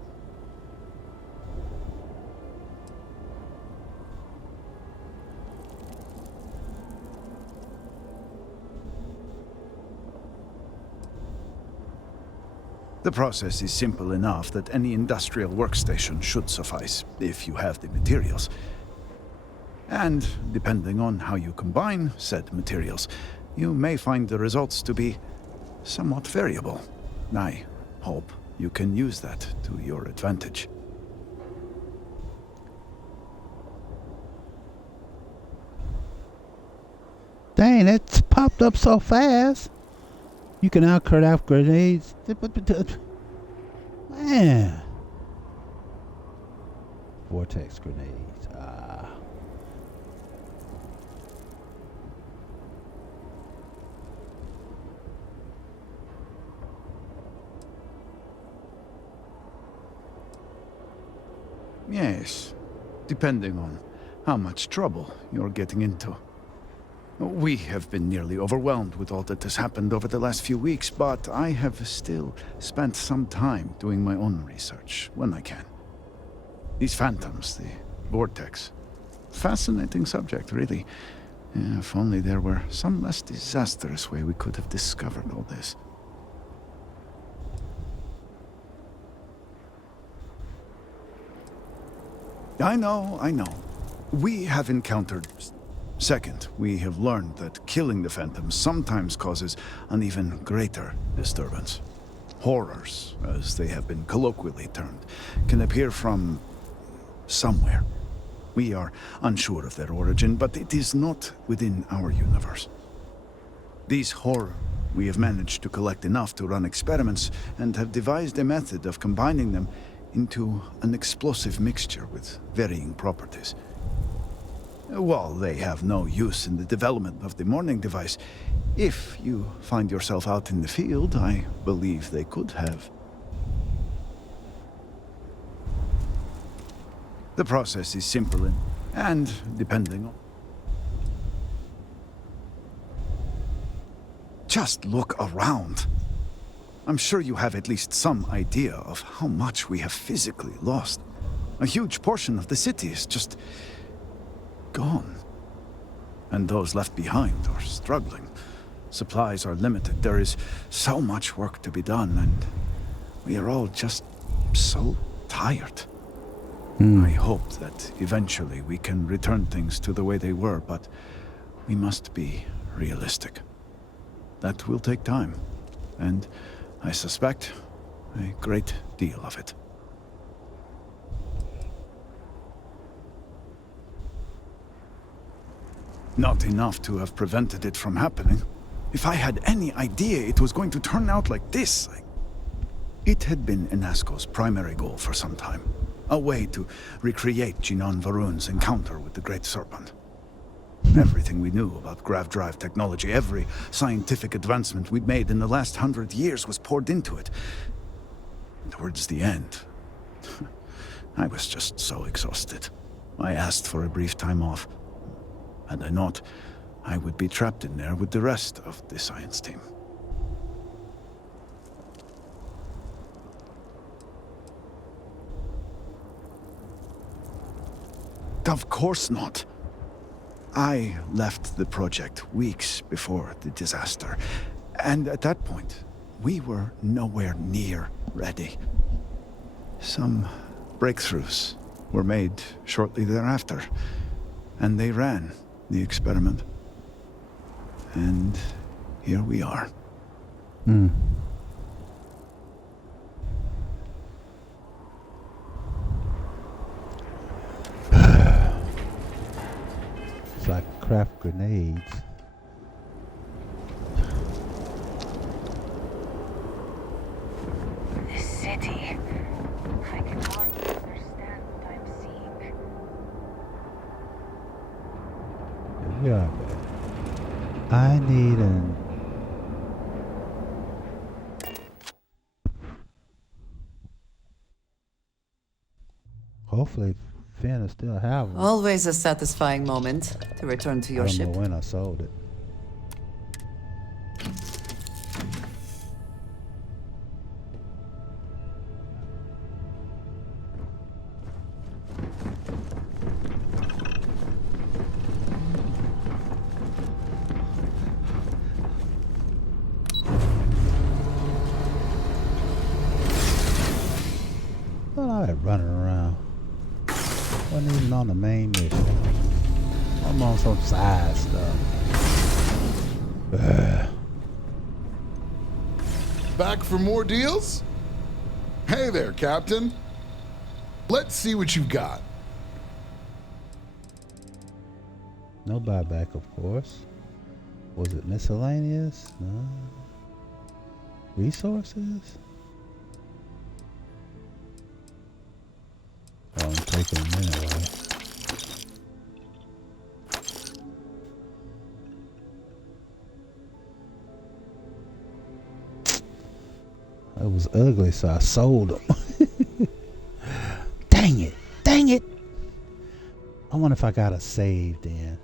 The process is simple enough that any industrial workstation should suffice, if you have the materials. And, depending on how you combine said materials, you may find the results to be somewhat variable. I hope you can use that to your advantage. Dang, it's popped up so fast. You can now craft grenades. Man. Vortex grenades. Yes, depending on how much trouble you're getting into. We have been nearly overwhelmed with all that has happened over the last few weeks, but I have still spent some time doing my own research when I can. These phantoms, the vortex. Fascinating subject, really. If only there were some less disastrous way we could have discovered all this. I know. We have encountered... Second, we have learned that killing the phantoms sometimes causes an even greater disturbance. Horrors, as they have been colloquially termed, can appear from somewhere. We are unsure of their origin, but it is not within our universe. These horrors, we have managed to collect enough to run experiments and have devised a method of combining them into an explosive mixture with varying properties. While they have no use in the development of the morning device, if you find yourself out in the field, I believe they could have. The process is simple and depending on... Just look around. I'm sure you have at least some idea of how much we have physically lost. A huge portion of the city is just gone. And those left behind are struggling. Supplies are limited. There is so much work to be done, and we are all just so tired. I hope that eventually we can return things to the way they were, but we must be realistic. That will take time, and I suspect a great deal of it. Not enough to have prevented it from happening. If I had any idea it was going to turn out like this, It had been Inasco's primary goal for some time. A way to recreate Jinan Varun's encounter with the Great Serpent. Everything we knew about grav drive technology, every scientific advancement we'd made in the last 100 years was poured into it. Towards the end, I was just so exhausted. I asked for a brief time off. Had I not, I would be trapped in there with the rest of the science team. Of course not. I left the project weeks before the disaster, and at that point, we were nowhere near ready. Some breakthroughs were made shortly thereafter, and they ran the experiment. And here we are. It's like craft grenades. This city. I can hardly understand what I'm seeing. Yeah. I need an... Hopefully Finn will still have one. Always a satisfying moment to return to your I ship. don't know when I sold it. All that running around. Wasn't even on the main mission. I'm on some side stuff. Back for more deals? Hey there, Captain. Let's see what you've got. No buyback, of course. Was it miscellaneous? No. Resources? Oh, I'm taking a minute, right? It was ugly, so I sold them. Dang it! Dang it! I wonder if I got a save then.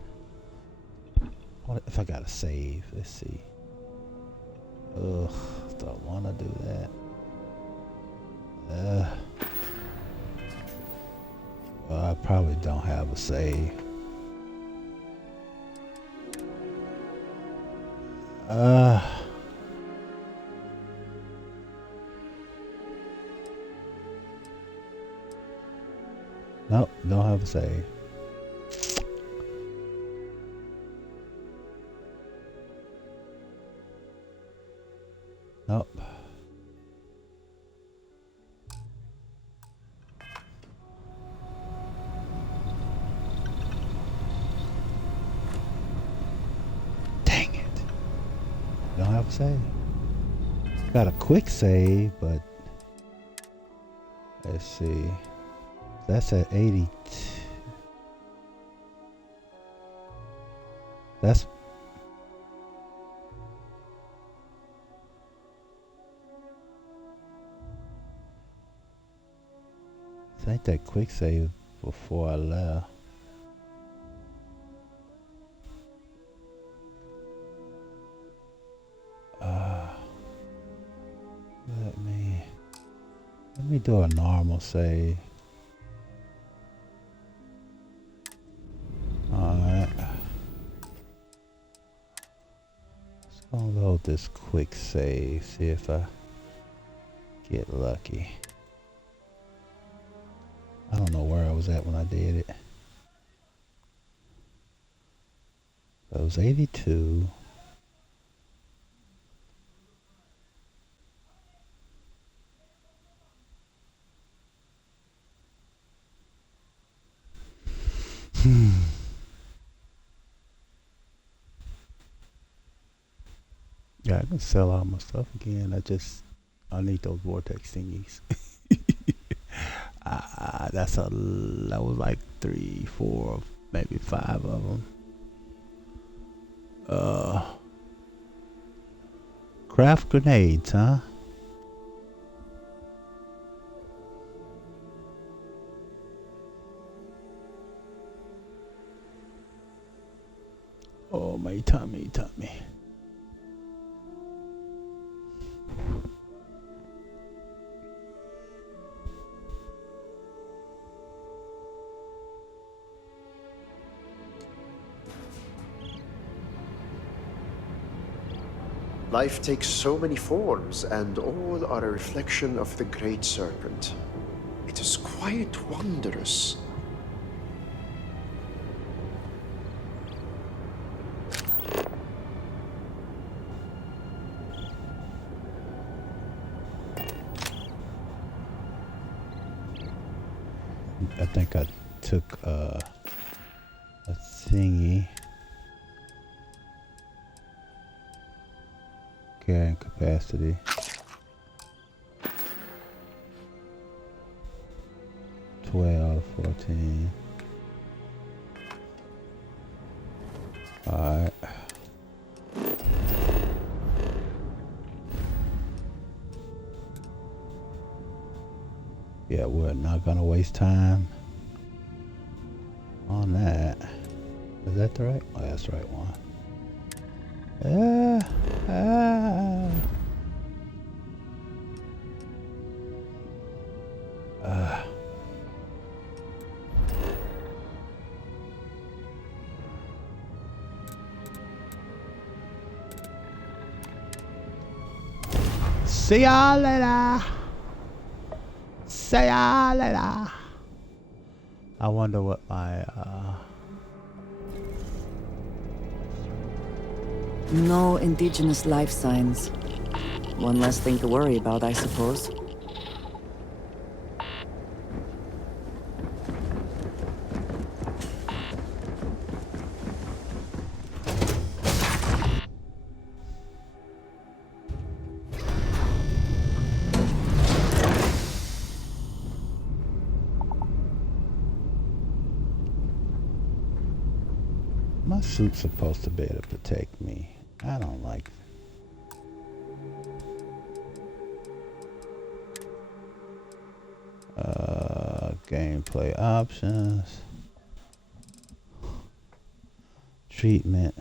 What if I got a save? Let's see. Ugh, don't want to do that. Well, I probably don't have a save. Nope, don't have a save. Nope. Dang it. Don't have a save. Got a quick save, but let's see. That's at 80. That's ain't that quick save before I left. me do a normal save. Alright. Let's go load this quick save. See if I get lucky. I don't know where I was at when I did it. It was 82. Yeah, I can sell all my stuff again. I need those vortex thingies. That was like 3, 4, maybe 5 of them. Craft grenades, huh? Oh, my tummy. Life takes so many forms, and all are a reflection of the Great Serpent. It is quite wondrous. I think I took a thingy. Carrying capacity. $12, $14. Alright. Yeah, we're not gonna waste time on that. Is that the right? Oh, that's the right one. See ya later. See ya later. I wonder what my No indigenous life signs. One less thing to worry about, I suppose. my suit's supposed to be able to protect me. I don't like it. Gameplay options. Treatment.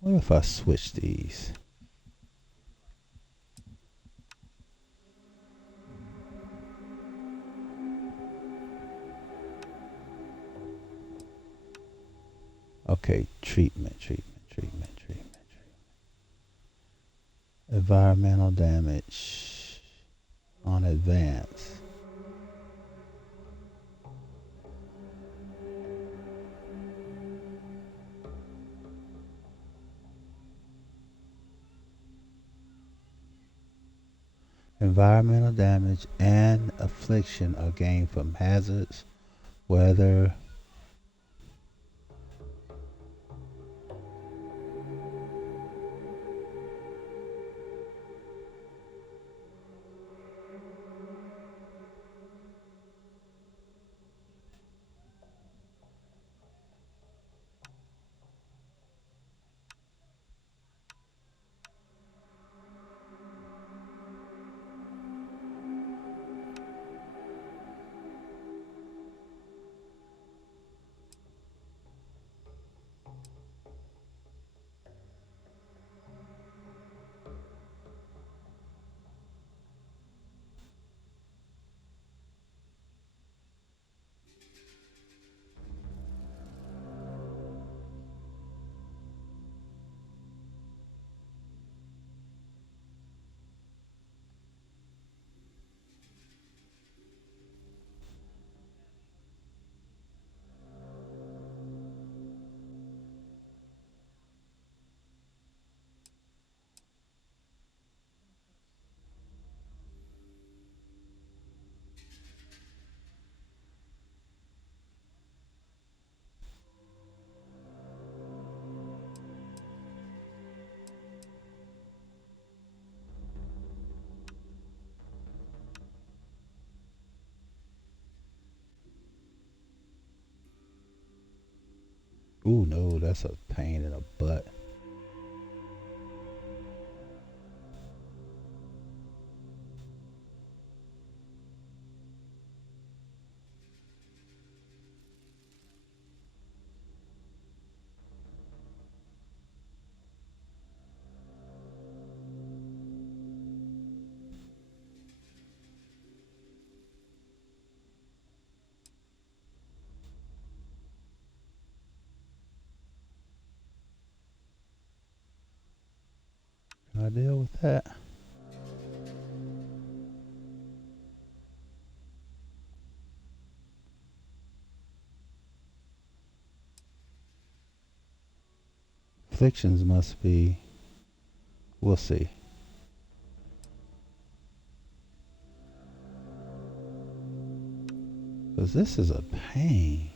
What if I switch these? Okay, treatment. Environmental damage on advance. Environmental damage and affliction are gained from hazards, weather, Ooh, no, that's a pain in the butt. Can I deal with that? Afflictions must be... We'll see. Because this is a pain.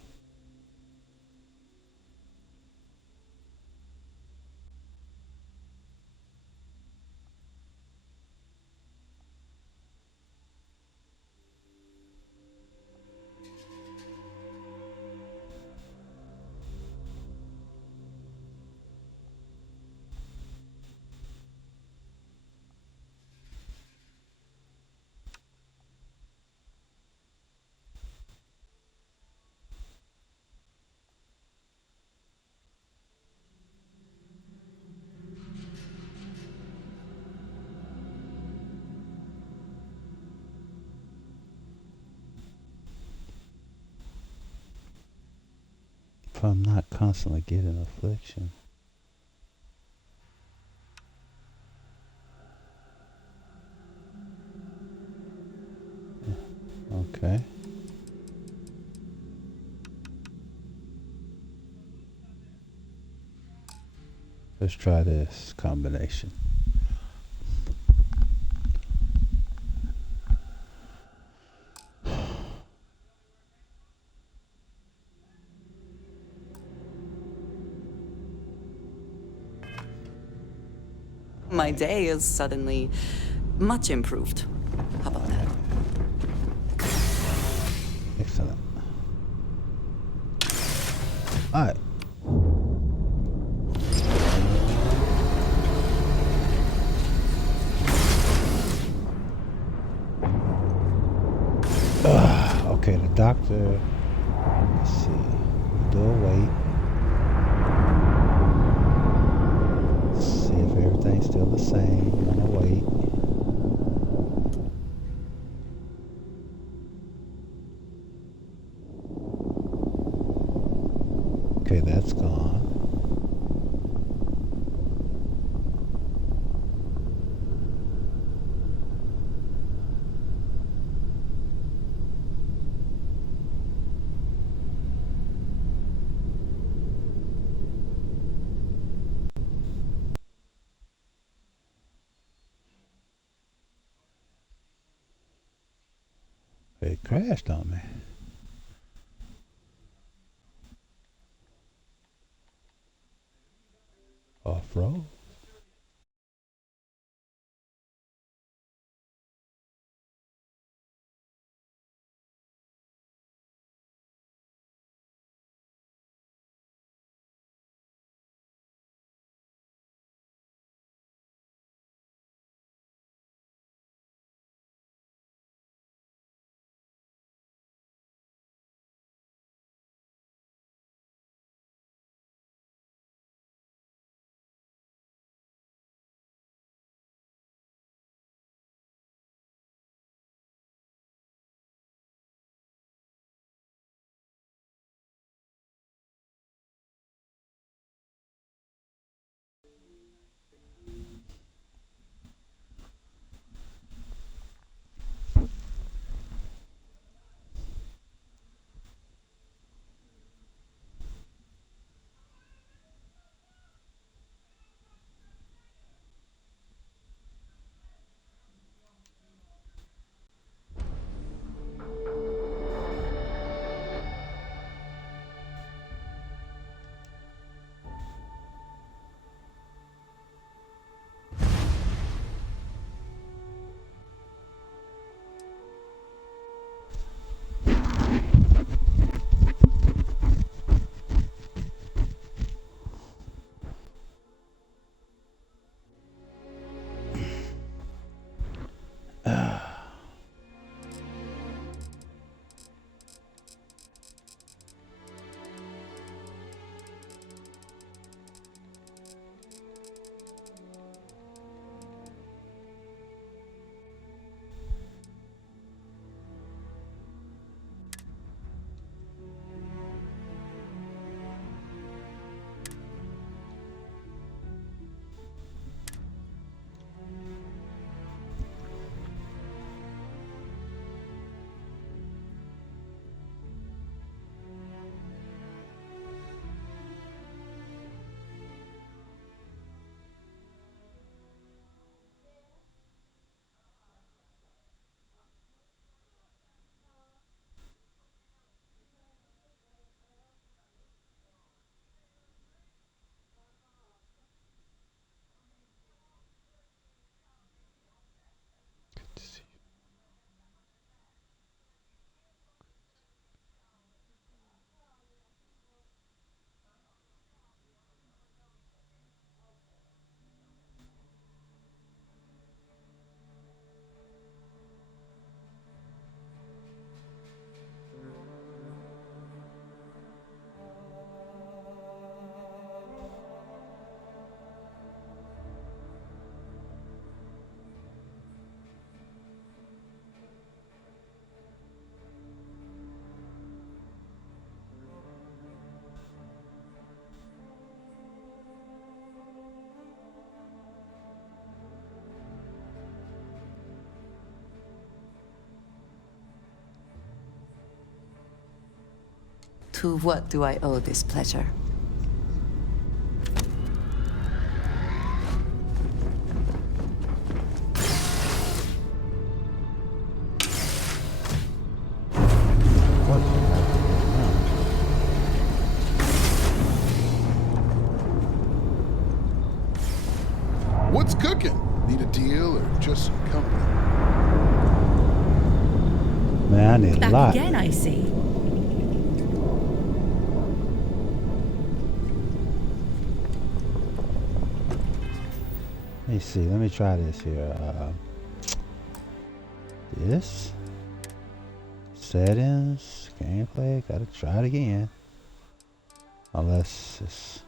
If I'm not constantly getting affliction. Okay. Let's try this combination. My day is suddenly much improved. How about that? Excellent. Alright. Okay, the doctor, let's see, do a wait. See if everything's still the same. I'm gonna wait. Okay, that's gone. It crashed on me. Off-road. To what do I owe this pleasure? What's cooking? Need a deal or just some company? Man, I need a Back lot. again, I see. Let me see. Let me try this here. This settings, gameplay. Gotta try it again. Unless it's.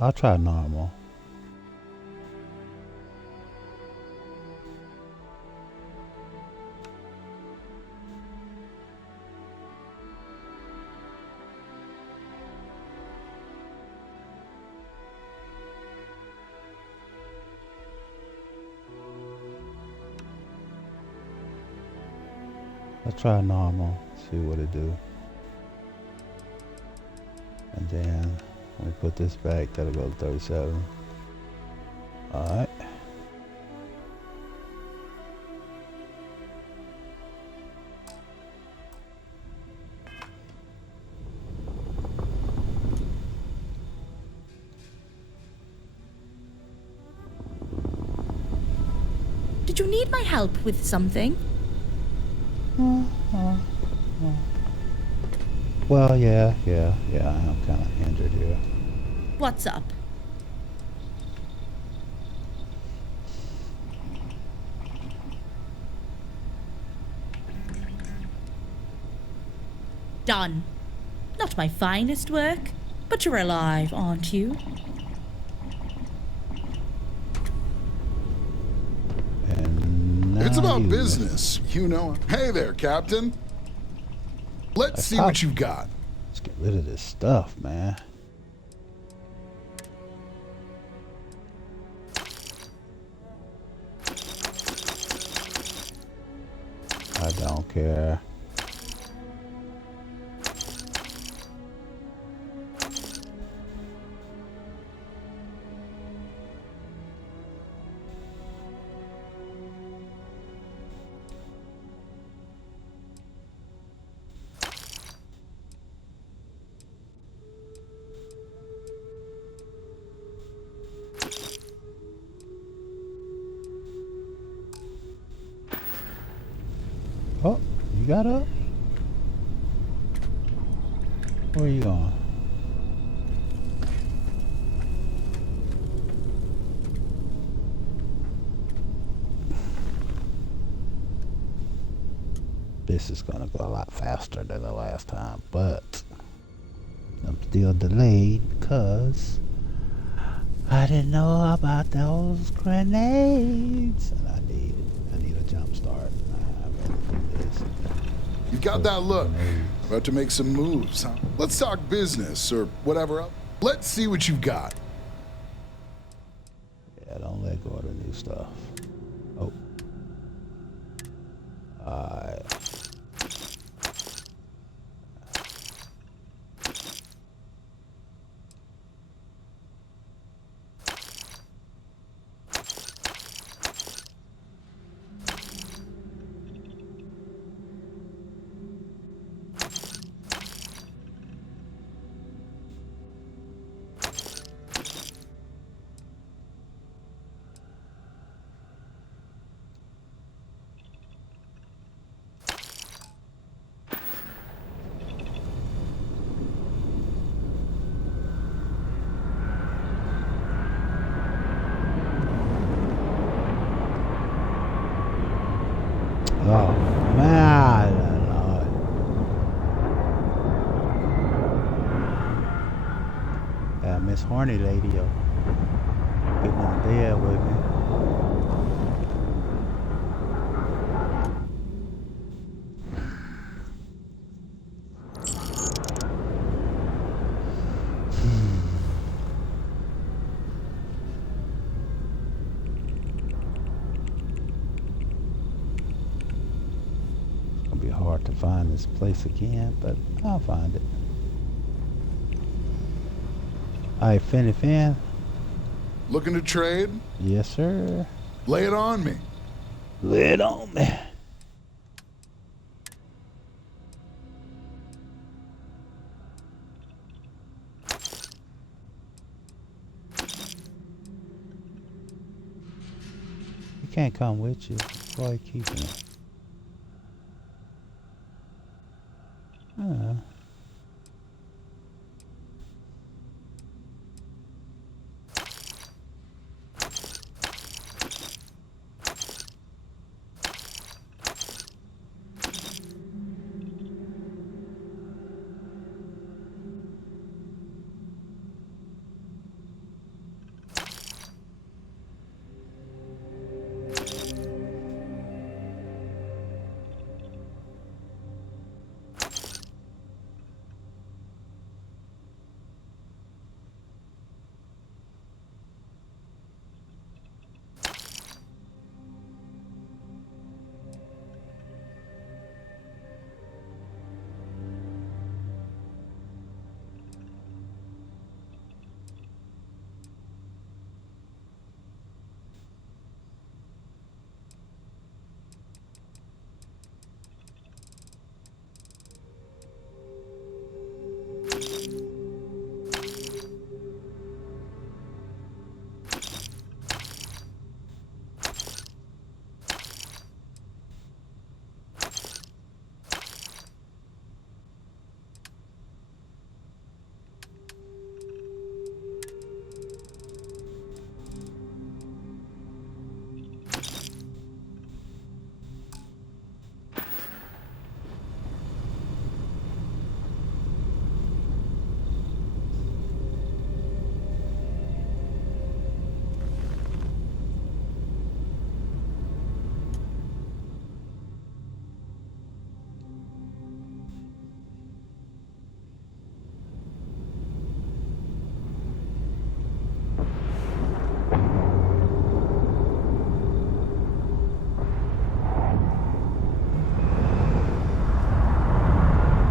I'll try normal. I'll try normal, see what it do. And then when we put this back, that'll go to 37. Alright. Did you need my help with something? Well, yeah, I'm kind of injured here. What's up? Done. Not my finest work, but you're alive, aren't you? It's about business, you know. Hey there, Captain. Let's see what you've got. Let's get rid of this stuff, man. I don't care. Oh, you got up? Where are you going? This is gonna go a lot faster than the last time, but I'm still delayed because I didn't know about those grenades, and I need a jump start. You've got that look. About to make some moves, huh? Let's talk business or whatever else. Let's see what you've got. Yeah, don't let go of the new stuff. Oh. Alright. Oh, man. Miss Horny Lady, yo. Getting in the bed with me. be hard to find this place again, but I'll find it. Alright, Finny Fan. Looking to trade? Yes, sir. Lay it on me. Lay it on me. He can't come with you. Why are you keeping it?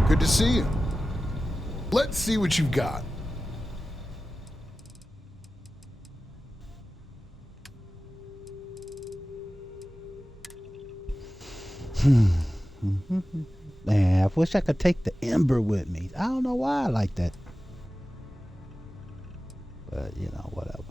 Good to see you. Let's see what you've got. Man, I wish I could take the Ember with me. I don't know why I like that. But, you know, whatever.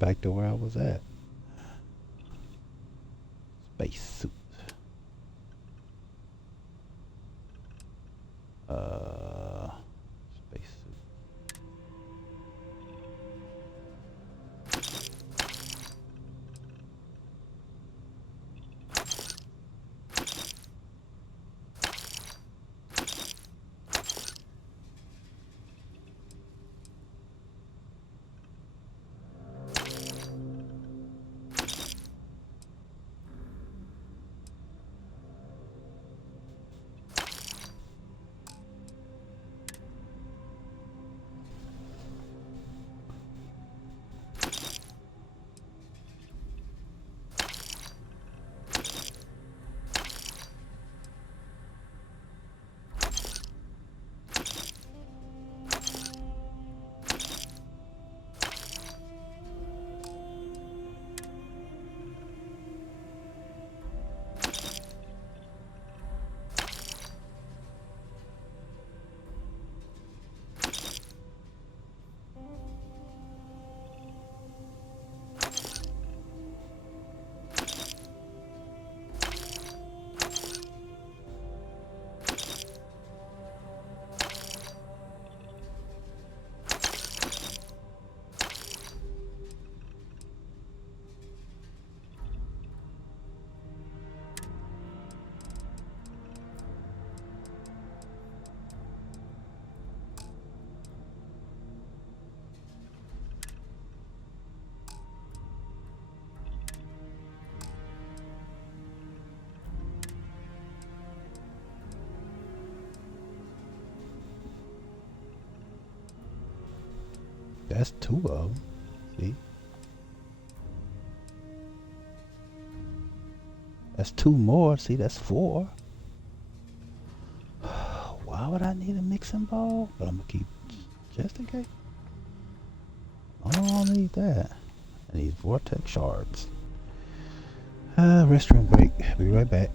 Back to where I was at. Space suit. That's 2 of them. See? That's 2 more. See, that's 4. Why would I need a mixing bowl? But I'm gonna keep just in case. I don't need that. I need vortex shards. Restroom break. Be right back.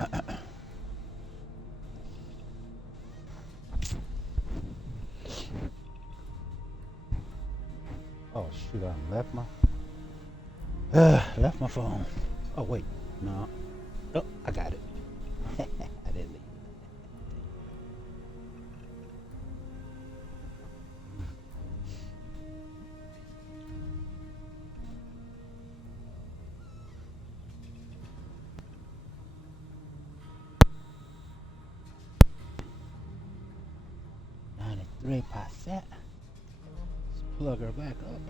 Oh shoot! I left my left my phone. Oh wait, no. Oh, I got it. I didn't leave. 93%. Let's plug her back up.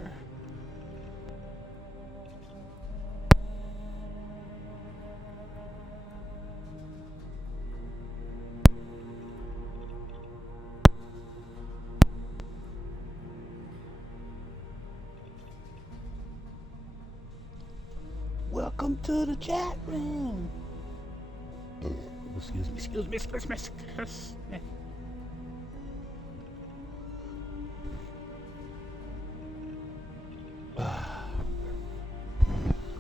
Welcome to the chat room. Excuse me.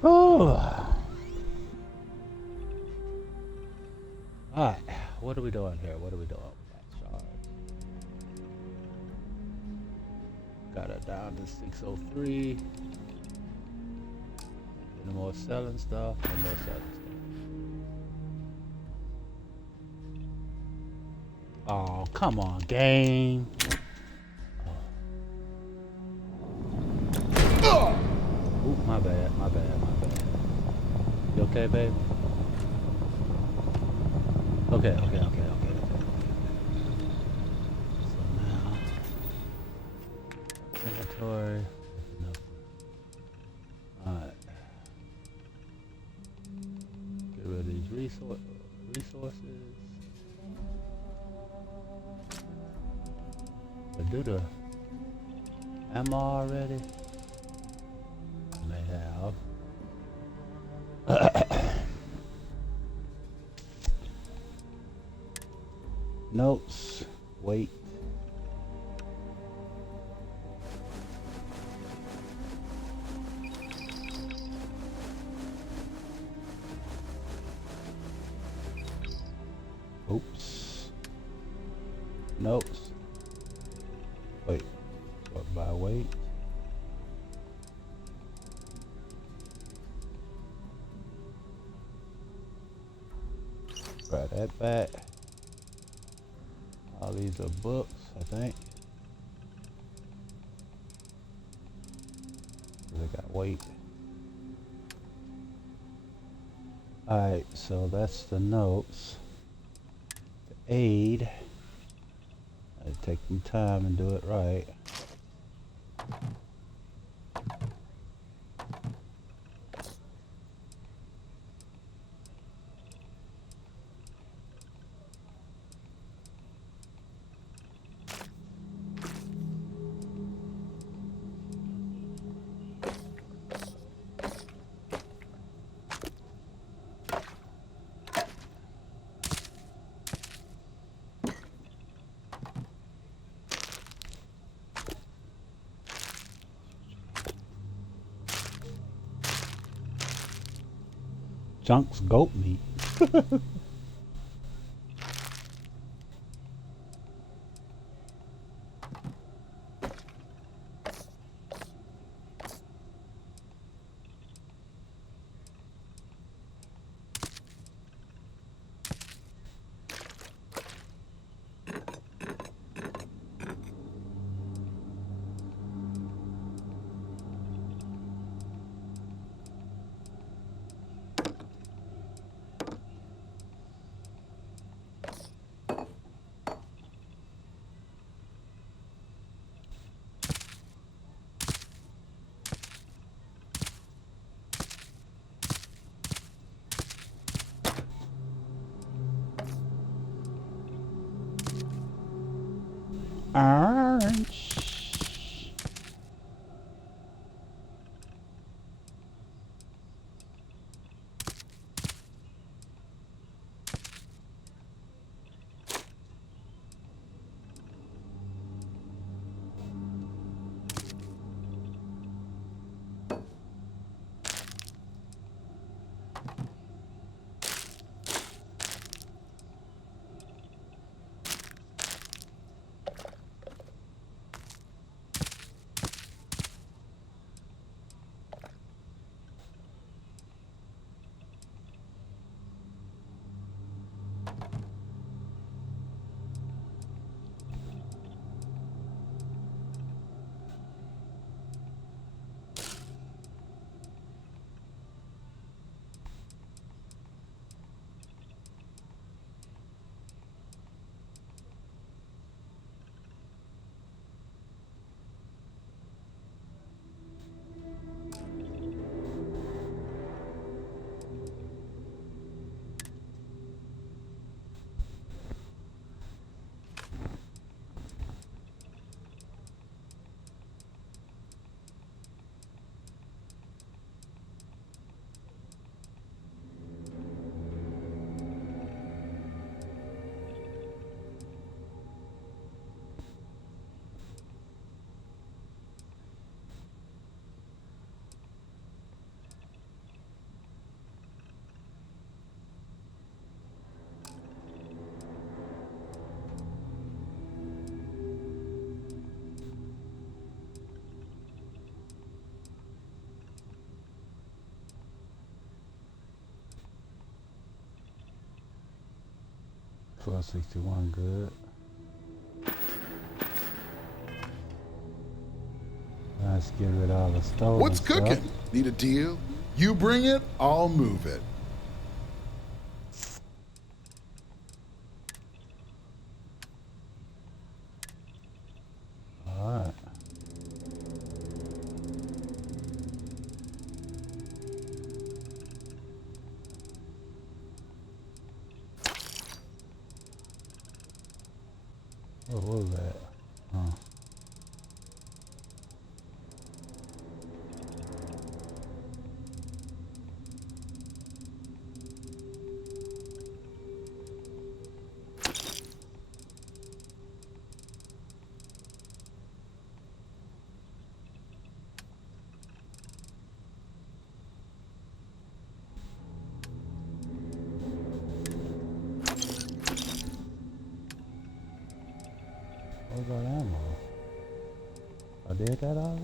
Oh. Alright, what are we doing here? Got her down to 603. No more selling stuff. Oh, come on, game. Ooh, my bad. You okay, baby? Okay. So now, inventory. No. Alright. Get rid of these resources. But do the ammo already? May have. Notes. Wait. Oops. Notes. Wait. What by wait? Grab that back. All these are books, I think. They got weight. Alright, so that's the notes. The aid. I take some time and do it right. Chunks goat meat. Orange. 1261 good. Let's get rid of all the stolen What's stuff. cooking? Need a deal? You bring it, I'll move it. Alright. What was that? Huh. What about ammo? I did that already?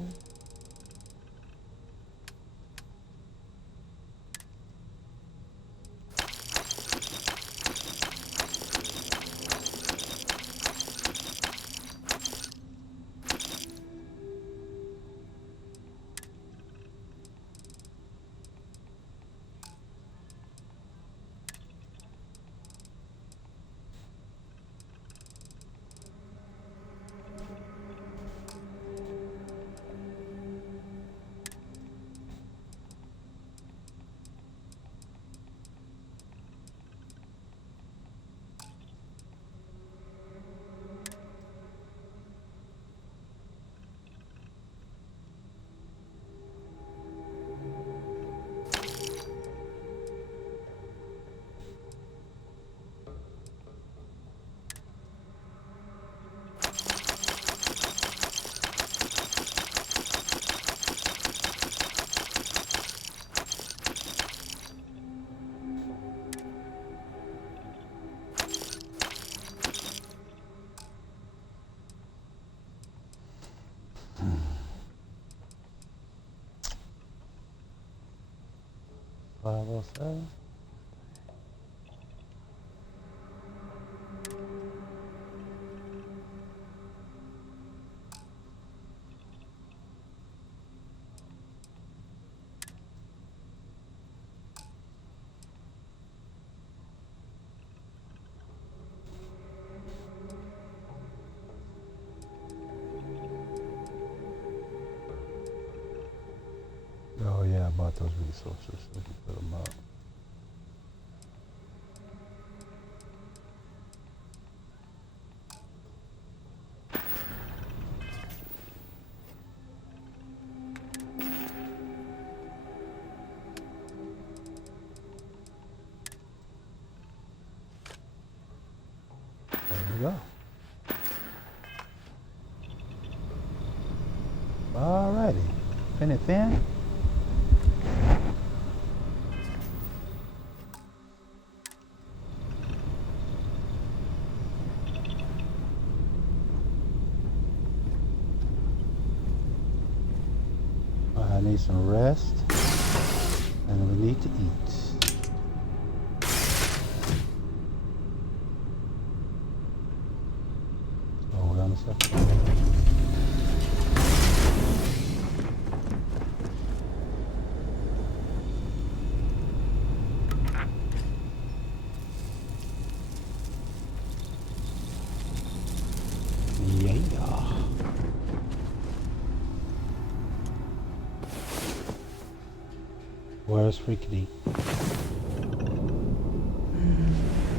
Five oh seven. Oh yeah, I bought those resources. Let me put them up. There we go. Alrighty. Fin it fin. I need some rest, and we need to eat. Oh, hold on a second. Yeah. Where's Rickety?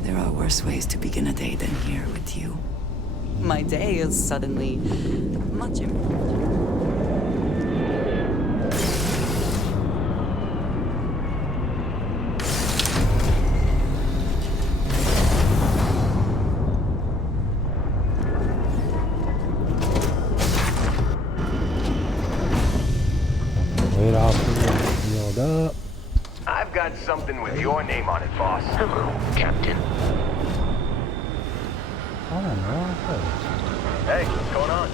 There are worse ways to begin a day than here with you. My day is suddenly much improved. Wait off the healed up. I've got something with your name on it, boss. Hello, Captain. I don't know. Hey, what's going on?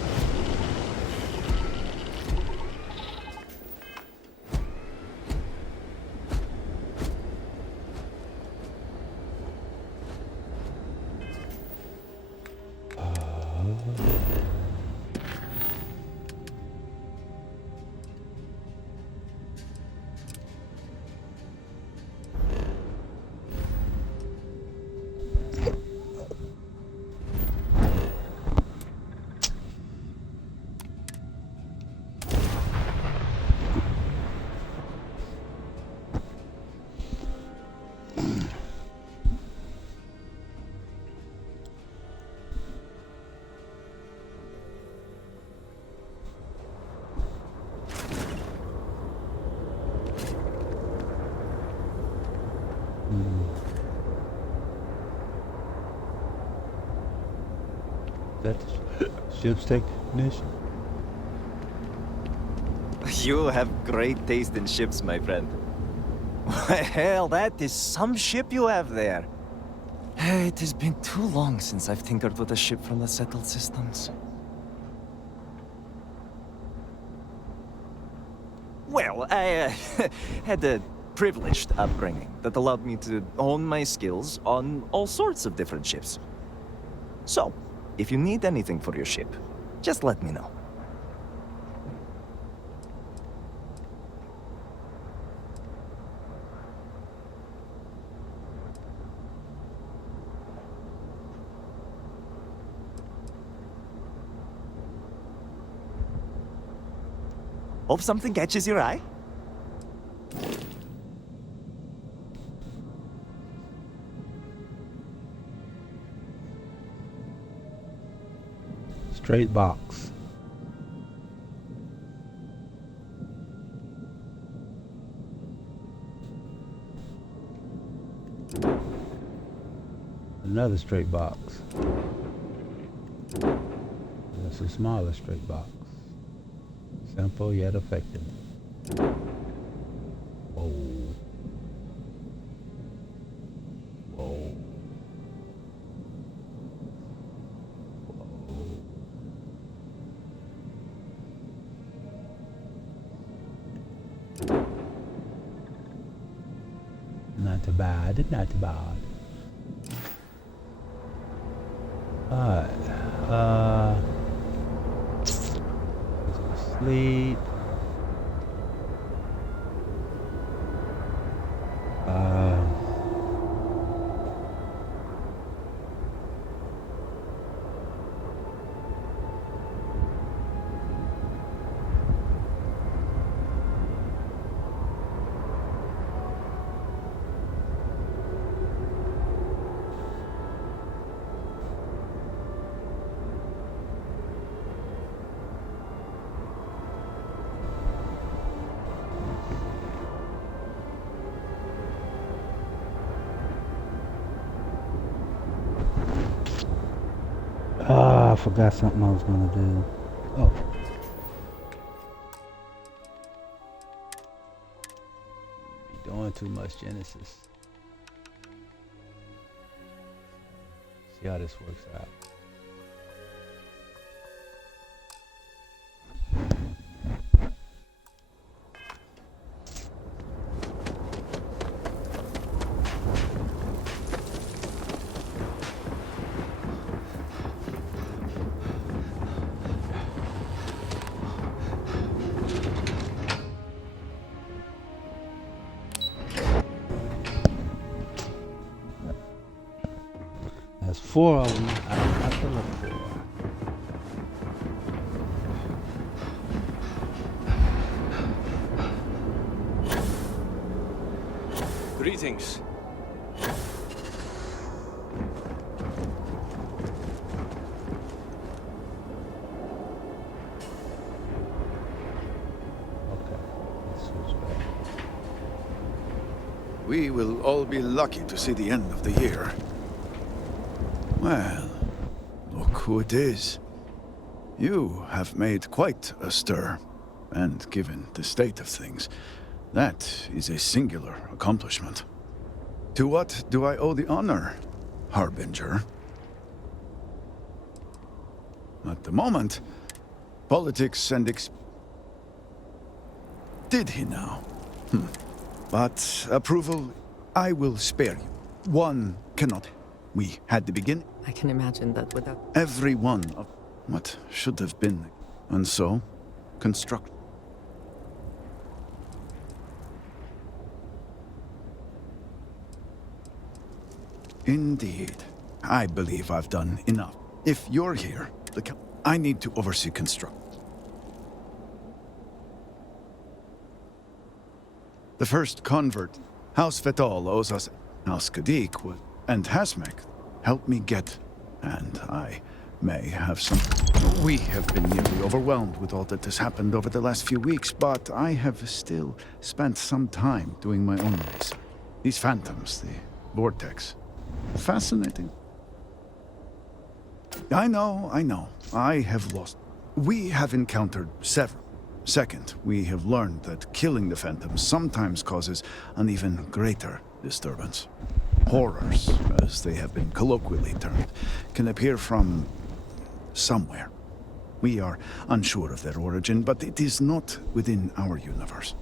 That ship's technician. You have great taste in ships, my friend. Hell, that is some ship you have there. It has been too long since I've tinkered with a ship from the settled systems. Well, I had a privileged upbringing that allowed me to hone my skills on all sorts of different ships. So, if you need anything for your ship, just let me know. Hope something catches your eye. Straight box. Another straight box. That's a smaller straight box. Simple yet effective. Whoa. Whoa. Not too bad, not too bad. Alright, sleep. I forgot something I was gonna do. Oh. Be doing too much Genesis. See how this works out. There's 4 of them I have to look for. Greetings. We will all be lucky to see the end of the year. Well, look who it is. You have made quite a stir, and given the state of things, that is a singular accomplishment. To what do I owe the honor, Harbinger? At the moment, politics and Did he now? But approval, I will spare you. One cannot. We had to begin. I can imagine that without... Every one of what should have been. And so, construct. Indeed. I believe I've done enough. If you're here, I need to oversee construct. The first convert, House Vetal, owes us. House Kadik and Hasmek helped me get, and I may have some. We have been nearly overwhelmed with all that has happened over the last few weeks, but I have still spent some time doing my own research. These phantoms, the vortex, fascinating. I know. I have lost. We have encountered several. Second, we have learned that killing the Phantoms sometimes causes an even greater disturbance. Horrors, as they have been colloquially termed, can appear from somewhere. We are unsure of their origin, but it is not within our universe.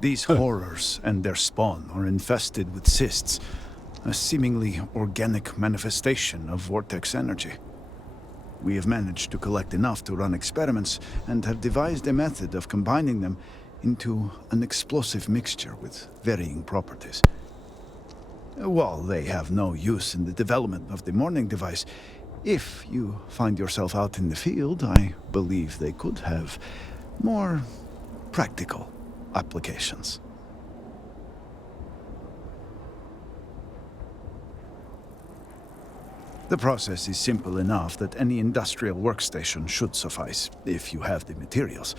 These horrors and their spawn are infested with cysts, a seemingly organic manifestation of vortex energy. We have managed to collect enough to run experiments and have devised a method of combining them into an explosive mixture with varying properties. While they have no use in the development of the morning device, if you find yourself out in the field, I believe they could have more practical applications. The process is simple enough that any industrial workstation should suffice, if you have the materials.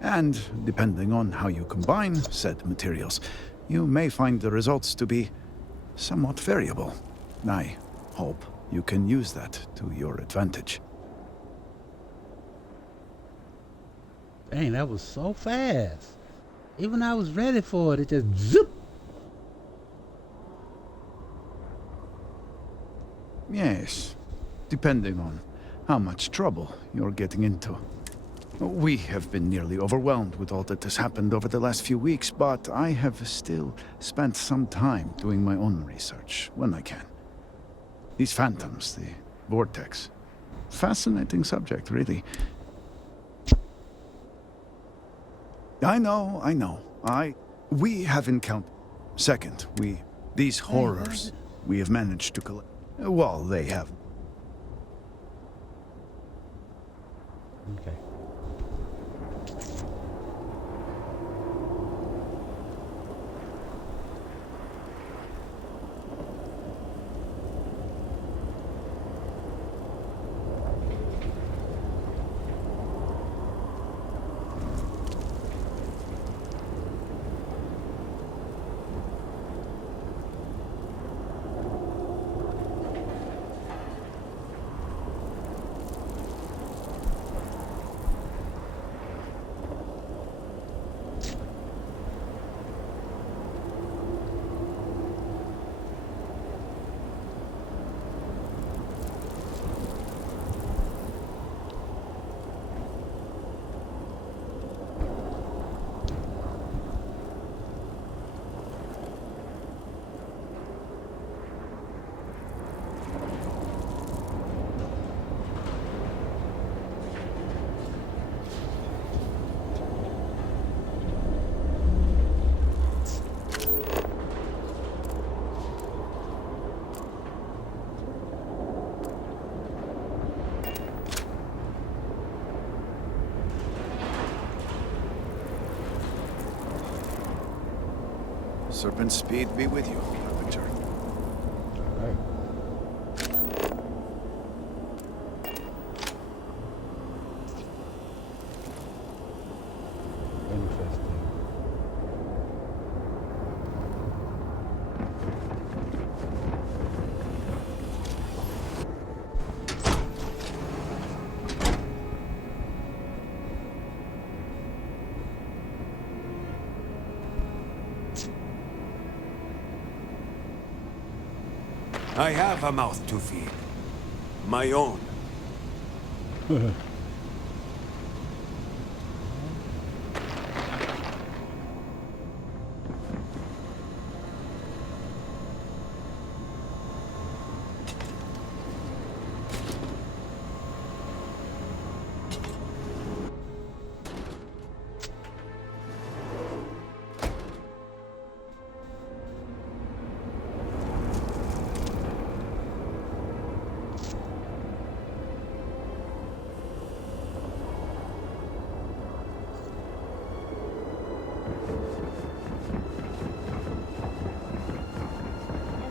And, depending on how you combine said materials, you may find the results to be somewhat variable. I hope you can use that to your advantage. Dang, that was so fast. Even I was ready for it, it just zoop. Yes, depending on how much trouble you're getting into. We have been nearly overwhelmed with all that has happened over the last few weeks, but I have still spent some time doing my own research when I can. These phantoms, the vortex. Fascinating subject, really. I know. We have encountered... Second, these horrors, we have managed to collect... Well, they have... Okay. Serpent speed be with you, Harbinger. I have a mouth to feed. My own.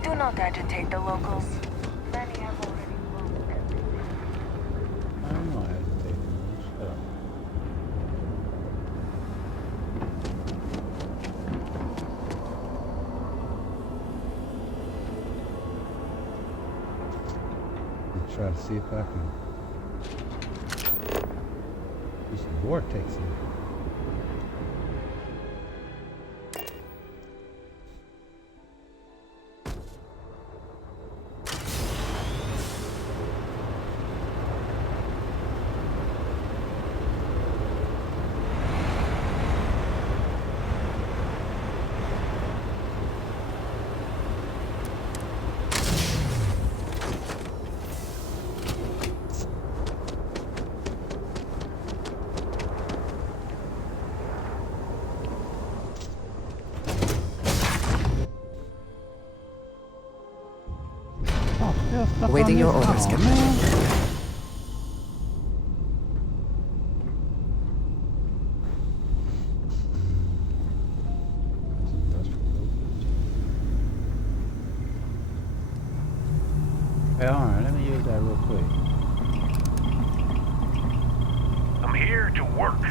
Do not agitate the locals. Many have already moved. I'm not agitating. Shut up. try to see if I can do some vortex in. Awaiting your orders, Captain. Hey, alright, let me use that real quick. I'm here to work,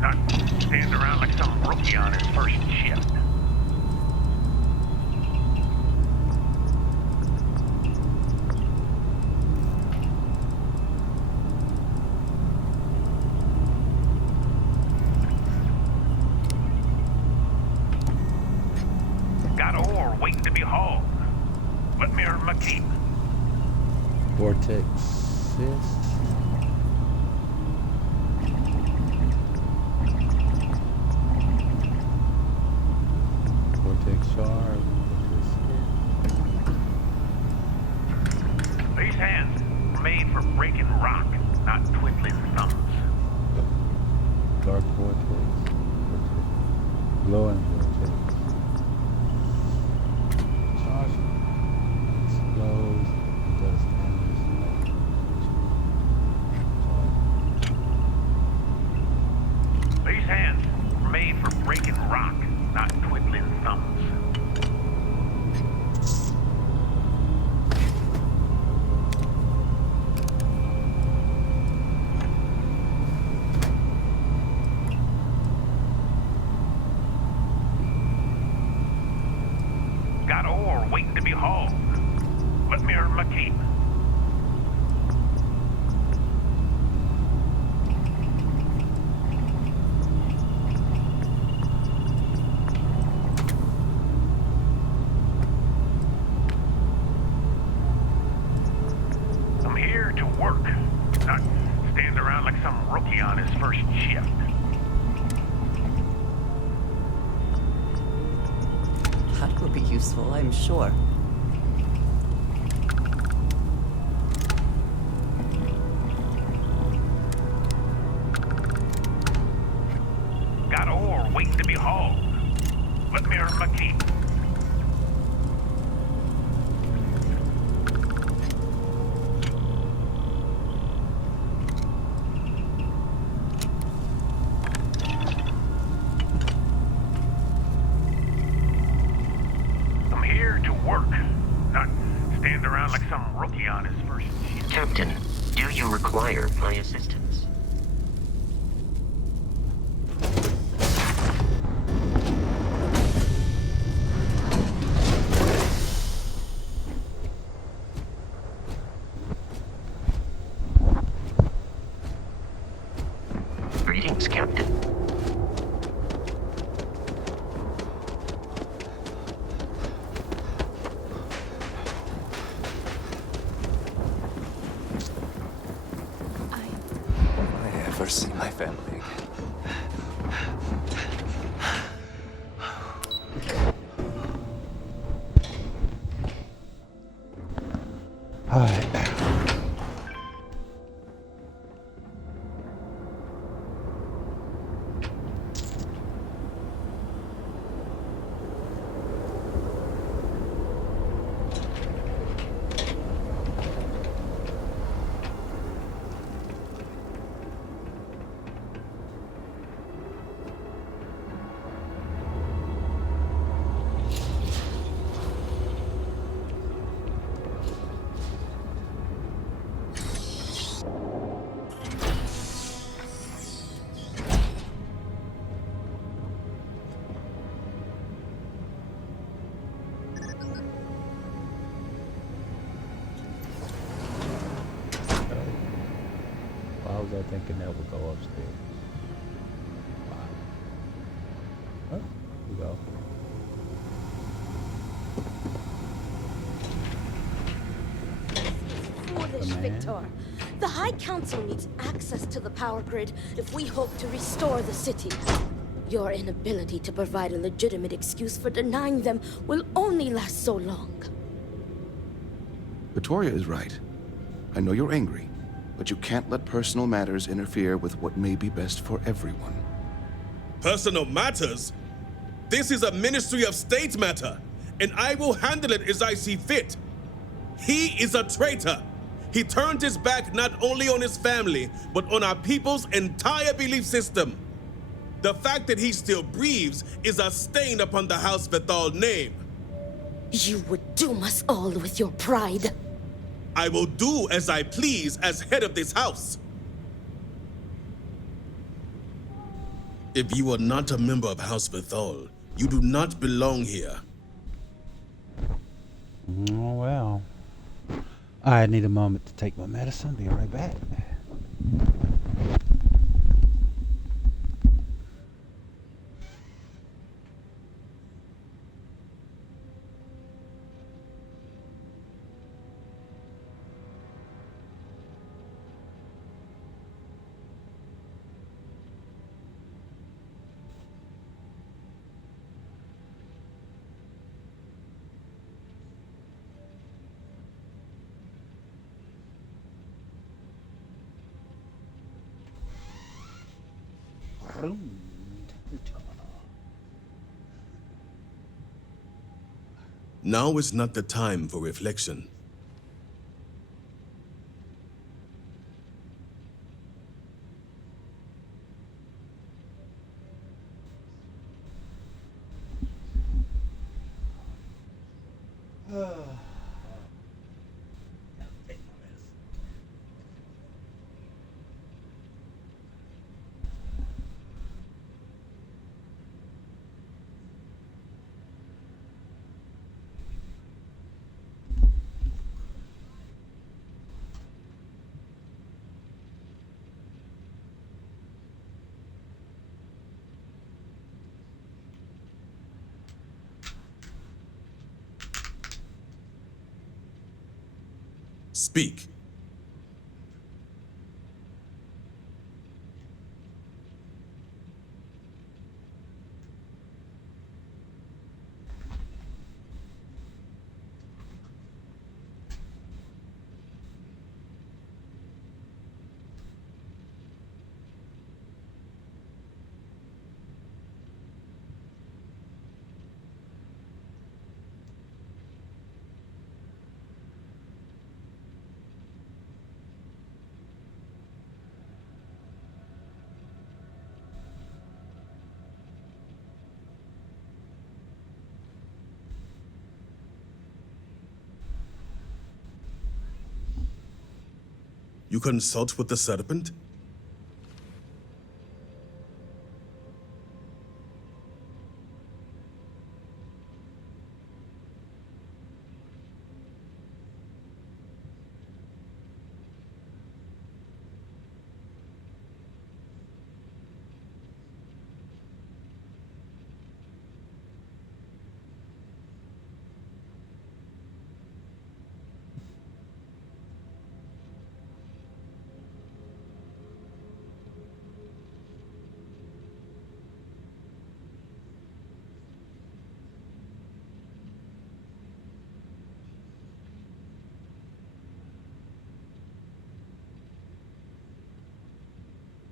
not stand around like some rookie on his first shift. Got ore waiting to be hauled. Let me earn my keep. Vortex assist. Vortex shard. These hands were made for breaking rock, not twiddling thumbs. Dark vortex. Glowing vortex. Charge. Explodes. Does damage. These hands were made for breaking rock, not twiddling thumbs. Got ore waiting to be hauled. Let me earn my keep. I'm here to work, not stand around like some rookie on his first shift. That will be useful, I'm sure. Got ore waiting to be hauled. Let me earn my keep. I'm here to work, not stand around like some rookie on his first shift. Captain, do you require my assistance? Greetings, Captain. Will I ever see my family again? Alright. that thing can never go upstairs. Wow. Oh, here we go. Foolish, Victor. The High Council needs access to the power grid if we hope to restore the city. Your inability to provide a legitimate excuse for denying them will only last so long. Victoria is right. I know you're angry, but you can't let personal matters interfere with what may be best for everyone. Personal matters? This is a Ministry of State matter, and I will handle it as I see fit. He is a traitor. He turned his back not only on his family, but on our people's entire belief system. The fact that he still breathes is a stain upon the House Vethal name. You would doom us all with your pride. I will do as I please as head of this house. If you are not a member of House Vethal, you do not belong here. Oh, well. I need a moment to take my medicine. Be right back. Now is not the time for reflection. Speak. You consult with the serpent?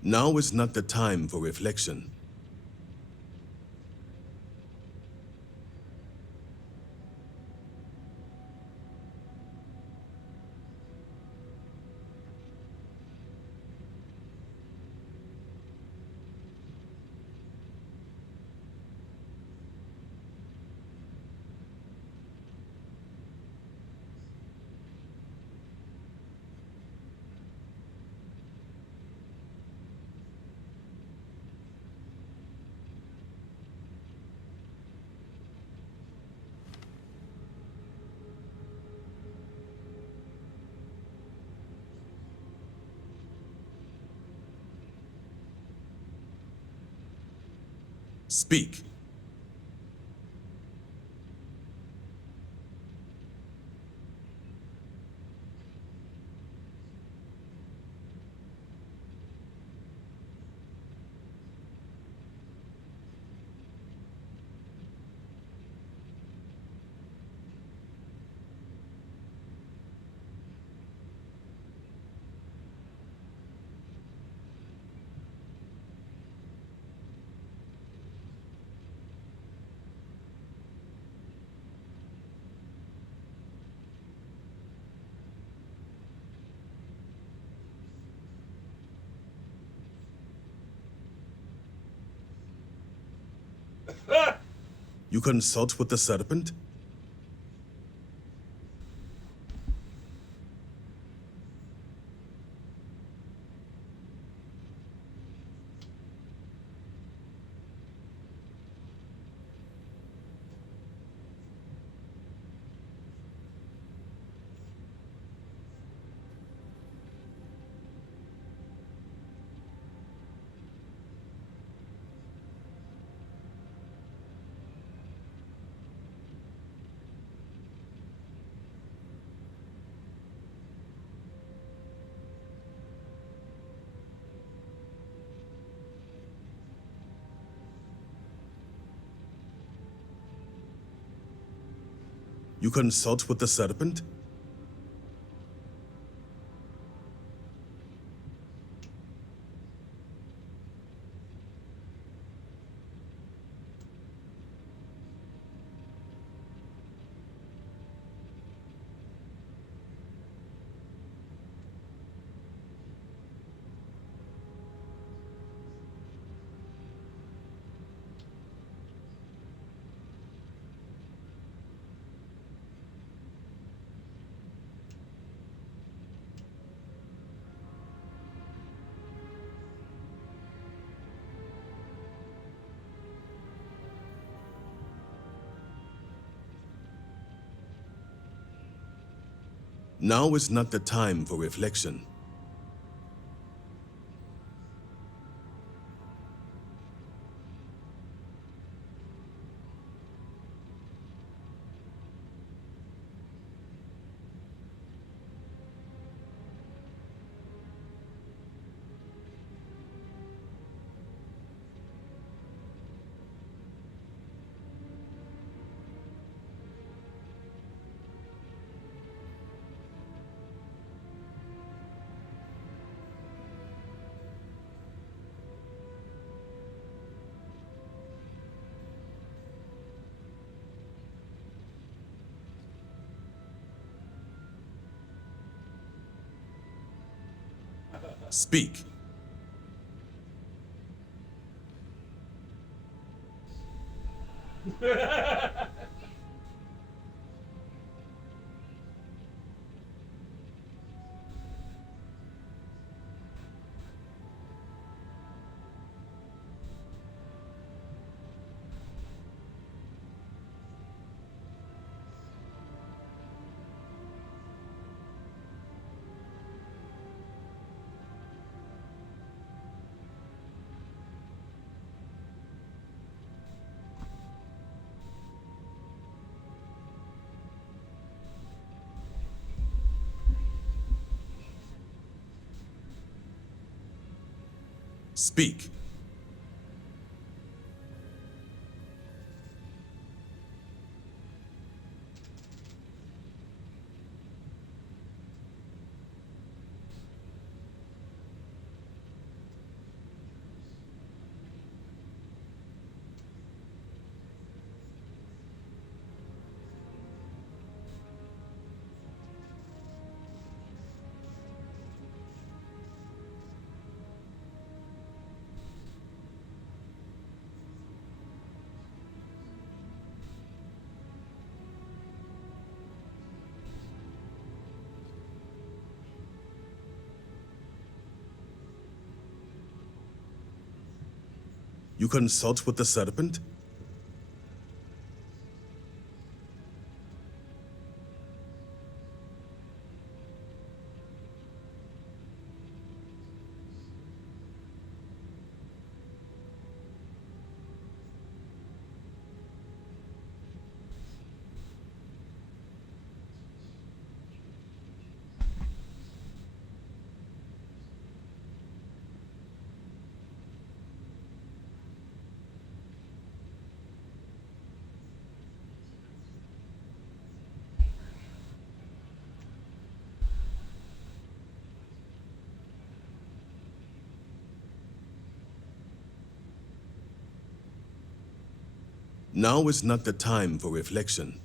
Now is not the time for reflection. Speak. You consult with the serpent? You consult with the serpent? Now is not the time for reflection. Speak. Speak. You consult with the serpent? Now is not the time for reflection.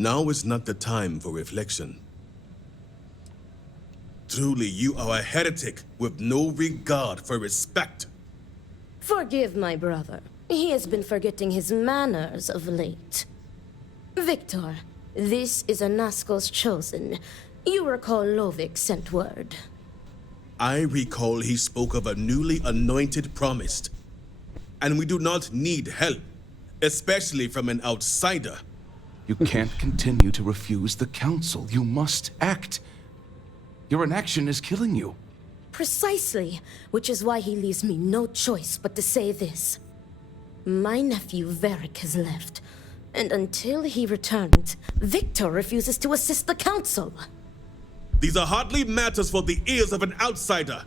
Now is not the time for reflection. Truly, you are a heretic with no regard for respect. Forgive my brother. He has been forgetting his manners of late. Victor, this is Anasco's chosen. You recall Lovik sent word. I recall he spoke of a newly anointed promised. And we do not need help, especially from an outsider. You can't continue to refuse the council. You must act. Your inaction is killing you. Precisely, which is why he leaves me no choice but to say this. My nephew Varric has left, and until he returns, Victor refuses to assist the council. These are hardly matters for the ears of an outsider.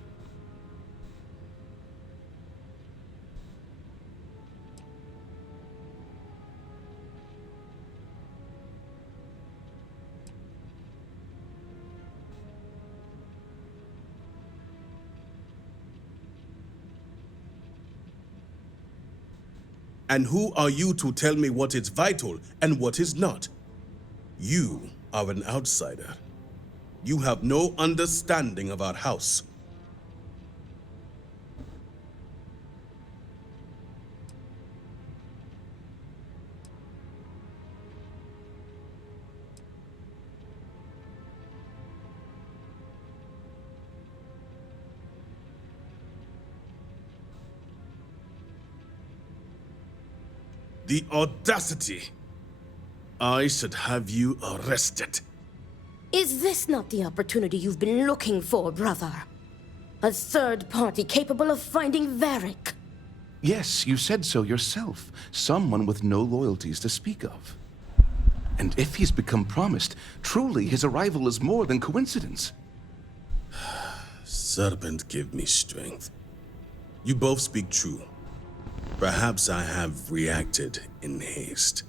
And who are you to tell me what is vital and what is not? You are an outsider. You have no understanding of our house. The audacity! I should have you arrested. Is this not the opportunity you've been looking for, brother? A third party capable of finding Varric. Yes, you said so yourself. Someone with no loyalties to speak of. And if he's become promised, truly his arrival is more than coincidence. Serpent, give me strength. You both speak true. Perhaps I have reacted in haste.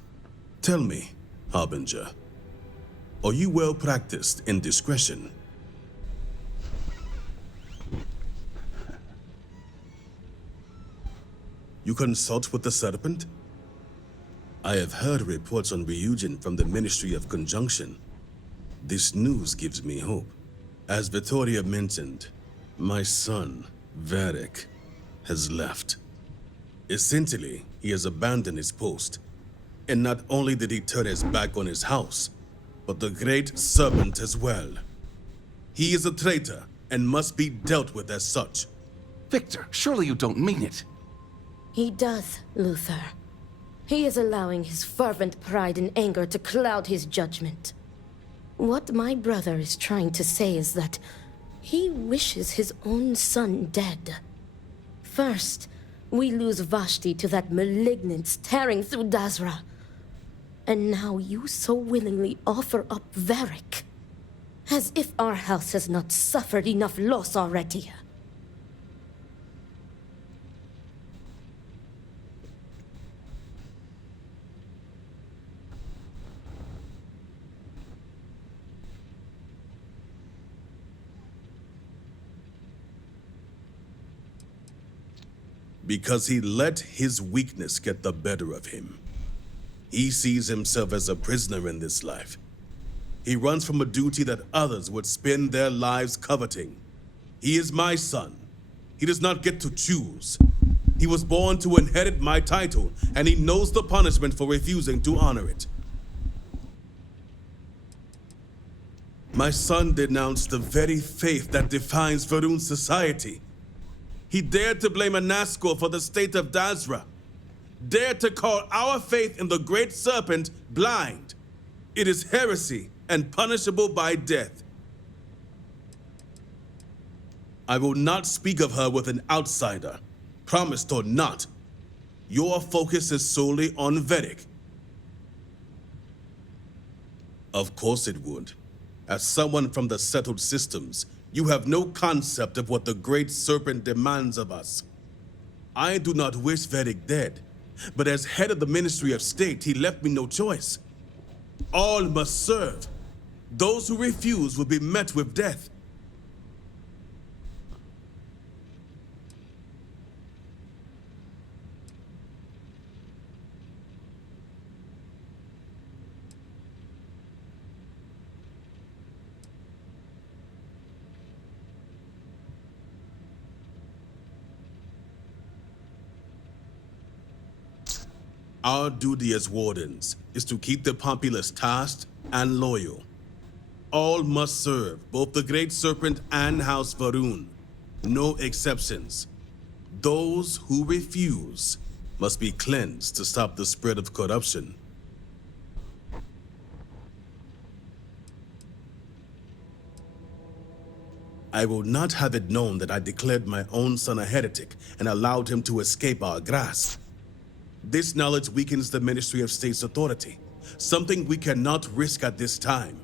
Tell me, Harbinger, are you well practiced in discretion? You consult with the Serpent? I have heard reports on Ryujin from the Ministry of Conjunction. This news gives me hope. As Vittoria mentioned, my son, Varric, has left. Essentially, he has abandoned his post. And not only did he turn his back on his house, but the Great Serpent as well. He is a traitor and must be dealt with as such. Victor, surely you don't mean it. He does, Luther. He is allowing his fervent pride and anger to cloud his judgment. What my brother is trying to say is that he wishes his own son dead. First, we lose Vashti to that malignance tearing through Dazra. And now you so willingly offer up Varric. As if our house has not suffered enough loss already. Because he let his weakness get the better of him. He sees himself as a prisoner in this life. He runs from a duty that others would spend their lives coveting. He is my son. He does not get to choose. He was born to inherit my title, and he knows the punishment for refusing to honor it. My son denounced the very faith that defines Varun society. He dared to blame Anasco for the state of Dazra. Dared to call our faith in the Great Serpent blind. It is heresy and punishable by death. I will not speak of her with an outsider, promised or not. Your focus is solely on Varric. Of course it would. As someone from the settled systems, you have no concept of what the Great Serpent demands of us. I do not wish Varric dead, but as head of the Ministry of State, he left me no choice. All must serve. Those who refuse will be met with death. Our duty as wardens is to keep the populace tasked and loyal. All must serve, both the Great Serpent and House Varun. No exceptions. Those who refuse must be cleansed to stop the spread of corruption. I will not have it known that I declared my own son a heretic and allowed him to escape our grasp. This knowledge weakens the Ministry of State's authority, something we cannot risk at this time.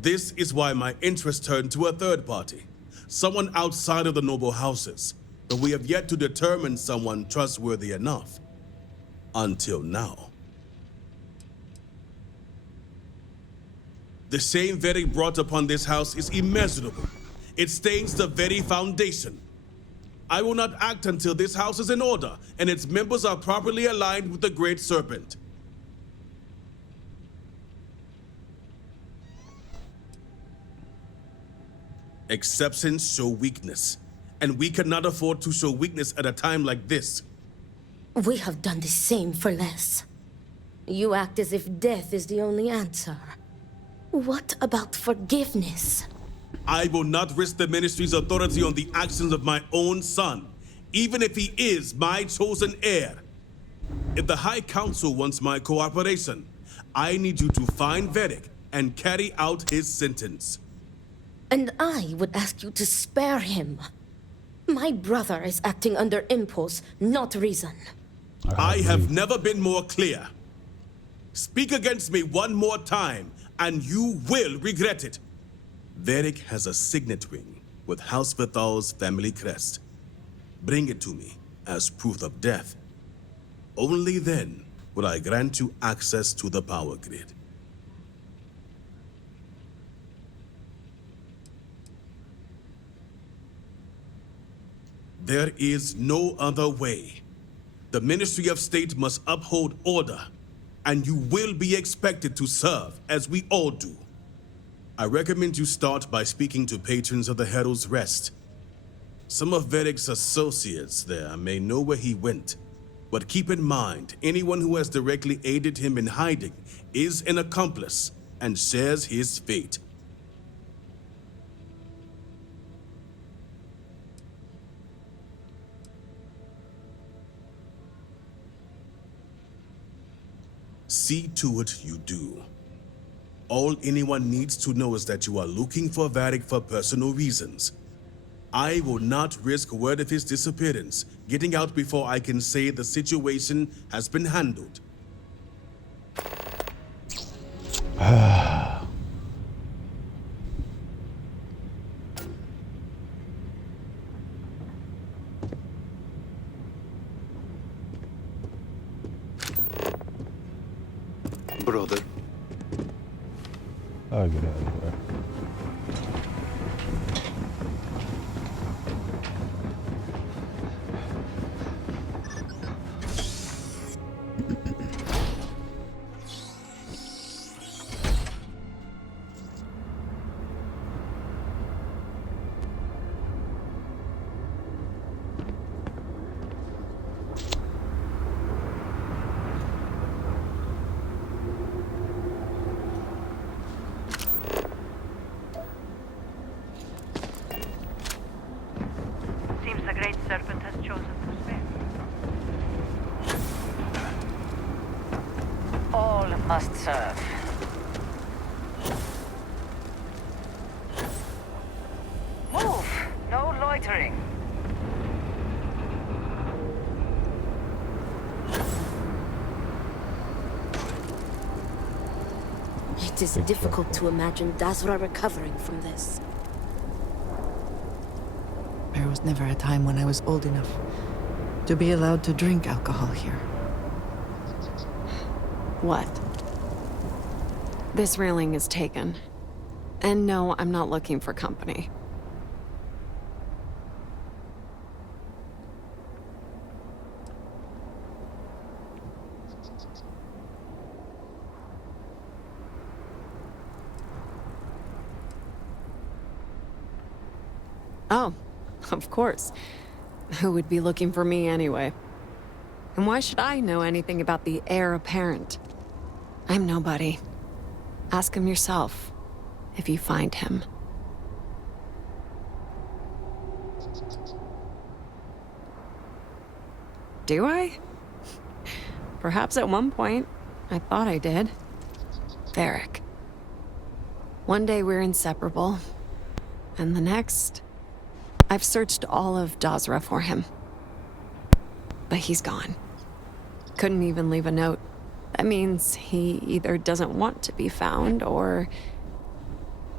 This is why my interest turned to a third party, someone outside of the noble houses, but we have yet to determine someone trustworthy enough. Until now. The shame Varric brought upon this house is immeasurable. It stains the very foundation. I will not act until this house is in order and its members are properly aligned with the Great Serpent. Exceptions show weakness, and we cannot afford to show weakness at a time like this. We have done the same for less. You act as if death is the only answer. What about forgiveness? I will not risk the Ministry's authority on the actions of my own son, even if he is my chosen heir. If the High Council wants my cooperation, I need you to find Varric and carry out his sentence. And I would ask you to spare him. My brother is acting under impulse, not reason. I have never been more clear. Speak against me one more time, and you will regret it. Varric has a signet ring with House Vithal's family crest. Bring it to me as proof of death. Only then will I grant you access to the power grid. There is no other way. The Ministry of State must uphold order, and you will be expected to serve as we all do. I recommend you start by speaking to patrons of the Herald's Rest. Some of Varric's associates there may know where he went, but keep in mind, anyone who has directly aided him in hiding is an accomplice and shares his fate. See to it you do. All anyone needs to know is that you are looking for Varric for personal reasons. I will not risk word of his disappearance getting out before I can say the situation has been handled. Brother. I'll get out of here. Seems the Great Serpent has chosen to spare. All must serve. Move! No loitering. It is difficult to imagine Dazra recovering from this. There was never a time when I was old enough to be allowed to drink alcohol here. What? This railing is taken. And no, I'm not looking for company. Oh, of course. Who would be looking for me anyway? And why should I know anything about the heir apparent? I'm nobody. Ask him yourself, if you find him. Do I? Perhaps at one point, I thought I did. Varric. One day we're inseparable, and the next, I've searched all of Dazra for him. But he's gone. Couldn't even leave a note. That means he either doesn't want to be found or...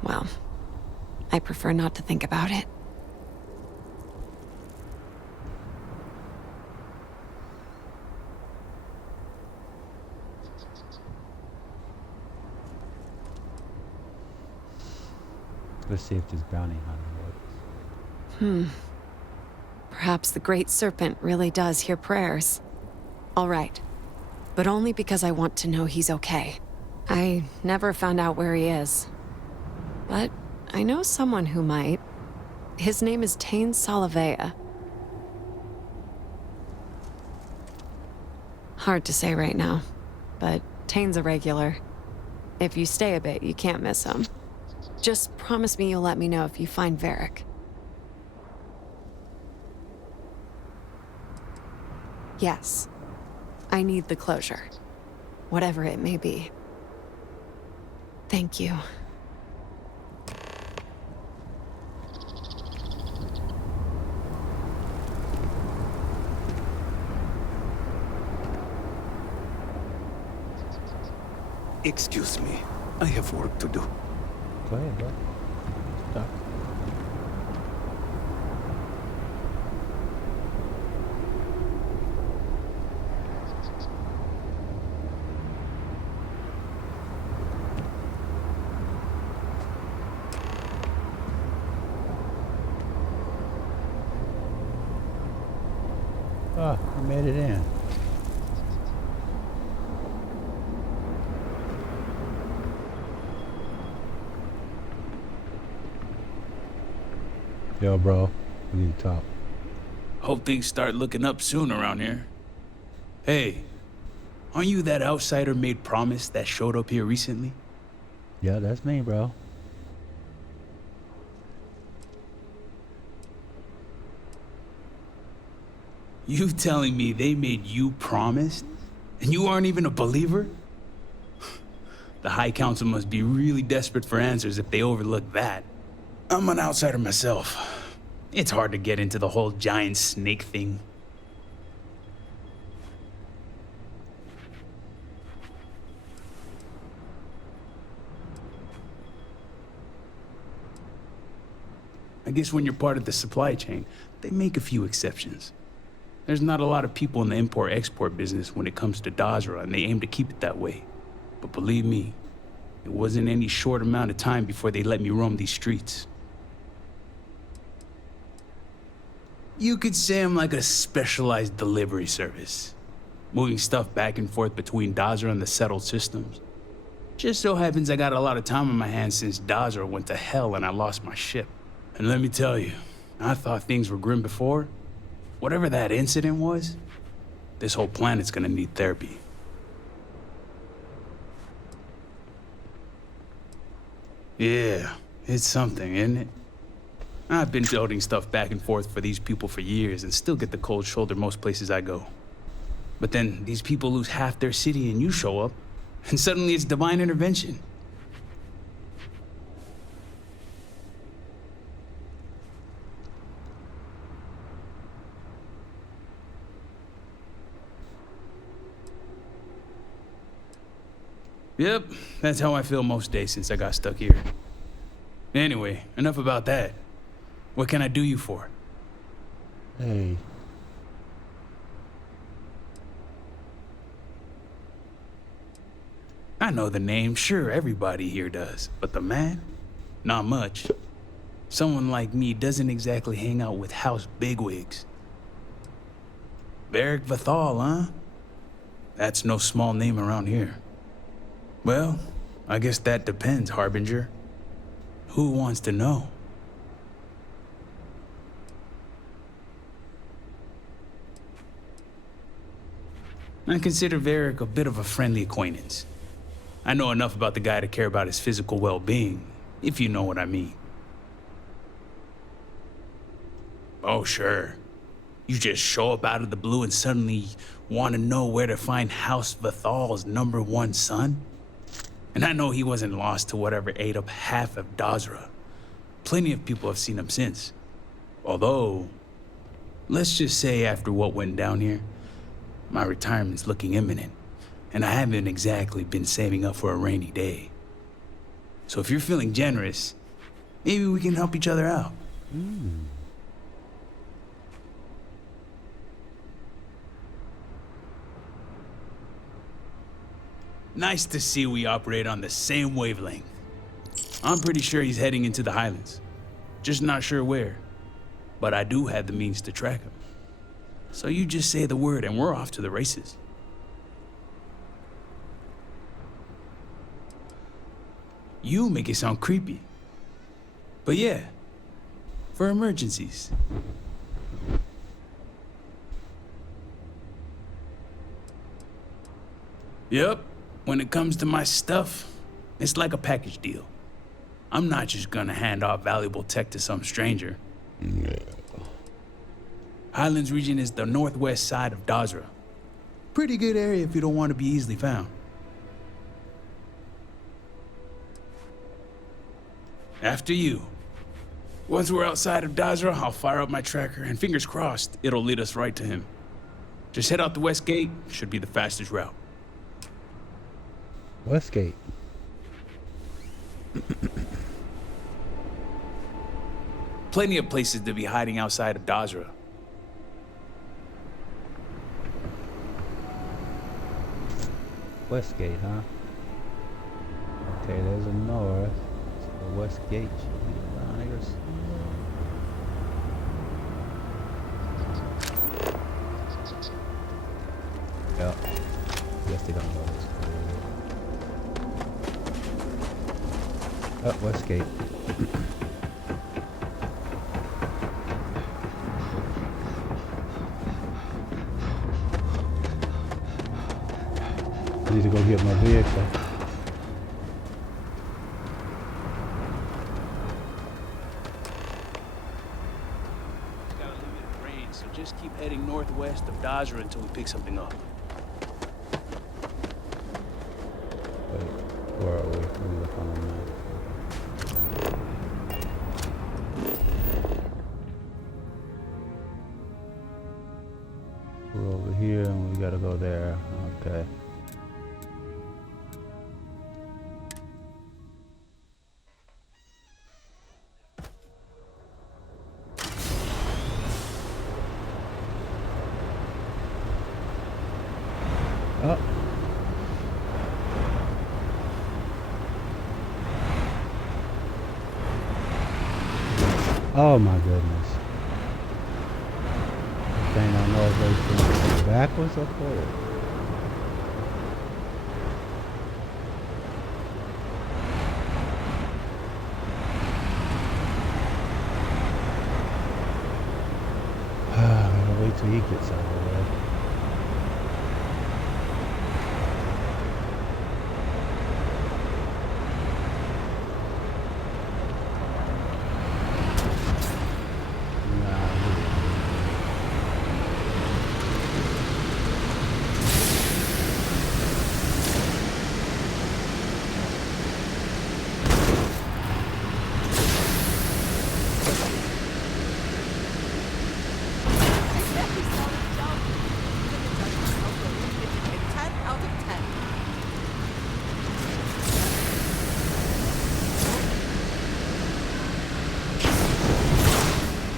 well, I prefer not to think about it. Let's see if this bounty hunter works. Perhaps the Great Serpent really does hear prayers. All right. But only because I want to know he's okay. I never found out where he is. But I know someone who might. His name is Tain Salavea. Hard to say right now, but Tain's a regular. If you stay a bit, you can't miss him. Just promise me you'll let me know if you find Varric. Yes. I need the closure. Whatever it may be. Thank you. Excuse me. I have work to do. Go ahead, bro. Stop. Oh, I made it in. Yo, bro, we need to talk. Hope things start looking up soon around here. Hey, aren't you that outsider made promise that showed up here recently? Yeah, that's me, bro. You telling me they made you promise? And you aren't even a believer? The High Council must be really desperate for answers if they overlook that. I'm an outsider myself. It's hard to get into the whole giant snake thing. I guess when you're part of the supply chain, they make a few exceptions. There's not a lot of people in the import-export business when it comes to Dazra, and they aim to keep it that way. But believe me, it wasn't any short amount of time before they let me roam these streets. You could say I'm like a specialized delivery service, moving stuff back and forth between Dazra and the settled systems. Just so happens I got a lot of time on my hands since Dazra went to hell and I lost my ship. And let me tell you, I thought things were grim before. Whatever that incident was, this whole planet's gonna need therapy. Yeah, it's something, isn't it? I've been toting stuff back and forth for these people for years and still get the cold shoulder most places I go. But then these people lose half their city and you show up, and suddenly it's divine intervention. Yep, that's how I feel most days since I got stuck here. Anyway, enough about that. What can I do you for? Hey. I know the name, sure, everybody here does. But the man? Not much. Someone like me doesn't exactly hang out with house bigwigs. Varric Vathal, huh? That's no small name around here. Well, I guess that depends, Harbinger. Who wants to know? I consider Varric a bit of a friendly acquaintance. I know enough about the guy to care about his physical well-being, if you know what I mean. Oh, sure. You just show up out of the blue and suddenly want to know where to find House Vathal's #1 son? And I know he wasn't lost to whatever ate up half of Dazra. Plenty of people have seen him since. Although, let's just say after what went down here, my retirement's looking imminent, and I haven't exactly been saving up for a rainy day. So if you're feeling generous, maybe we can help each other out. Nice to see we operate on the same wavelength. I'm pretty sure he's heading into the Highlands. Just not sure where. But I do have the means to track him. So you just say the word and we're off to the races. You make it sound creepy. But yeah, for emergencies. Yep. When it comes to my stuff, it's like a package deal. I'm not just gonna hand off valuable tech to some stranger. Yeah. Highlands region is the northwest side of Dazra. Pretty good area if you don't want to be easily found. After you. Once we're outside of Dazra, I'll fire up my tracker, and fingers crossed, it'll lead us right to him. Just head out the west gate, should be the fastest route. Westgate. Plenty of places to be hiding outside of Dazra. Westgate, huh? Okay, there's a north. So the Westgate should be around here somewhere. Yep. Guess they don't know this. Oh, Westgate. I need to go get my vehicle. Got a limited range, so just keep heading northwest of Dazra until we pick something up. Wait, where are we? Let me look on the map. We're over here and we gotta go there. Okay. Oh. Oh my goodness. This thing I know if it's going backwards or forward. I gotta wait till he gets out of the way.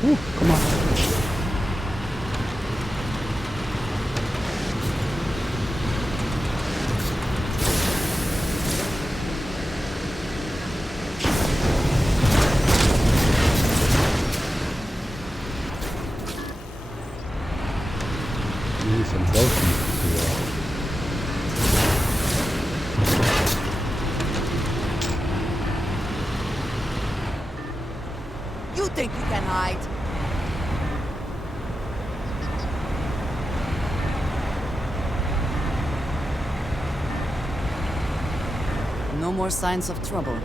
Ooh, come on. You need some boasting to do that. You think you can hide? No more signs of trouble.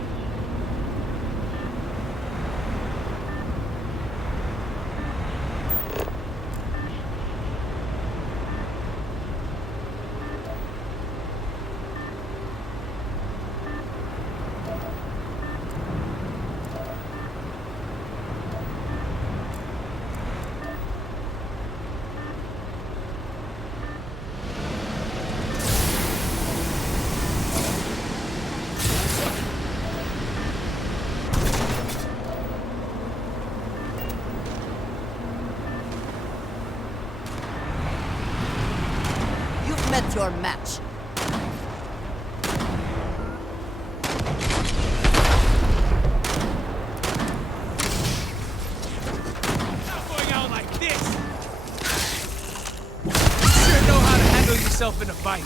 Met your match. Not going out like this! You sure know how to handle yourself in a fight.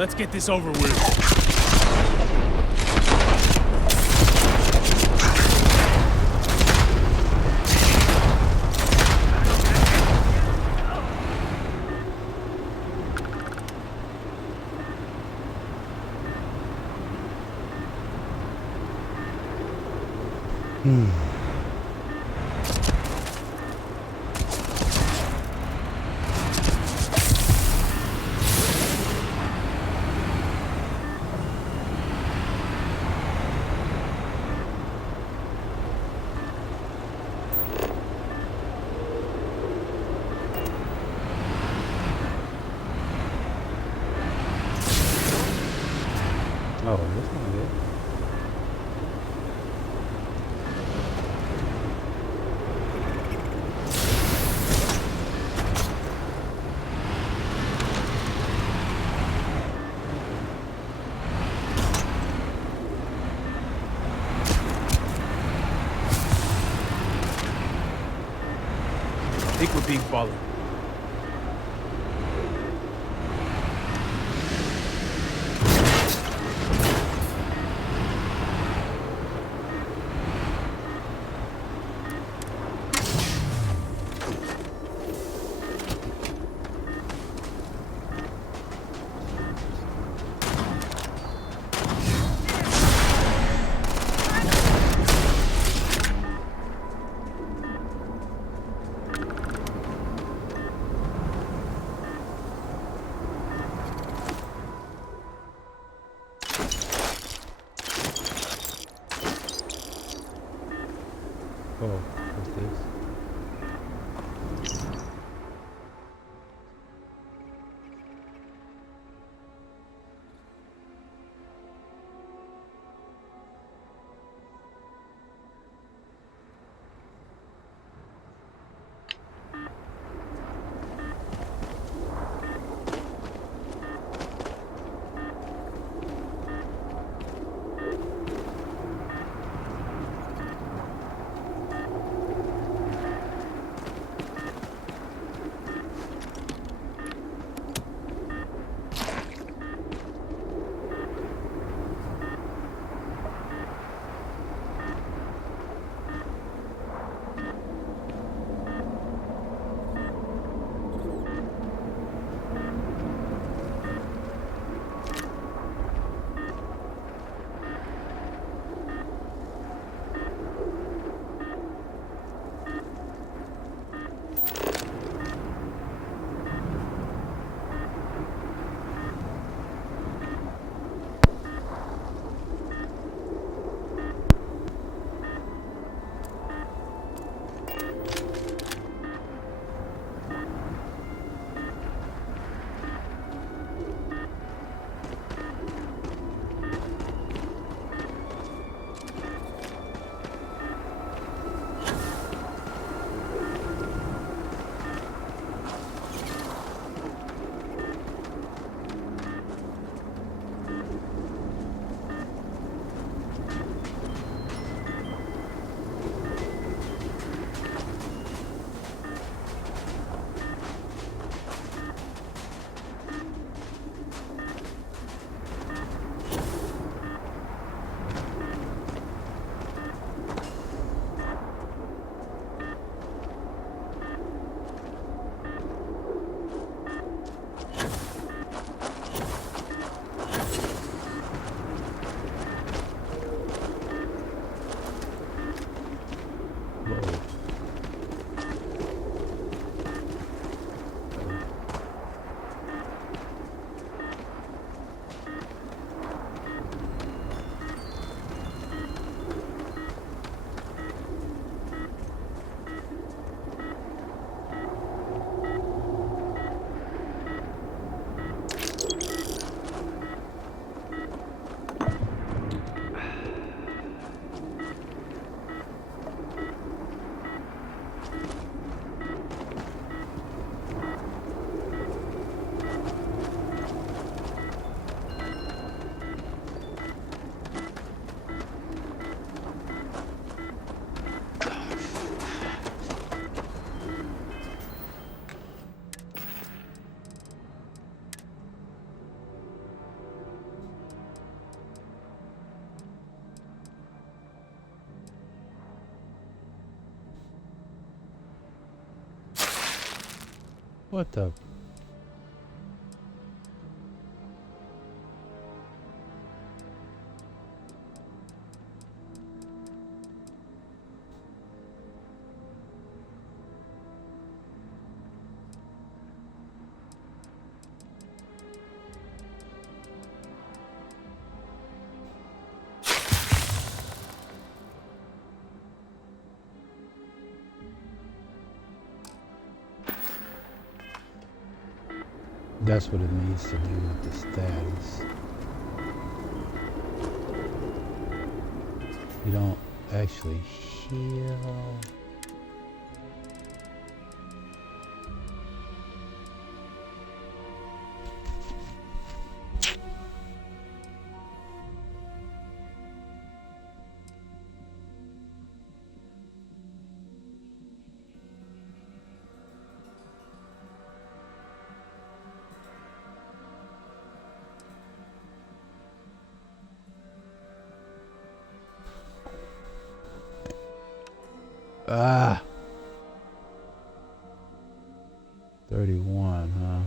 Let's get this over with. Oh, this one good. I think we're being followed. Oh, what's this? What the? That's what it needs to do with the status. You don't actually heal. Ah. 31, huh?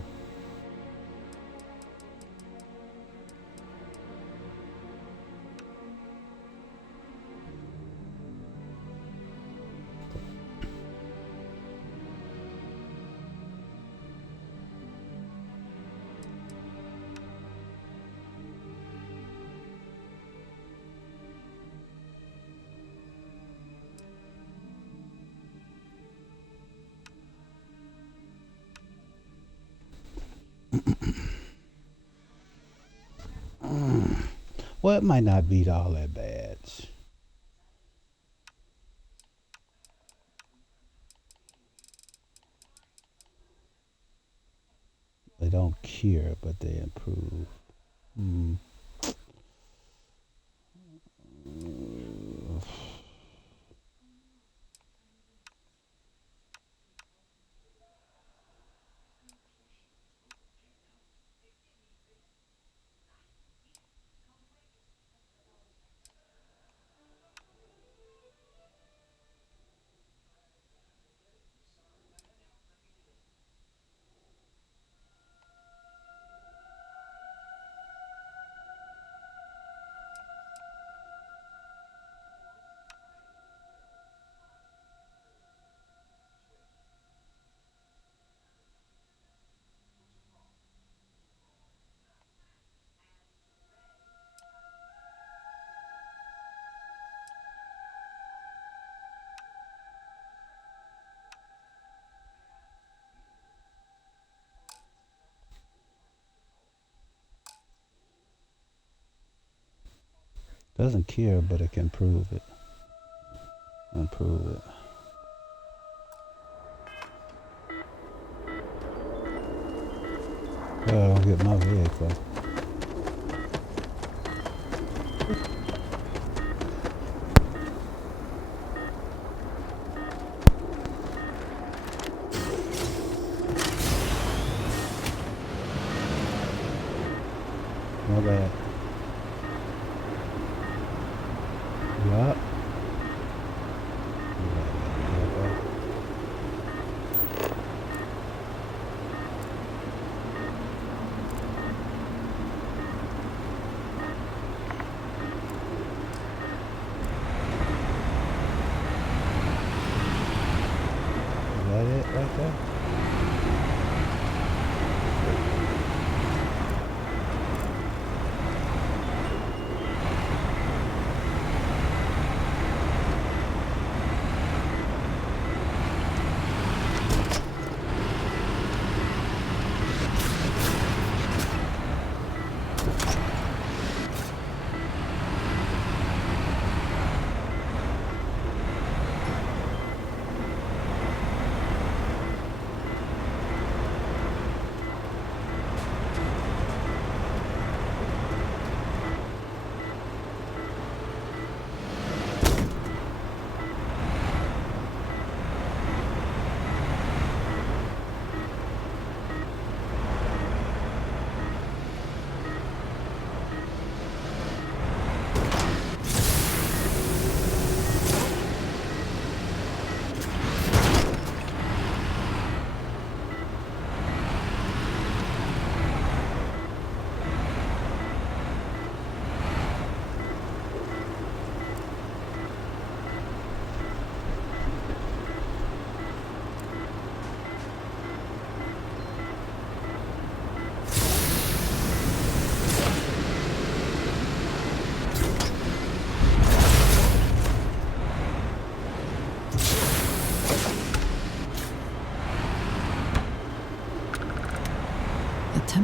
Well, it might not be all that bad. They don't cure, but they improve. Doesn't cure, but it can improve it. Improve it. Oh, I'll get my vehicle. My bad. Yup. Is that it right there?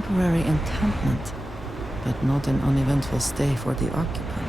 temporary encampment, but not an uneventful stay for the occupant.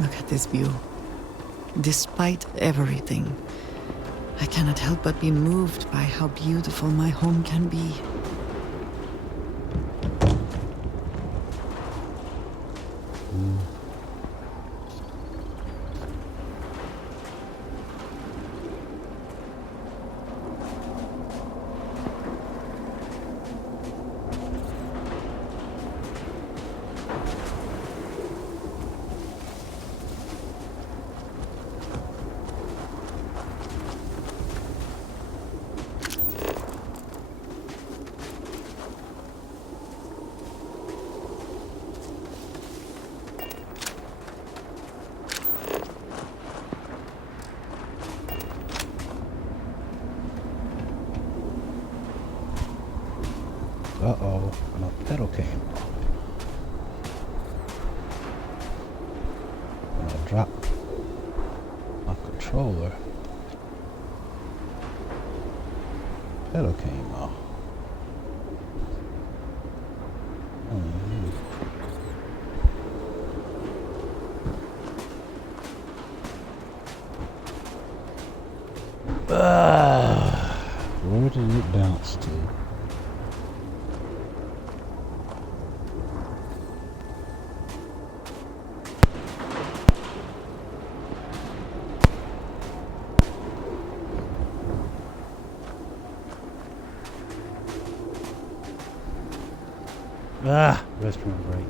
Look at this view. Despite everything, I cannot help but be moved by how beautiful my home can be. Uh-oh, my pedal came off. When I dropped my controller, pedal came off. Where did it bounce to? Restroom break.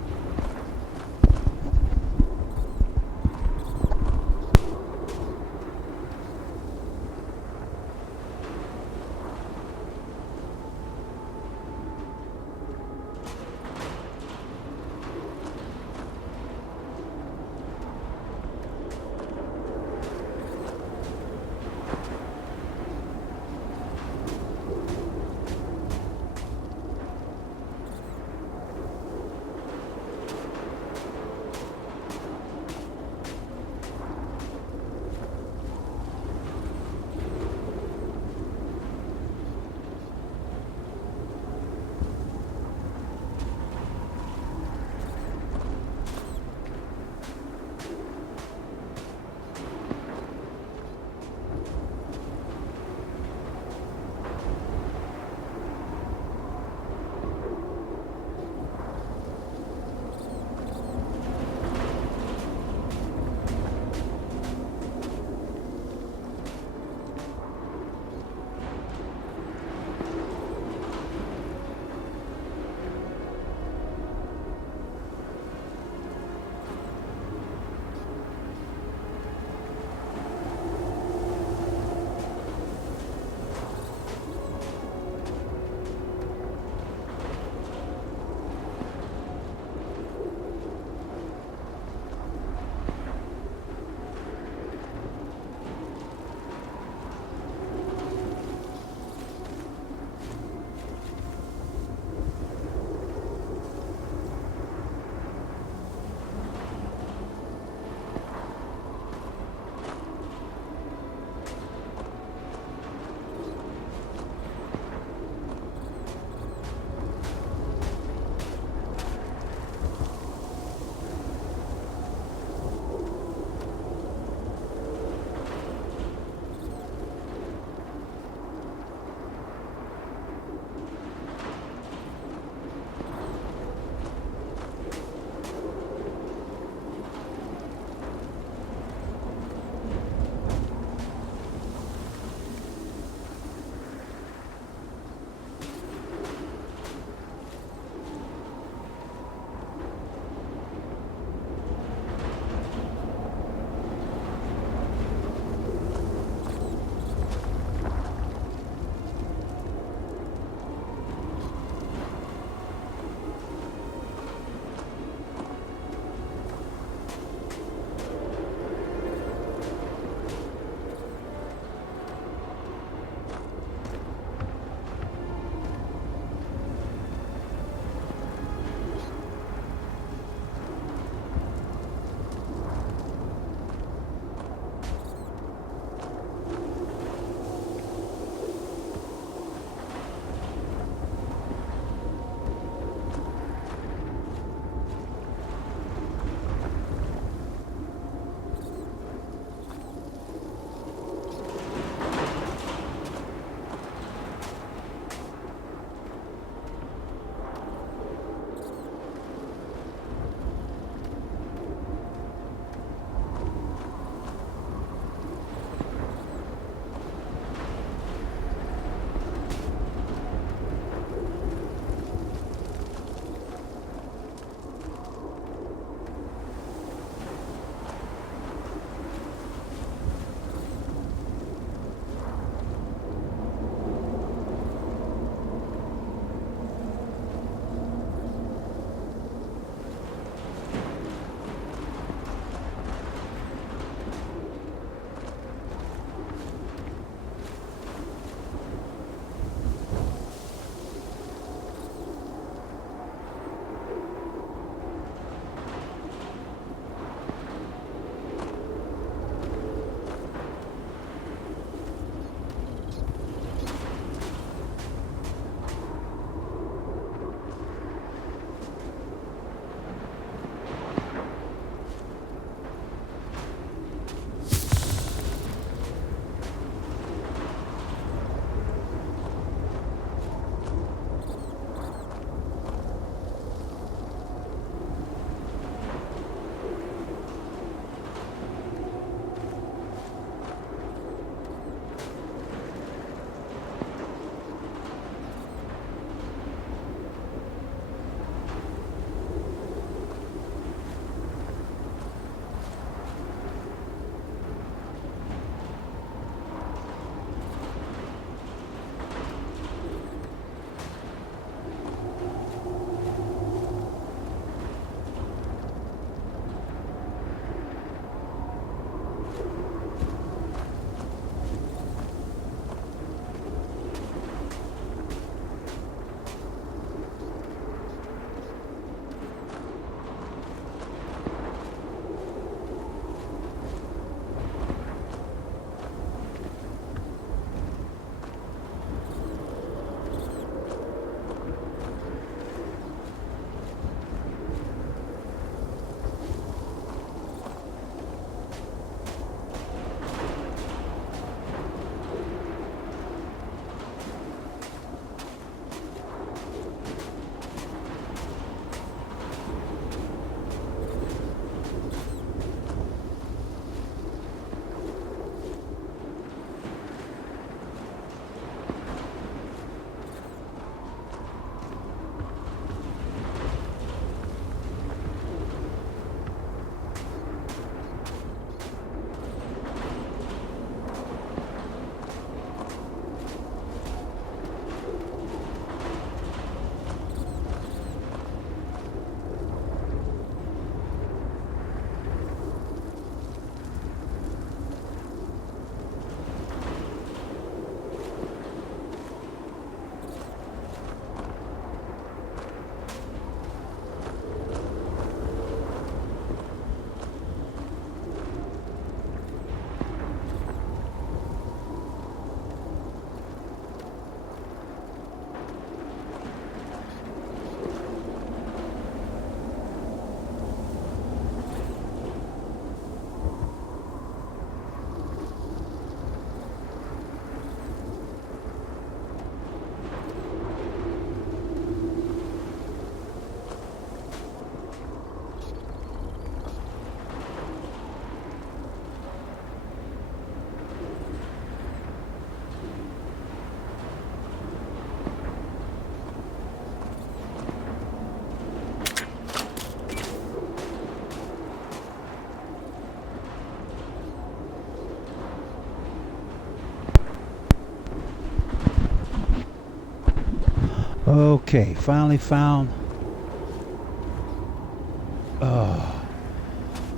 Okay, finally found.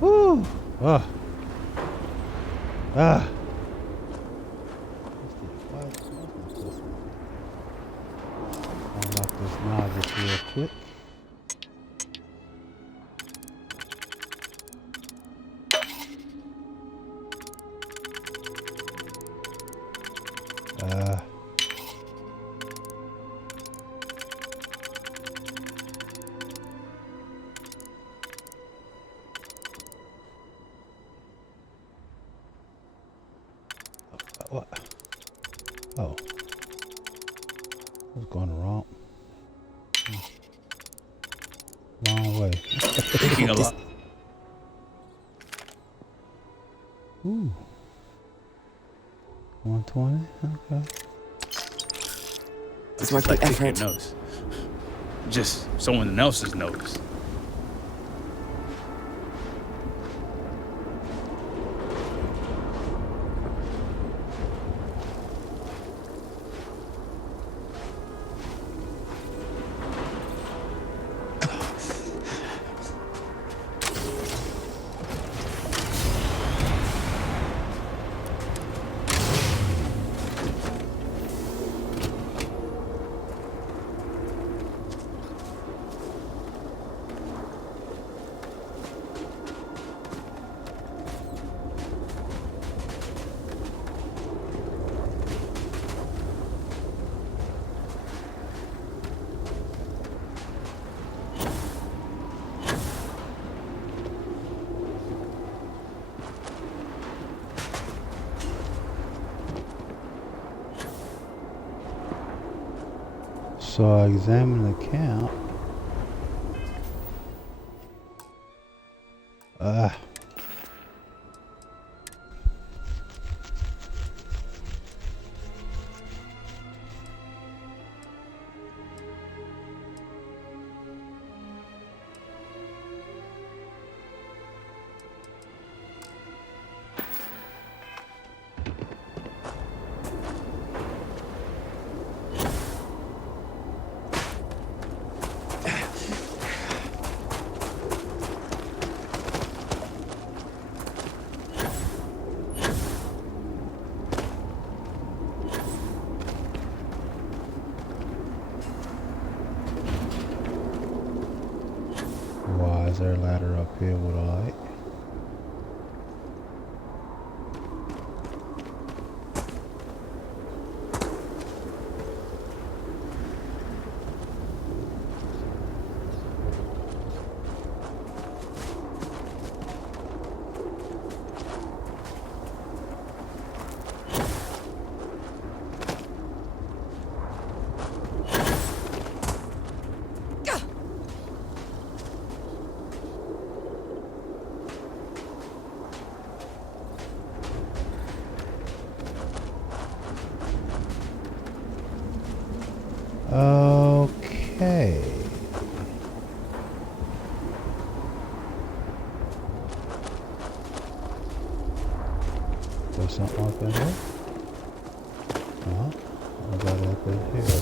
Woo! Oh. Ah. Unlock this novice real quick. What? Oh. I was going the wrong. Wrong way. Taking a lot. Ooh. 120? Okay. It's worth the effort. Nose. Just someone else's nose. So I examine the count. Why is there a ladder up here with a light? Okay. There's something up in here? No? I got it up in here.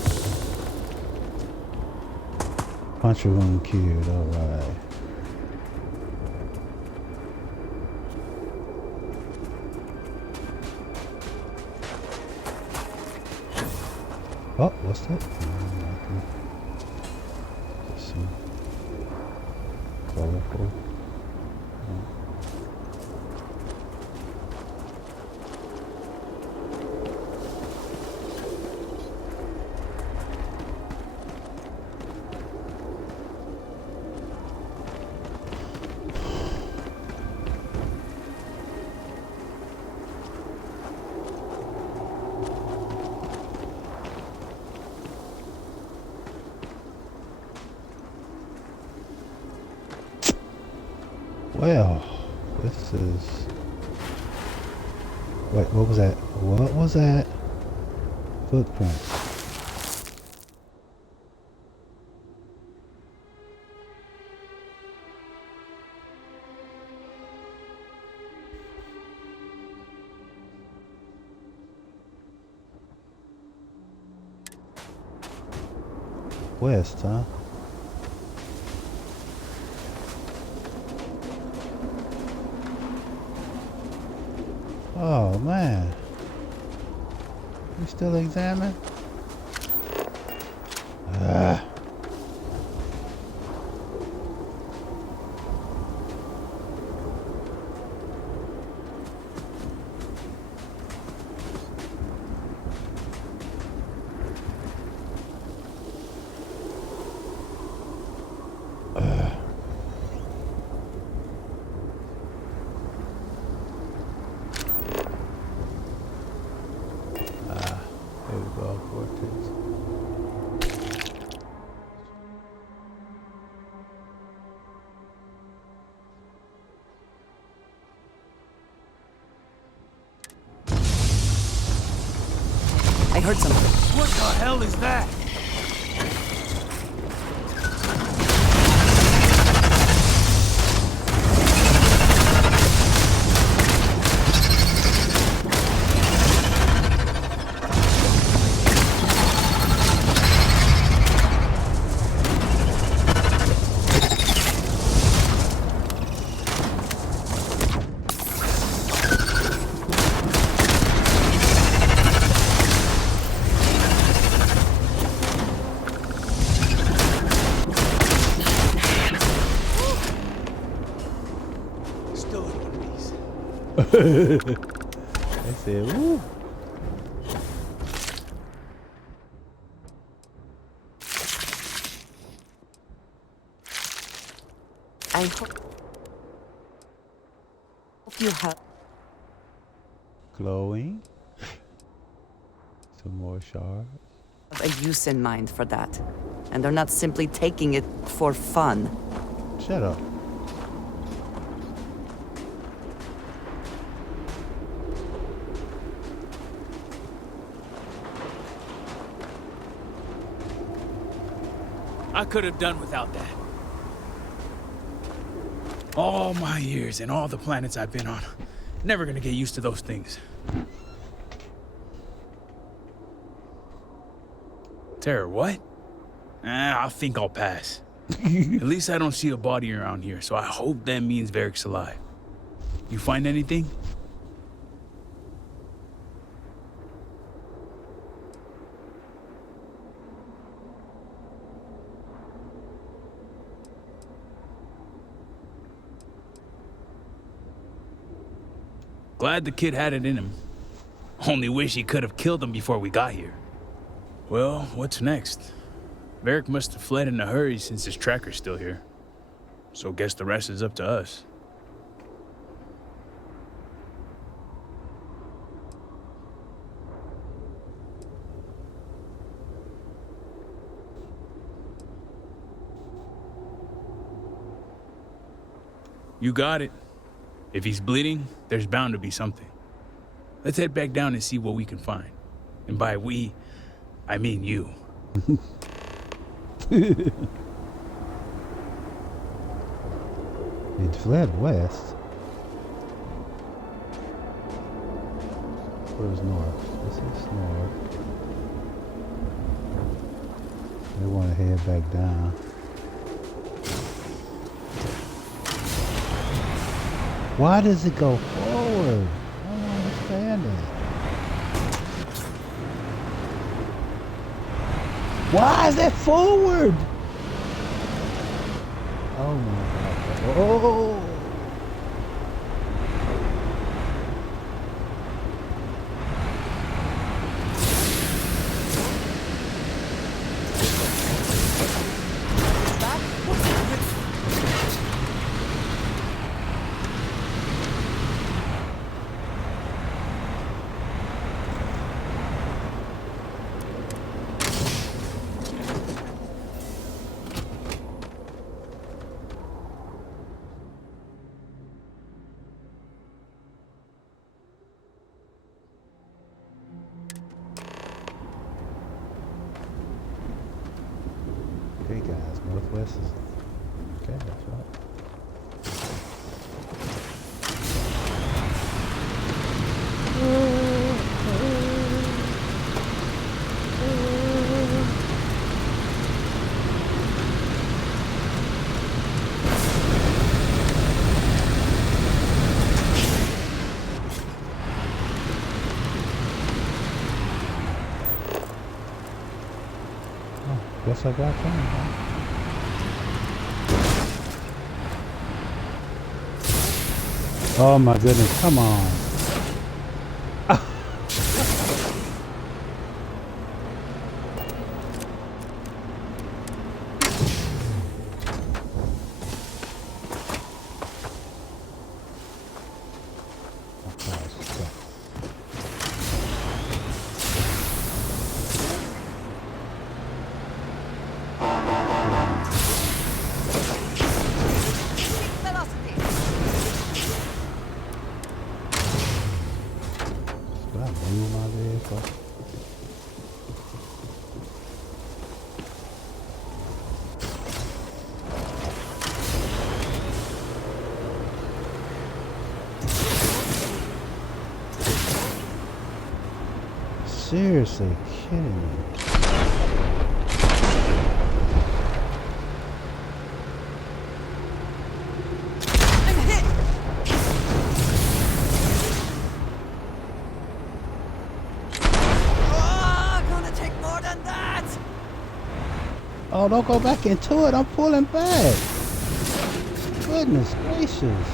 Punch wound cured, alright. Oh, what's that? Some colorful. Well, this is... Wait, what was that? What was that? Footprints. Northwest, huh? Oh man. We still examine? Ah. Here we go, Vortex. I heard something. What the hell is that? I said, woo. I hope you have Glowing. Some more shards. a use in mind for that. And they're not simply taking it for fun. Shut up. I could have done without that. All my years and all the planets I've been on. Never gonna get used to those things. Terror, what? I think I'll pass. At least I don't see a body around here, so I hope that means Varric's alive. You find anything? Glad the kid had it in him. Only wish he could have killed him before we got here. Well, what's next? Varric must have fled in a hurry since his tracker's still here. So guess the rest is up to us. You got it. If he's bleeding, there's bound to be something. Let's head back down and see what we can find. And by we, I mean you. It fled west. Where's north? This is north. They want to head back down. Why does it go forward? I don't understand that. Why is that forward? Oh my God. Oh. Okay, guys, northwest is okay. That's right. guess I got time, huh? Oh my goodness, come on. Did I move my vehicle? Seriously, kidding me. Oh, don't go back into it. I'm pulling back. Goodness gracious.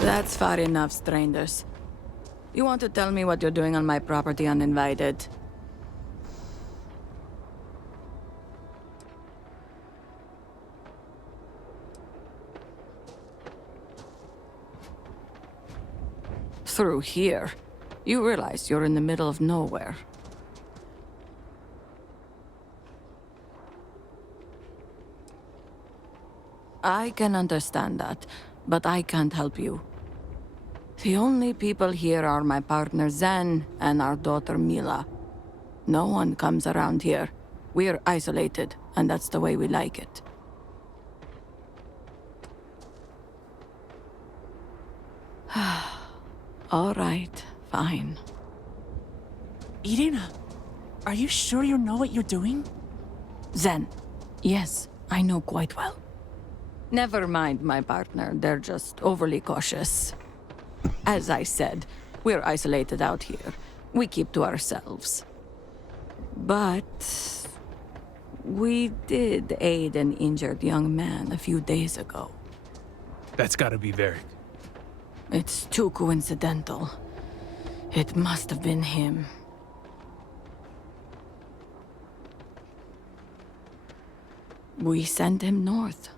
That's far enough, strangers. You want to tell me what you're doing on my property uninvited? Through here? You realize you're in the middle of nowhere. I can understand that, but I can't help you. The only people here are my partner Zen and our daughter Mila. No one comes around here. We're isolated, and that's the way we like it. All right, fine. Irina, are you sure you know what you're doing? Zen, yes, I know quite well. Never mind my partner, they're just overly cautious. As I said, we're isolated out here. We keep to ourselves. But we did aid an injured young man a few days ago. That's gotta be Varric. It's too coincidental. It must have been him. We sent him north.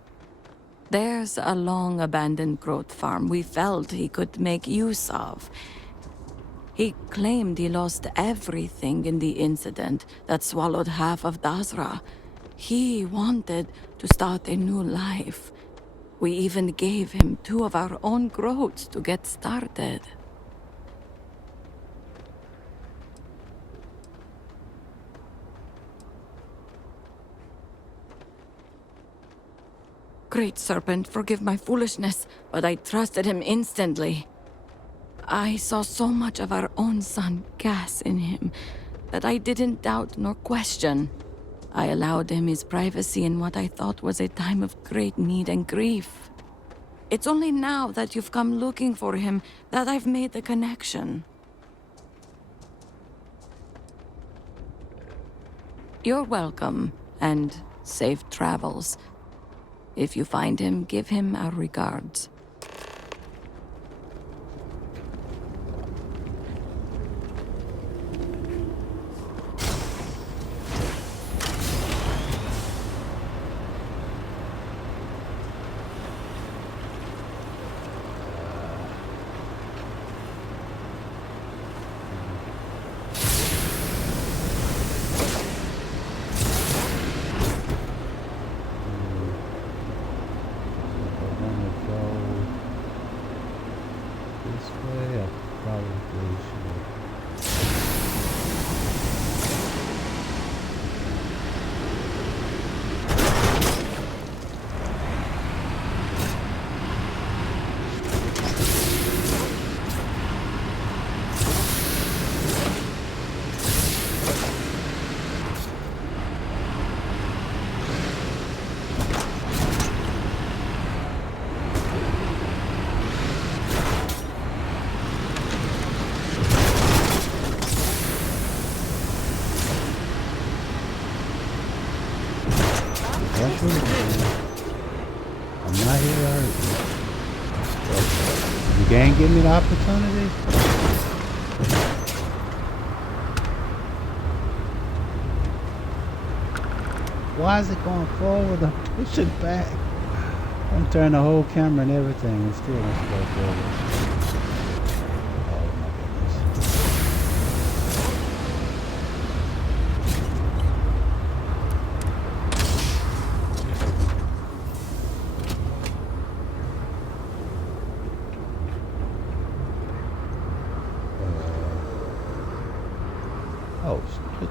There's a long-abandoned growth farm we felt he could make use of. He claimed he lost everything in the incident that swallowed half of Dazra. He wanted to start a new life. We even gave him 2 of our own groats to get started. Great Serpent, forgive my foolishness, but I trusted him instantly. I saw so much of our own son gas in him that I didn't doubt nor question. I allowed him his privacy in what I thought was a time of great need and grief. It's only now that you've come looking for him that I've made the connection. You're welcome, and safe travels. If you find him, give him our regards. That's what it is. I'm not here to hurt you. You can't give me the opportunity? Why is it going forward? I'm pushing back. I'm turning the whole camera and everything and still wants to go forward. Oh, shit.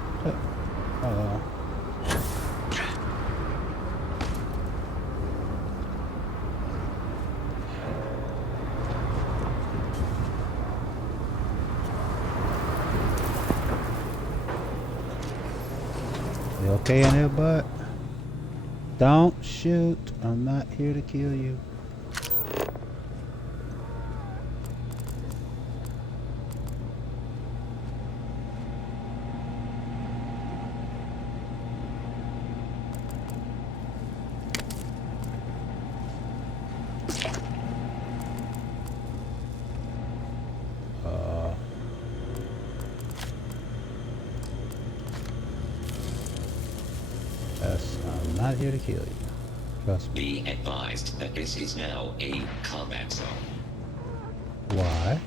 You okay in here, bud? Don't shoot. I'm not here to kill you. I'm not here to kill you. Trust me. Be advised that this is now a combat zone. Why?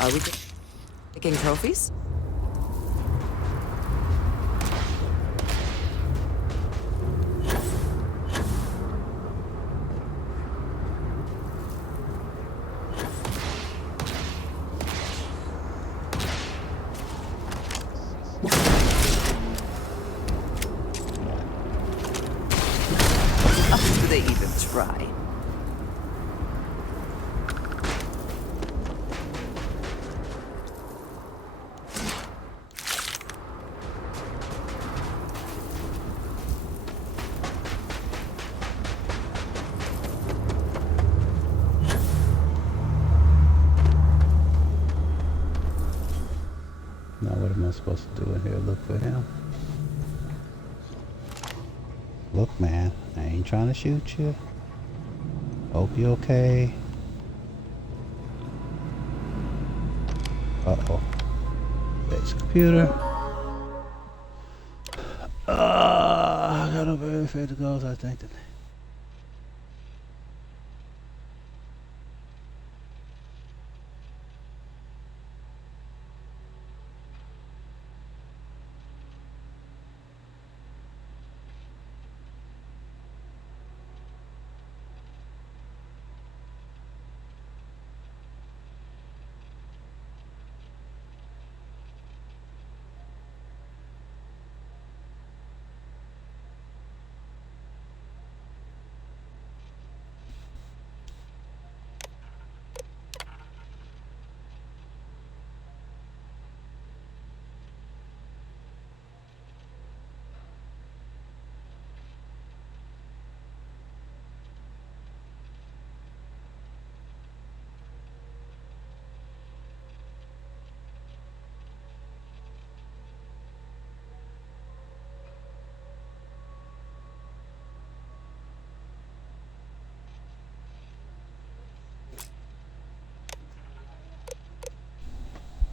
Are we taking trophies? Do they even try? Now what am I supposed to do in here? Look for him? Look, man, I ain't trying to shoot you. Hope you okay. Uh-oh. Fix computer. I got over very afraid to go, I think.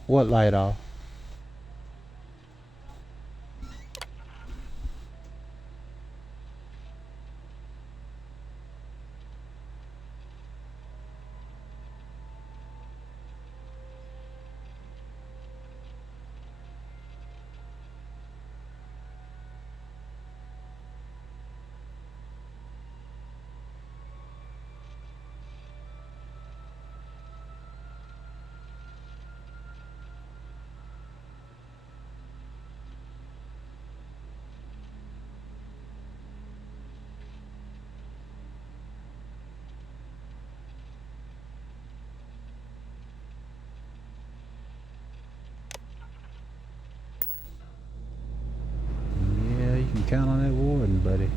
What light off? Yeah, you can count on that warden, buddy.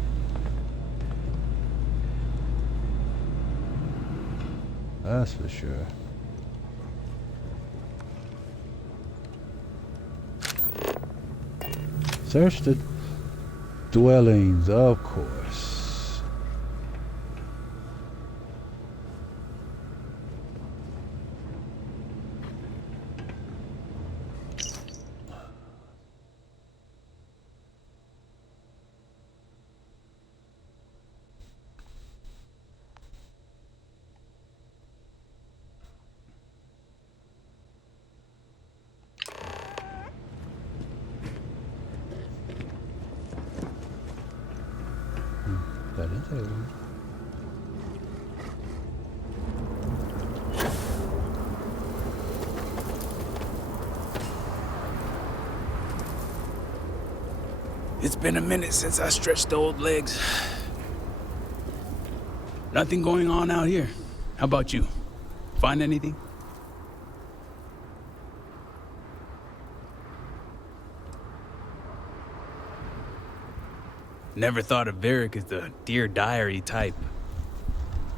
That's for sure. Search the dwellings, of course. That is it. It's been a minute since I stretched the old legs. Nothing going on out here. How about you? Find anything? Never thought of Varric as the Dear Diary type.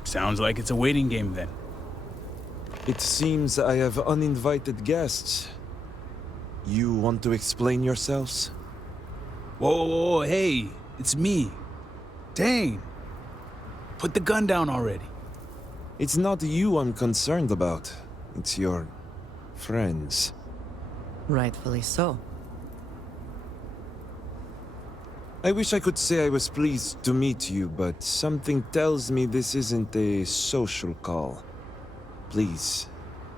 Sounds like it's a waiting game then. It seems I have uninvited guests. You want to explain yourselves? Whoa, hey, it's me. Dang. Put the gun down already. It's not you I'm concerned about. It's your friends. Rightfully so. I wish I could say I was pleased to meet you, but something tells me this isn't a social call. Please,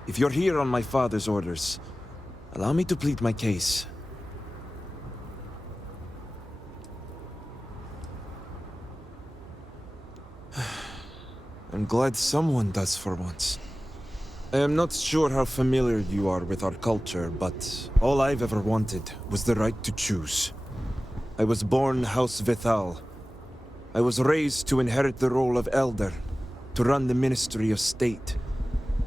if you're here on my father's orders, allow me to plead my case. I'm glad someone does for once. I am not sure how familiar you are with our culture, but all I've ever wanted was the right to choose. I was born House Vithal. I was raised to inherit the role of Elder, to run the Ministry of State,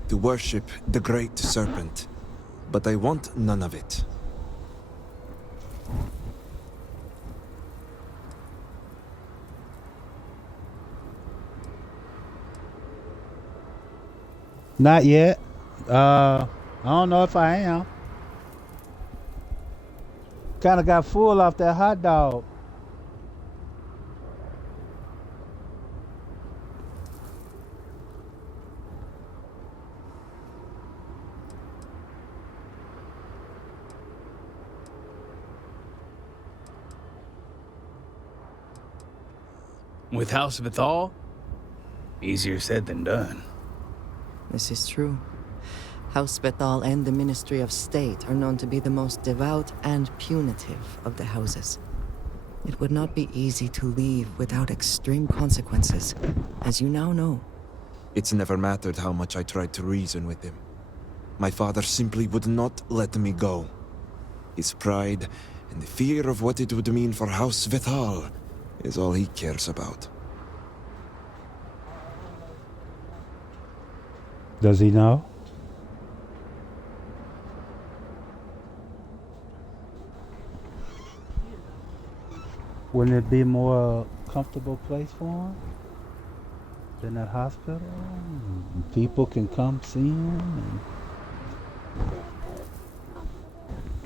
to worship the Great Serpent. But I want none of it. Not yet. I don't know if I am. Kind of got full off that hot dog. With House Vithal? Easier said than done. This is true. House Bethal and the Ministry of State are known to be the most devout and punitive of the houses. It would not be easy to leave without extreme consequences, as you now know. It's never mattered how much I tried to reason with him. My father simply would not let me go. His pride and the fear of what it would mean for House Vithal is all he cares about. Does he know? Wouldn't it be a more comfortable place for him than that hospital? And people can come see him. And...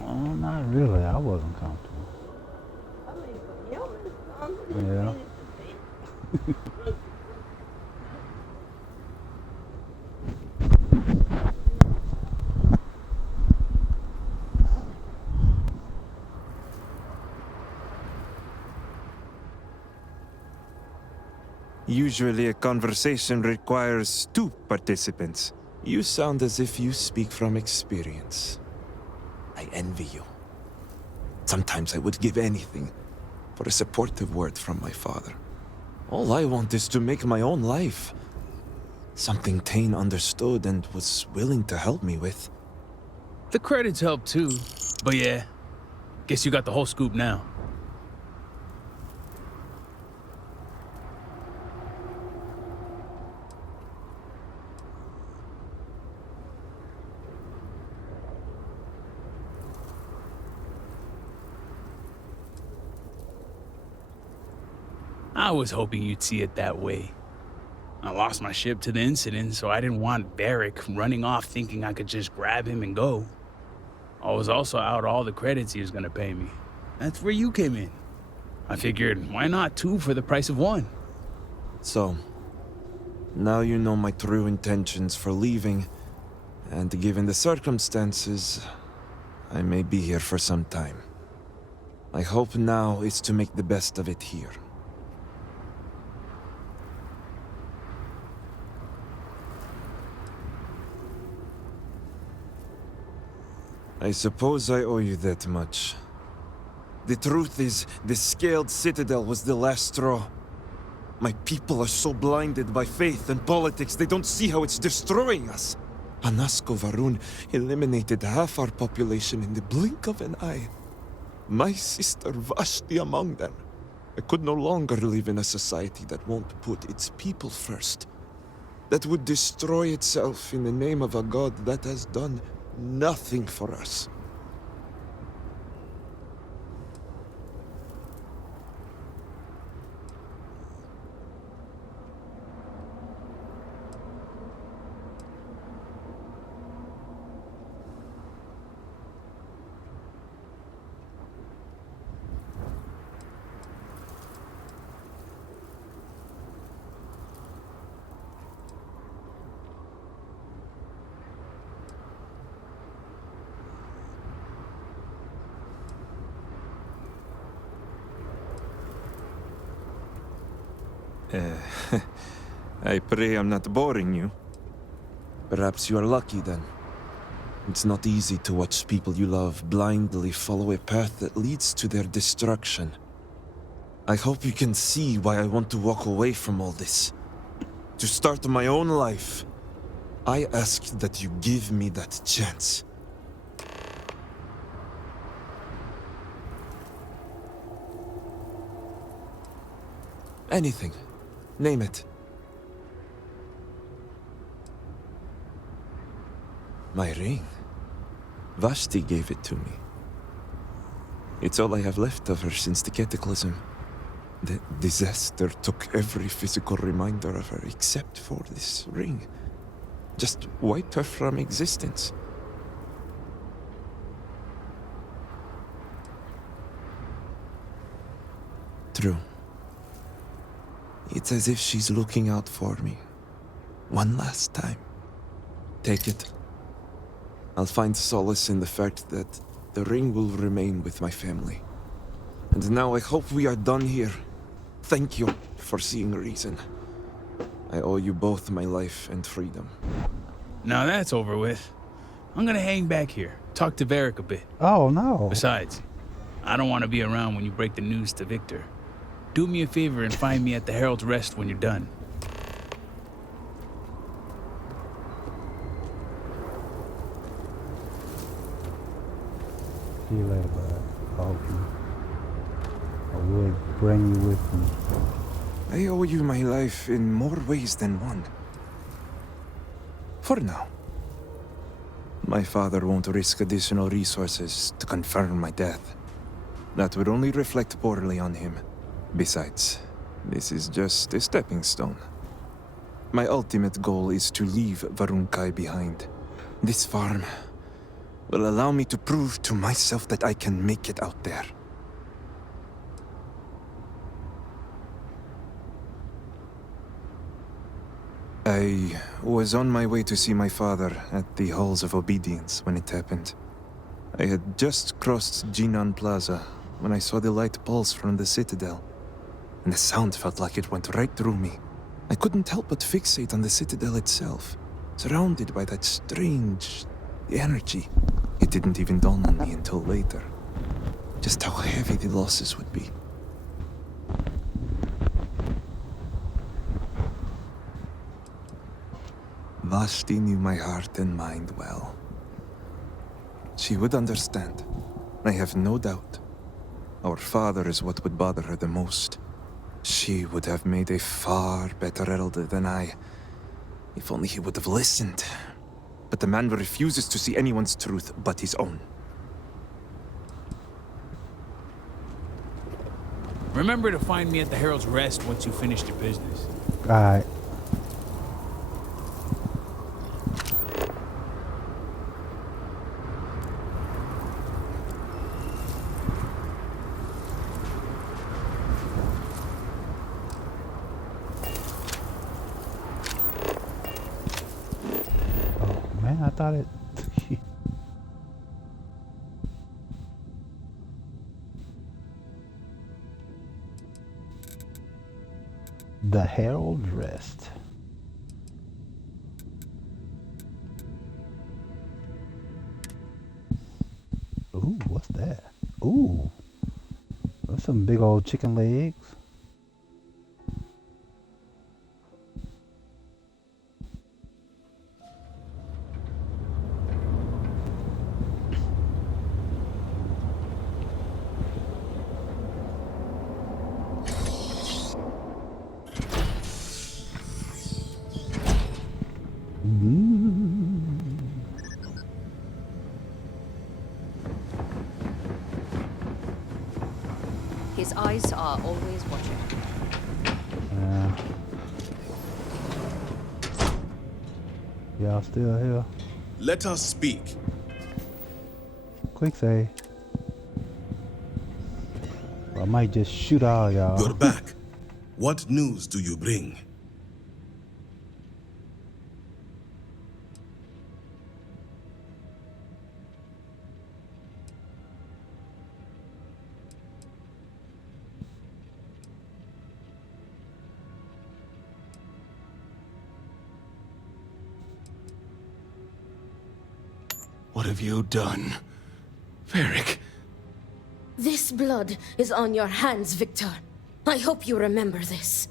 Oh, not really. I wasn't comfortable. Yeah. Usually a conversation requires two participants. You sound as if you speak from experience. I envy you. Sometimes I would give anything for a supportive word from my father. All I want is to make my own life. Something Tane understood and was willing to help me with. The credits help too. But yeah, guess you got the whole scoop now. I was hoping you'd see it that way. I lost my ship to the incident, so I didn't want Varric running off thinking I could just grab him and go. I was also out all the credits he was gonna pay me. That's where you came in. I figured, why not 2 for the price of 1? So, now you know my true intentions for leaving, and given the circumstances, I may be here for some time. My hope now is to make the best of it here. I suppose I owe you that much. The truth is, the scaled citadel was the last straw. My people are so blinded by faith and politics, they don't see how it's destroying us. Anasko Varun eliminated half our population in the blink of an eye. My sister Vashti among them. I could no longer live in a society that won't put its people first. That would destroy itself in the name of a god that has done nothing for us. I pray I'm not boring you. Perhaps you are lucky then. It's not easy to watch people you love blindly follow a path that leads to their destruction. I hope you can see why I want to walk away from all this. To start my own life. I ask that you give me that chance. Anything. Name it. My ring. Vashti gave it to me. It's all I have left of her since the cataclysm. The disaster took every physical reminder of her except for this ring. Just wiped her from existence. True. It's as if she's looking out for me. One last time. Take it. I'll find solace in the fact that the ring will remain with my family. And now I hope we are done here. Thank you for seeing reason. I owe you both my life and freedom. Now that's over with. I'm gonna hang back here, talk to Varric a bit. Oh, no. Besides, I don't want to be around when you break the news to Victor. Do me a favor and find me at the Herald's Rest when you're done. See you later, bud. I hope I would bring you with me. I owe you my life in more ways than one. For now. My father won't risk additional resources to confirm my death. That would only reflect poorly on him. Besides, this is just a stepping stone. My ultimate goal is to leave Varunkai behind. This farm will allow me to prove to myself that I can make it out there. I was on my way to see my father at the Halls of Obedience when it happened. I had just crossed Jinan Plaza when I saw the light pulse from the Citadel, and the sound felt like it went right through me. I couldn't help but fixate on the citadel itself, surrounded by that strange energy. It didn't even dawn on me until later, just how heavy the losses would be. Vashti knew my heart and mind well. She would understand. I have no doubt. Our father is what would bother her the most. She would have made a far better elder than I, if only he would have listened. But the man refuses to see anyone's truth but his own. Remember to find me at the Herald's Rest once you finish your business. Alright. I thought it. The Herald's Rest. Ooh, what's that? Ooh, that's some big old chicken legs. His eyes are always watching. Y'all still here? Let us speak. Quick say. I might just shoot all y'all. You're back. What news do you bring? What have you done? Varric. This blood is on your hands, Victor. I hope you remember this.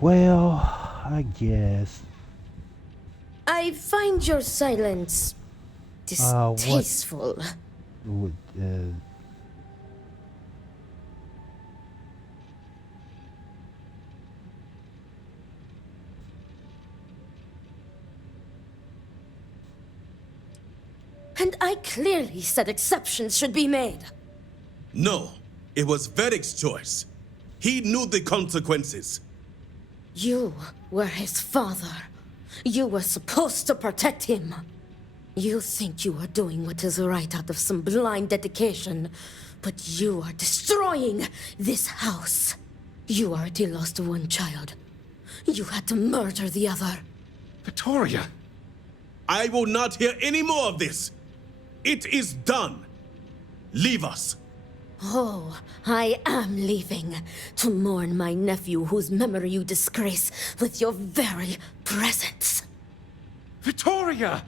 Well, I guess. I find your silence distasteful. And I clearly said exceptions should be made. No, it was Varric's choice. He knew the consequences. You were his father. You were supposed to protect him. You think you are doing what is right out of some blind dedication, but you are destroying this house. You already lost one child. You had to murder the other. Victoria! I will not hear any more of this. It is done. Leave us. Oh, I am leaving to mourn my nephew whose memory you disgrace with your very presence. Victoria!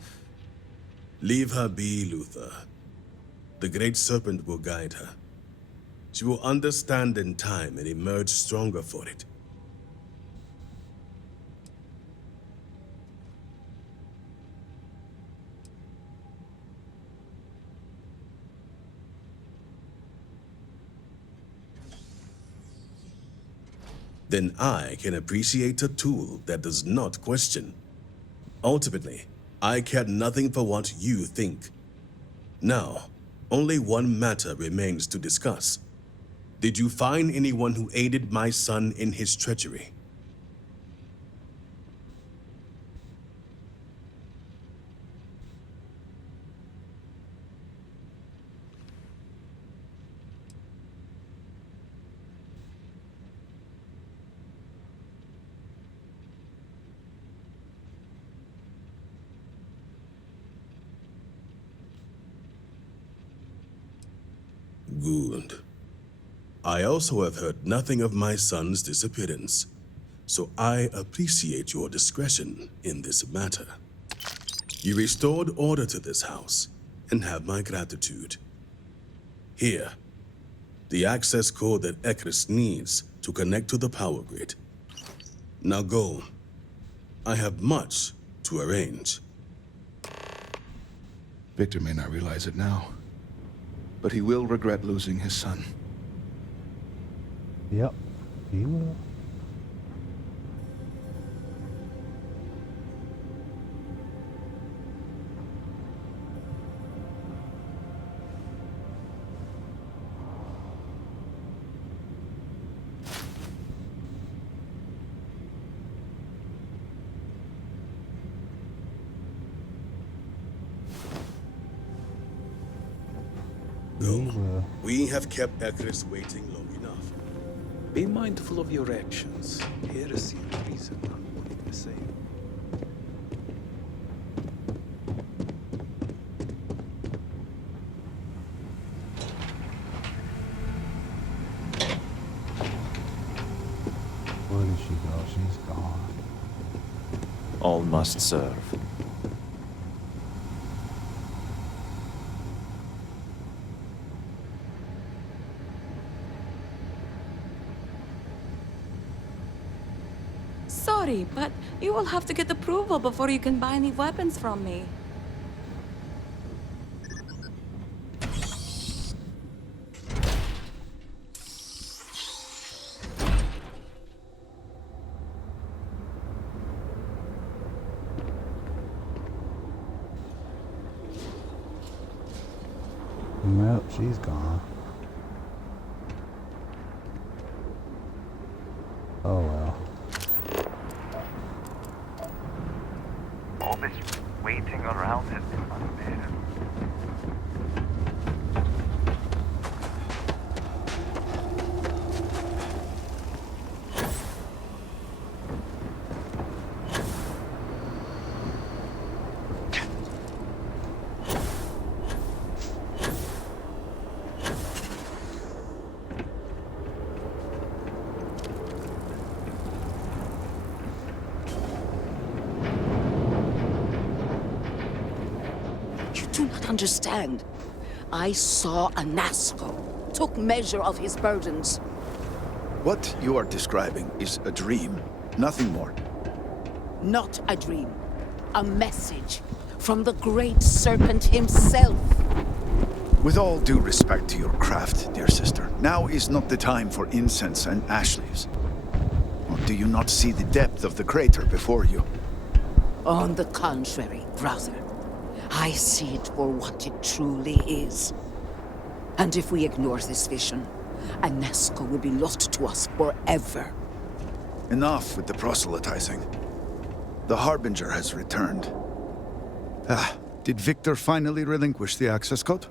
Leave her be, Luther. The Great Serpent will guide her. She will understand in time and emerge stronger for it. Then I can appreciate a tool that does not question. Ultimately, I care nothing for what you think. Now, only one matter remains to discuss. Did you find anyone who aided my son in his treachery? Good. I also have heard nothing of my son's disappearance, so I appreciate your discretion in this matter. You restored order to this house, and have my gratitude. Here, the access code that Ekris needs to connect to the power grid. Now go. I have much to arrange. Victor may not realize it now, but he will regret losing his son. Yep, he will. Go. We have kept Ekris waiting long enough. Be mindful of your actions. Heresy and reason are one and the same. Where did she go? She's gone. All must serve. Sorry, but you will have to get approval before you can buy any weapons from me. Well, she's gone. Oh well. All this waiting around has been unbearable. Do not understand. I saw Anasco, took measure of his burdens. What you are describing is a dream, nothing more. Not a dream. A message from the great serpent himself. With all due respect to your craft, dear sister, now is not the time for incense and ash leaves. Or do you not see the depth of the crater before you? On the contrary, brother. I see it for what it truly is. And if we ignore this vision, Anasco will be lost to us forever. Enough with the proselytizing. The Harbinger has returned. Did Victor finally relinquish the access code?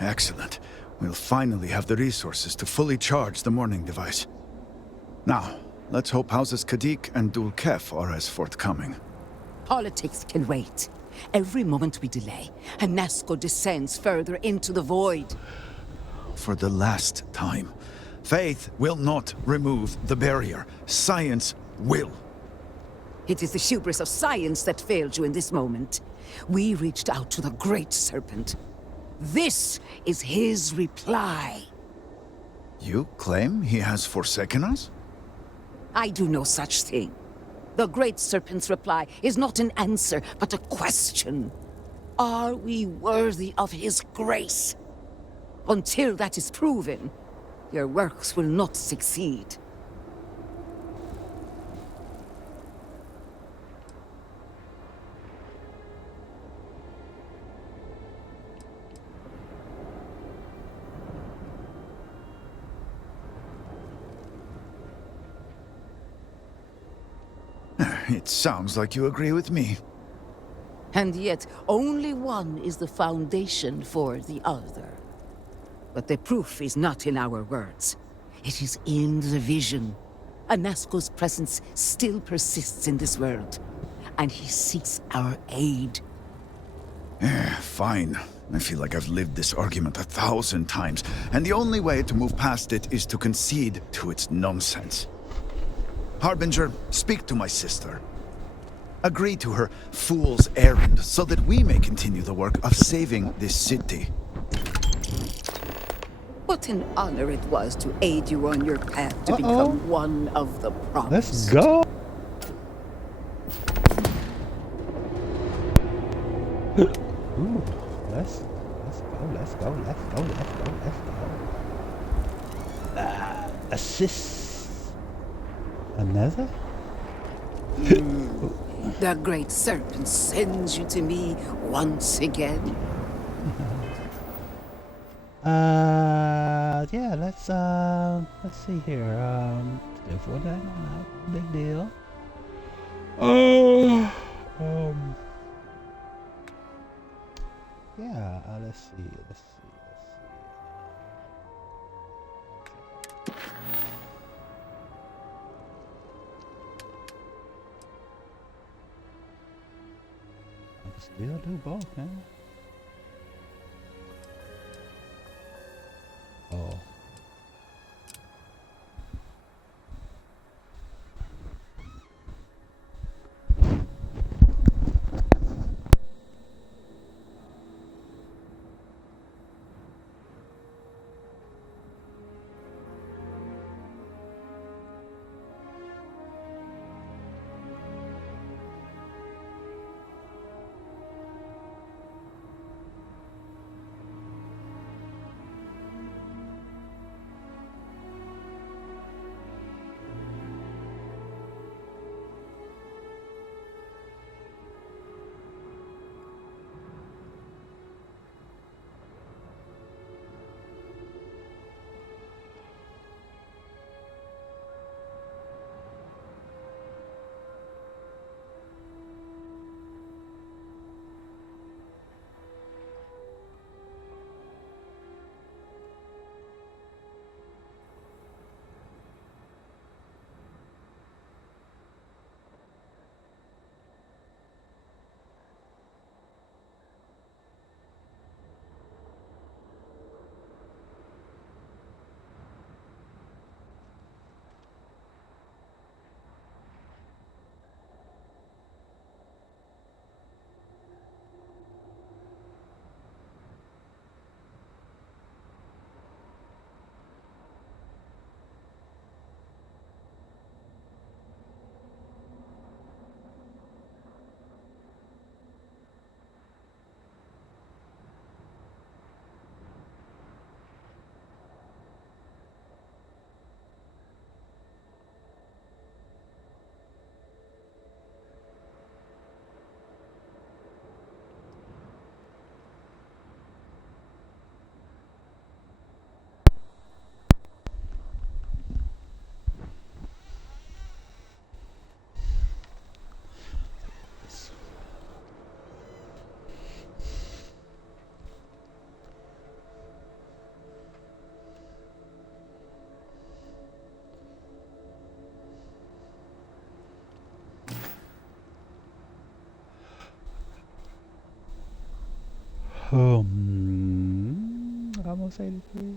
Excellent. We'll finally have the resources to fully charge the morning device. Now, let's hope Houses Kadik and Dul Kef are as forthcoming. Politics can wait. Every moment we delay, Anasco descends further into the void. For the last time, faith will not remove the barrier. Science will. It is the hubris of science that failed you in this moment. We reached out to the Great Serpent. This is his reply. You claim he has forsaken us? I do no such thing. The Great Serpent's reply is not an answer, but a question. Are we worthy of his grace? Until that is proven, your works will not succeed. It sounds like you agree with me. And yet, only one is the foundation for the other. But the proof is not in our words. It is in the vision. Anasco's presence still persists in this world, and he seeks our aid. Fine. I feel like I've lived this argument 1,000 times, and the only way to move past it is to concede to its nonsense. Harbinger, speak to my sister. Agree to her fool's errand so that we may continue the work of saving this city. What an honor it was to aid you on your path to become one of the promised. Let's go. Ooh, let's go. Assist. Another? The great serpent sends you to me once again. Yeah, let's see here. Still 49, no big deal. Yeah, let's see. I can still do both, man. Oh. Almost 83.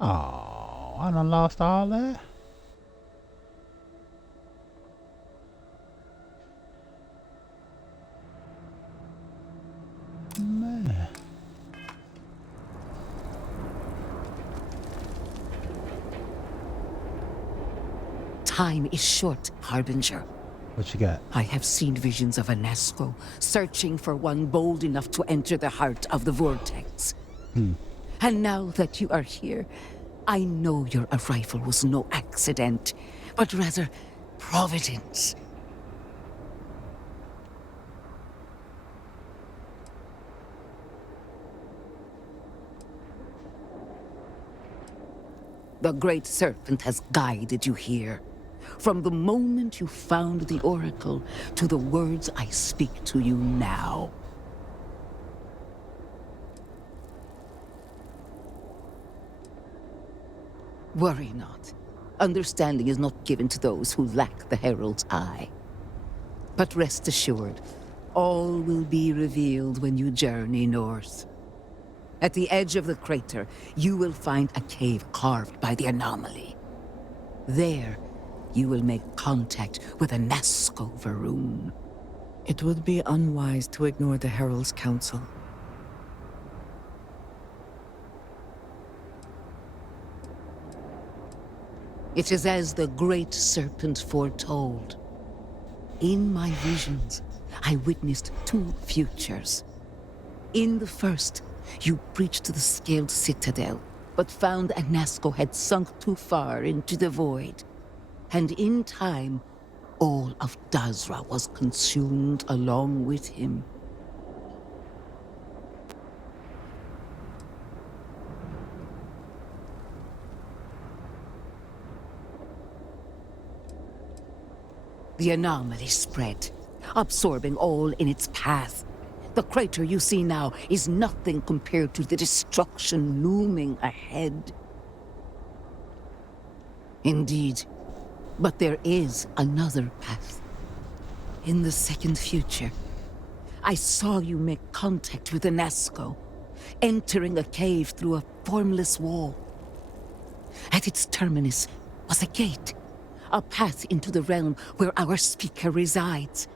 Oh, I done lost all that. Man. Time is short, Harbinger. What you got? I have seen visions of Anasco searching for one bold enough to enter the heart of the vortex. And now that you are here, I know your arrival was no accident, but rather providence. The Great Serpent has guided you here. From the moment you found the Oracle to the words I speak to you now. Worry not. Understanding is not given to those who lack the Herald's eye. But rest assured, all will be revealed when you journey north. At the edge of the crater, you will find a cave carved by the anomaly. There, you will make contact with a Nazco Varun. It would be unwise to ignore the Herald's counsel. It is as the Great Serpent foretold. In my visions, I witnessed two futures. In the first, you breached the scaled citadel, but found a Nazco had sunk too far into the void. And in time, all of Dazra was consumed along with him. The anomaly spread, absorbing all in its path. The crater you see now is nothing compared to the destruction looming ahead. Indeed, but there is another path. In the second future, I saw you make contact with a Nazco, entering a cave through a formless wall. At its terminus was a gate, a path into the realm where our speaker resides.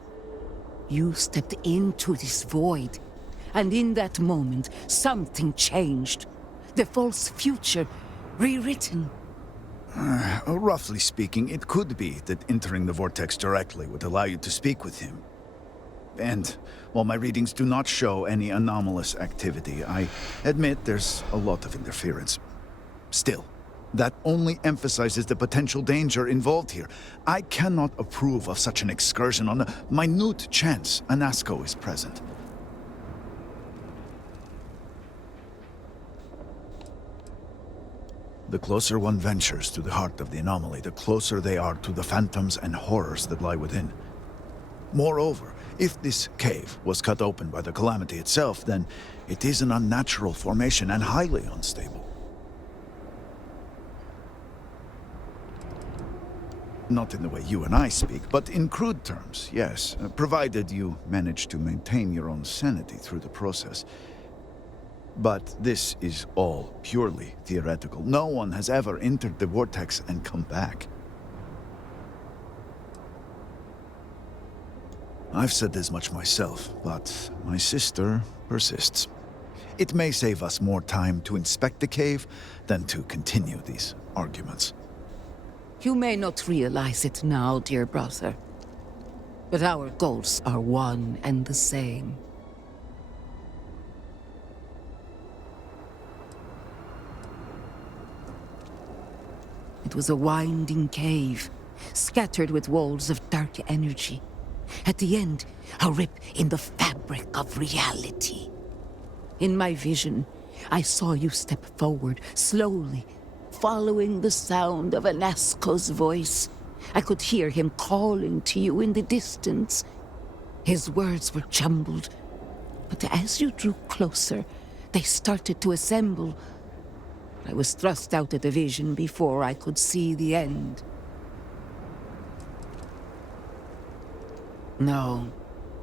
You stepped into this void, and in that moment, something changed. The false future, rewritten. Roughly speaking, it could be that entering the vortex directly would allow you to speak with him. And while my readings do not show any anomalous activity, I admit there's a lot of interference. Still, that only emphasizes the potential danger involved here. I cannot approve of such an excursion on a minute chance a Nazco is present. The closer one ventures to the heart of the anomaly, the closer they are to the phantoms and horrors that lie within. Moreover, if this cave was cut open by the calamity itself, then it is an unnatural formation and highly unstable. Not in the way you and I speak, but in crude terms, yes, provided you manage to maintain your own sanity through the process. But this is all purely theoretical. No one has ever entered the vortex and come back. I've said as much myself, but my sister persists. It may save us more time to inspect the cave than to continue these arguments. You may not realize it now, dear brother, but our goals are one and the same. It was a winding cave, scattered with walls of dark energy. At the end, a rip in the fabric of reality. In my vision, I saw you step forward, slowly, following the sound of a Nazco's voice. I could hear him calling to you in the distance. His words were jumbled, but as you drew closer, they started to assemble. I was thrust out of the vision before I could see the end. No,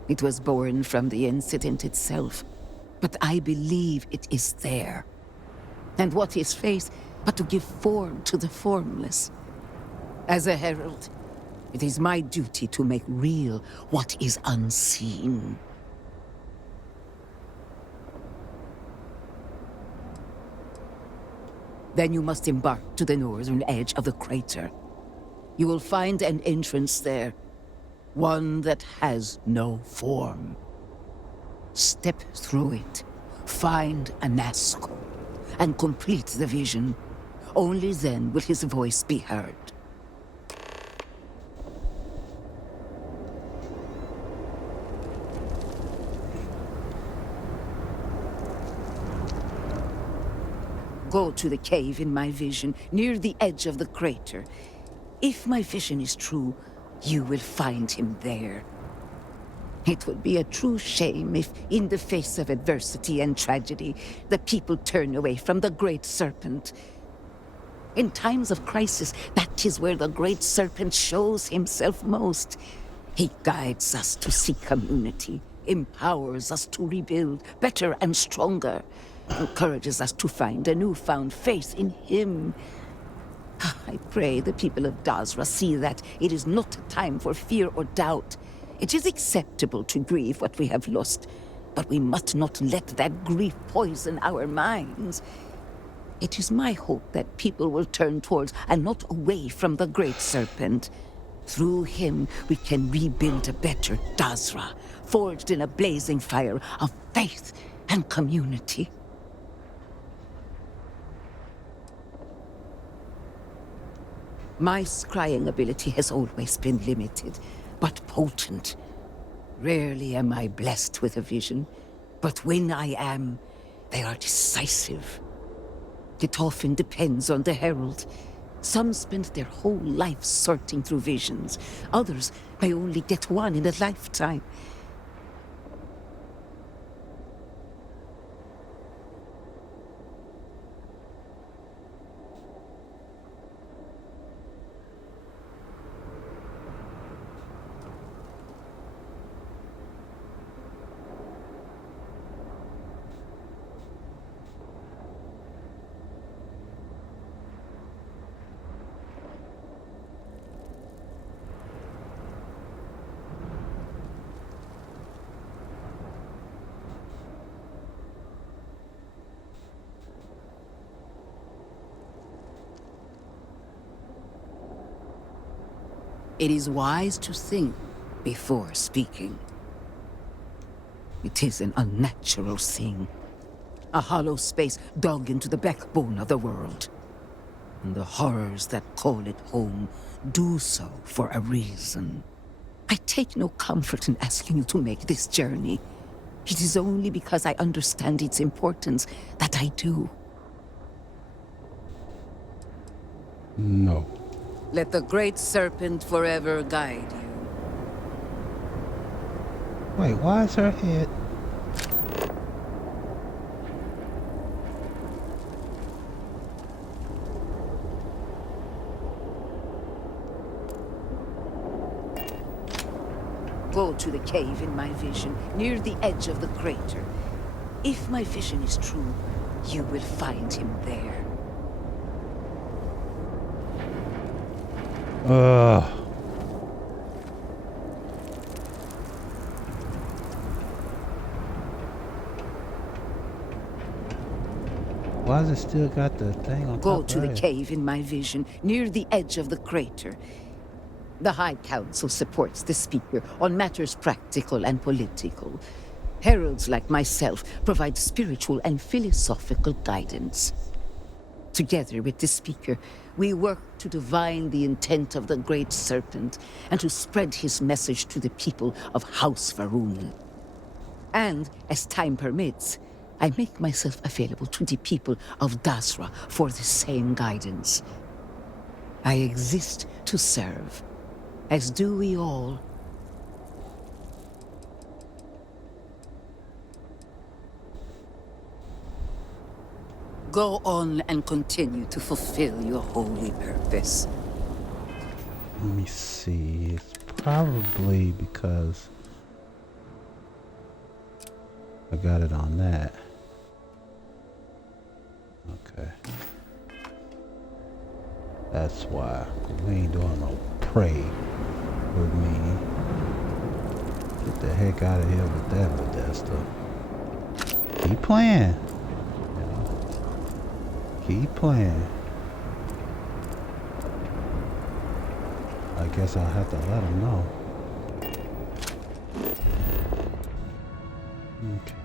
it was born from the incident itself, but I believe it is there. And what is faith but to give form to the formless? As a herald, it is my duty to make real what is unseen. Then you must embark to the northern edge of the crater. You will find an entrance there, one that has no form. Step through it, find a Nazco, and complete the vision. Only then will his voice be heard. Go to the cave in my vision, near the edge of the crater. If my vision is true, you will find him there. It would be a true shame if, in the face of adversity and tragedy, the people turn away from the Great Serpent. In times of crisis, that is where the Great Serpent shows himself most. He guides us to seek community, empowers us to rebuild better and stronger, encourages us to find a newfound faith in him. I pray the people of Dazra see that it is not a time for fear or doubt. It is acceptable to grieve what we have lost, but we must not let that grief poison our minds. It is my hope that people will turn towards and not away from the Great Serpent. Through him, we can rebuild a better Dazra, forged in a blazing fire of faith and community. My scrying ability has always been limited, but potent. Rarely am I blessed with a vision, but when I am, they are decisive. It often depends on the herald. Some spend their whole life sorting through visions. Others may only get one in a lifetime. It is wise to think before speaking. It is an unnatural thing. A hollow space dug into the backbone of the world. And the horrors that call it home do so for a reason. I take no comfort in asking you to make this journey. It is only because I understand its importance that I do. No. Let the Great Serpent forever guide you. Wait, why is her head? Go to the cave in my vision, near the edge of the crater. If my vision is true, you will find him there. Why does it still got the thing on top? Go to the cave in my vision, near the edge of the crater. The High Council supports the Speaker on matters practical and political. Heralds like myself provide spiritual and philosophical guidance. Together with the Speaker, we work to divine the intent of the Great Serpent and to spread his message to the people of House Varun. And, as time permits, I make myself available to the people of Dazra for the same guidance. I exist to serve, as do we all. Go on and continue to fulfill your holy purpose. Let me see. It's probably because I got it on that. Okay. That's why. We ain't doing no pray with me. Get the heck out of here with that Bethesda. Keep playing. Keep playing. I guess I'll have to let him know. Okay.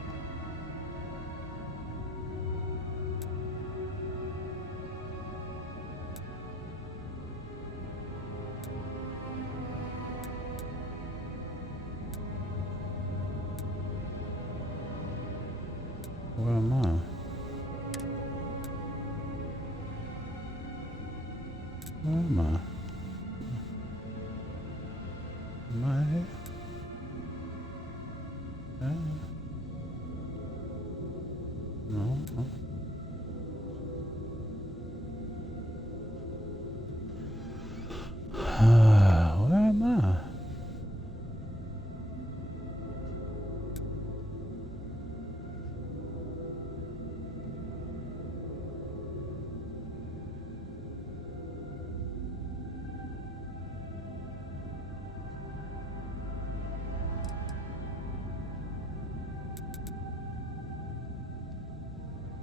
Where am I? Where am I? Am I here? No. Where am I?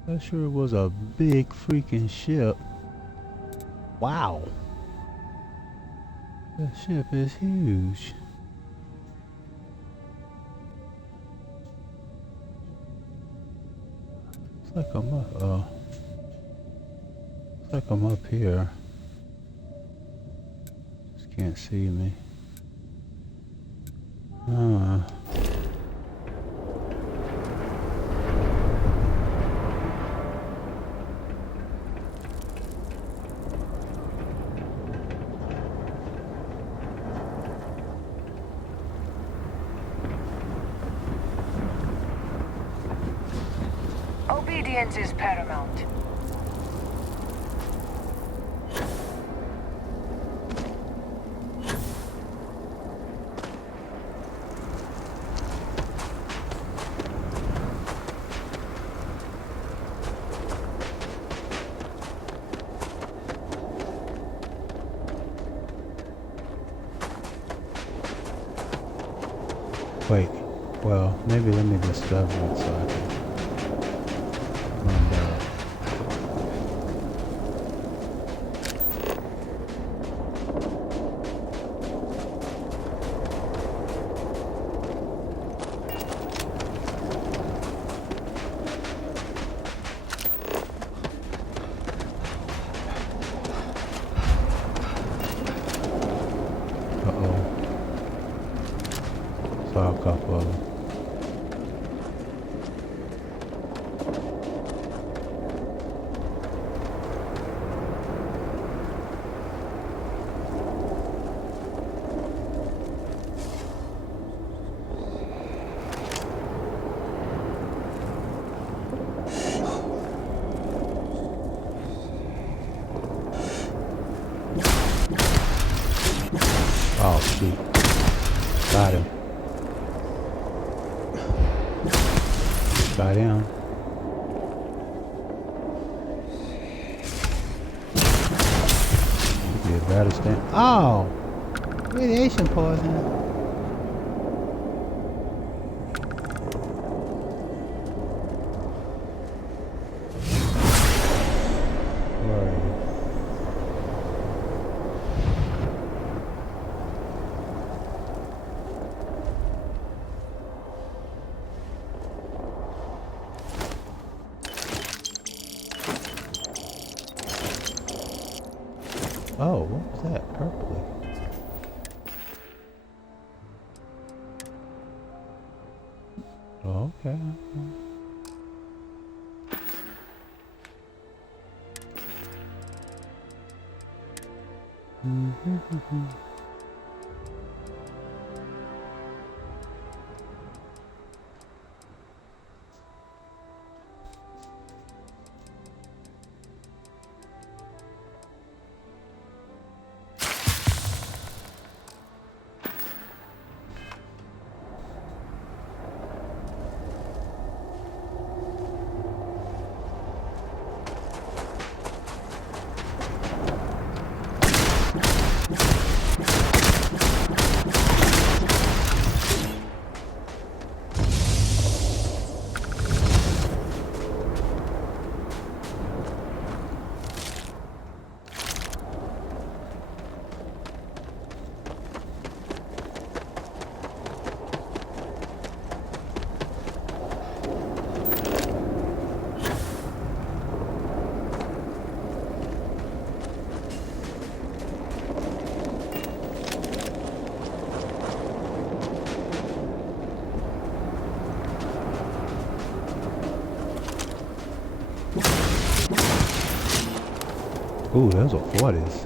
That sure was a big freaking ship. Wow. That ship is huge. It's like I'm up, it's like I'm up here. Just can't see me. Obedience is paramount. Wait, well, maybe let me discover it so I can run back. Saw a couple of them. Oh shoot. Got him. Got him. Be a better stand. Oh! Radiation poisoning. Oh, what was that? Purpley. Oh, okay. Ooh, those are 40s.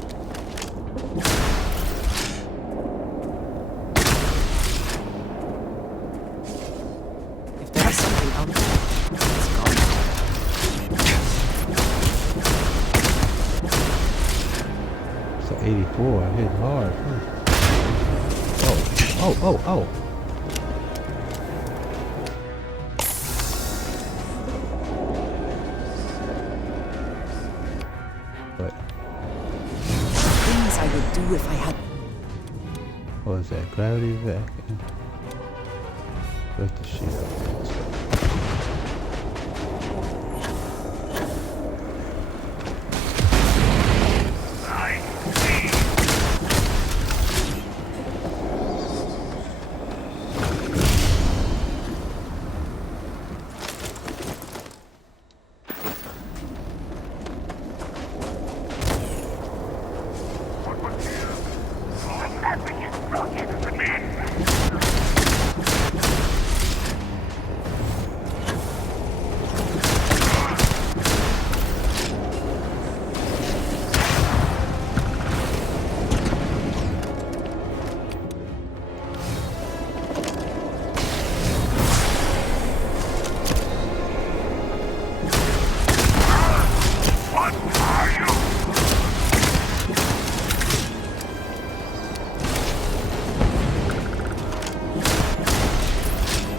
Boy, I hit hard. Oh. What? Things I would do if I had. What was that? Gravity vacuum? Break the shield.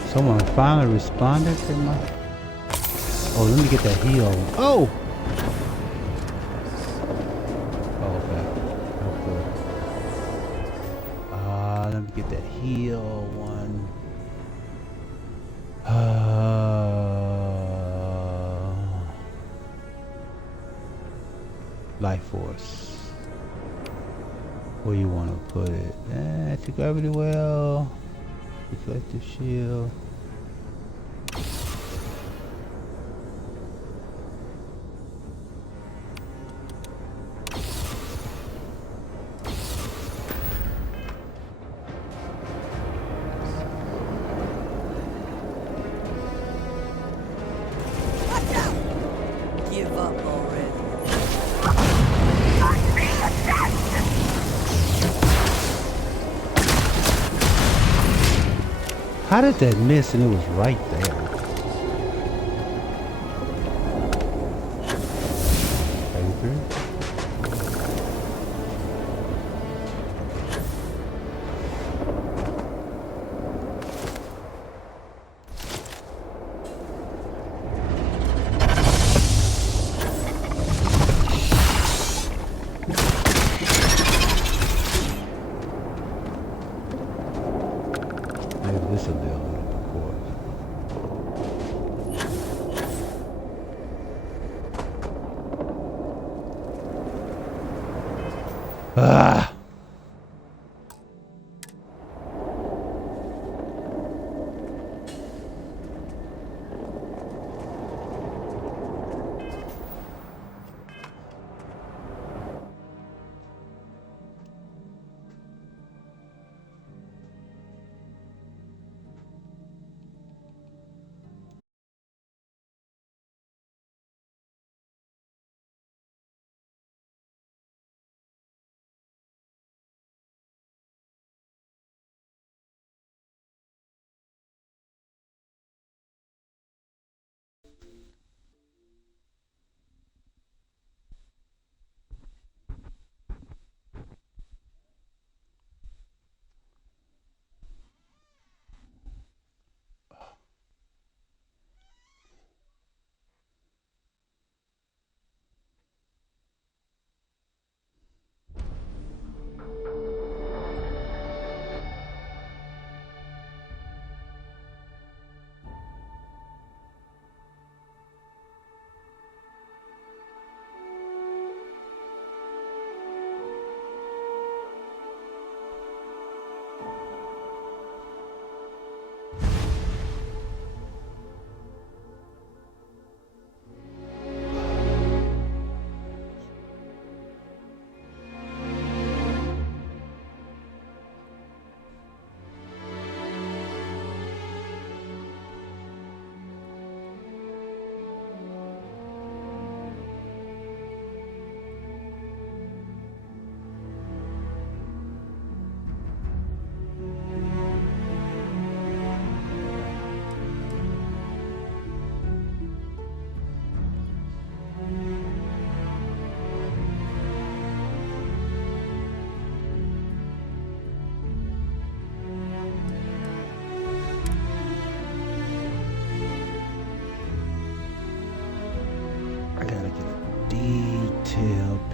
Someone finally responded to my... Oh, let me get that heal. Oh! Oh, okay. Okay. Let me get that heal one. Life force. Where you want to put it? Anti-gravity well. Reflective shield. Give up already. How did that miss and it was right there? This will do, of course. Ah!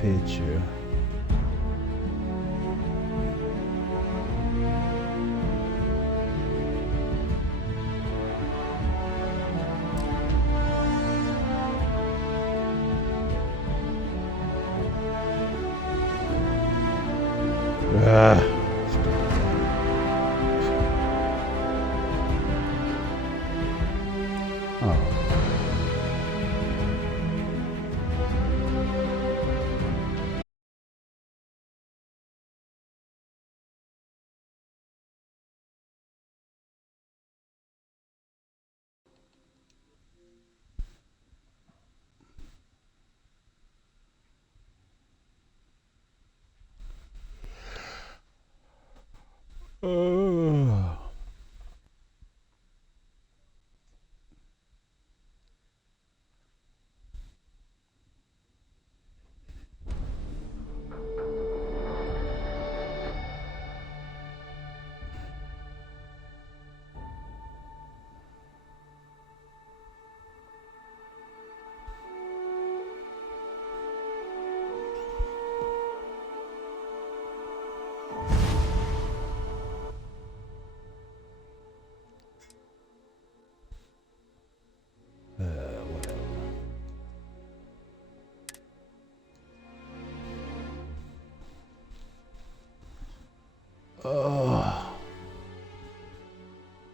picture.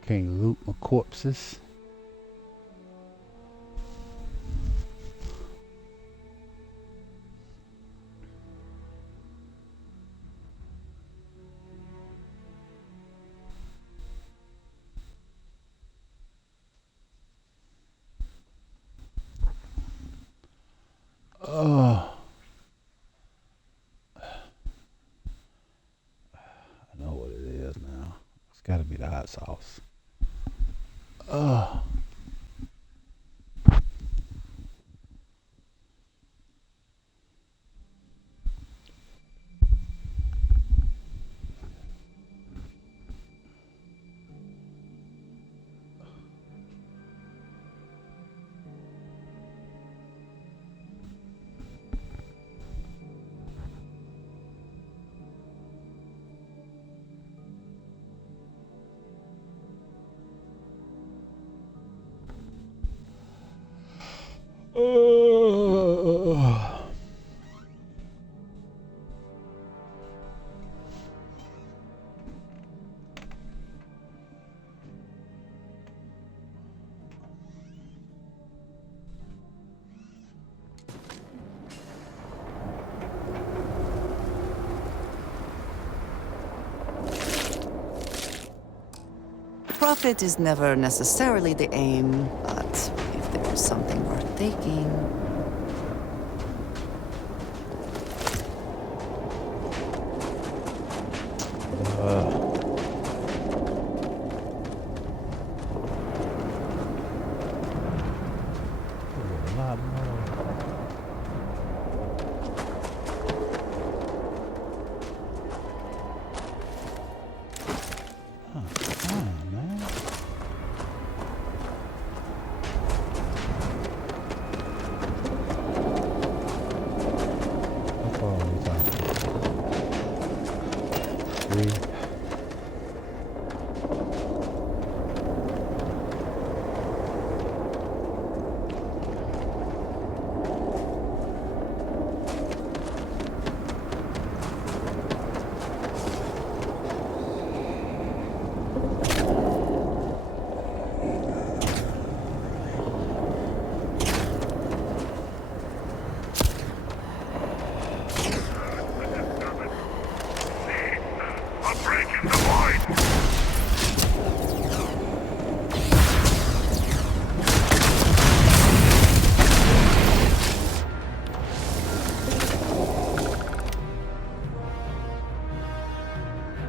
Can't loot my corpses. I know what it is now. It's got to be the hot sauce. Profit is never necessarily the aim, but if there is something worth taking... A lot more.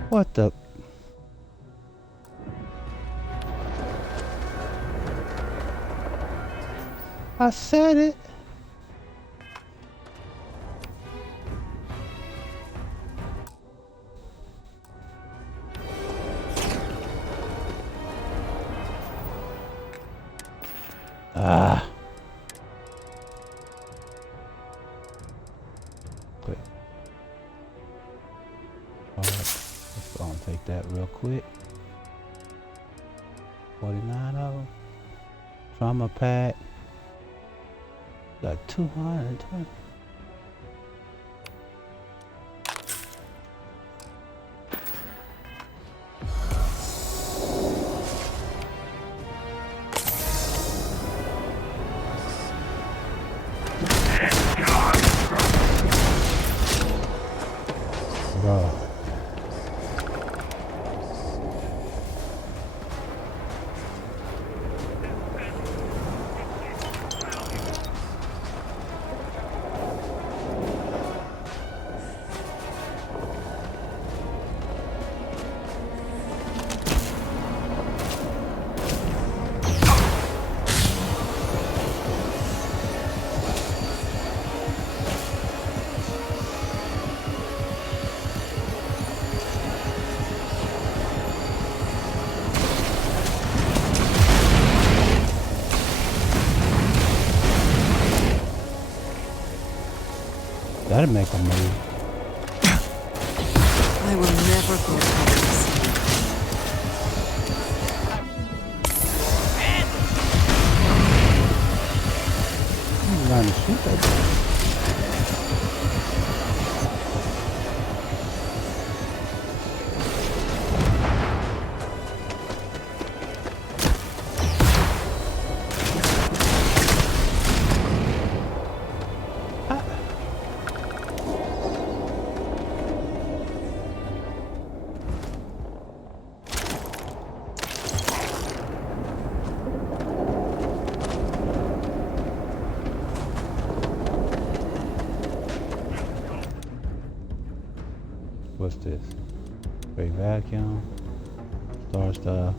What the? I said it. 49 of them. Trauma pack. Got 220. Bro. That'll make a move. I will never go back to the sea. I'm trying to shoot that thing. What's this? Great vacuum. Star stuff.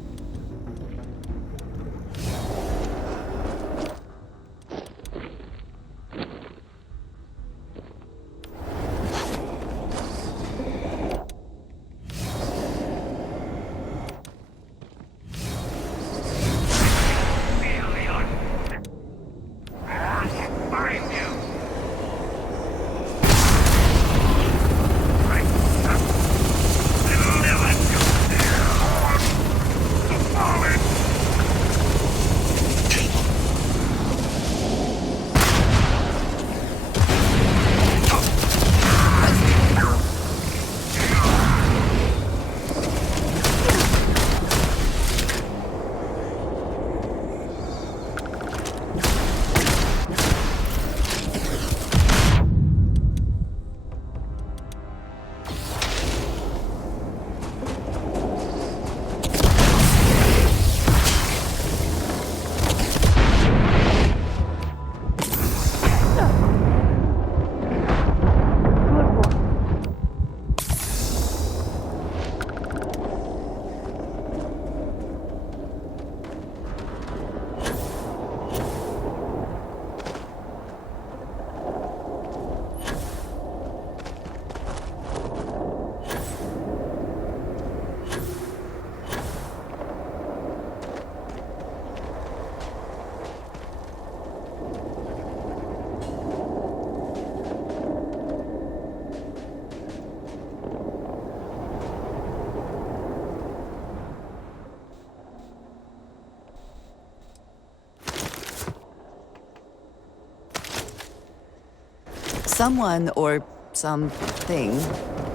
Someone or something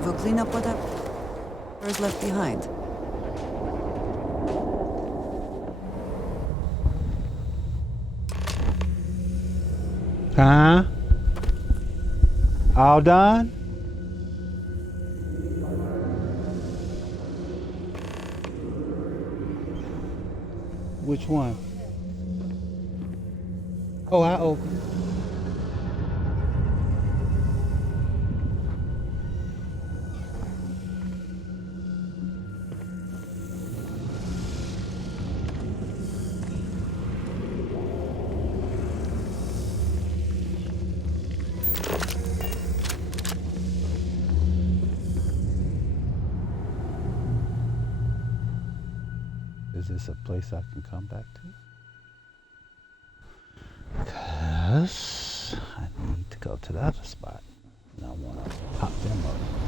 will clean up whatever is left behind. Huh? All done? Which one? Oh, I opened it. Is this a place I can come back to? Because I need to go to the other spot. And I want to pop them up.